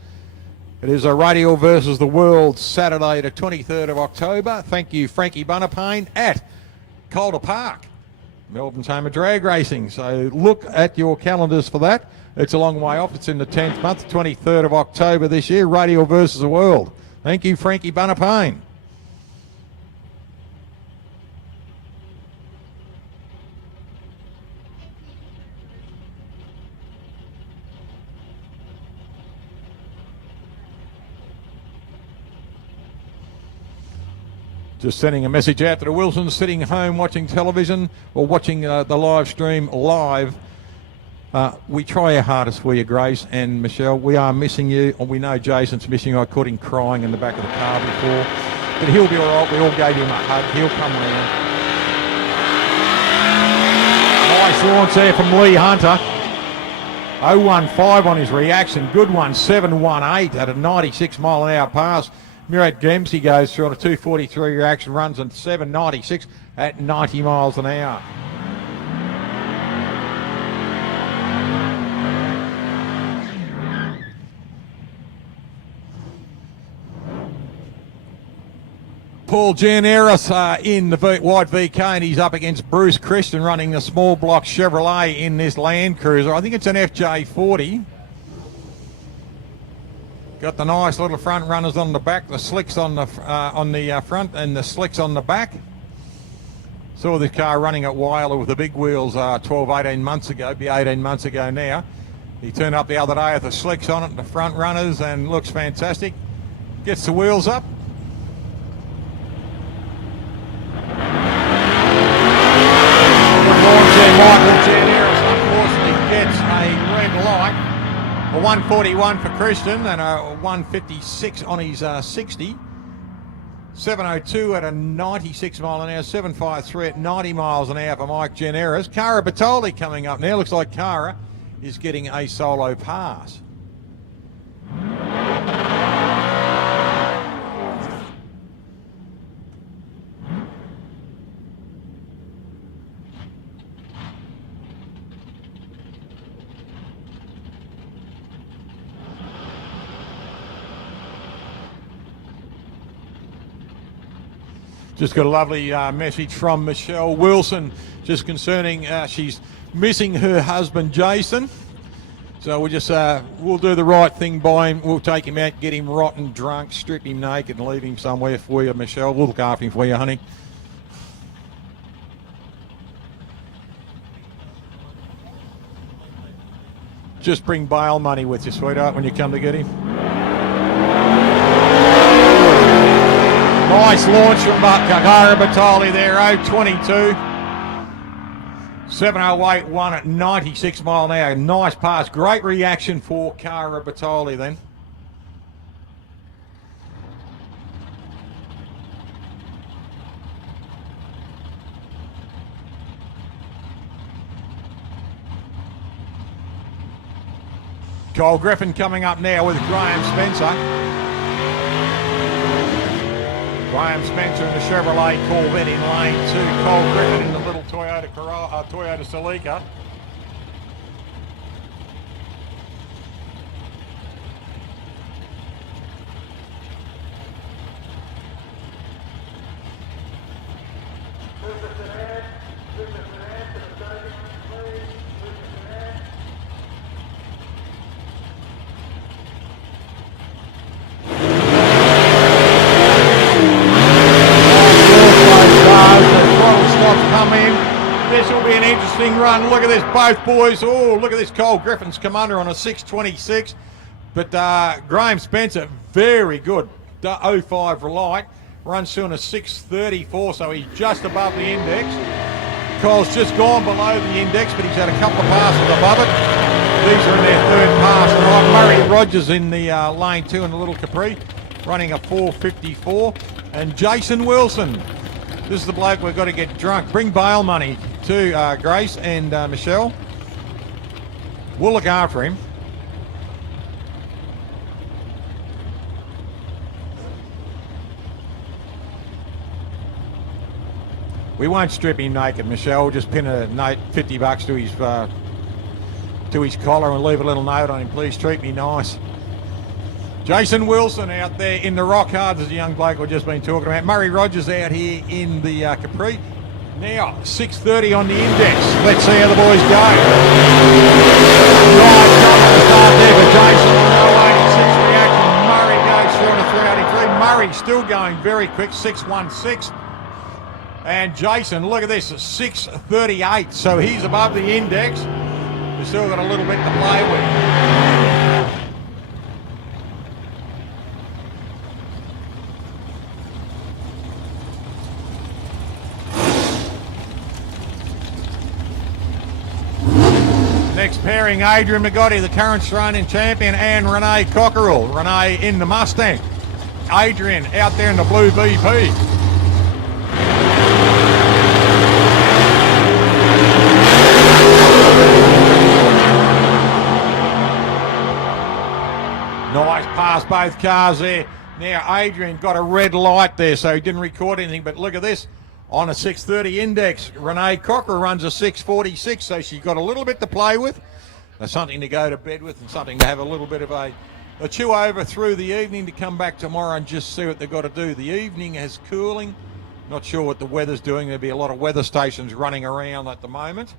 It is a Radio versus the World, Saturday the 23rd of October. Thank you, Frankie Bunnapain at Calder Park, Melbourne's home of drag racing. So look at your calendars for that. It's a long way off. It's in the 10th month, 23rd of October this year. Radio versus the World. Thank you, Frankie Bunnapain. Just sending a message out to the Wilsons sitting home watching television or watching the live stream live. We try our hardest for you, Grace and Michelle. We are missing you. We know Jason's missing you. I caught him crying in the back of the car before. But he'll be all right. We all gave him a hug. He'll come round. Nice launch there from Lee Hunter. 015 on his reaction. Good one. 718 at a 96 mile an hour pass. Murat Gemsey goes through on a 243 reaction, runs on 796 at 90 miles an hour. Paul Gianneris in the white VK, and he's up against Bruce Christian running the small block Chevrolet in this Land Cruiser. I think it's an FJ40. Got the nice little front runners on the back, the slicks on the front and the slicks on the back. Saw this car running at Wyler with the big wheels 18 months ago, be 18 months ago now. He turned up the other day with the slicks on it and the front runners and looks fantastic. Gets the wheels up. Michael Gianneris unfortunately gets a red light. A 141 for Christian and a 156 on his 60. 702 at a 96 mile an hour, 753 at 90 miles an hour for Mike Gianneris. Cara Bertoli coming up now. Looks like Cara is getting a solo pass. Just got a lovely message from Michelle Wilson, just concerning she's missing her husband Jason. So we'll just we'll do the right thing by him. We'll take him out, get him rotten drunk, strip him naked, and leave him somewhere for you, Michelle. We'll look after him for you, honey. Just bring bail money with you, sweetheart, when you come to get him. Nice launch from Cara Bertoli there, 0.22. 7.081 at 96 mile an hour. Nice pass. Great reaction for Cara Bertoli then. Cole Griffin coming up now with Graham Spencer. Graham Spencer in the Chevrolet Corvette in lane 2. Cole Griffin in the little Toyota Celica. Run. Look at this, both boys. Oh, look at this. Cole Griffin's come under on a 6.26. But Graham Spencer, very good. 05 Relight. Runs through on a 6.34, so he's just above the index. Cole's just gone below the index, but he's had a couple of passes above it. These are in their third pass. Right, Murray Rogers in the lane 2 in the little Capri, running a 4.54. And Jason Wilson. This is the bloke we've got to get drunk. Bring bail money to Grace and Michelle. We'll look after him. We won't strip him naked, Michelle. We'll just pin a note, $50 to his collar and leave a little note on him. Please treat me nice. Jason Wilson out there in the rock hard. There's a young bloke we've just been talking about. Murray Rogers out here in the Capri. Now, 6.30 on the index. Let's see how the boys go. Right, coming to start there for Jason. 0.86 reaction. Murray goes through on a 3.83. Murray still going very quick, 6.16. And Jason, look at this, 6.38. So he's above the index. We've still got a little bit to play with. Next pairing, Adrian McGotti, the current Australian champion, and Renee Cockerell. Renee in the Mustang. Adrian out there in the blue BP. Nice pass, both cars there. Now Adrian got a red light there, so he didn't record anything, but look at this. On a 6.30 index, Renee Cockerell runs a 6.46, so she's got a little bit to play with. Something to go to bed with and something to have a little bit of a chew over through the evening to come back tomorrow and just see what they've got to do. The evening is cooling. Not sure what the weather's doing. There'll be a lot of weather stations running around at the moment.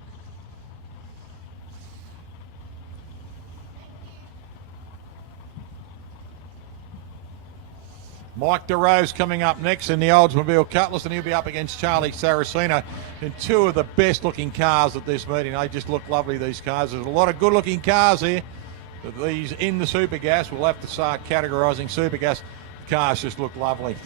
Mike DeRose coming up next in the Oldsmobile Cutlass, and he'll be up against Charlie Saraceno in two of the best looking cars at this meeting. They just look lovely, these cars. There's a lot of good looking cars here, but these in the Super Gas, we'll have to start categorising Super Gas. cars just look lovely.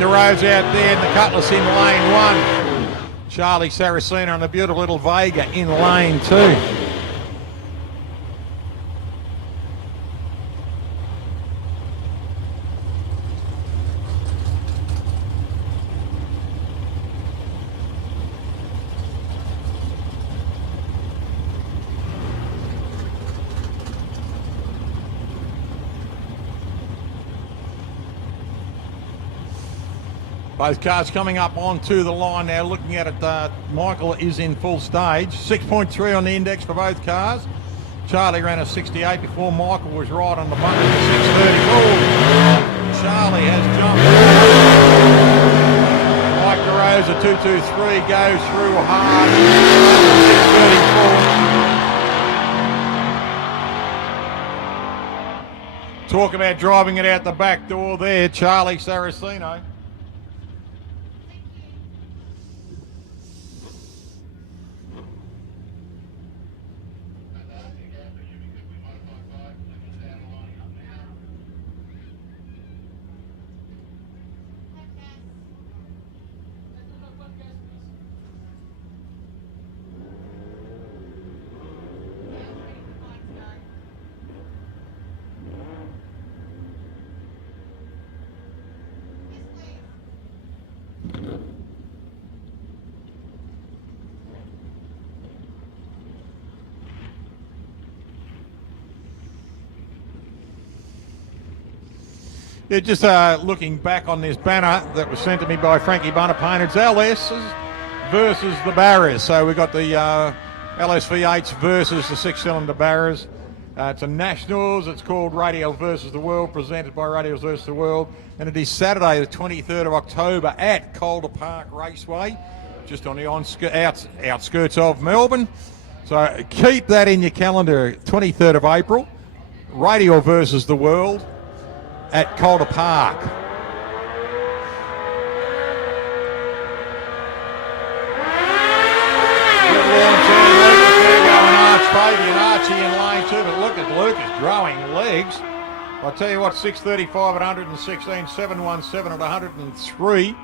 Mildura out there in the Cutlass in lane 1. Charlie Saraceno and the beautiful little Vega in lane 2. Both cars coming up onto the line now. Looking at it, Michael is in full stage. 6.3 on the index for both cars. Charlie ran a 68 before. Michael was right on the button at 6.34. Charlie has jumped. Mike DeRosa 2.23 goes through hard. 6.34. Talk about driving it out the back door there, Charlie Saraceno. Yeah, just looking back on this banner that was sent to me by Frankie Bunapain, it's LS's versus the Barras. So we've got the LS V8s versus the 6-cylinder Barras. It's a Nationals. It's called Radio versus the World, presented by Radios versus the World. And it is Saturday, the 23rd of October at Calder Park Raceway, just on the outskirts of Melbourne. So keep that in your calendar, 23rd of April, Radio versus the World at Calder Park. Good launch there, Lucas. There going Arch Fabian, Archie in lane 2, but look at Lucas growing legs. I'll tell you what, 6.35 at 116, 7.17 at 103.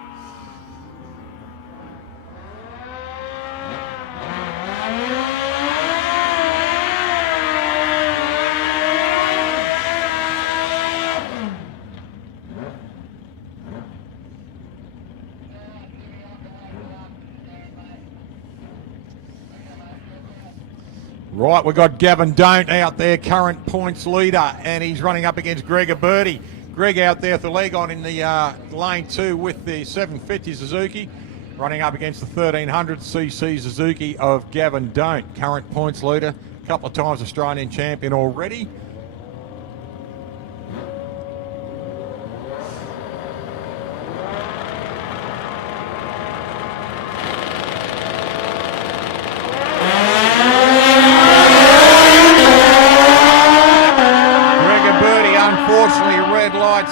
Right, we've got Gavin Don't out there, current points leader, and he's running up against Greg Aberti. Greg out there with the leg on in the lane 2 with the 750 Suzuki, running up against the 1300cc Suzuki of Gavin Don't, current points leader, a couple of times Australian champion already.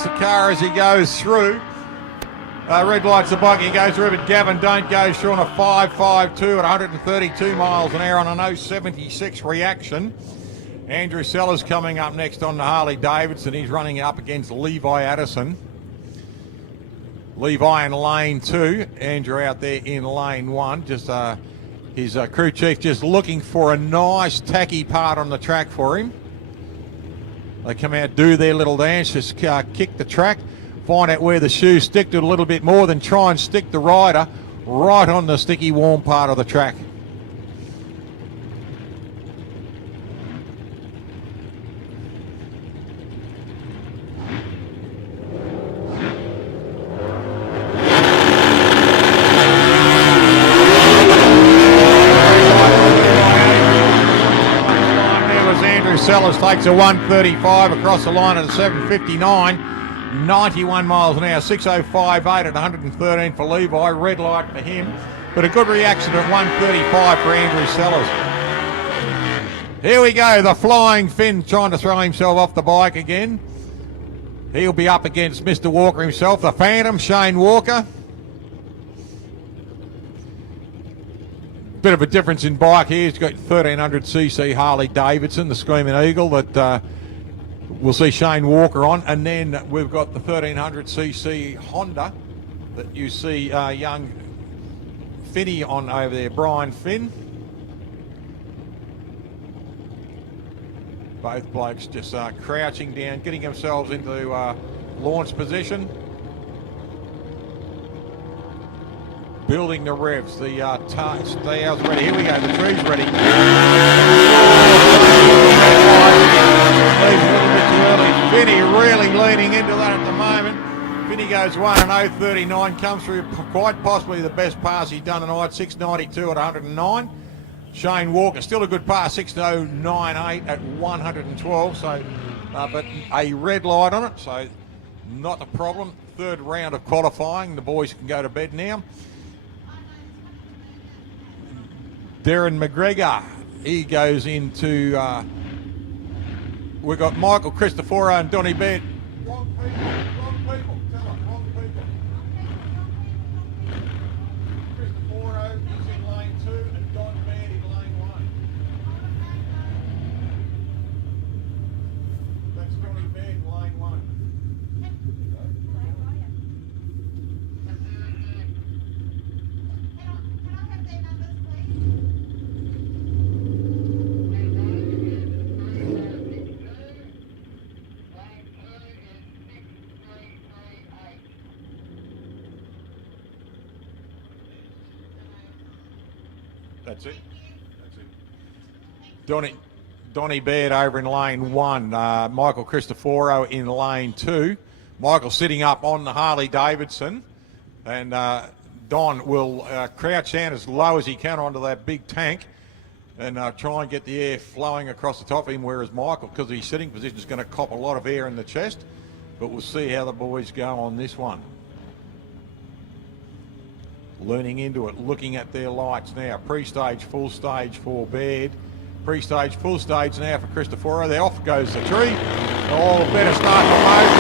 The car as he goes through. Red lights the buggy, goes through, but Gavin Don't goes through on a 5.52 at 132 miles an hour on a 0.76 reaction. Andrew Sellers coming up next on the Harley Davidson. He's running up against Levi Addison. Levi in lane 2, Andrew out there in lane 1. Just his crew chief just looking for a nice tacky part on the track for him. They come out, do their little dance, just kick the track. find out where the shoes stick to it a little bit more, then try and stick the rider right on the sticky warm part of the track. Sellers takes a 135 across the line at a 7:59, 91 miles an hour, 6:05.8 at 113 for Levi. Red light for him, but a good reaction at 135 for Andrew Sellers. Here we go, the Flying Finn trying to throw himself off the bike again. He'll be up against Mr. Walker himself, the Phantom, Shane Walker. Bit of a difference in bike here. He's got 1300cc Harley Davidson, the Screaming Eagle that we'll see Shane Walker on, and then we've got the 1300cc Honda that you see young Finney on over there, Brian Finn. Both blokes just crouching down, getting themselves into launch position. Building the revs, the stayers ready. Here we go, the tree's ready. Leaves a little bit too early. Finney really leaning into that at the moment. Finney goes 1:0.39, comes through quite possibly the best pass he's done tonight, 6:92 at 109. Shane Walker, still a good pass, 6:0.98 at 112, so, but a red light on it, so not a problem. Third round of qualifying, the boys can go to bed now. Darren McGregor, he goes into, we've got Michael Cristoforo and Donny Baird. Wrong people, tell us, wrong people. Cristoforo is in lane 2 and Don Baird in lane 1. That's Donny Baird in lane 1. That's it. Donny Baird over in lane 1. Michael Cristoforo in lane 2. Michael sitting up on the Harley Davidson. And Don will crouch down as low as he can onto that big tank and try and get the air flowing across the top of him, whereas Michael, because his sitting position, is going to cop a lot of air in the chest. But we'll see how the boys go on this one. Learning into it, looking at their lights now. Pre-stage, full stage for Baird. Pre-stage, full stage now for Cristoforo. There off goes the tree. Oh, better start from over.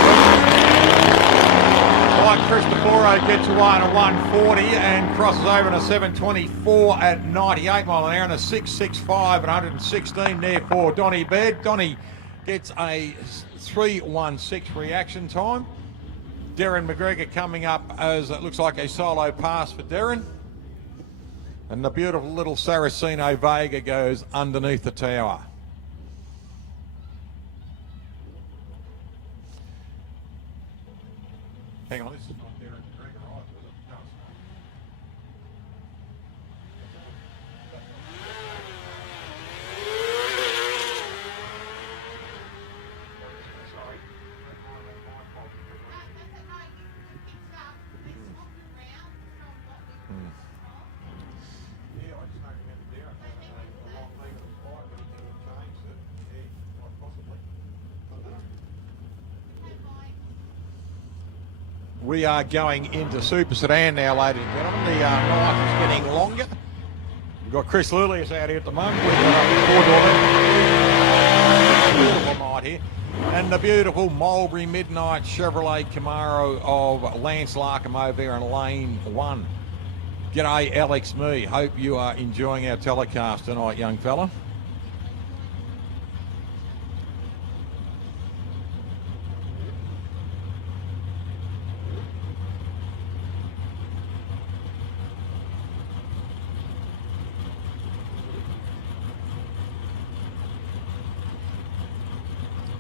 Like Cristoforo gets away at a 140 and crosses over in a 724 at 98 mile an hour and a 665 at 116 there for Donny Baird. Donny gets a 3:16 reaction time. Darren McGregor coming up as it looks like a solo pass for Darren. And the beautiful little Saraceno Vega goes underneath the tower. Hang on, this is not Darren McGregor, right? Was it? No, it's not. Sorry. We are going into Super Sedan now, ladies and gentlemen. The night is getting longer. We've got Chris Lulius out here at the moment. We've got a beautiful night here. And the beautiful Mulberry Midnight Chevrolet Camaro of Lance Larkham over there in lane 1. G'day, Alex Me. Hope you are enjoying our telecast tonight, young fella.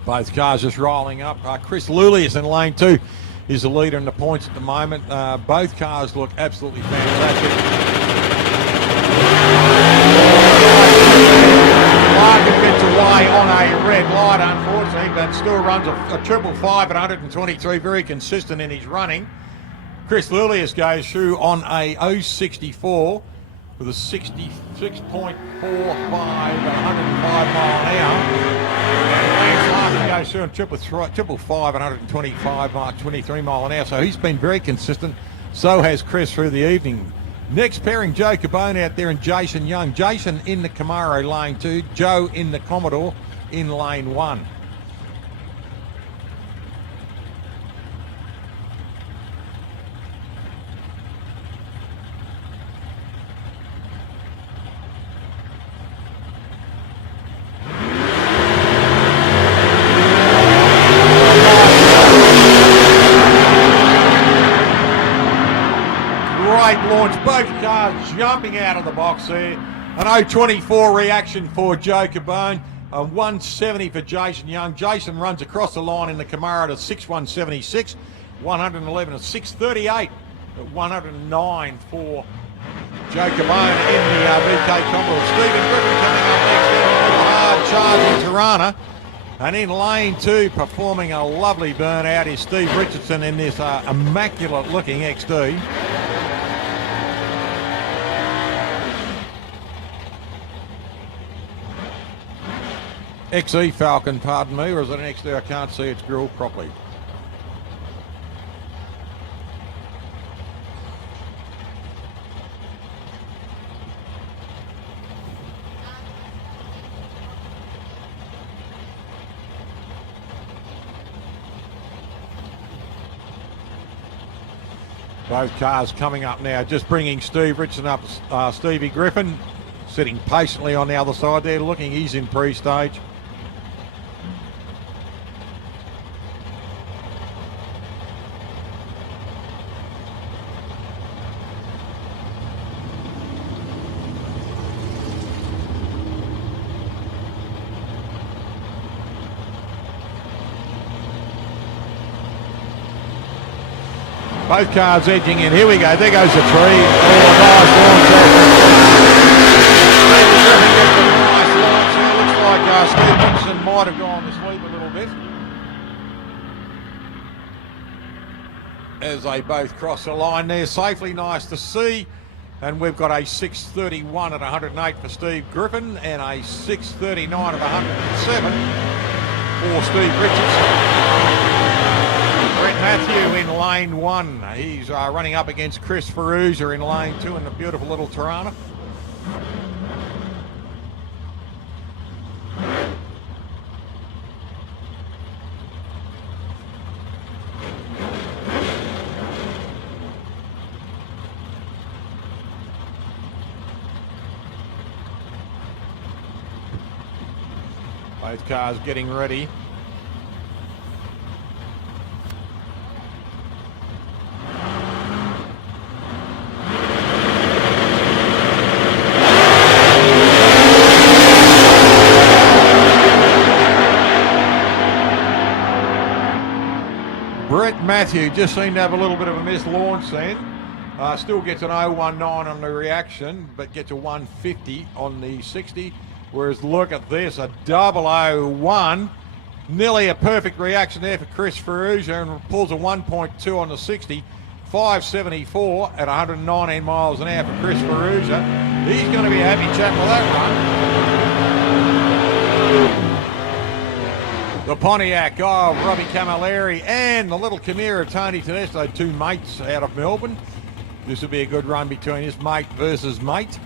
Both cars just rolling up. Chris Lulius in lane 2. is the leader in the points at the moment. Both cars look absolutely fantastic. Larkin gets away on a red light, unfortunately, but still runs a 555 at 123, very consistent in his running. Chris Lilius goes through on a 064 with a 66.45 at 105 mile an hour. And Lance Larkin goes through on 555 at 125 23 mile an hour. So he's been very consistent. So has Chris through the evening. Next pairing, Joe Cabone out there and Jason Young. Jason in the Camaro lane 2, Joe in the Commodore in lane 1. Launch, both cars jumping out of the box there. An 024 reaction for Joe Cabone, a 170 for Jason Young. Jason runs across the line in the Camaro to 6176, 111 to 638, 109 for Joe Cabone in the VK Commodore. Stephen Griffin coming up next in a hard charge in Tirana. And in lane 2, performing a lovely burnout, is Steve Richardson in this immaculate looking XD. XE Falcon, pardon me, or is it an XD? I can't see its grille properly. Both cars coming up now, just bringing Steve Richardson up. Stevie Griffin sitting patiently on the other side there, looking he's in pre-stage. Both cars edging in. Here we go. There goes the tree. Oh, nice launch. Nice launch. It looks like Steve Richardson might have gone to sleep a little bit as they both cross the line there safely. Nice to see. And we've got a 631 at 108 for Steve Griffin and a 639 at 107 for Steve Richardson. Brett Matthew in lane 1. He's running up against Chris Ferrugia in lane 2 in the beautiful little Tirana. Both cars getting ready. Matthew just seemed to have a little bit of a missed launch then. Still gets an 019 on the reaction, but gets a 150 on the 60. Whereas look at this, a 001. Nearly a perfect reaction there for Chris Ferrugia and pulls a 1.2 on the 60. 574 at 119 miles an hour for Chris Ferrugia. He's going to be a happy chap for that run. The Pontiac of Robbie Camilleri and the little Chimera Tony Tedesco, two mates out of Melbourne. This will be a good run between his mate versus mate.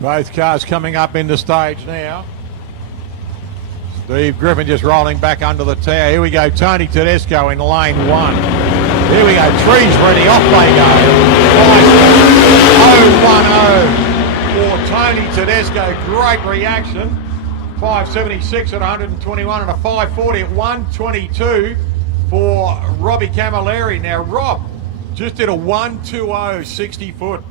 Both cars coming up into stage now. Steve Griffin just rolling back under the tower. Here we go, Tony Tedesco in lane 1. Here we go, trees ready, off they go. 5-0-1-0 for Tony Tedesco, great reaction. 576 at 121 and a 540 at 122 for Robbie Camilleri. Now Rob just did a 120 60 foot.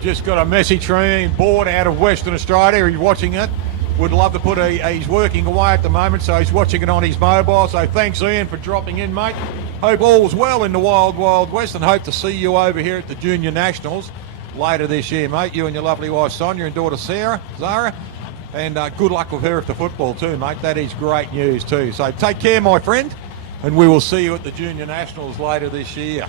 Just got a message from him, board out of Western Australia. He's watching it. Would love to put he's working away at the moment, so he's watching it on his mobile. So thanks, Ian, for dropping in, mate. Hope all's well in the wild, wild west, and hope to see you over here at the Junior Nationals later this year, mate. You and your lovely wife, Sonia, and daughter, Zara. And good luck with her at the football too, mate. That is great news too. So take care, my friend, and we will see you at the Junior Nationals later this year.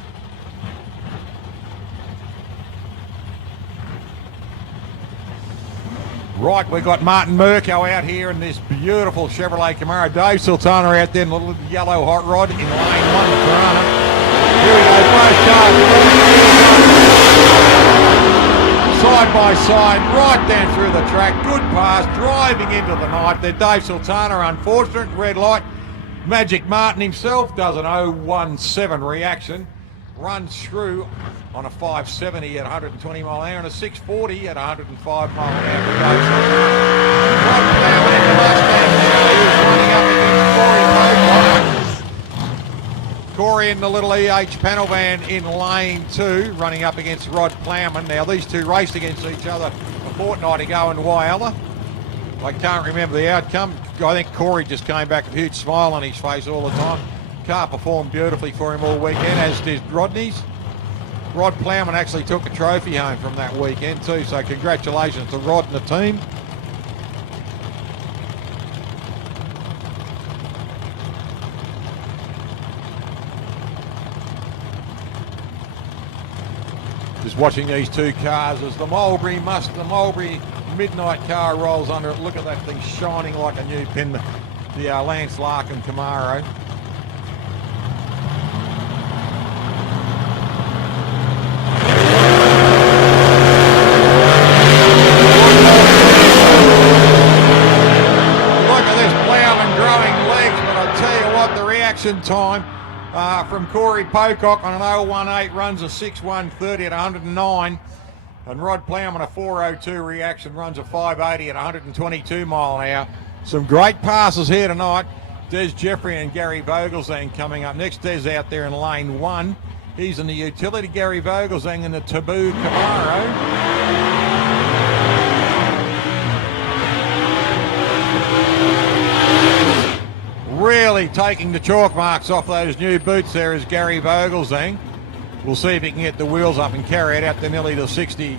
Right, we've got Martin Murko out here in this beautiful Chevrolet Camaro. Dave Sultana out there in the little yellow hot rod in lane 1, the Toronto. Here we go, both cars. Side by side, right down through the track. Good pass, driving into the night there. Dave Sultana, unfortunate, red light. Magic Martin himself does an 017 reaction. Runs through on a 570 at 120 mile an hour and a 640 at 105 mile an hour. Corey in the little EH panel van in lane 2, running up against Rod Plowman. Now these two raced against each other a fortnight ago in Wyala. I can't remember the outcome. I think Corey just came back with a huge smile on his face all the time. Car performed beautifully for him all weekend, as did Rodney's. Rod Plowman actually took a trophy home from that weekend too, so congratulations to Rod and the team. Just watching these two cars as the Mulberry Midnight car rolls under it. Look at that thing shining like a new pin, the Lance Larkin Camaro. Time from Corey Pocock on an 018 runs a 6130 at 109, and Rod Plowman a 402 reaction runs a 580 at 122 mile an hour. Some great passes here tonight. Des Jeffrey and Gary Vogelsang coming up next. Des out there in lane 1. He's in the utility. Gary Vogelsang in the Taboo Camaro. Really taking the chalk marks off those new boots there is Gary Vogelsang. We'll see if he can get the wheels up and carry it out to nearly to 60.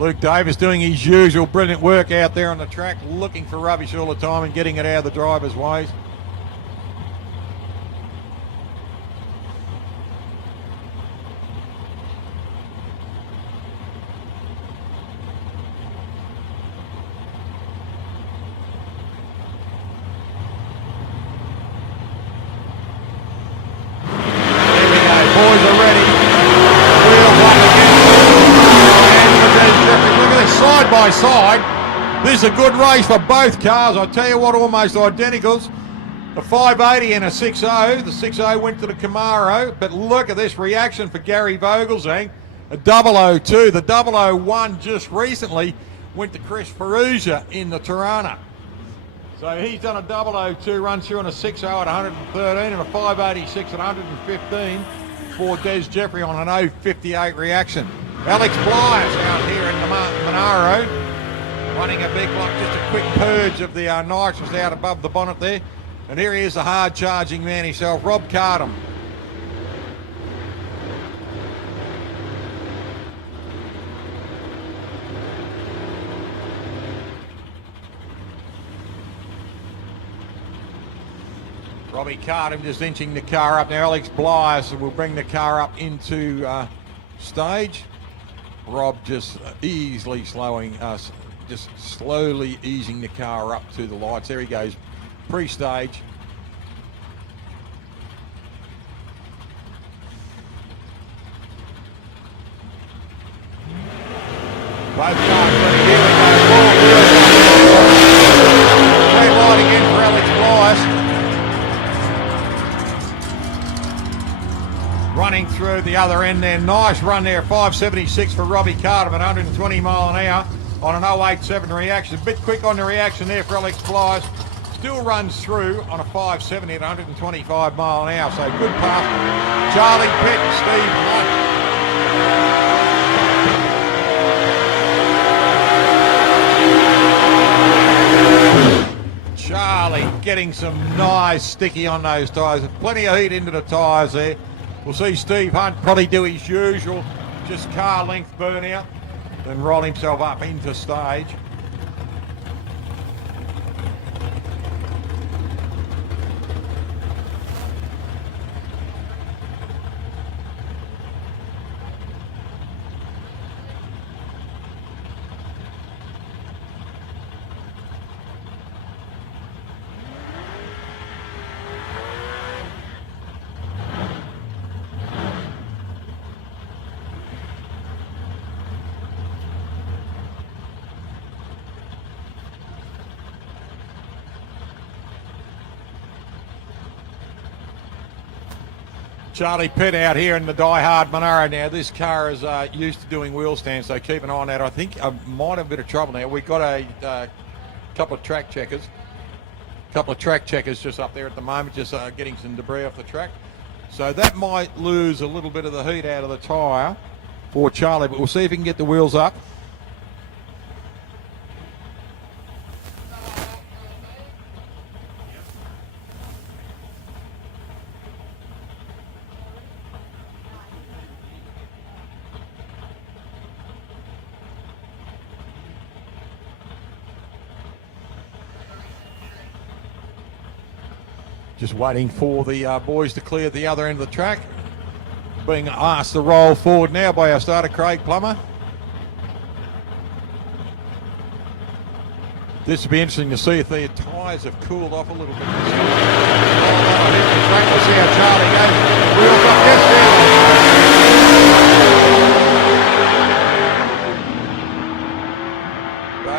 Luke Davis doing his usual brilliant work out there on the track, looking for rubbish all the time and getting it out of the driver's ways. Side. This is a good race for both cars. I tell you what, almost identicals. A 580 and a 60. The 60 went to the Camaro, but look at this reaction for Gary Vogelsang. A 002. The 001 just recently went to Chris Perugia in the Tirana. So he's done a 002 run through on a 60 at 113 and a 586 at 115 for Des Jeffrey on an 058 reaction. Alex Blyers out here in the Monaro, running a big block, just a quick purge of the nitrous out above the bonnet there. And here he is, the hard-charging man himself, Rob Cardham. Robbie Cardham just inching the car up. Now Alex Blyers will bring the car up into stage. Rob just easily slowing us, just slowly easing the car up to the lights. There he goes, pre-stage. Both cars ready. Here we go. Red light again for Alex Blyers. Running through the other end there. Nice run there. 576 for Robbie Carter at 120 mile an hour on an 087 reaction. A bit quick on the reaction there for Alex Blyers. Still runs through on a 570 at 125 mile an hour. So good pass. Charlie Pitt, Steve Hunt. Charlie getting some nice sticky on those tyres. Plenty of heat into the tyres there. We'll see Steve Hunt probably do his usual, just car length burnout, then roll himself up into stage. Charlie Pitt out here in the die-hard Monaro now. This car is used to doing wheel stands, so keep an eye on that. I think I might have a bit of trouble now. We've got a couple of track checkers. Just up there at the moment, just getting some debris off the track. So that might lose a little bit of the heat out of the tyre for Charlie, but we'll see if he can get the wheels up. Just waiting for the boys to clear the other end of the track. Being asked to roll forward now by our starter, Craig Plummer. This will be interesting to see if their tyres have cooled off a little bit. We'll see how Charlie goes. Wheels up, yes,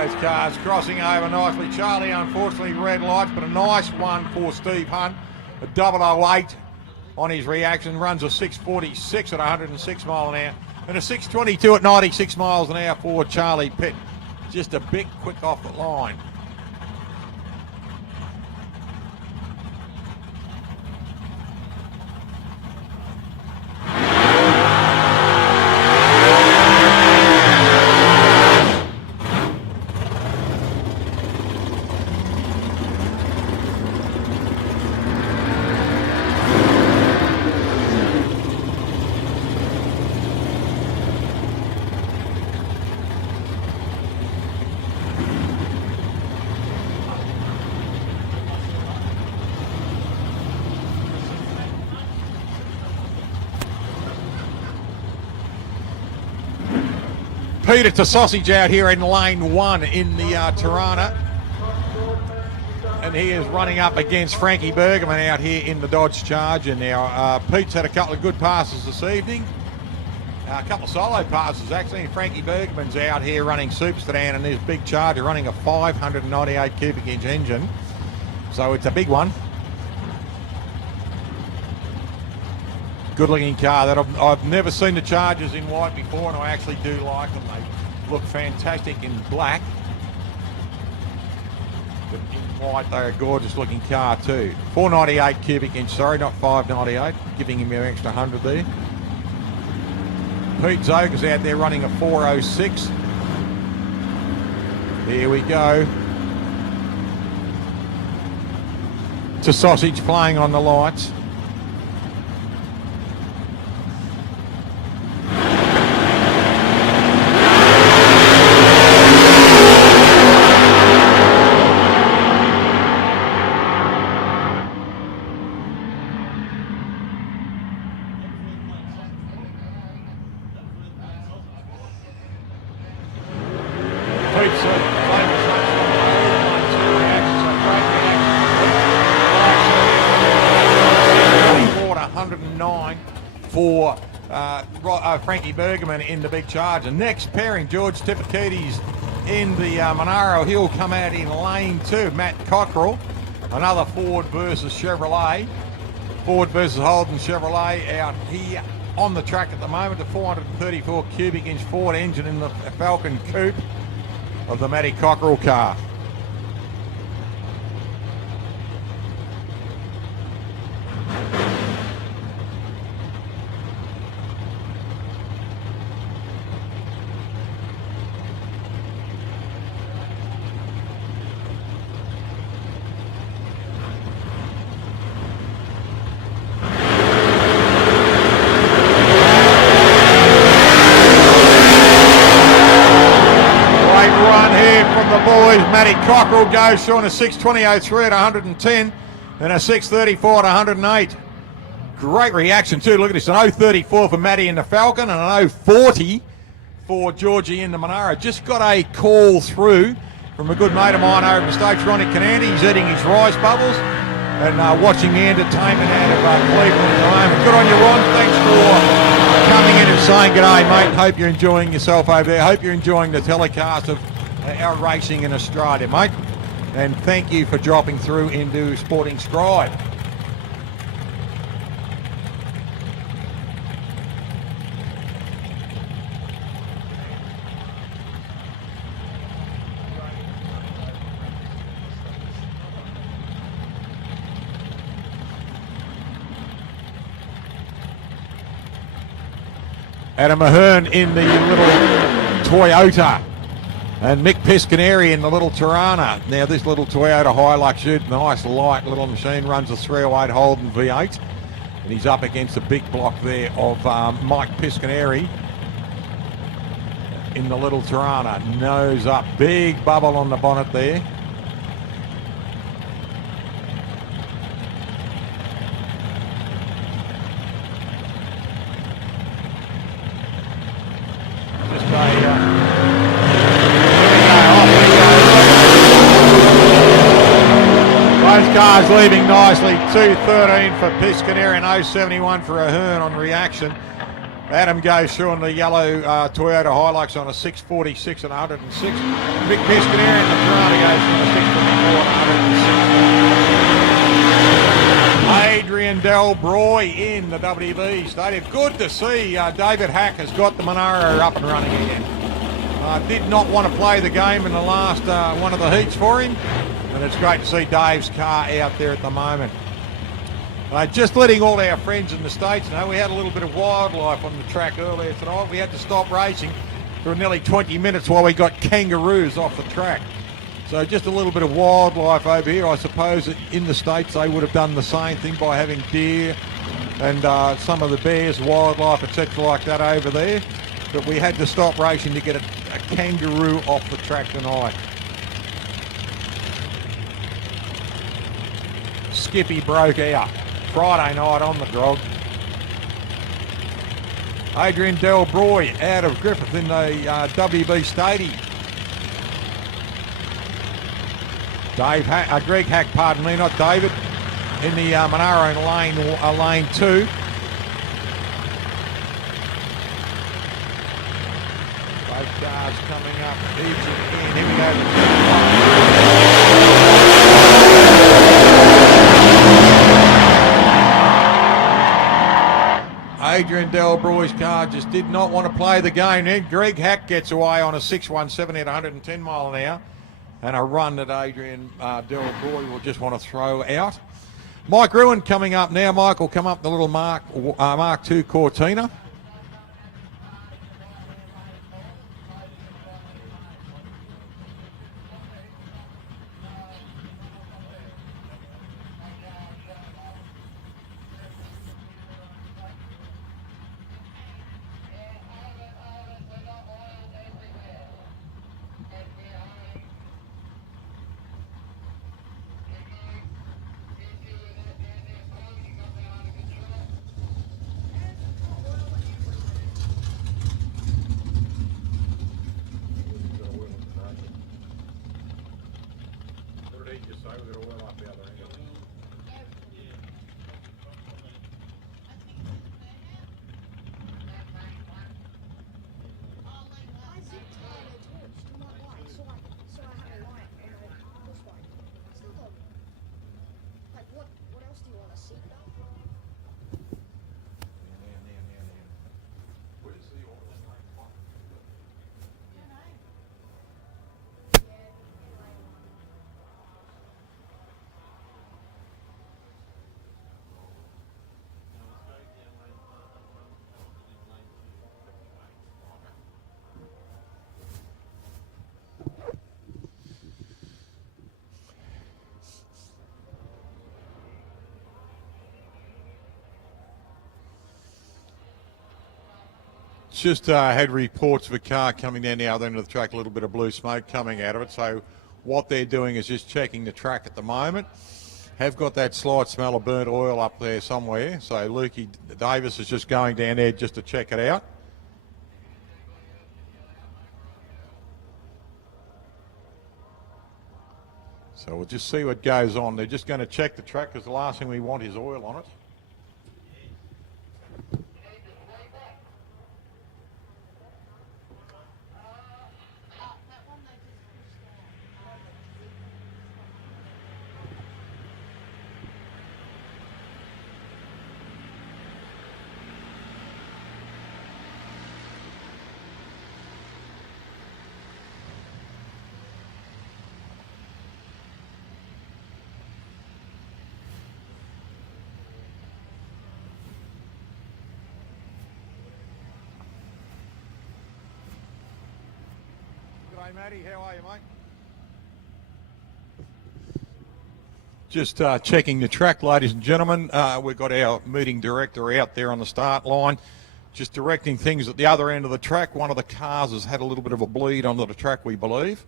Those cars crossing over nicely. Charlie, unfortunately, red lights, but a nice one for Steve Hunt. A 008 on his reaction, runs a 646 at 106 mile an hour, and a 622 at 96 miles an hour for Charlie Pitt. Just a bit quick off the line. Peter to Sausage out here in lane one in the Tirana. And he is running up against Frankie Bergman out here in the Dodge Charger now. Pete's had a couple of good passes this evening. A couple of solo passes actually. And Frankie Bergman's out here running super sedan in his big Charger, running a 598 cubic inch engine. So it's a big one. Good looking car. That I've never seen the Chargers in white before, and I actually do like them. They look fantastic in black, but in white they're a gorgeous looking car too. 498 cubic inch, sorry, not 598, giving him an extra 100 there. Pete Zoger's out there running a 406. Here we go. To Sausage playing on the lights. beats the famous to 109 for Frankie Bergman in the big charge. The next pairing, George Tipitides in the Monaro. He'll come out in lane 2. Matt Cockrell, another Ford versus Chevrolet. Ford versus Holden Chevrolet out here on the track at the moment. The 434 cubic inch Ford engine in the Falcon Coupe of the Matty Cockrell car. Matty Cockrell goes through on a 6:20.03 at 110 and a 6:34 at 108. Great reaction too. Look at this, an 0:34 for Matty in the Falcon and an 0:40 for Georgie in the Monaro. Just got a call through from a good mate of mine over in the States, Ronnie Canandi. He's eating his rice bubbles and watching the entertainment out of Cleveland at the moment. Good on you, Ron. Thanks for coming in and saying g'day, mate. Hope you're enjoying yourself over there. Hope you're enjoying the telecast of our racing in Australia, mate. And thank you for dropping through into Sporting Scribe. Adam Ahern in the little Toyota. And Mick Piscaneri in the little Tirana. Now this little Toyota Hilux, nice light little machine, runs a 308 Holden V8. And he's up against the big block there of Mike Piscaneri in the little Tirana. Nose up, big bubble on the bonnet there. Just a... Both cars leaving nicely. 2:13 for Piscaneri and 0:71 for Ahern on reaction. Adam goes through on the yellow Toyota Hilux on a 6:46 and 106. Mick Piscaneri in the Tirana goes on a 6:54 and 106. Adrian Delbroy in the WB Stadium. Good to see David Hack has got the Monaro up and running again. Did not want to play the game in the last one of the heats for him. And it's great to see Dave's car out there at the moment. Just letting all our friends in the States know, we had a little bit of wildlife on the track earlier tonight. We had to stop racing for nearly 20 minutes while we got kangaroos off the track. So just a little bit of wildlife over here. I suppose that in the States they would have done the same thing by having deer and some of the bears, wildlife, etc. like that over there. But we had to stop racing to get a kangaroo off the track tonight. Skippy broke out Friday night on the grog. Adrian Delbroy out of Griffith in the WB Stadium. Greg Hack, pardon me, not David, in the Monaro in lane 2. Both cars coming up each again. Here we go. Adrian Delbroy's car just did not want to play the game. Then Greg Hack gets away on a 6:170 at 110 mile an hour. And a run that Adrian Delbroy will just want to throw out. Mike Ruin coming up now. Mike will come up the little Mark II Cortina. feed you, so we've got oil up the other end of it. I zip tied a torch to my bike so I have a light on my push bike. Still don't. Like what else do you want to see? Where's the oil? Just had reports of a car coming down the other end of the track, a little bit of blue smoke coming out of it. So what they're doing is just checking the track at the moment. Have got that slight smell of burnt oil up there somewhere. So Lukey Davis is just going down there just to check it out. So we'll just see what goes on. They're just going to check the track because the last thing we want is oil on it. G'day, Matty. How are you, mate? Just checking the track, ladies and gentlemen. We've got our meeting director out there on the start line, just directing things at the other end of the track. One of the cars has had a little bit of a bleed onto the track, we believe.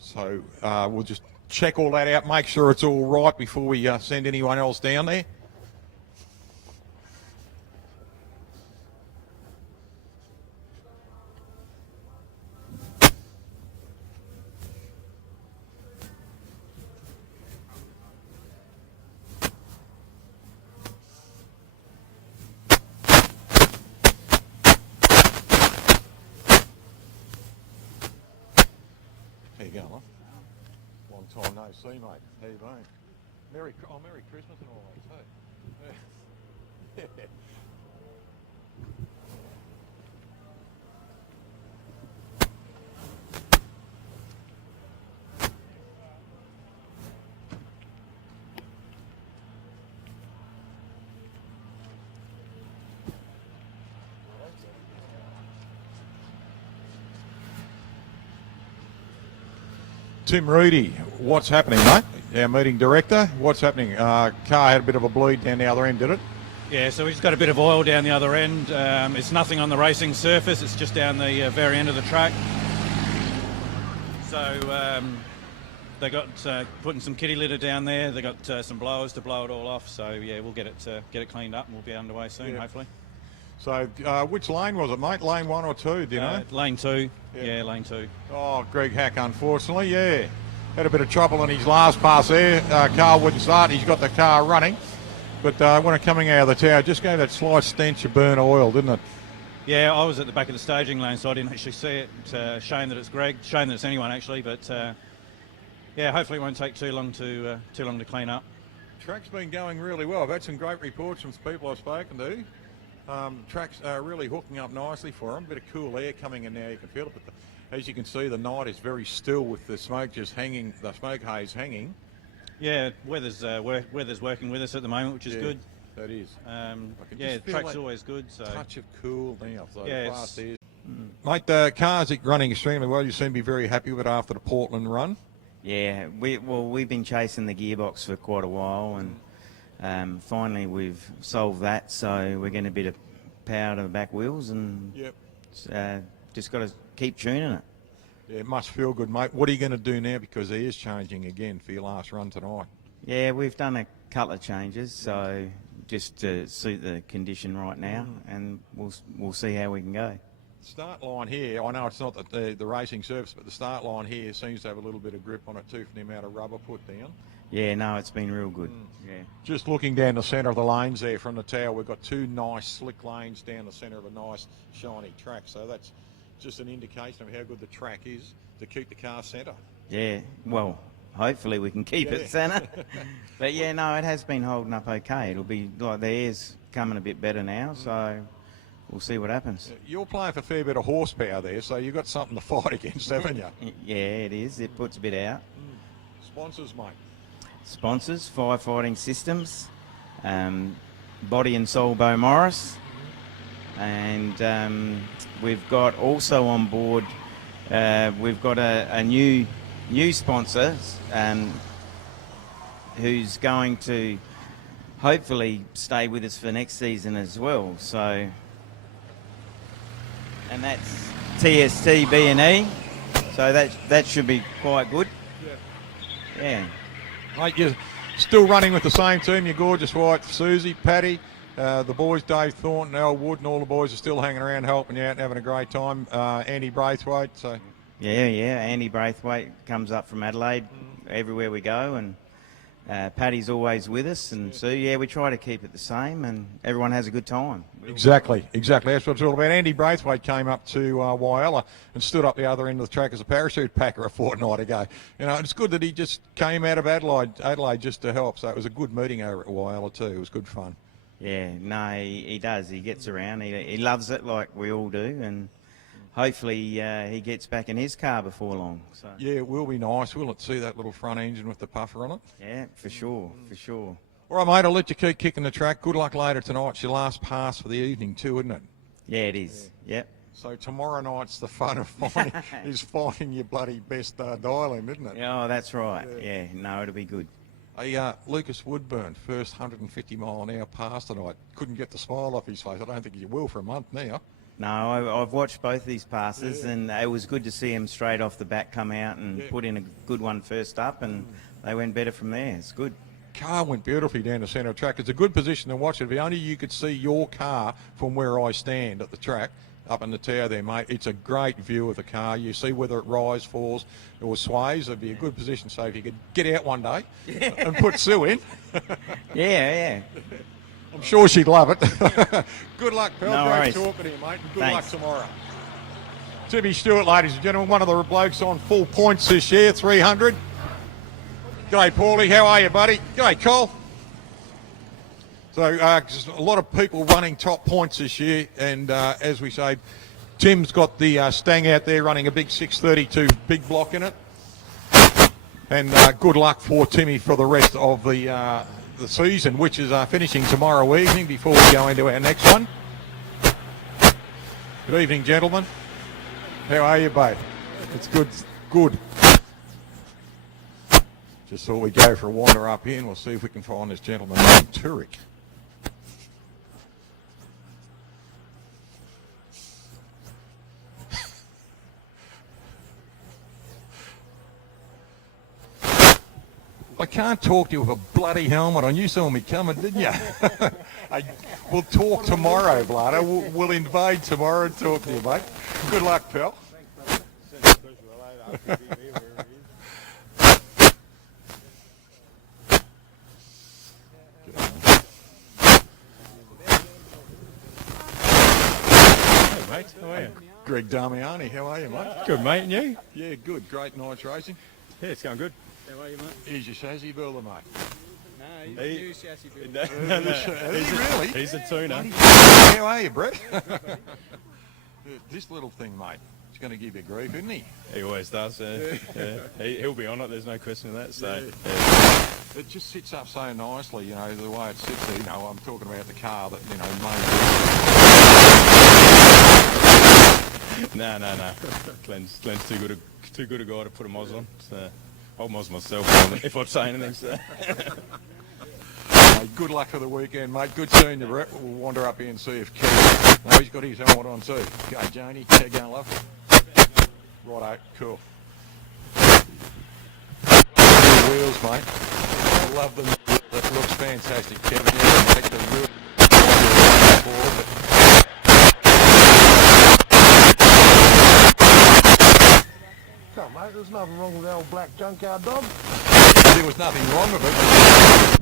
So we'll just check all that out, make sure it's all right before we send anyone else down there. How you going, love? Long time no see, mate. How you been? Merry Christmas and all that too. Yeah. Tim Reedy, what's happening, mate? Our meeting director, what's happening? Car had a bit of a bleed down the other end, did it? Yeah, so we just got a bit of oil down the other end. It's nothing on the racing surface, it's just down the very end of the track. So they got putting some kitty litter down there. They got some blowers to blow it all off. So yeah, we'll get it cleaned up and we'll be underway soon, hopefully. So which lane was it, mate? Lane 1 or 2, do you know? Lane 2. Yeah, lane 2. Oh, Greg Hack, unfortunately, yeah. Had a bit of trouble in his last pass there. Car wouldn't start. He's got the car running. But when it coming out of the tower, just gave that slight stench of burnt oil, didn't it? Yeah, I was at the back of the staging lane, so I didn't actually see it. Shame that it's Greg. Shame that it's anyone, actually. But, yeah, hopefully it won't take too long to clean up. Track's been going really well. I've had some great reports from people I've spoken to. Track's really hooking up nicely for them. A bit of cool air coming in now, you can feel it. But as you can see, the night is very still with the smoke just hanging, the smoke haze hanging. Yeah, weather's working with us at the moment, which is good. That is. Yeah, the track's always good. So touch of cool now. So yeah, fast is. Mate, the car's running extremely well. You seem to be very happy with it after the Portland run. Yeah, we've been chasing the gearbox for quite a while, and finally we've solved that. So we're getting a bit of power to the back wheels, and just got to keep tuning it. Yeah, it must feel good, mate. What are you going to do now, because he is changing again for your last run tonight? Yeah, we've done a couple of changes, so just to suit the condition right now, and we'll see how we can go. Start line here, I know it's not the racing surface, but the start line here seems to have a little bit of grip on it too from the amount of rubber put down. Yeah, no, it's been real good. Yeah. Just looking down the centre of the lanes there from the tower, we've got two nice slick lanes down the centre of a nice shiny track. So that's just an indication of how good the track is to keep the car centre. Yeah, well, hopefully we can keep it centre. But yeah, no, it has been holding up okay. It'll be like the air's coming a bit better now, so we'll see what happens. You're playing for a fair bit of horsepower there, so you've got something to fight against, haven't you? Yeah, it is. It puts a bit out. Sponsors, mate. Sponsors, Firefighting Systems, Body and Soul Bo Morris, and we've got also on board, we've got a new sponsor who's going to hopefully stay with us for next season as well. So, and that's TST B&E. So that should be quite good. Yeah. Mate, you're still running with the same team, your gorgeous wife, Susie, Paddy, the boys, Dave Thornton, Al Wood, and all the boys are still hanging around helping you out and having a great time. Andy Braithwaite. So. Yeah, Andy Braithwaite comes up from Adelaide everywhere we go, and Paddy's always with us, and so yeah, we try to keep it the same, and everyone has a good time. Exactly. That's what it's all about. Andy Braithwaite came up to Wyala and stood up the other end of the track as a parachute packer a fortnight ago. You know, it's good that he just came out of Adelaide just to help. So it was a good meeting over at Wyala too. It was good fun. Yeah, no, he does. He gets around. He loves it like we all do, and hopefully he gets back in his car before long. So. Yeah, it will be nice. We'll see that little front engine with the puffer on it. Yeah, for sure. All right, mate, I'll let you keep kicking the track. Good luck later tonight. It's your last pass for the evening too, isn't it? Yeah, it is. Yep. So tomorrow night's the fun of finding your bloody best dial in, isn't it? Yeah, oh, that's right. Yeah, no, it'll be good. Hey, Lucas Woodburn, first 150 mile an hour pass tonight. Couldn't get the smile off his face. I don't think he will for a month now. No, I've watched both these passes, and it was good to see him straight off the bat come out and put in a good one first up, and they went better from there. It's good. Car went beautifully down the centre of the track. It's a good position to watch it. If only you could see your car from where I stand at the track, up in the tower there, mate. It's a great view of the car. You see whether it rises, falls, or sways. It'd be a good position. So if you could get out one day and put Sue in. Yeah. I'm sure she'd love it. Good luck, pal. No Great worries. talking to you, mate. And good Thanks. luck tomorrow. Timmy Stewart, ladies and gentlemen, one of the blokes on full points this year, 300. G'day, Paulie. How are you, buddy? G'day, Cole. So, just a lot of people running top points this year, and as we say, Tim's got the Stang out there running a big 632 big block in it. And good luck for Timmy for the rest of the season, which is finishing tomorrow evening before we go into our next one. Good evening, gentlemen. How are you, both? It's good. Just thought we'd go for a wander up here and we'll see if we can find this gentleman named Turek. I can't talk to you with a bloody helmet on. You saw me coming, didn't you? We'll talk tomorrow, Blada. We'll invade tomorrow and talk to you, mate. Good luck, pal. Hey, mate. How are you? Greg Damiani, how are you, mate? Good, mate. And you? Yeah, good. Great night's racing. Yeah, it's going good. How are you, mate? Here's your chassis builder, mate. No, he's a new chassis builder. Really? He's a tuner. How are you, Brett? This little thing, mate, he's going to give you grief, isn't he? He always does. He'll be on it. There's no question of that. So. Yeah. It just sits up so nicely, you know, the way it sits there. You know, I'm talking about the car that, you know, made. No. Glenn's too good a guy to put a Moz on. So I'll Moz myself if I'd say anything. So. Good luck for the weekend, mate. Good seeing you, Brett. We'll wander up here and see if Kev... No, he's got his helmet on too. Go, Janie. How you going, love? Righto, cool. Wheels, mate. I love them. That looks fantastic, Kevin. Yeah, make the real... mate. There's nothing wrong with the old black junkyard dog. There was nothing wrong with it.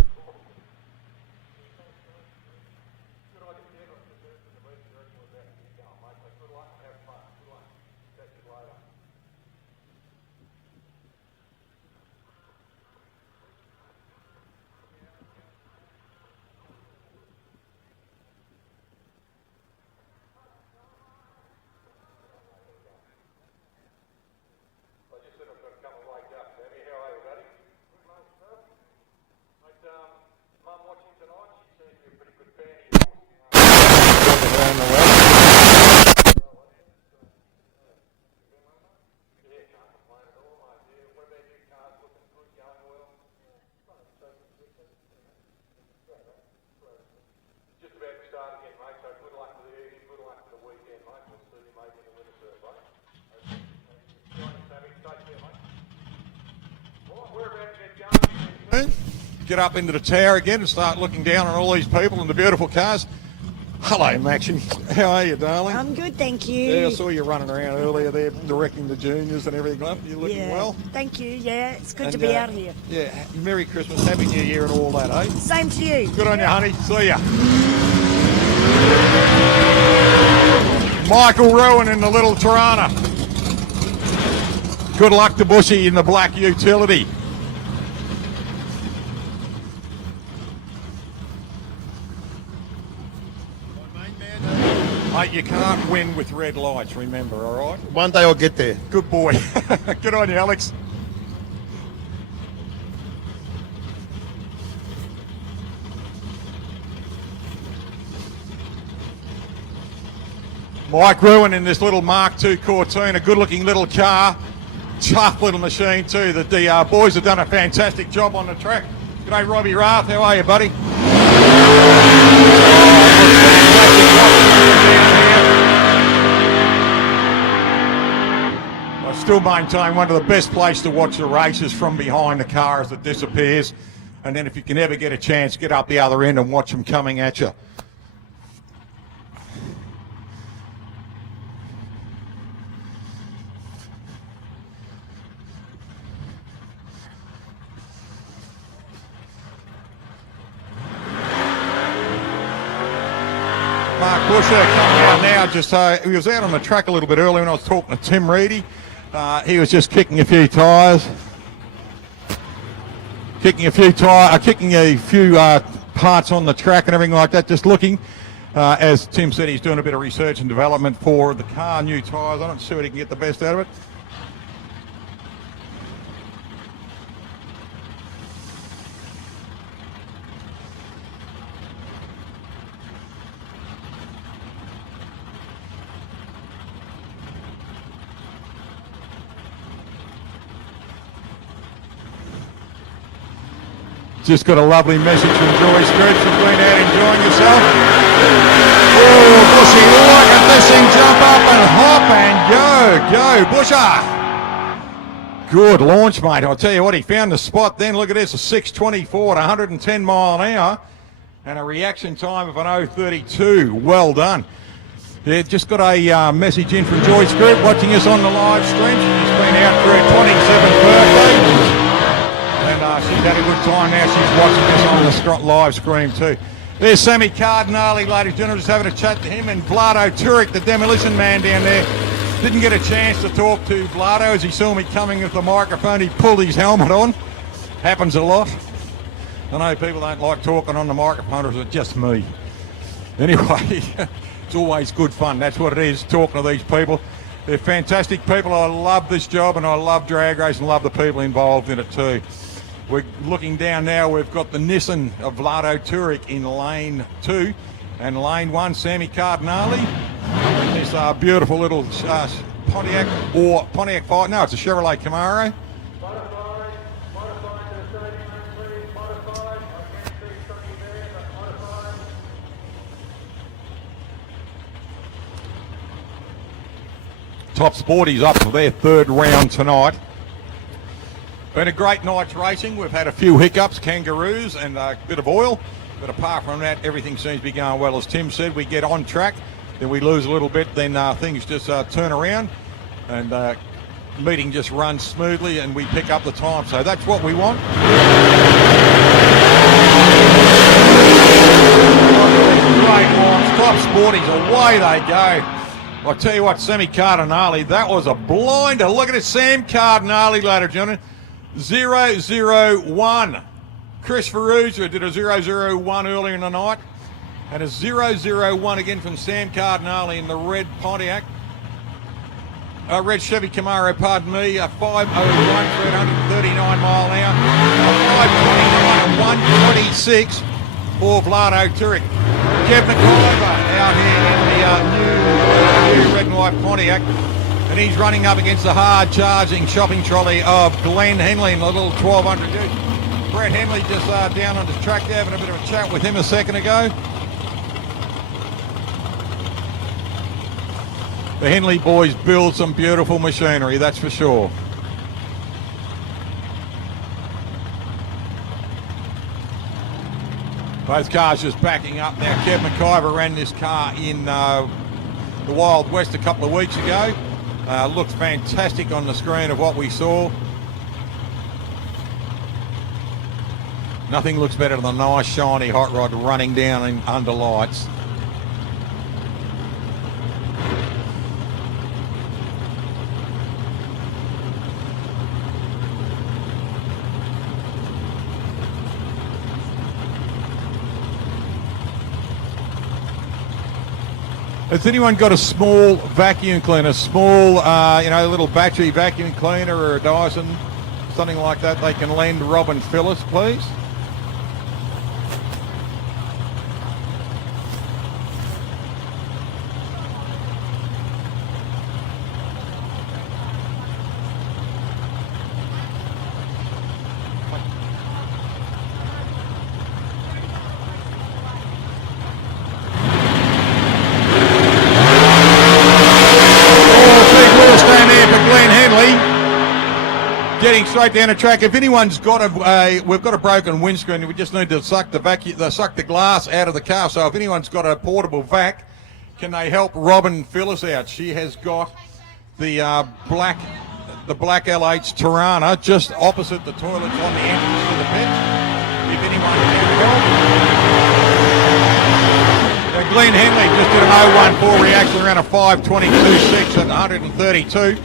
Get up into the tower again and start looking down on all these people and the beautiful cars. Hello, Maxie. How are you, darling? I'm good, thank you. Yeah, I saw you running around earlier there, directing the juniors and everything. You're looking well. Thank you. Yeah, it's good to And, be out here. Yeah, Merry Christmas, Happy New Year and all that, eh? Same to you. Good on you, honey. See ya. Michael Rowan in the little Tirana. Good luck to Bushy in the black utility. Mate, you can't win with red lights, remember, all right? One day I'll get there. Good boy. Good on you, Alex. Mike Ruin in this little Mark II Cortina, good-looking little car. Tough little machine too. The boys have done a fantastic job on the track. G'day, Robbie Rath. How are you, buddy? I still maintain one of the best places to watch the races from behind the car as it disappears. And then if you can ever get a chance, get up the other end and watch them coming at you. Mark Busher coming out now. He was out on the track a little bit earlier when I was talking to Tim Reedy. He was just kicking a few tyres. Kicking a few parts on the track and everything like that, just looking. As Tim said, he's doing a bit of research and development for the car, new tyres. I don't see what he can get the best out of it. Just got a lovely message from Joyce Groups. You've been out enjoying yourself. Oh, Bushy, look at this thing jump up and hop and go. Busher. Good launch, mate. I'll tell you what, he found the spot then. Look at this, a 6:24 at 110 mile an hour and a reaction time of an 0:32. Well done. Yeah, just got a message in from Joyce Group watching us on the live stream. She's been out for her 27th birthday. And she's had a good time now. She's watching this on the live stream too. There's Sammy Cardinale, ladies and gentlemen, just having a chat to him, and Vlado Turek, the demolition man down there. Didn't get a chance to talk to Vlado as he saw me coming with the microphone. He pulled his helmet on. Happens a lot. I know people don't like talking on the microphone, or is it just me? Anyway, it's always good fun. That's what it is, talking to these people. They're fantastic people. I love this job, and I love drag racing and love the people involved in it too. We're looking down now. We've got the Nissan of Vlado Turek in lane 2, and lane 1, Sammy Cardinale. And this beautiful little Pontiac Fight. No, it's a Chevrolet Camaro. Top Sporty's up for their third round tonight. Been a great night's racing. We've had a few hiccups, kangaroos and a bit of oil. But apart from that, everything seems to be going well. As Tim said, we get on track, then we lose a little bit, then things just turn around. And meeting just runs smoothly and we pick up the time. So that's what we want. Great launch, top sporties, away they go. I'll tell you what, Sammy Cardinale, that was a blinder. Look at it, Sam Cardinale, ladies and gentlemen. 0-0-1. Chris Ferrugia did a 0-0-1 earlier in the night. And a 0-0-1 again from Sam Cardinale in the red Pontiac. Red Chevy Camaro, pardon me. A 5:01 for 139 mile an hour. A 5:29 and 1:26 for Vlado Turek. Kev McIver out here in the new red and white Pontiac. And he's running up against the hard-charging shopping trolley of Glenn Henley in the little 1200 ute. Brett Henley just down on the track there, having a bit of a chat with him a second ago. The Henley boys build some beautiful machinery, that's for sure. Both cars just backing up now. Kev McIver ran this car in the Wild West a couple of weeks ago. Looked fantastic on the screen of what we saw. Nothing looks better than a nice shiny hot rod running down under lights. Has anyone got a small vacuum cleaner, small, little battery vacuum cleaner or a Dyson, something like that they can lend Robin Phyllis, please? Getting straight down the track. If anyone's got we've got a broken windscreen. We just need to suck the glass out of the car. So if anyone's got a portable vac, can they help Robin Phyllis out? She has got the black L8 Tirana just opposite the toilets on the entrance to the pit. If anyone can help. Glenn Henley just did an 014 reaction around a 5:22.6 at 132.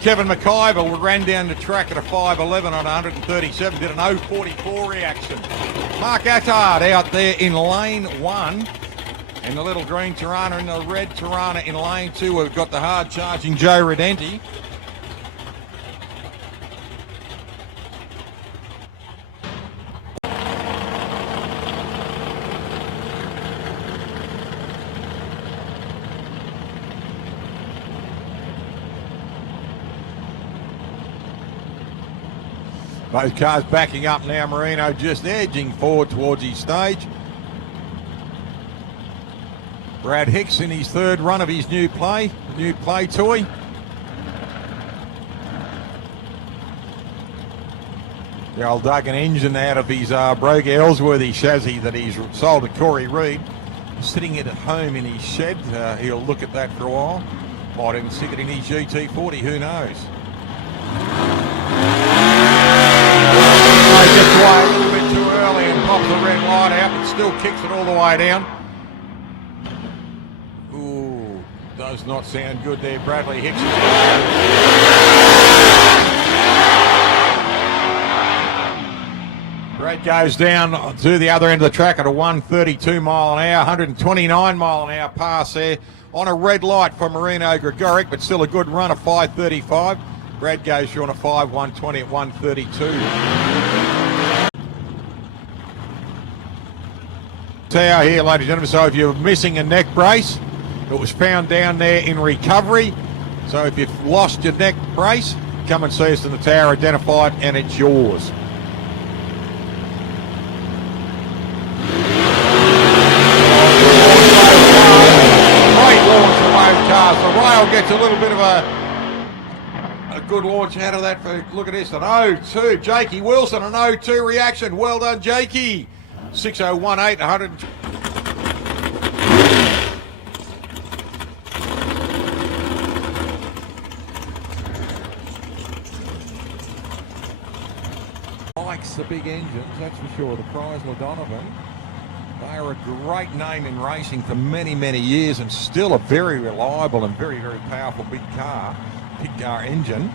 Kevin McIver ran down the track at a 5:11 on 137, did an 044 reaction. Mark Attard out there in lane 1 in the little green Tirana, and the red Tirana in lane 2. We've got the hard-charging Joe Redenti. Both cars backing up now. Marino just edging forward towards his stage. Brad Hicks in his third run of his new play toy. The old Duggan engine out of his Brogue Ellsworthy chassis that he's sold to Corey Reed. Sitting it at home in his shed. He'll look at that for a while. Might even stick it in his GT40, who knows. Gets away a little bit too early and pops the red light out, but still kicks it all the way down. Ooh, does not sound good there. Bradley Hicks. Brad goes down to the other end of the track at a 132 mile an hour, 129 mile an hour pass there on a red light for Marino Gregoric, but still a good run of 5:35. Brad goes through on a 5:120 at 1:32. Tower here, ladies and gentlemen. So if you're missing a neck brace, it was found down there in recovery. So if you've lost your neck brace, come and see us in the tower, identify it, and it's yours. Great launch from both cars. The rail gets a little bit of a good launch out of that. Look at this, an 0-2. Jakey Wilson, an 0-2 reaction. Well done, Jakey. 6:018, 100. likes the big engines, that's for sure. The Chrysler Donovan. They are a great name in racing for many, many years and still a very reliable and very, very powerful big car engine.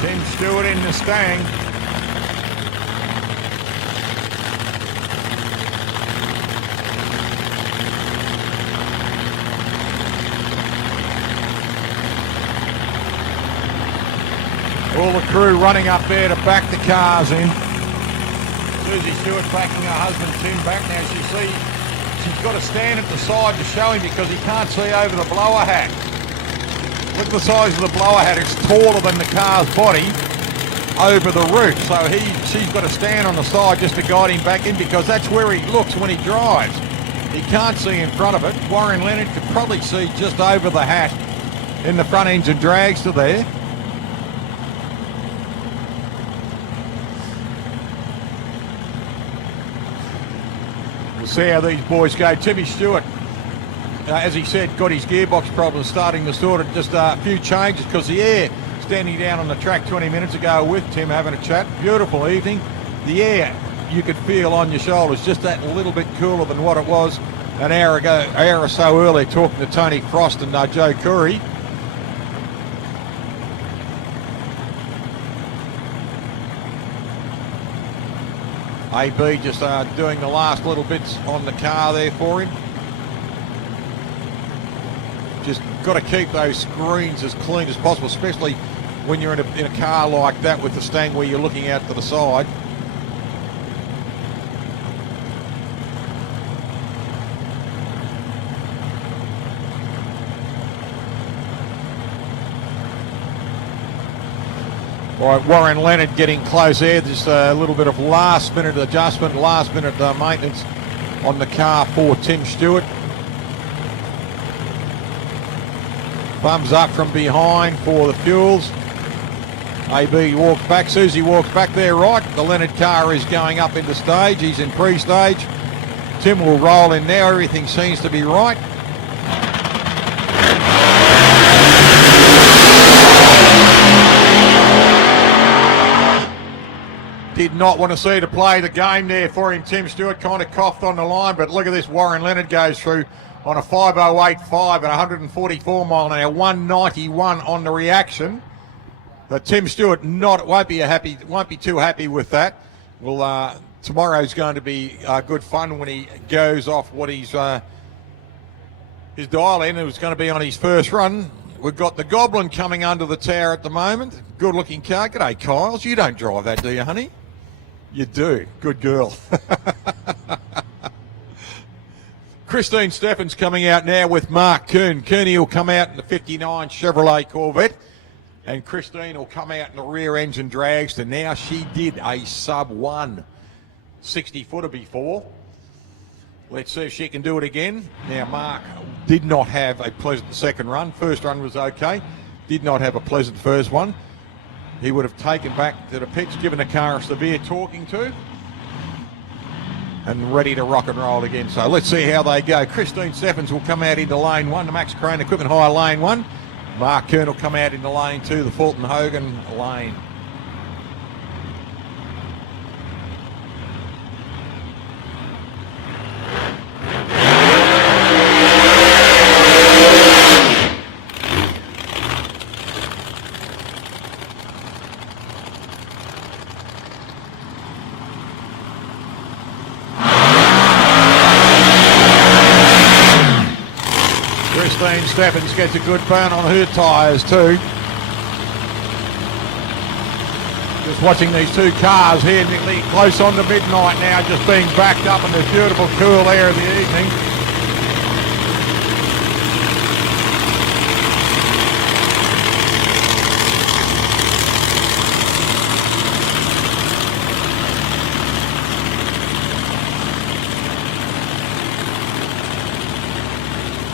Tim Stewart in the Stang. All the crew running up there to back the cars in. Susie Stewart backing her husband Tim back. Now she's got to stand at the side to show him because he can't see over the blower hat. Look at the size of the blower hat. It's taller than the car's body over the roof. So she's got to stand on the side just to guide him back in because that's where he looks when he drives. He can't see in front of it. Warren Leonard could probably see just over the hat in the front engine dragster there. See how these boys go. Timmy Stewart, as he said, got his gearbox problems starting to sort of just a few changes because the air, standing down on the track 20 minutes ago with Tim having a chat, beautiful evening. The air you could feel on your shoulders just that little bit cooler than what it was an hour or so earlier, talking to Tony Frost and Joe Curry. AB just doing the last little bits on the car there for him. Just got to keep those screens as clean as possible, especially when you're in a car like that with the Stang where you're looking out to the side. All right, Warren Leonard getting close there. Just a little bit of last minute adjustment, last minute maintenance on the car for Tim Stewart. Thumbs up from behind for the fuels. AB walks back, Susie walks back there right. The Leonard car is going up into stage. He's in pre-stage. Tim will roll in now. Everything seems to be right. Did not want to see to play the game there for him. Tim Stewart kind of coughed on the line, but look at this. Warren Leonard goes through on a 5:08.5 at 144 mile an hour, 191 on the reaction. But Tim Stewart won't be too happy with that. Well, tomorrow's going to be good fun when he goes off what his dial in. It was going to be on his first run. We've got the Goblin coming under the tower at the moment. Good looking car. G'day, Kyles. You don't drive that, do you, honey? You do. Good girl. Christine Steffens coming out now with Mark Kuhn. Kearney will come out in the 59 Chevrolet Corvette. And Christine will come out in the rear engine dragster. Now she did a sub-1 60-footer before. Let's see if she can do it again. Now, Mark did not have a pleasant second run. First run was okay. Did not have a pleasant first one. He would have taken back to the pits, given the car a severe talking to, and ready to rock and roll again. So let's see how they go. Christine Steffens will come out into lane 1, the Max Crane Equipment Hire lane 1. Mark Kern will come out into lane 2, the Fulton Hogan lane. Christine Steffens gets a good burn on her tyres too. Just watching these two cars here nearly close on to midnight now, just being backed up in the beautiful cool air of the evening.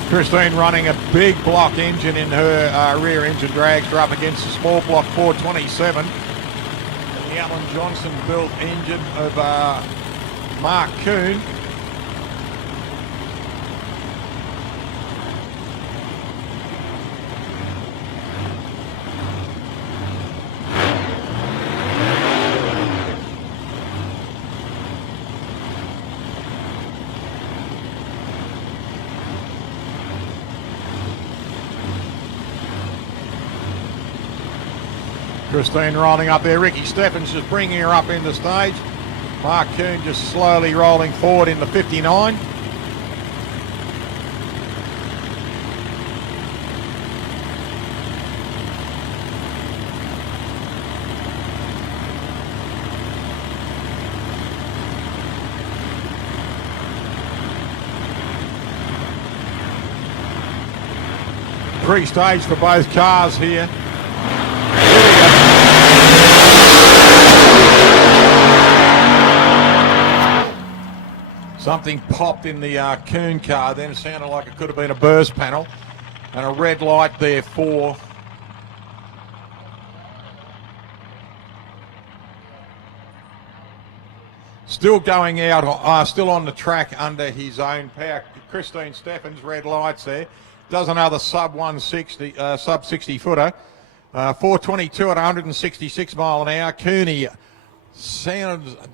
Christine running a big block engine in her rear engine dragster up against a small block 427. the Alan Johnson built engine of Mark Coon. Christine rolling up there. Ricky Steffens just bringing her up in the stage. Mark Coon just slowly rolling forward in the 59. Pre-stage for both cars here. Something popped in the Coon car then. It sounded like it could have been a burst panel. And a red light there for still going out, still on the track under his own power. Christine Steffens, red lights there. Does another sub 160, sub 60 footer. 422 at 166 mile an hour. Cooney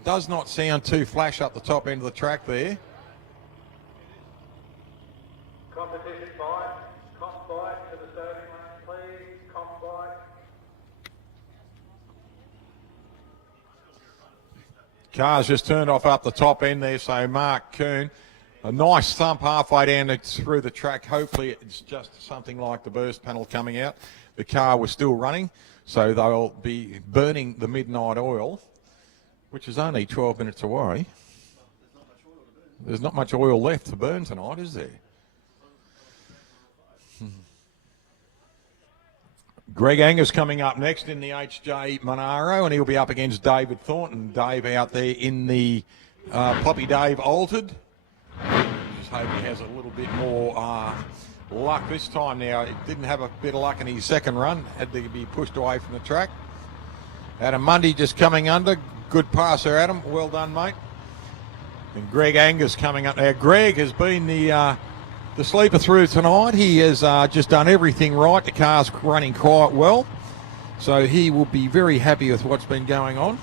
does not sound too flash up the top end of the track there. Competition bike, comp bike to the starting lane, please. Comp bike. Car's just turned off up the top end there, so Mark Coon. A nice thump halfway down through the track. Hopefully it's just something like the burst panel coming out. The car was still running, so they'll be burning the midnight oil, which is only 12 minutes away. There's not much oil left to burn tonight, is there? Greg Angus coming up next in the HJ Monaro, and he'll be up against David Thornton. Dave out there in the Poppy Dave Altered. Just hope he has a little bit more luck this time now. It didn't have a bit of luck in his second run. Had to be pushed away from the track. Adam Mundy just coming under. Good pass there, Adam. Well done, mate. And Greg Angus coming up now. Greg has been the sleeper through tonight. He has just done everything right. The car's running quite well. So he will be very happy with what's been going on.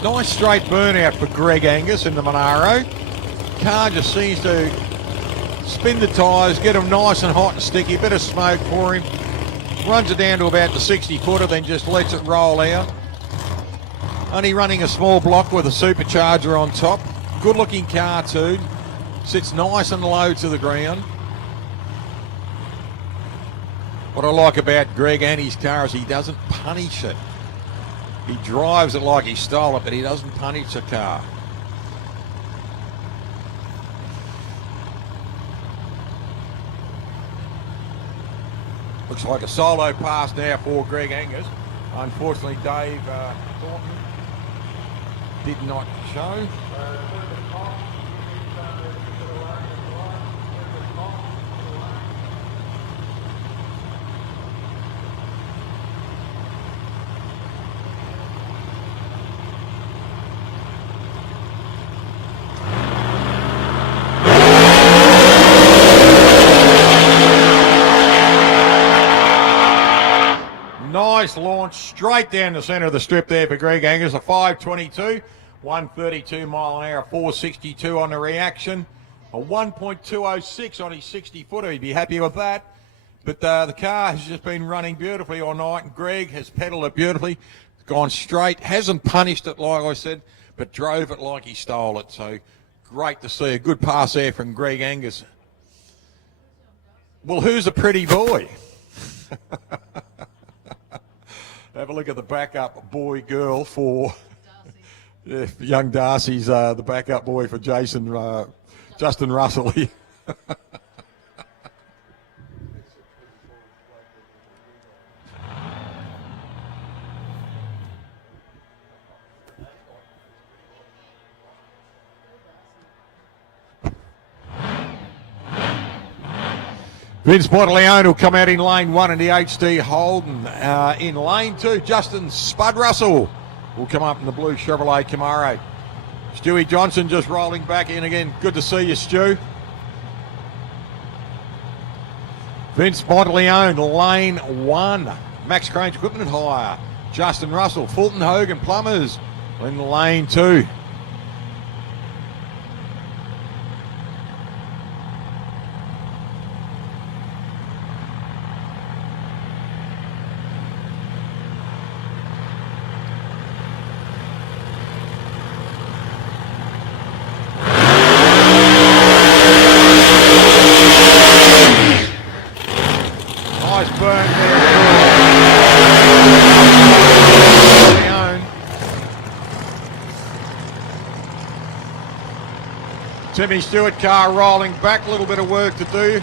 Nice straight burnout for Greg Angus in the Monaro. Car just seems to spin the tyres, get them nice and hot and sticky, bit of smoke for him. Runs it down to about the 60 footer, then just lets it roll out. Only running a small block with a supercharger on top. Good looking car too. Sits nice and low to the ground. What I like about Greg and his car is he doesn't punish it. He drives it like he stole it, but he doesn't punish the car. Looks like a solo pass now for Greg Angus. Unfortunately, Dave Thornton did not show. Nice launch straight down the centre of the strip there for Greg Angus. A 522, 132 mile an hour, 462 on the reaction. A 1.206 on his 60 footer. He'd be happy with that. But the car has just been running beautifully all night, and Greg has pedalled it beautifully. Gone straight, hasn't punished it like I said, but drove it like he stole it. So great to see a good pass there from Greg Angus. Well, who's a pretty boy? Have a look at the backup boy girl for young Darcy's the backup boy for Justin Russell. Vince Monteleone will come out in lane 1 in the HD Holden. In lane 2, Justin Spud Russell will come up in the blue Chevrolet Camaro. Stewie Johnson just rolling back in again. Good to see you, Stu. Vince Monteleone, lane 1. Max Crane's Equipment Hire. Justin Russell, Fulton Hogan Plumbers in lane 2. Nice burn there. Timmy Stewart car rolling back, a little bit of work to do.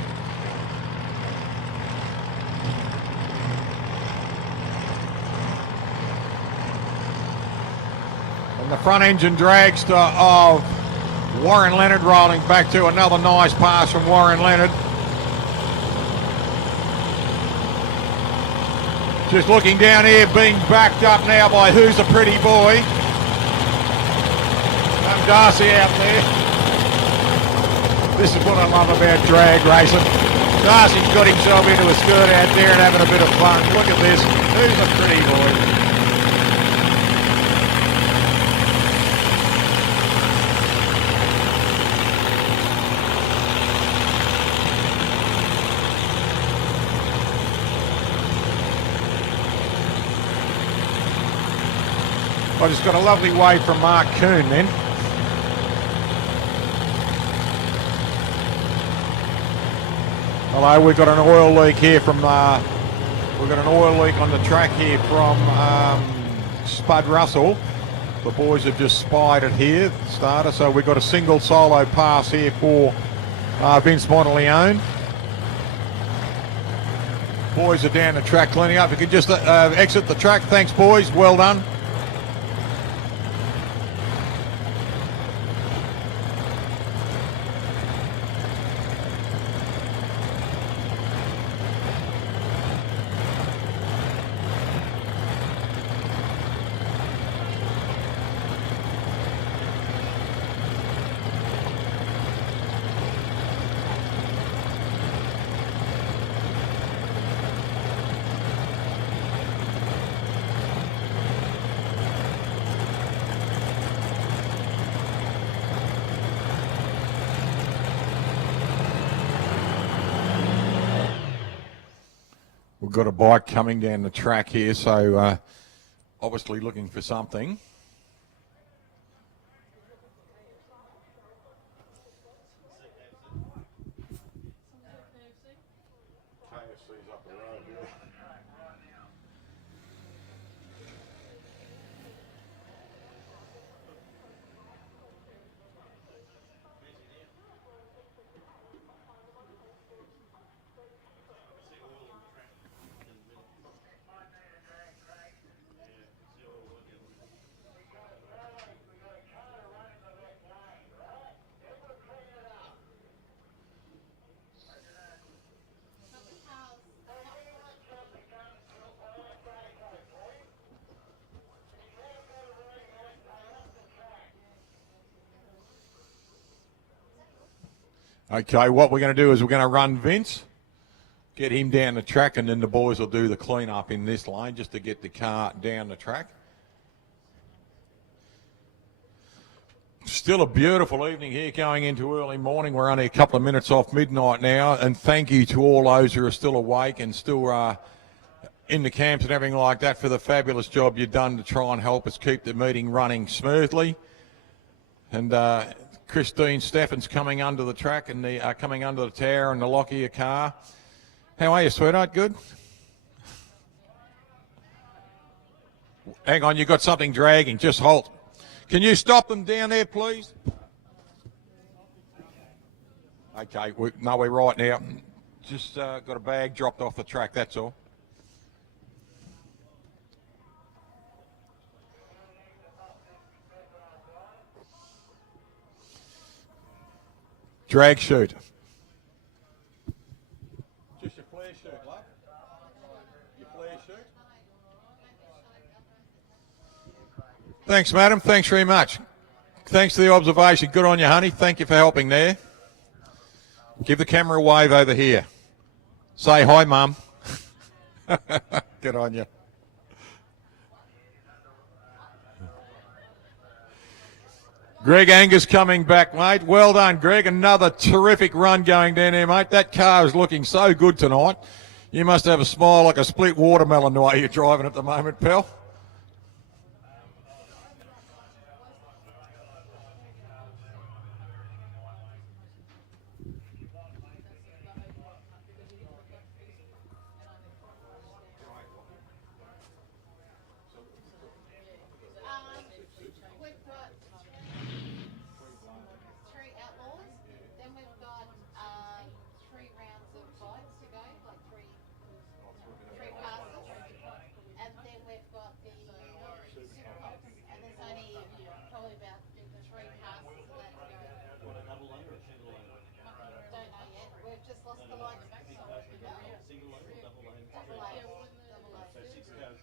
And the front engine dragster of Warren Leonard rolling back to another nice pass from Warren Leonard. Just looking down here, being backed up now by Who's a Pretty Boy. And Darcy out there. This is what I love about drag racing. Darcy's got himself into a skirt out there and having a bit of fun. Look at this. Who's a pretty boy? I just got a lovely wave from Mark Coon then. Hello, we've got an oil leak here from, we've got an oil leak on the track here from Spud Russell. The boys have just spied it here, the starter, so we've got a single solo pass here for Vince Monteleone. Boys are down the track cleaning up. If you could just exit the track, thanks boys, well done. We've got a bike coming down the track here, so obviously looking for something. KFC's up the road, yeah. Okay, what we're going to do is we're going to run Vince, get him down the track, and then the boys will do the clean up in this lane just to get the car down the track. Still a beautiful evening here going into early morning. We're only a couple of minutes off midnight now, and thank you to all those who are still awake and still in the camps and everything like that for the fabulous job you've done to try and help us keep the meeting running smoothly. And Christine Steffen's coming under the track and coming under the tower in the Lockyer car. How are you, sweetheart? Good? Hang on, you've got something dragging. Just halt. Can you stop them down there, please? Okay, we're right now. Just got a bag dropped off the track, that's all. Drag chute. Thanks, madam. Thanks very much. Thanks for the observation. Good on you, honey. Thank you for helping there. Give the camera a wave over here. Say hi, Mum. Good on you. Greg Angus coming back, mate. Well done, Greg. Another terrific run going down there, mate. That car is looking so good tonight. You must have a smile like a split watermelon the way you're driving at the moment, pal. We've got three outlaws, then we've got 3 rounds of fights to go, like three passes, and then we've got the super pops, and there's only probably about 3 passes of that to go. What, a double lane or a single lane? Don't know yet. We've just lost the line. Single lane or double lane? Double lane. Double lane. So 6 cars.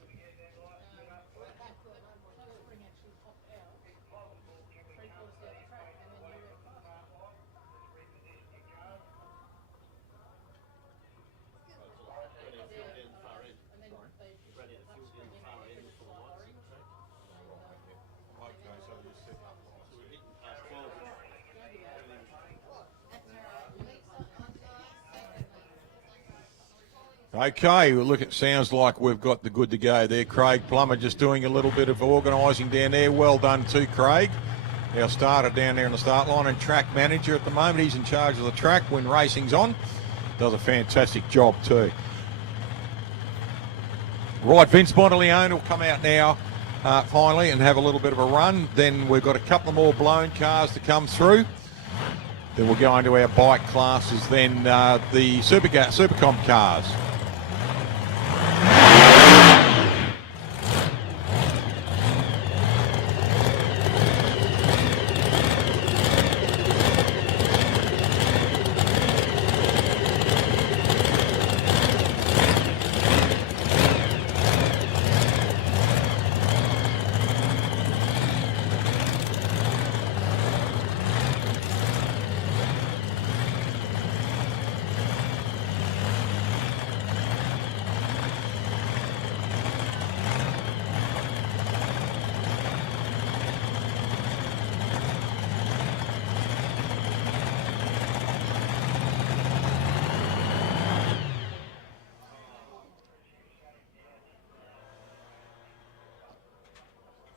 Okay, well, look, it sounds like we've got the good to go there. Craig Plummer just doing a little bit of organising down there. Well done to Craig. Our starter down there in the start line and track manager at the moment. He's in charge of the track when racing's on. Does a fantastic job too. Right, Vince Monteleone will come out now finally and have a little bit of a run. Then we've got a couple more blown cars to come through. Then we'll go into our bike classes, then the Supercomp cars.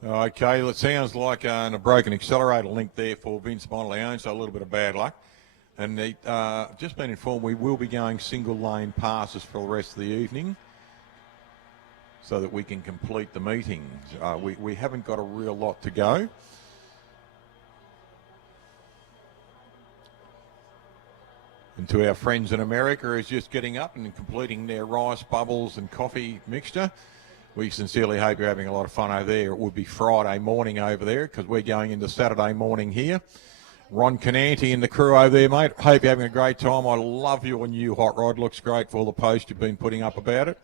Okay, well, it sounds like a broken accelerator link there for Vince Monteleone, so a little bit of bad luck. And just been informed we will be going single lane passes for the rest of the evening so that we can complete the meetings. We haven't got a real lot to go. And to our friends in America who's just getting up and completing their rice bubbles and coffee mixture, we sincerely hope you're having a lot of fun over there. It would be Friday morning over there because we're going into Saturday morning here. Ron Cananti and the crew over there, mate. Hope you're having a great time. I love your new hot rod. Looks great for all the posts you've been putting up about it.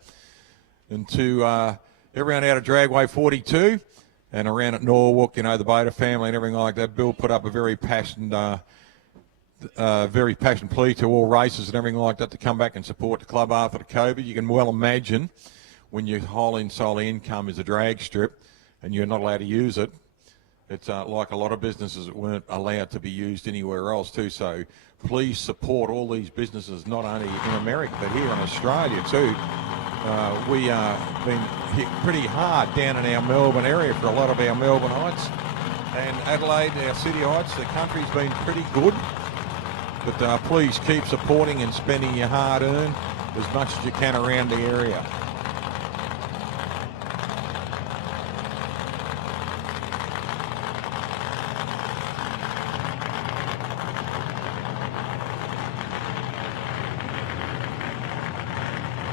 And to everyone out of Dragway 42 and around at Norwalk, you know, the Beta family and everything like that, Bill put up a very passionate plea to all races and everything like that to come back and support the club after the COVID. You can well imagine when your whole and sole income is a drag strip and you're not allowed to use it, it's like a lot of businesses that weren't allowed to be used anywhere else too. So please support all these businesses, not only in America, but here in Australia too. We been hit pretty hard down in our Melbourne area for a lot of our Melbourneites. And Adelaide, our cityites, the country's been pretty good. But please keep supporting and spending your hard-earned as much as you can around the area.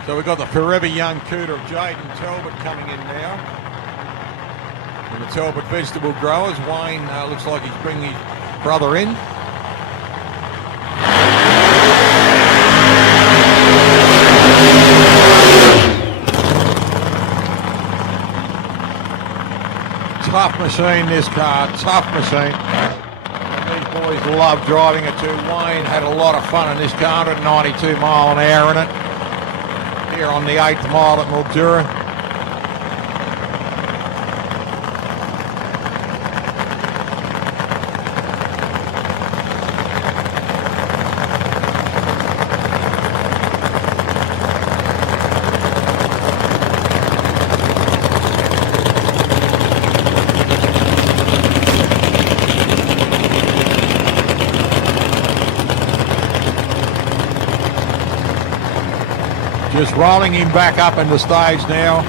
So we've got the forever young cooter of Jaden Talbot coming in now. And the Talbot vegetable growers. Wayne looks like he's bringing his brother in. tough machine, this car, tough machine. These boys love driving it too. Wayne had a lot of fun in this car, 192 mile an hour in it. Here on the 8th mile at Mildura. Just rolling him back up in the stage now.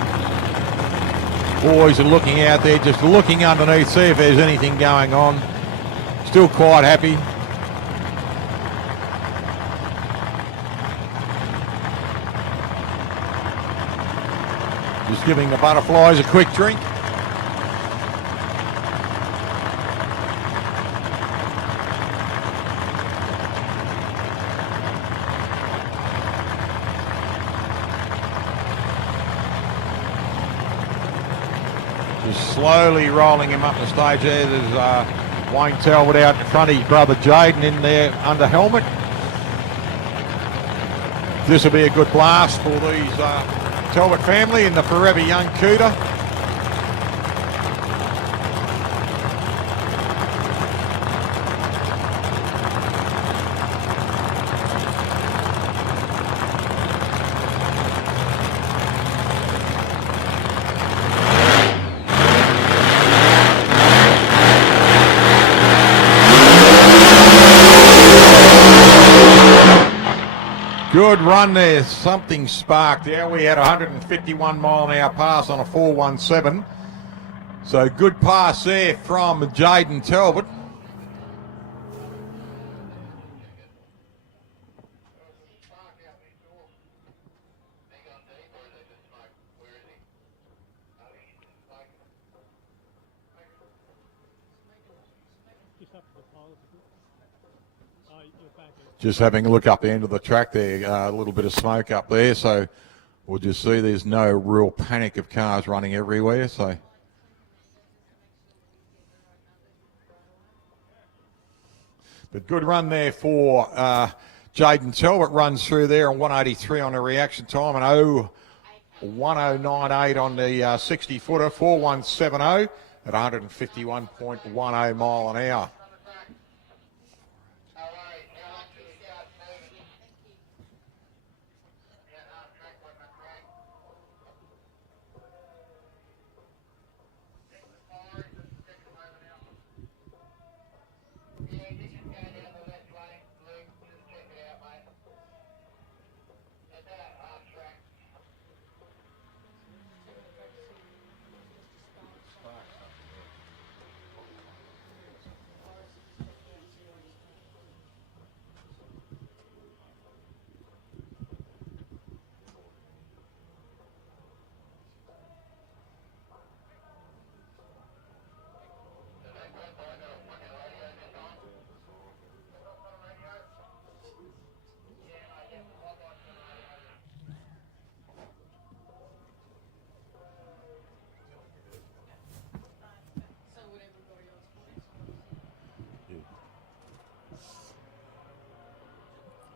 Boys are looking out there, just looking underneath, see if there's anything going on. Still quite happy. Just giving the butterflies a quick drink. Slowly rolling him up the stage there. There's Wayne Talbot out in front of his brother Jaden in there under helmet. This will be a good blast for these Talbot family and the forever young Cooter. Good run there, something sparked there. We had 151 mile an hour pass on a 417. So good pass there from Jaden Talbot. Just having a look up the end of the track there, a little bit of smoke up there, so we'll just see there's no real panic of cars running everywhere. So but good run there for Jaden Talbot, runs through there on 183 on the reaction time and 1098 on the 60 footer, 4170 at 151.10 mile an hour.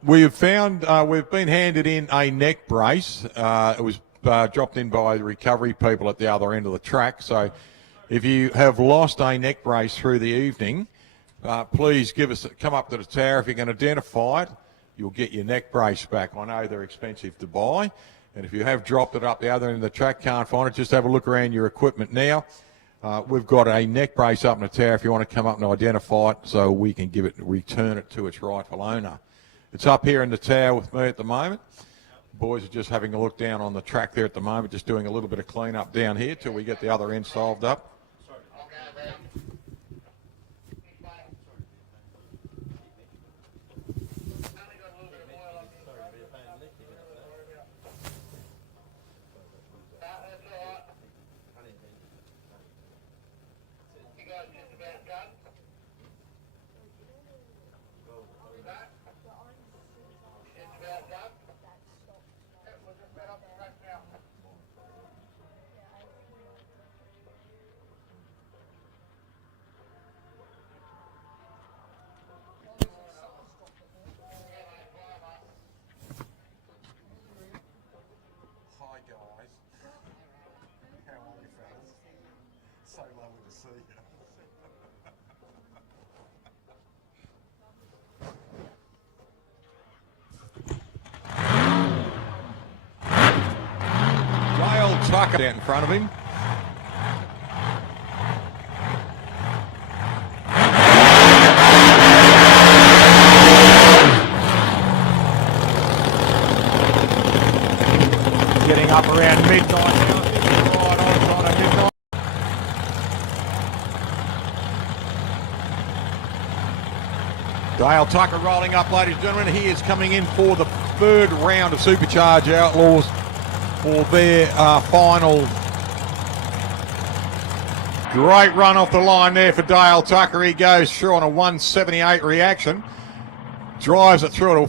We've found, we've been handed in a neck brace. It was dropped in by the recovery people at the other end of the track. So if you have lost a neck brace through the evening, please come up to the tower. If you can identify it, you'll get your neck brace back. I know they're expensive to buy. And if you have dropped it up the other end of the track, can't find it, just have a look around your equipment now. We've got a neck brace up in the tower if you want to come up and identify it so we can return it to its rightful owner. It's up here in the tower with me at the moment. Boys are just having a look down on the track there at the moment, just doing a little bit of clean up down here till we get the other end solved up. Dale Tucker out in front of him. Getting up around midnight now. Right on at midnight. Dale Tucker rolling up, ladies and gentlemen. He is coming in for the third round of Supercharge Outlaws for their final. Great run off the line there for Dale Tucker. He goes through on a 178 reaction. Drives it through at a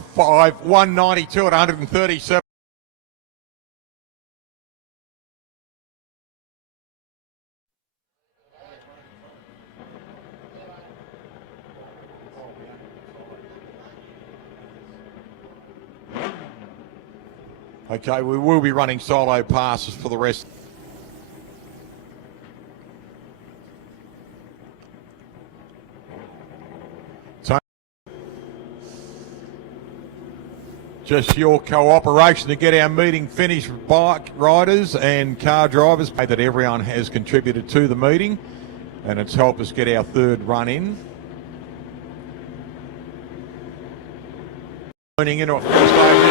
192 at 137. Okay, we will be running solo passes for the rest. So, just your cooperation to get our meeting finished, bike riders and car drivers. That everyone has contributed to the meeting, and it's helped us get our third run in. Turning into a first over.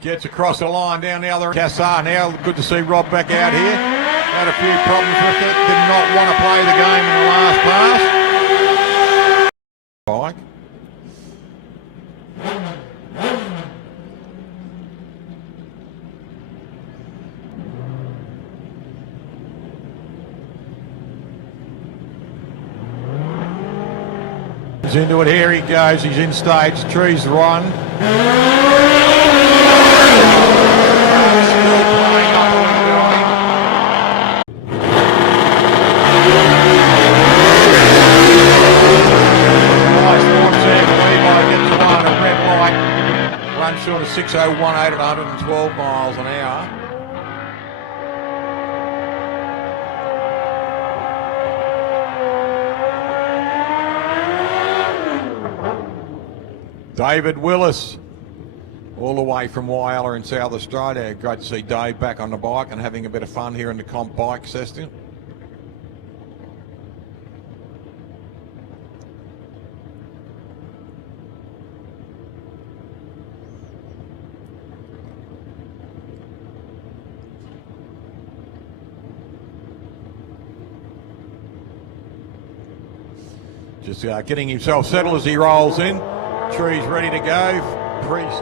Gets across the line down the other. Cassar now. Good to see Rob back out here. Had a few problems with it. Did not want to play the game in the last pass. Bike. He's into it. Here he goes. He's in stage. Trees run. Short of 6018 at 112 miles an hour. David Willis, all the way from Wyala in South Australia. Great to see Dave back on the bike and having a bit of fun here in the comp bike session. Just getting himself settled as he rolls in. Tree's ready to go, pre-stage.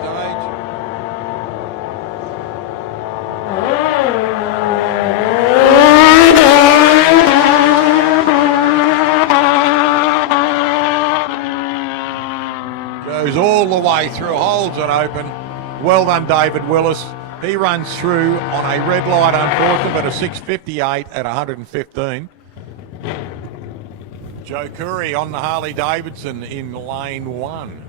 Goes all the way through, holds it open. Well done, David Willis. He runs through on a red light, unfortunately, but a 6:58 at 115. Joe Curry on the Harley Davidson in lane 1.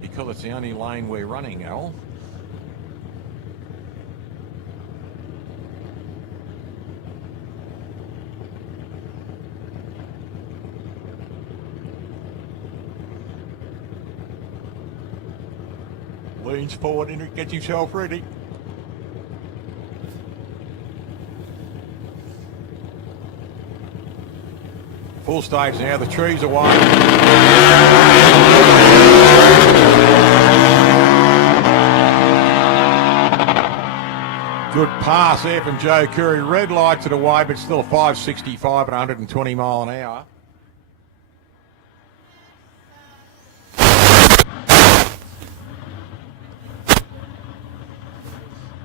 Because it's the only lane we're running, Al. Leans forward and gets himself ready. Full stage now, the trees are wide. Good pass there from Joe Curry. Red light to the way, but still 565 at 120 mile an hour.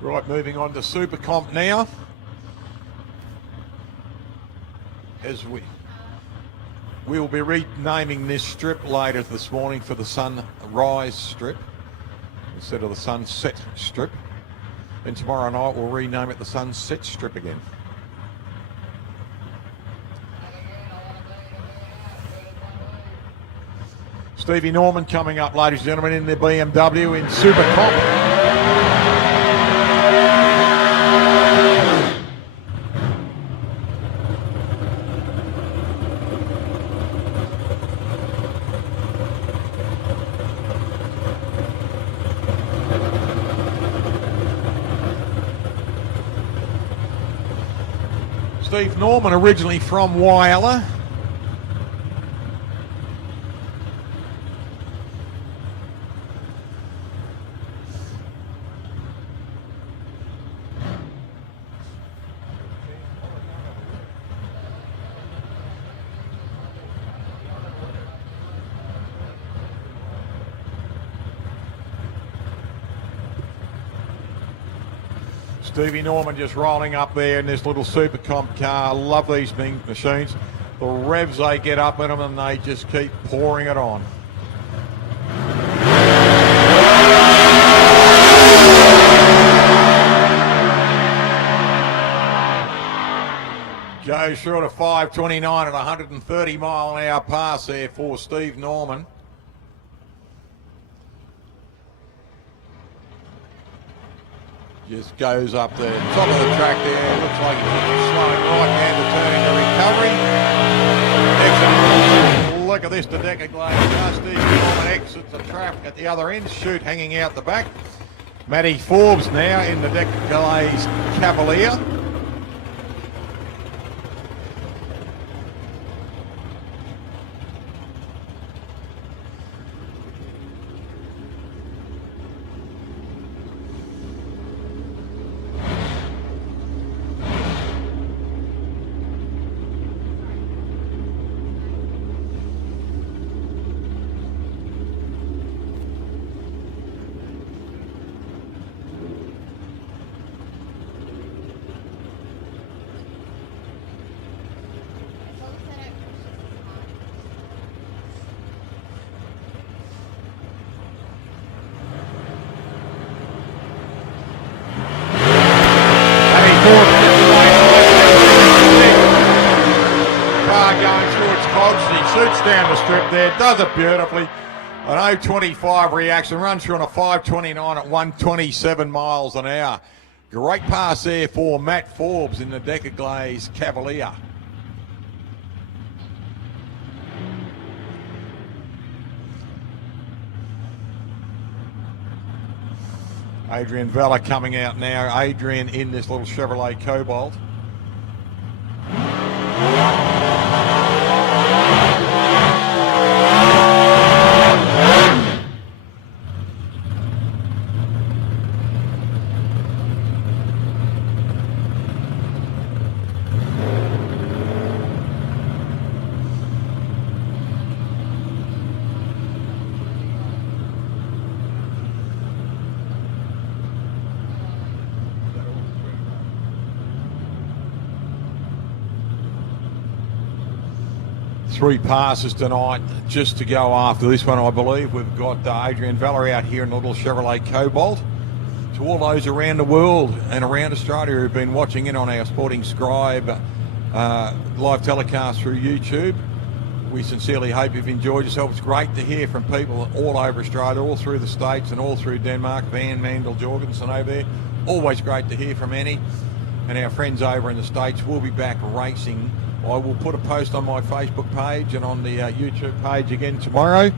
Right, moving on to Super Comp now. As we'll be renaming this strip later this morning for the Sunrise strip instead of the Sunset strip. Then tomorrow night we'll rename it the Sunset strip again. Stevie Norman coming up, ladies and gentlemen, in the BMW in Super Comp. Steve Norman, originally from Wyala. Stevie Norman just rolling up there in this little super comp car. Love these machines. The revs they get up in them and they just keep pouring it on. Goes short of 5:29 at 130 mile an hour pass there for Steve Norman. Just goes up the top of the track there. Looks like he's slowing right down to turn into recovery. Excellent. Look at this, the Decker Glaze. Steve Norman exits the traffic at the other end. Chute hanging out the back. Matty Forbes now in the Decker Glaze Cavalier. Down the strip there, does it beautifully. An 0.25 reaction, runs through on a 5:29 at 127 miles an hour. Great pass there for Matt Forbes in the Decker Glaze Cavalier. Adrian Vella coming out now. Adrian in this little Chevrolet Cobalt. Three passes tonight just to go after this one, I believe. We've got Adrian Vella out here in a little Chevrolet Cobalt. To all those around the world and around Australia who've been watching in on our Sporting Scribe live telecast through YouTube, we sincerely hope you've enjoyed yourself. It's great to hear from people all over Australia, all through the States and all through Denmark. Van Mandel Jorgensen over there. Always great to hear from Annie. And our friends over in the States will be back racing. I will put a post on my Facebook page and on the YouTube page again tomorrow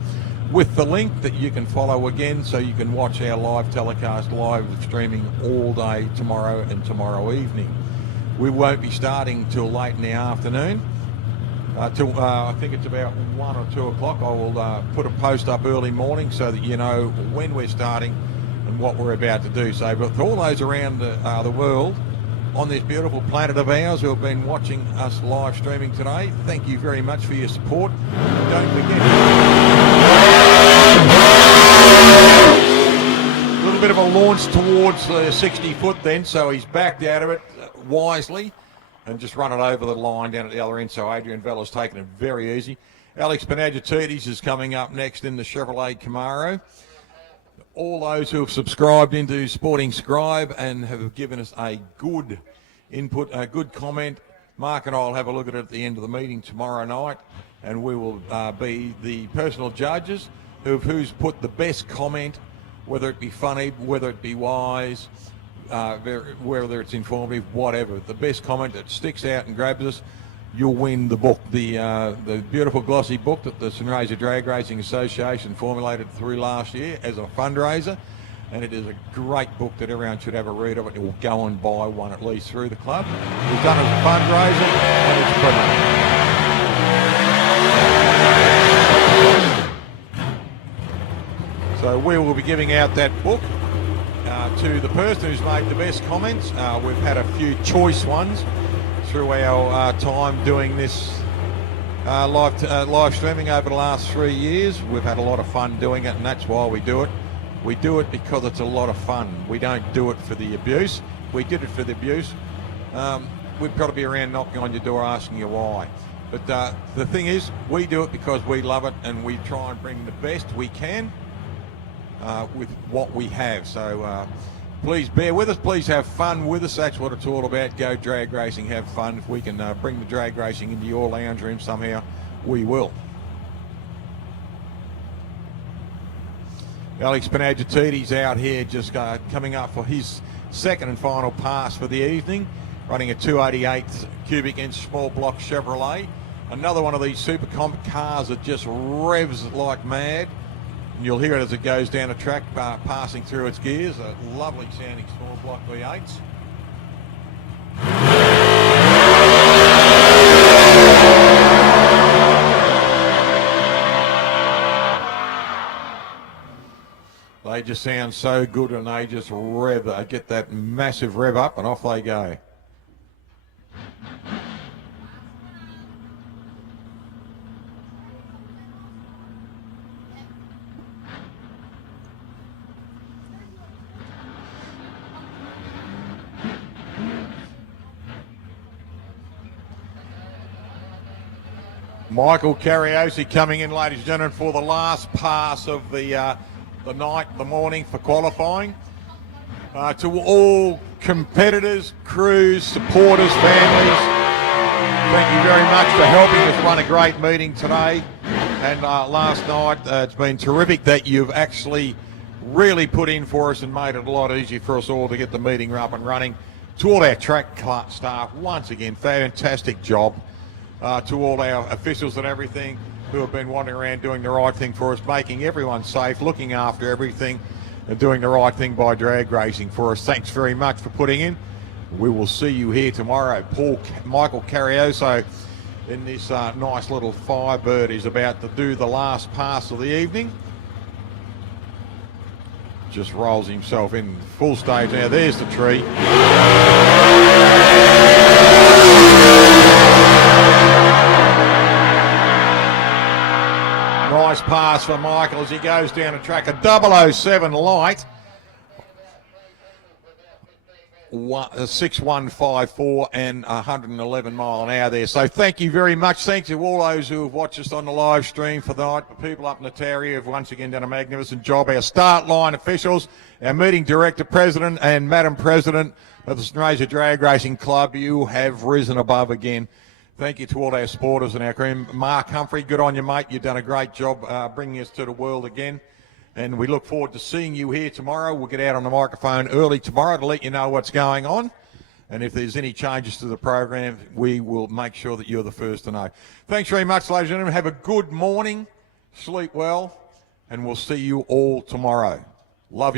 with the link that you can follow again, so you can watch our live telecast, live streaming all day tomorrow and tomorrow evening. We won't be starting till late in the afternoon, till I think it's about 1 or 2 o'clock. I will put a post up early morning so that you know when we're starting and what we're about to do. So, but for all those around the world, on this beautiful planet of ours who have been watching us live streaming today, thank you very much for your support. Don't forget, a little bit of a launch towards the 60 foot then, so he's backed out of it wisely and just run it over the line down at the other end, so Adrian Vella's taken it very easy. Alex Panagiotis is coming up next in the Chevrolet Camaro. All those who have subscribed into Sporting Scribe and have given us a good input, a good comment, Mark and I will have a look at it at the end of the meeting tomorrow night, and we will be the personal judges who's put the best comment, whether it be funny, whether it be wise, whether it's informative, whatever. The best comment that sticks out and grabs us, you'll win the book, the beautiful glossy book that the Sunraysia Drag Racing Association formulated through last year as a fundraiser. And it is a great book that everyone should have a read of it. You'll go and buy one at least through the club. We've done it as a fundraiser and it's brilliant. So we will be giving out that book to the person who's made the best comments. We've had a few choice ones through our time doing this live streaming over the last 3 years. We've had a lot of fun doing it, and that's why we do it. We do it because it's a lot of fun. We don't do it for the abuse. We did it for the abuse. We've got to be around knocking on your door asking you why. But the thing is, we do it because we love it, and we try and bring the best we can with what we have. So please bear with us. Please have fun with us. That's what it's all about. Go drag racing, have fun. If we can bring the drag racing into your lounge room somehow, we will. Alex Panagiotides out here just coming up for his second and final pass for the evening, running a 288 cubic inch small block Chevrolet. Another one of these super comp cars that just revs like mad. And you'll hear it as it goes down the track, passing through its gears. A lovely sounding small block V8s. They just sound so good, and they just rev. They get that massive rev up and off they go. Michael Cariosi coming in, ladies and gentlemen, for the last pass of the night, the morning for qualifying. To all competitors, crews, supporters, families, thank you very much for helping us run a great meeting today. And last night, it's been terrific that you've actually really put in for us and made it a lot easier for us all to get the meeting up and running. To all our track staff, once again, fantastic job. To all our officials and everything who have been wandering around doing the right thing for us, making everyone safe, looking after everything, and doing the right thing by drag racing for us. Thanks very much for putting in. We will see you here tomorrow. Michael Carioso in this nice little Firebird is about to do the last pass of the evening. Just rolls himself in full stage now. There's the tree. Nice pass for Michael as he goes down the track. A 007 light. 6154 and 111 mile an hour there. So thank you very much. Thanks to all those who have watched us on the live stream for the night. The people up in Nataria have once again done a magnificent job. Our start line officials, our meeting director, president and madam president of the Sunraysia Drag Racing Club, you have risen above again. Thank you to all our supporters and our crew. Mark Humphrey, good on you, mate. You've done a great job bringing us to the world again. And we look forward to seeing you here tomorrow. We'll get out on the microphone early tomorrow to let you know what's going on. And if there's any changes to the program, we will make sure that you're the first to know. Thanks very much, ladies and gentlemen. Have a good morning. Sleep well. And we'll see you all tomorrow. Love you.